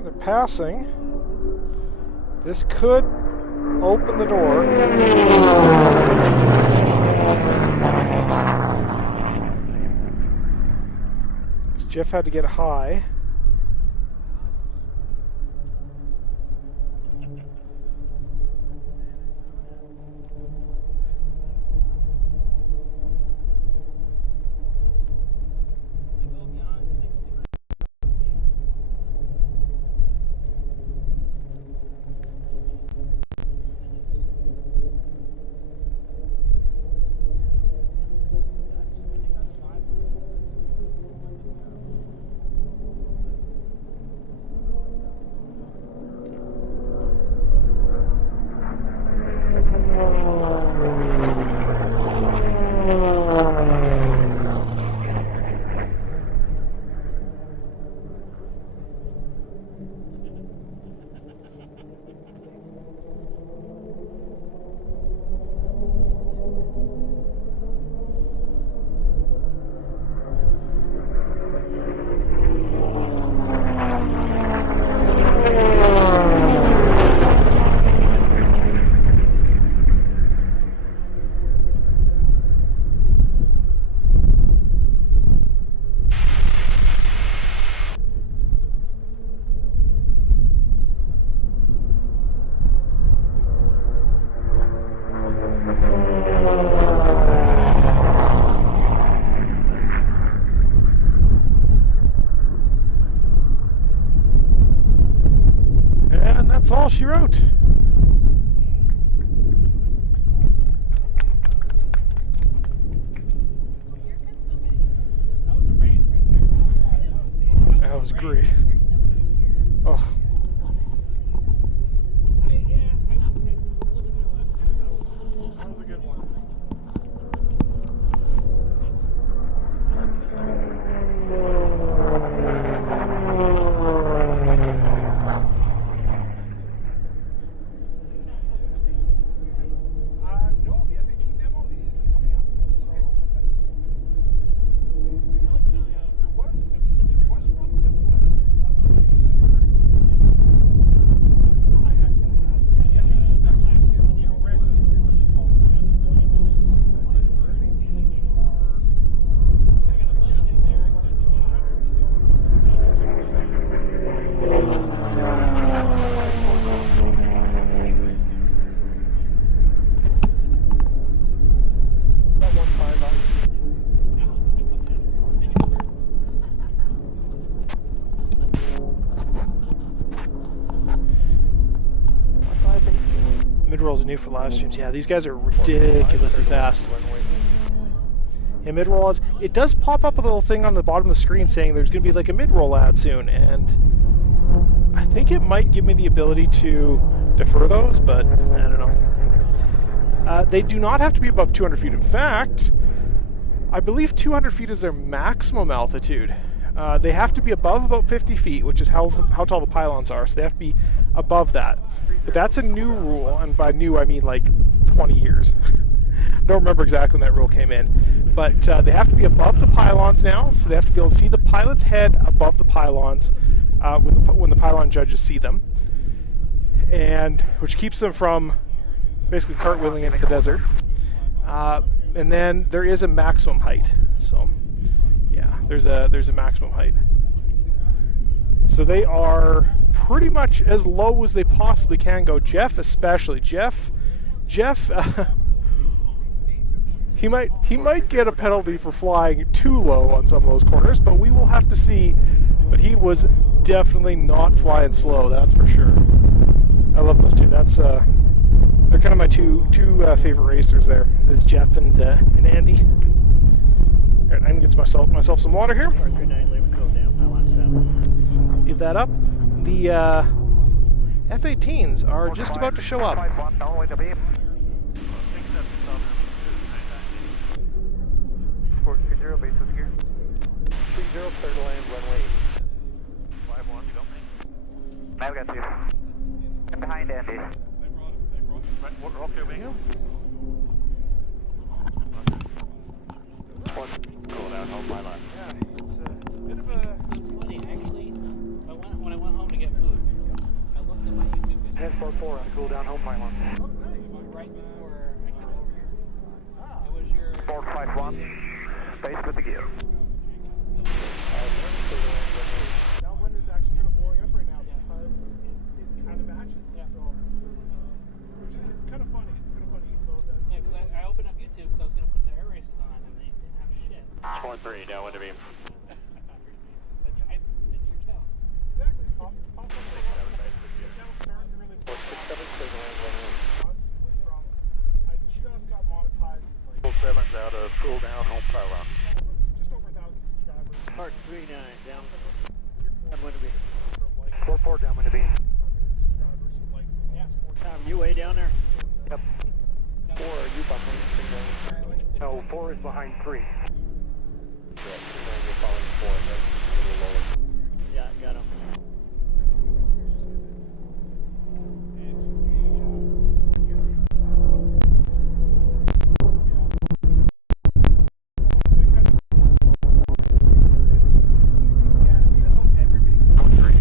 And they're passing. This could open the door. Jeff had to get high. That's all she wrote. That was great. Oh. That was a good one. No, the F-18 demo is coming up. So, yes, there was one that was I had F-18s are last year when they were really solid. F-18s are. I got a buddy who's there. 1600, so about 1.5 out. Mid-rolls are new for live streams. Yeah, these guys are ridiculously fast. Yeah, mid-roll, it does pop up a little thing on the bottom of the screen saying there's going to be like a mid-roll ad soon, and I think it might give me the ability to defer those, but I don't know. They do not have to be above 200 feet. In fact, I believe 200 feet is their maximum altitude. They have to be above about 50 feet, which is how tall the pylons are, so they have to be above that. But that's a new rule, and by new I mean like 20 years. I don't remember exactly when that rule came in. But they have to be above the pylons now, so they have to be able to see the pilot's head above the pylons when the pylon judges see them, and which keeps them from basically cartwheeling into the desert. And then there is a maximum height. So yeah, there's a maximum height. So they are pretty much as low as they possibly can go. Jeff especially. Jeff he might get a penalty for flying too low on some of those corners, but we will have to see. But he was definitely not flying slow, that's for sure. I love those two. That's they're kind of my two favorite racers there. Is Jeff and Andy. All right, I'm gonna get myself some water here. Leave that up. The F-18s are just about to show up. 430 basis gear. 30 clear to land runway 51, you don't think? I've got you. I'm behind Andy. Roll clear wing. Cool down, hold my line. Yeah, it's a bit of a... So it's funny, actually, when I went home to get food, 4 on the cool down home pylon. Oh, nice. Right before I came over here. Ah. It was your 451. Base with the gear. That one is actually kind of blowing up right now because it kind of matches. Yeah. So, which it's kind of funny. It's kind of funny. So that yeah, because I opened up YouTube because I was going to put the air races on and they didn't have shit. 4-3, downwind of beam. I did your tail. exactly. It's popped up. The channel started really quick. 6 months went from I just got monetized with like 7's out of cool down home pylon. just over 1,000 subscribers. Part 39 down. So listen, 3 or 4 Downwind of beam. from like 4-4 downwind of beam. 100 subscribers to like almost 40. Tom, you way down there? Yep. 4, are you behind 3? No, 4 is behind 3. Yeah, 39, you're following 4, that's a little lower. Yeah, got him.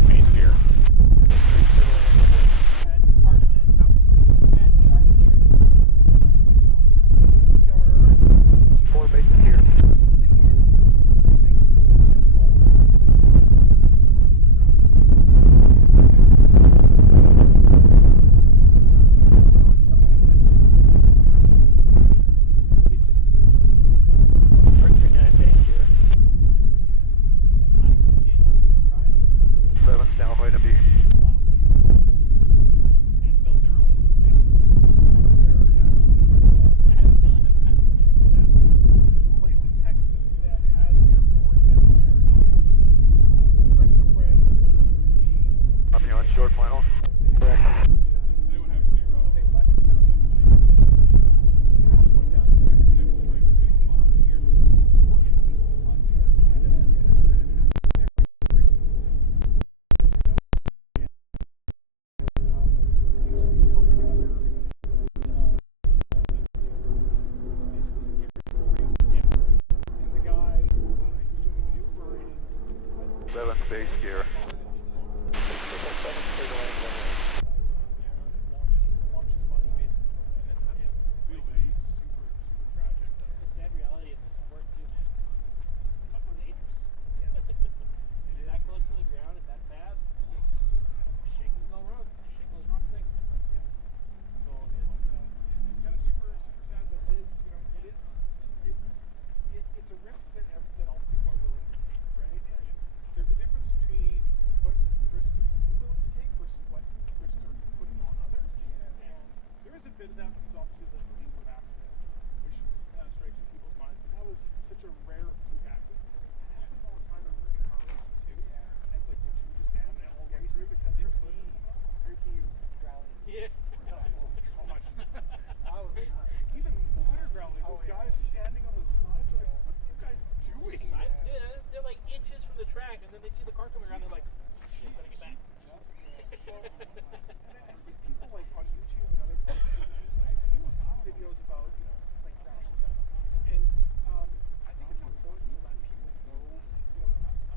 Main gear. That's part of it. Bad PR for the year. 4 base gear. Part 39 base gear. I'm genuinely surprised that nobody 7's downwind of beam. and built their own. I have a feeling that's kind of what's going to end up happening. There's a place in Texas that has an airport down there, and a friend of a friend builds Copy on short final. Correct. they would have 0, but they let him set up that place. So he has one down there and demonstrate for 20 years. Unfortunately, had an accident there, races years ago. He was helping the other basically get ready for races. And the guy, he was doing a maneuver and 7's base gear. launched his buddy basically go in, and that's super tragic. It's the sad reality of the sport too, man. It's fucking dangerous. You're that close to the ground at that fast, shake can go wrong. Shake goes wrong quick. So it's kind of super sad, but it is, it's a risk that all people are willing to take, right? And there's a difference between what risks are you willing to take versus what risks are you putting on others. And there is a bit of that because obviously the Leewood accident, which strikes in people's minds, but that was such a rare fluke accident. It happens all the time in car racing too. And it's like, well, should we just ban that all racing because you're rally. Yeah. So much. Even modern rally, those guys standing on the sides, like, what are you guys doing? They're like inches from the track, and then they see the car coming around. They're like, "Shit, gotta get back." And I see people like on YouTube and other places. I do videos about plane crashes and stuff, and I think it's important to let people know,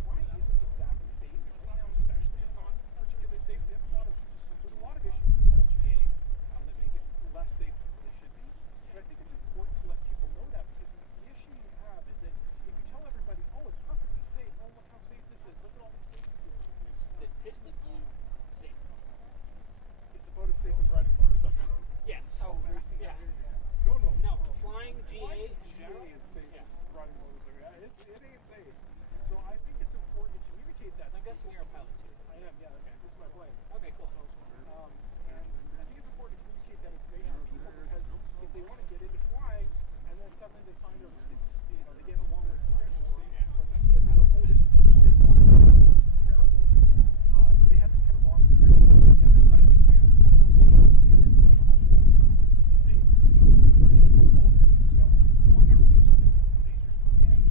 flying isn't exactly safe. Sam especially is not particularly safe. There's a lot of issues in small GA that make it less safe than it really should be. But I think it's important to let people know that because the issue you have is that if you tell everybody, oh, it's perfectly safe, oh, look how safe this is, look at all these things we do. Statistically, safe. It's about as safe as riding a motorcycle. Yes. Oh, racing? Yeah. No. Flying GA in general. GA is safe Yeah. as riding a motorcycle. Yeah, it ain't safe. So I think it's important to communicate that. So I'm guessing you're a pilot too. I am, yeah. This is my plane. Okay, cool. So, and I think it's important to communicate that information to people because if they want to get into flying and then suddenly they find out it's, they get along with crashes, or they see it and they go, oh, this is safe flying, this is terrible, they have this kind of wrong impression. The other side of it too is that people see it as, oh, it's not completely safe, it's, you're in your all here, they just go, well, I never knew citizens in danger. And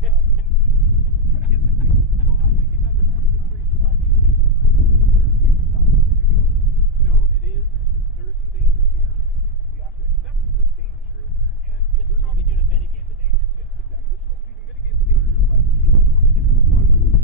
trying to get this thing, so I think it does a pretty good pre-selection if there's the other side where we go, there is some danger here, we have to accept that there's danger, and This is what we do to mitigate the danger too. exactly, this is what we do to mitigate the danger, but if you want to get into flying,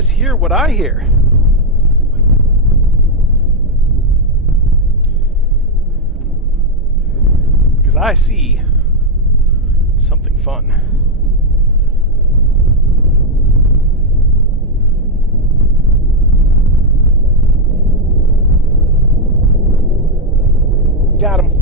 guys hear what I hear? Because I see something fun. Got him.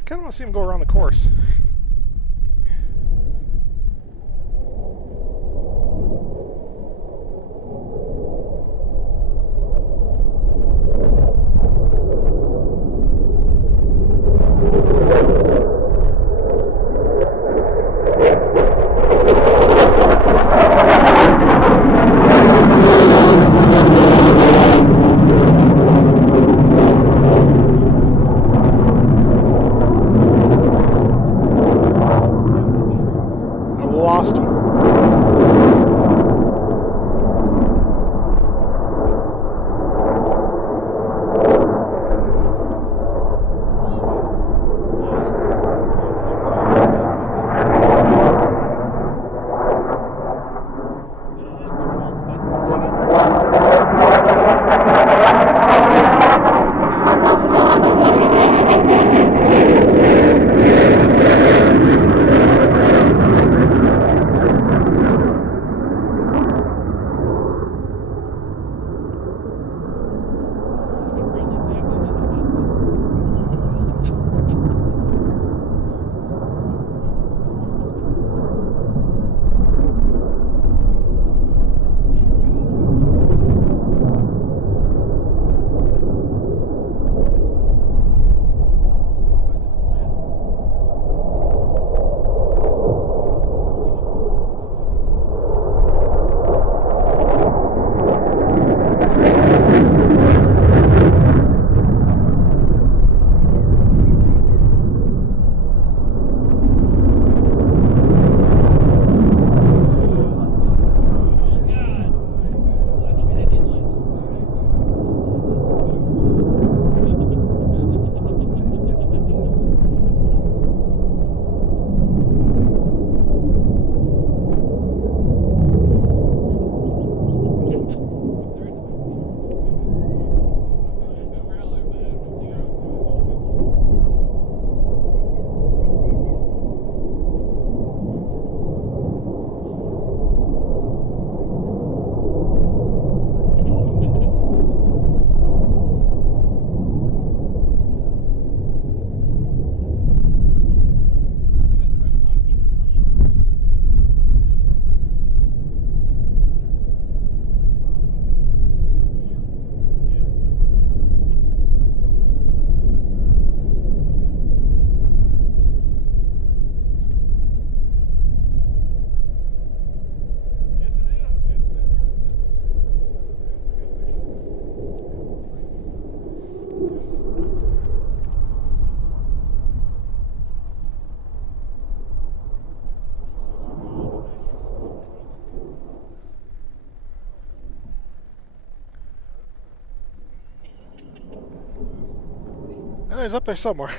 I kind of want to see him go around the course. Lost him. Oh, he's up there somewhere.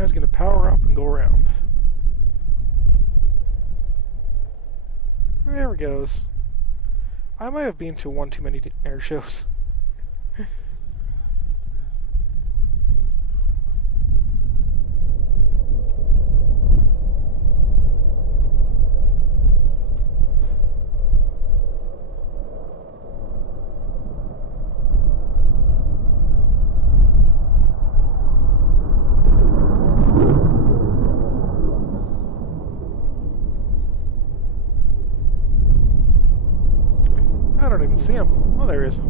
Now he's going to power up and go around. There he goes. I might have been to one too many air shows. I don't even see him. Oh, there he is.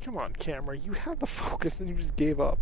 Come on, camera. You had the focus, then you just gave up.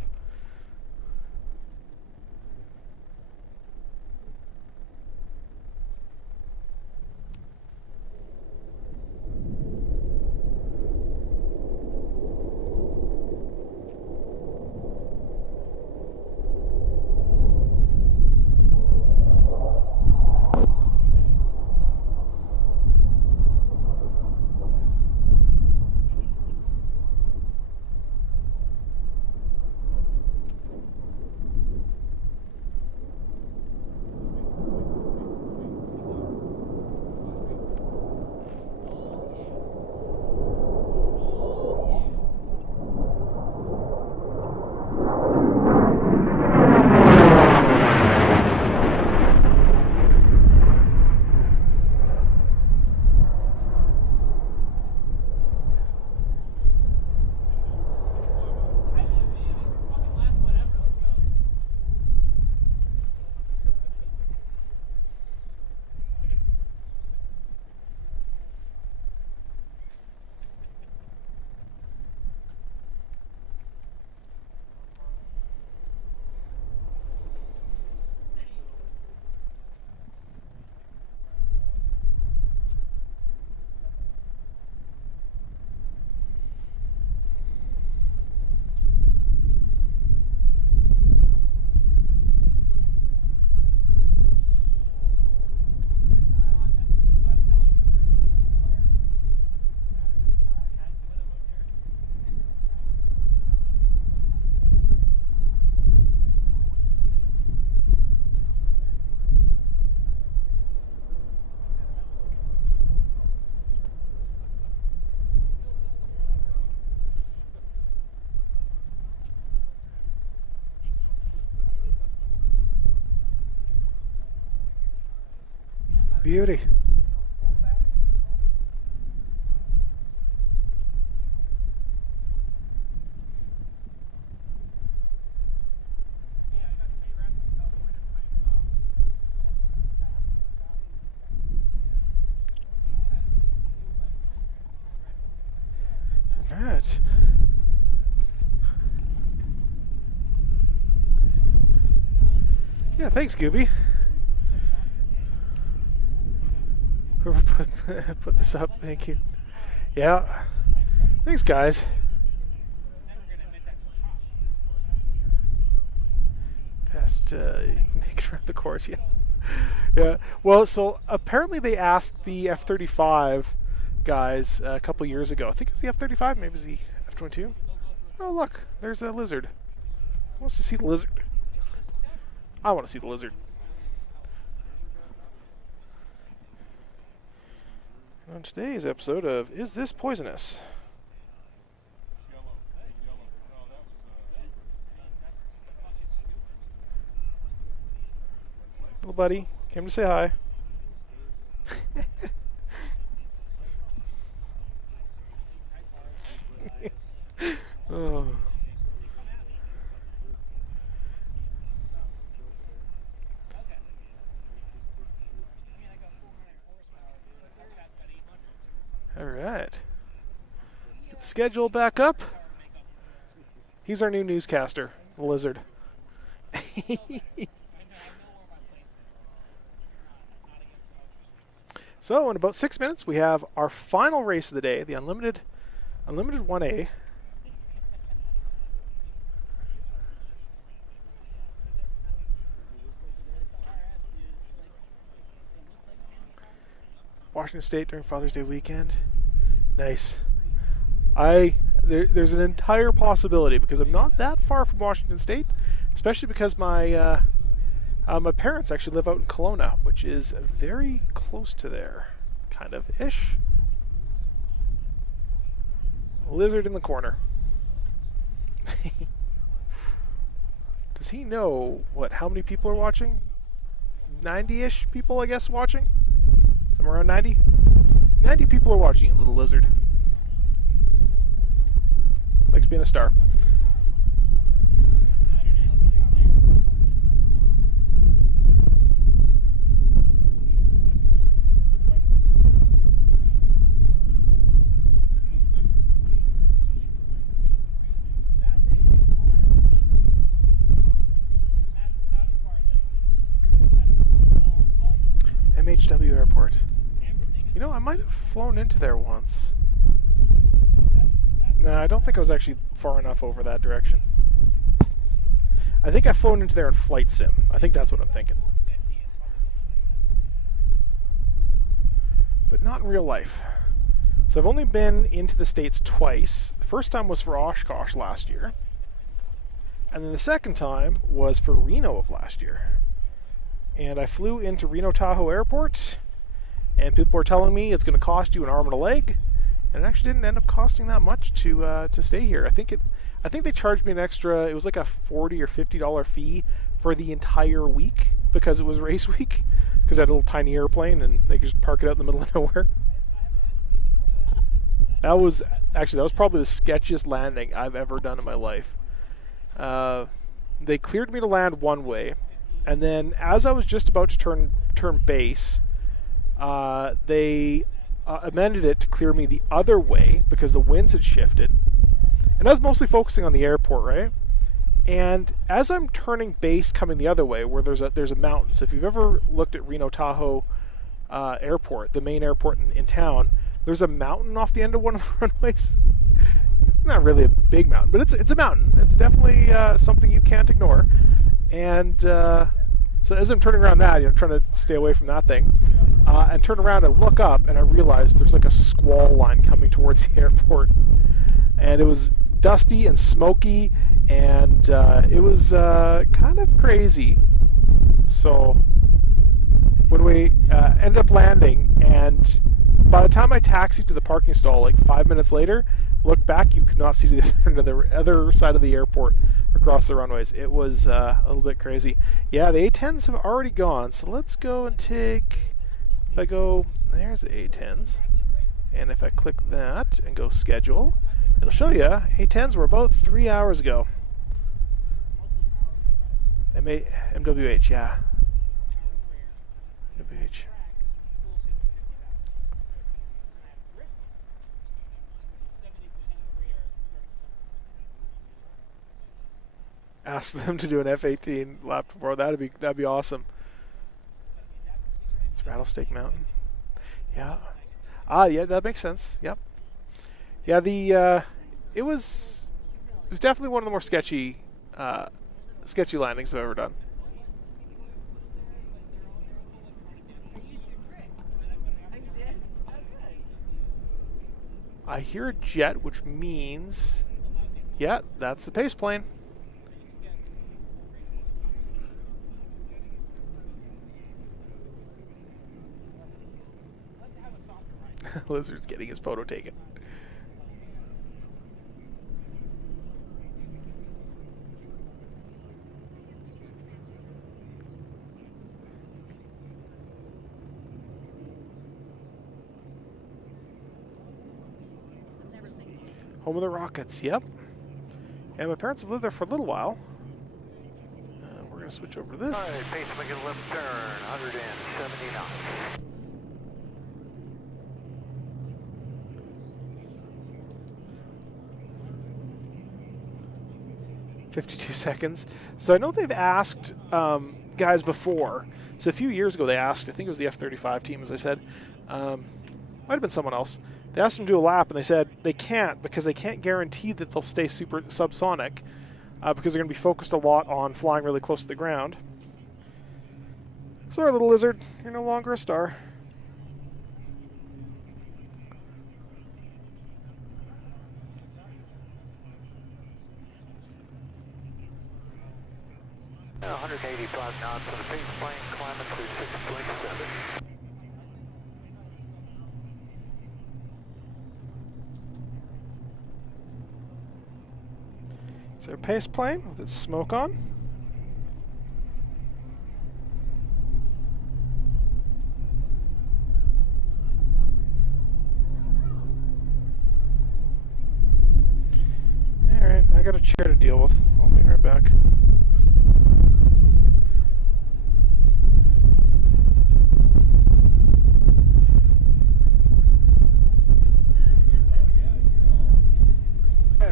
Beauty. Right. Yeah, thanks, Gooby. Whoever put this up, thank you. Yeah. Thanks, guys. Fast, you can make it around the course, yeah. Yeah. Well, so apparently they asked the F-35 guys a couple years ago. I think it's the F-35, maybe it's the F-22. Oh, look, there's a lizard. Who wants to see the lizard? I want to see the lizard. On today's episode of Is This Poisonous? Little buddy, came to say hi. Oh. All right. Get the schedule back up. He's our new newscaster, the Lizard. So in about 6 minutes, we have our final race of the day, the Unlimited 1A. Washington State during Father's Day weekend. Nice. There's an entire possibility, because I'm not that far from Washington State, especially because my parents actually live out in Kelowna, which is very close to there, kind of ish. Lizard in the corner. Does he know how many people are watching? 90-ish people, I guess, watching? Somewhere around 90? 90 people are watching you, little lizard. Likes being a star. MHW Airport. You know, I might have flown into there once. No, I don't think I was actually far enough over that direction. I think I've flown into there in Flight Sim. I think that's what I'm thinking. But not in real life. So I've only been into the States twice. The first time was for Oshkosh last year. And then the second time was for Reno of last year. And I flew into Reno Tahoe Airport, and people were telling me it's going to cost you an arm and a leg, and it actually didn't end up costing that much to stay here. I think they charged me an extra. It was like a $40 or $50 fee for the entire week because it was race week. Because I had a little tiny airplane, and they could just park it out in the middle of nowhere. That was probably the sketchiest landing I've ever done in my life. They cleared me to land one way. And then, as I was just about to turn base, they amended it to clear me the other way because the winds had shifted. And I was mostly focusing on the airport, right? And as I'm turning base, coming the other way, where there's a mountain. So if you've ever looked at Reno Tahoe Airport, the main airport in town, there's a mountain off the end of one of the runways. Not really a big mountain, but it's a mountain. It's definitely something you can't ignore. And so as I'm turning around that, trying to stay away from that thing, and turn around and look up, and I realized there's like a squall line coming towards the airport. And it was dusty and smoky, and it was kind of crazy. So when we ended up landing, and by the time I taxied to the parking stall, like 5 minutes later, looked back, you could not see the other side of the airport across the runways. It was a little bit crazy. Yeah, the A10s have already gone, so let's go and take, if I go, there's the A10s, and if I click that and go schedule, it'll show you A10s were about 3 hours ago. MWH, yeah. MWH. Ask them to do an F-18 lap before. That'd be awesome. It's Rattlesnake Mountain. Yeah. Yeah, that makes sense. Yep. Yeah, it was definitely one of the more sketchy landings I've ever done. I hear a jet, which means, yeah, that's the pace plane. Lizard's getting his photo taken. Home of the Rockets, yep. And my parents have lived there for a little while. We're going to switch over to this. All right, pace making a left turn, 170 knots. 52 seconds. So I know they've asked guys before. So a few years ago they asked, I think it was the F-35 team, as I said. Might have been someone else. They asked them to do a lap, and they said they can't because they can't guarantee that they'll stay super subsonic because they're going to be focused a lot on flying really close to the ground. Sorry, little lizard, you're no longer a star. Yeah, 185 knots on the base plane, climbing through 6.7. Is there a pace plane with its smoke on? Alright, I got a chair to deal with. I'll be right back.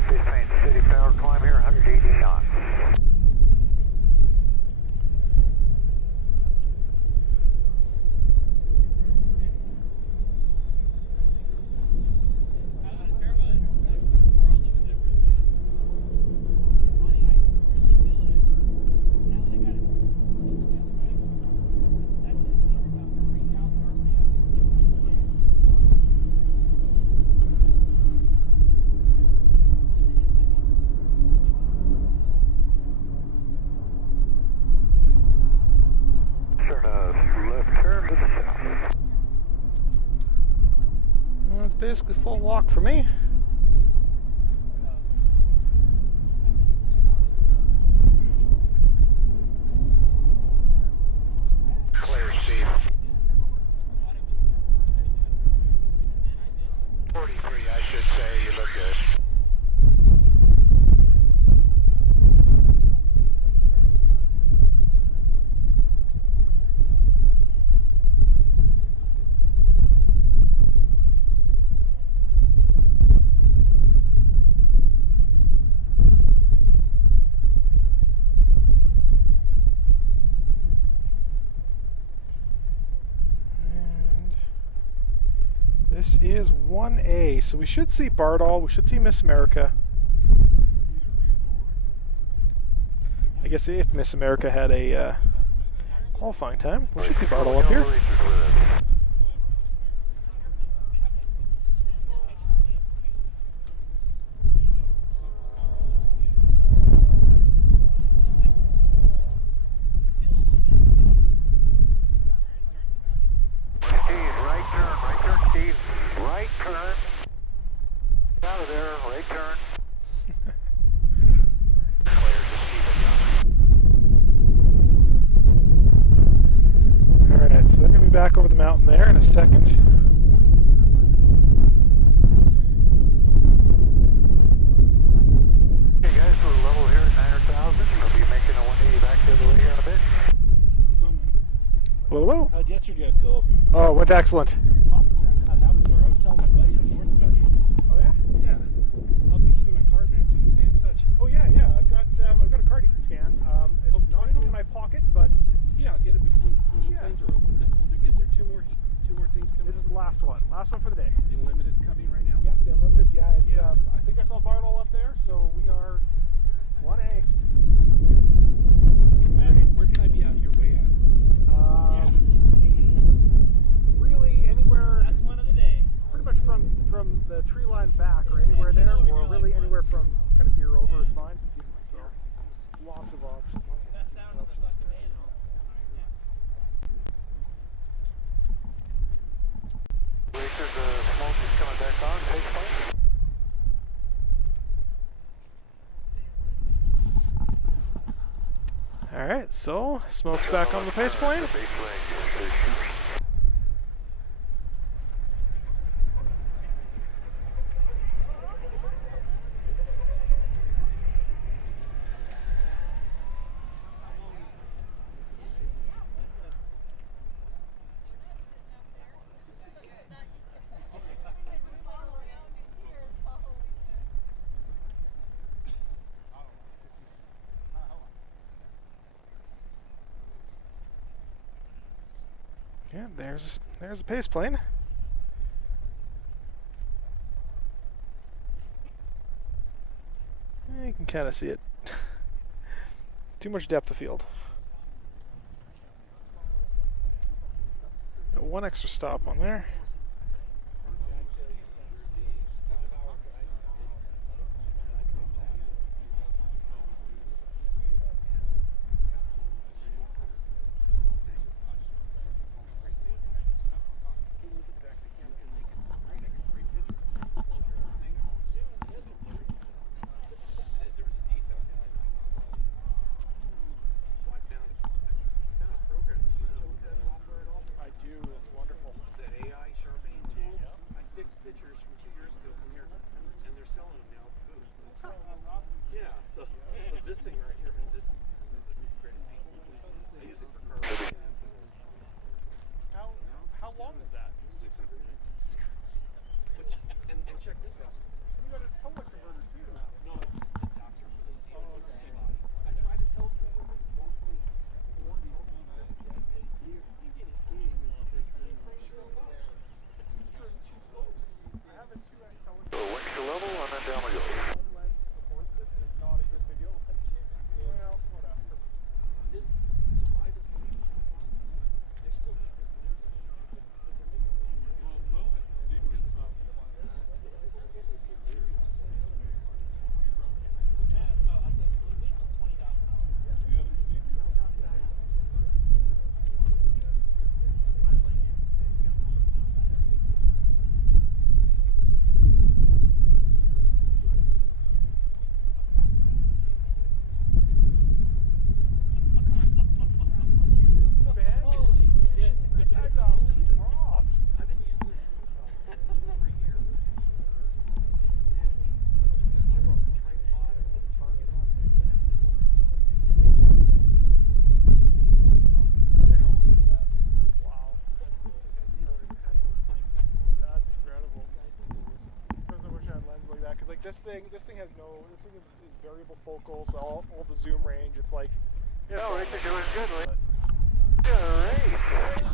Base plane, city power climb here, 180 knots. Well, it's basically full lock for me. Clear, Steve. 43, I should say. You look good. This is 1A, so we should see Bardol, we should see Miss America. I guess if Miss America had a qualifying time, we should see Bardol up here. Back over the mountain there in a second. Okay guys, we're level here at 9,000. We'll be making a 180 back the other way here in a bit. Hello, hello. How'd yesterday go? Oh, it went excellent. Awesome, man. God, happy for her. I was telling my buddy up north about you. Oh yeah? Yeah. I'll have to keep you my card, man, so you can stay in touch. Oh yeah, yeah. I've got a card you can scan. It's not in my pocket, but it's Yeah, I'll get it before when the planes are open. Is there two more things coming this is up? the last one. Last one for the day. The Unlimited coming right now? Yep, the Unlimited. Yeah, it's. Yeah. I think I saw Bardol up there, so we are 1A. Where can I be out your way at? Really anywhere. That's one of the day. Pretty much from the tree line back, or anywhere there, or really anywhere from kind of here over is fine. So lots of options. Best sound of the fucking day, you know? Racers, the smoke is coming back on, pace plane. All right, so smoke's back on the pace plane. Base plane. Yeah, there's a pace plane. You can kind of see it. Too much depth of field. Got one extra stop on there. How long is that? 600. And check this out. You got a total converter too. No, it's just the adapter for the C-body. I tried to tell people this 1.4 Just too close. I have a 2X television. Wings to level and then down we go. One lens supports it and it's not a good video. Well, whatever. This, to buy this lens, they still make this lens. This thing has no. This thing is variable focal, so all the zoom range. It's like. Yeah, No, Rick, you're doing good, Rick. Great.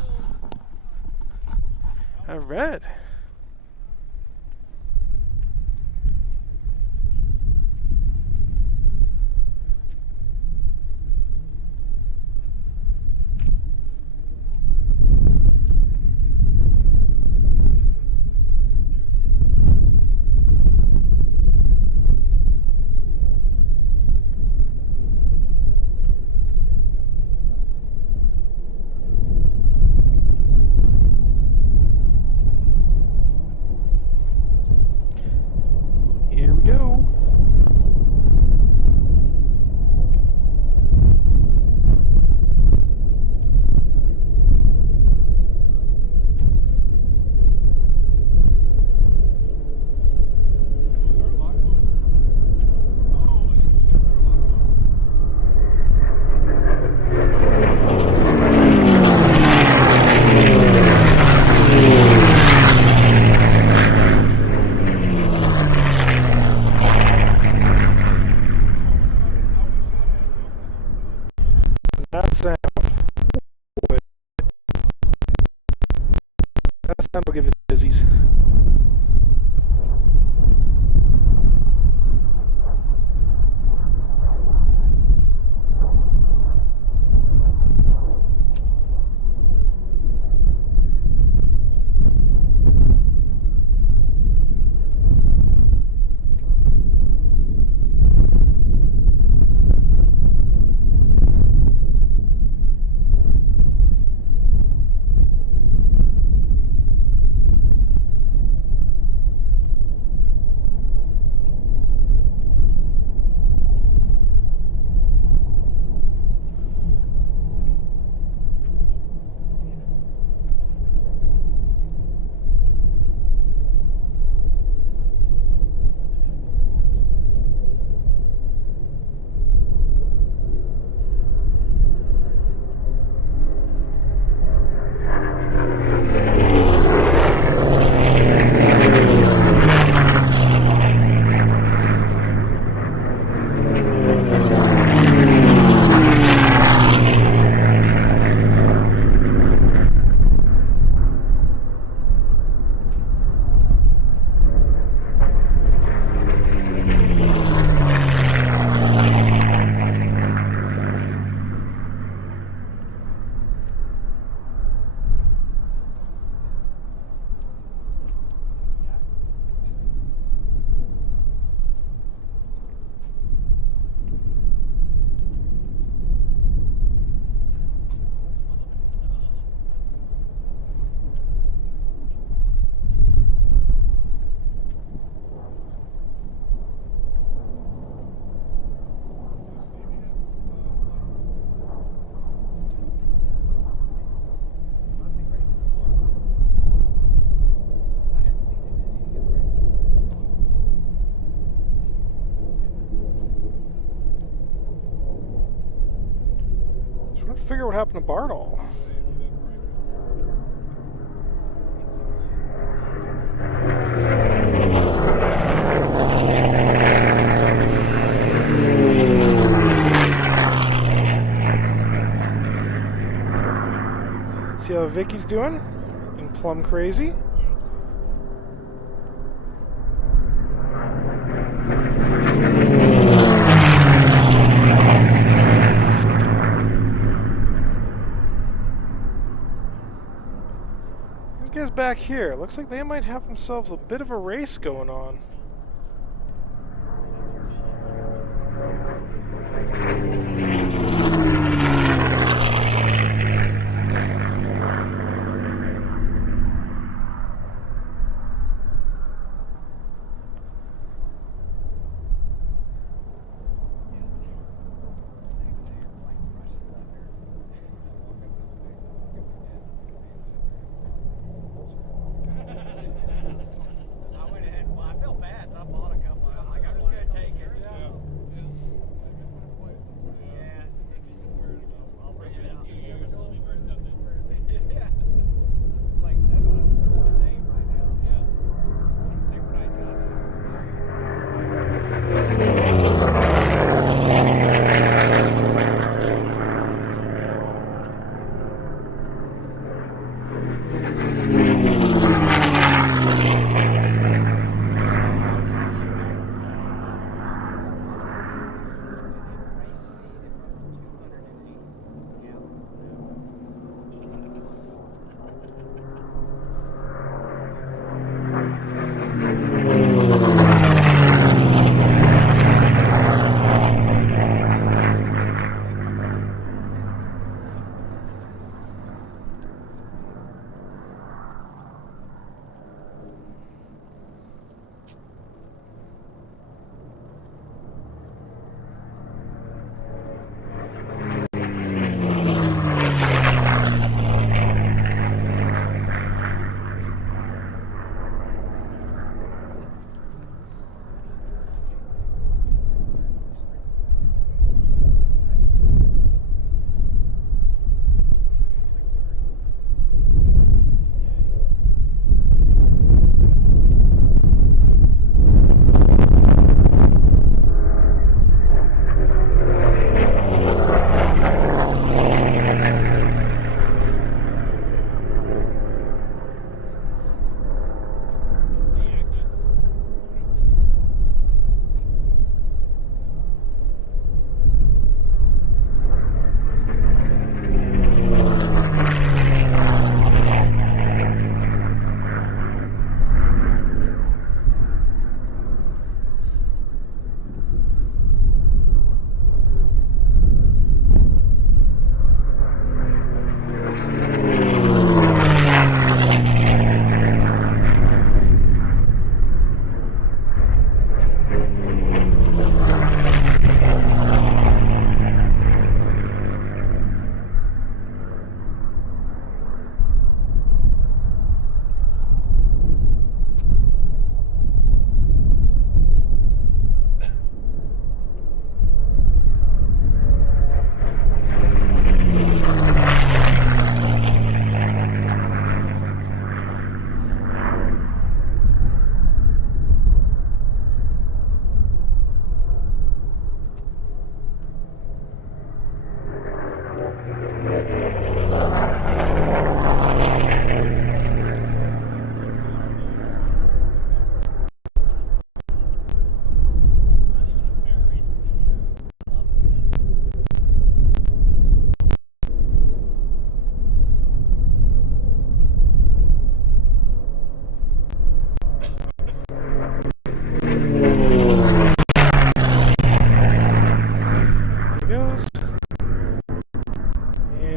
All right. Here we go. That sound. That sound will give you the dizzies. have to figure out what happened to Bartol. See how Vicky's doing? In Plum Crazy. These guys back here, looks like they might have themselves a bit of a race going on.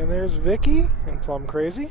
There's Vicky and Plum Crazy.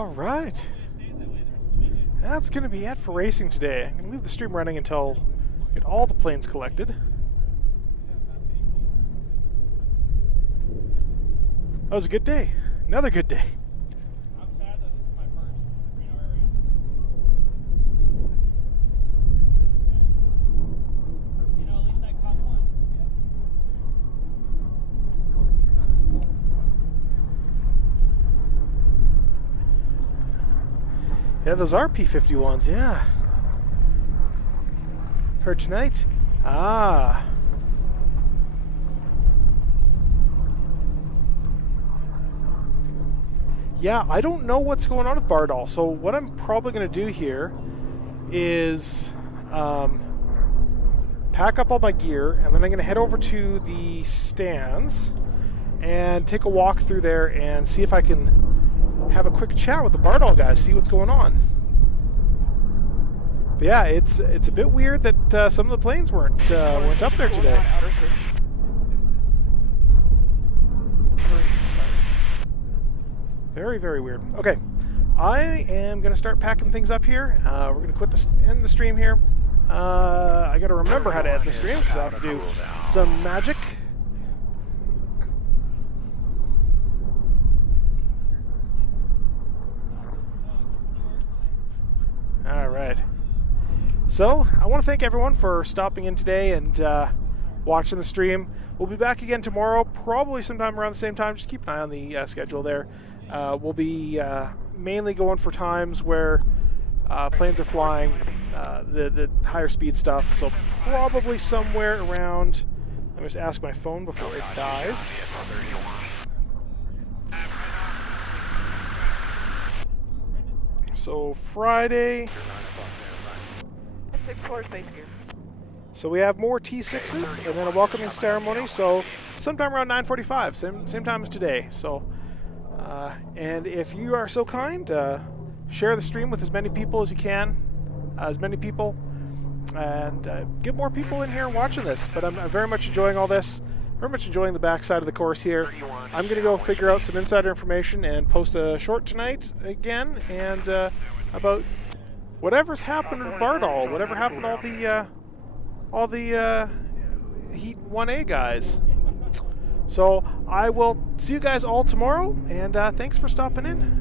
All right. That's going to be it for racing today. I'm going to leave the stream running until I get all the planes collected. That was a good day. Another good day. I'm sad that this is my first Reno Air Races. You know, at least I caught one. Yeah, those are P-51s, yeah. For tonight? Ah. Yeah, I don't know what's going on with Bardal, so what I'm probably going to do here is pack up all my gear, and then I'm going to head over to the stands and take a walk through there and see if I can have a quick chat with the Bardal guys, see what's going on. But yeah, it's a bit weird that some of the planes weren't up there today. Very, very weird. Okay, I am going to start packing things up here. We're going to end the stream here. I got to remember how to end the stream because I have to do some magic. All right. So I want to thank everyone for stopping in today and watching the stream. We'll be back again tomorrow, probably sometime around the same time. Just keep an eye on the schedule there. We'll be mainly going for times where planes are flying, the higher speed stuff. So probably somewhere around, let me just ask my phone before it dies. So Friday. So we have more T6s and then a welcoming ceremony. So sometime around 9:45, same time as today. So. And if you are so kind, share the stream with as many people as you can, and get more people in here watching this. But I'm very much enjoying all this, very much enjoying the backside of the course here. I'm going to go figure out some insider information and post a short tonight again, and about whatever's happened to Bardal, whatever happened to all the Heat 1A guys. So I will see you guys all tomorrow, and thanks for stopping in.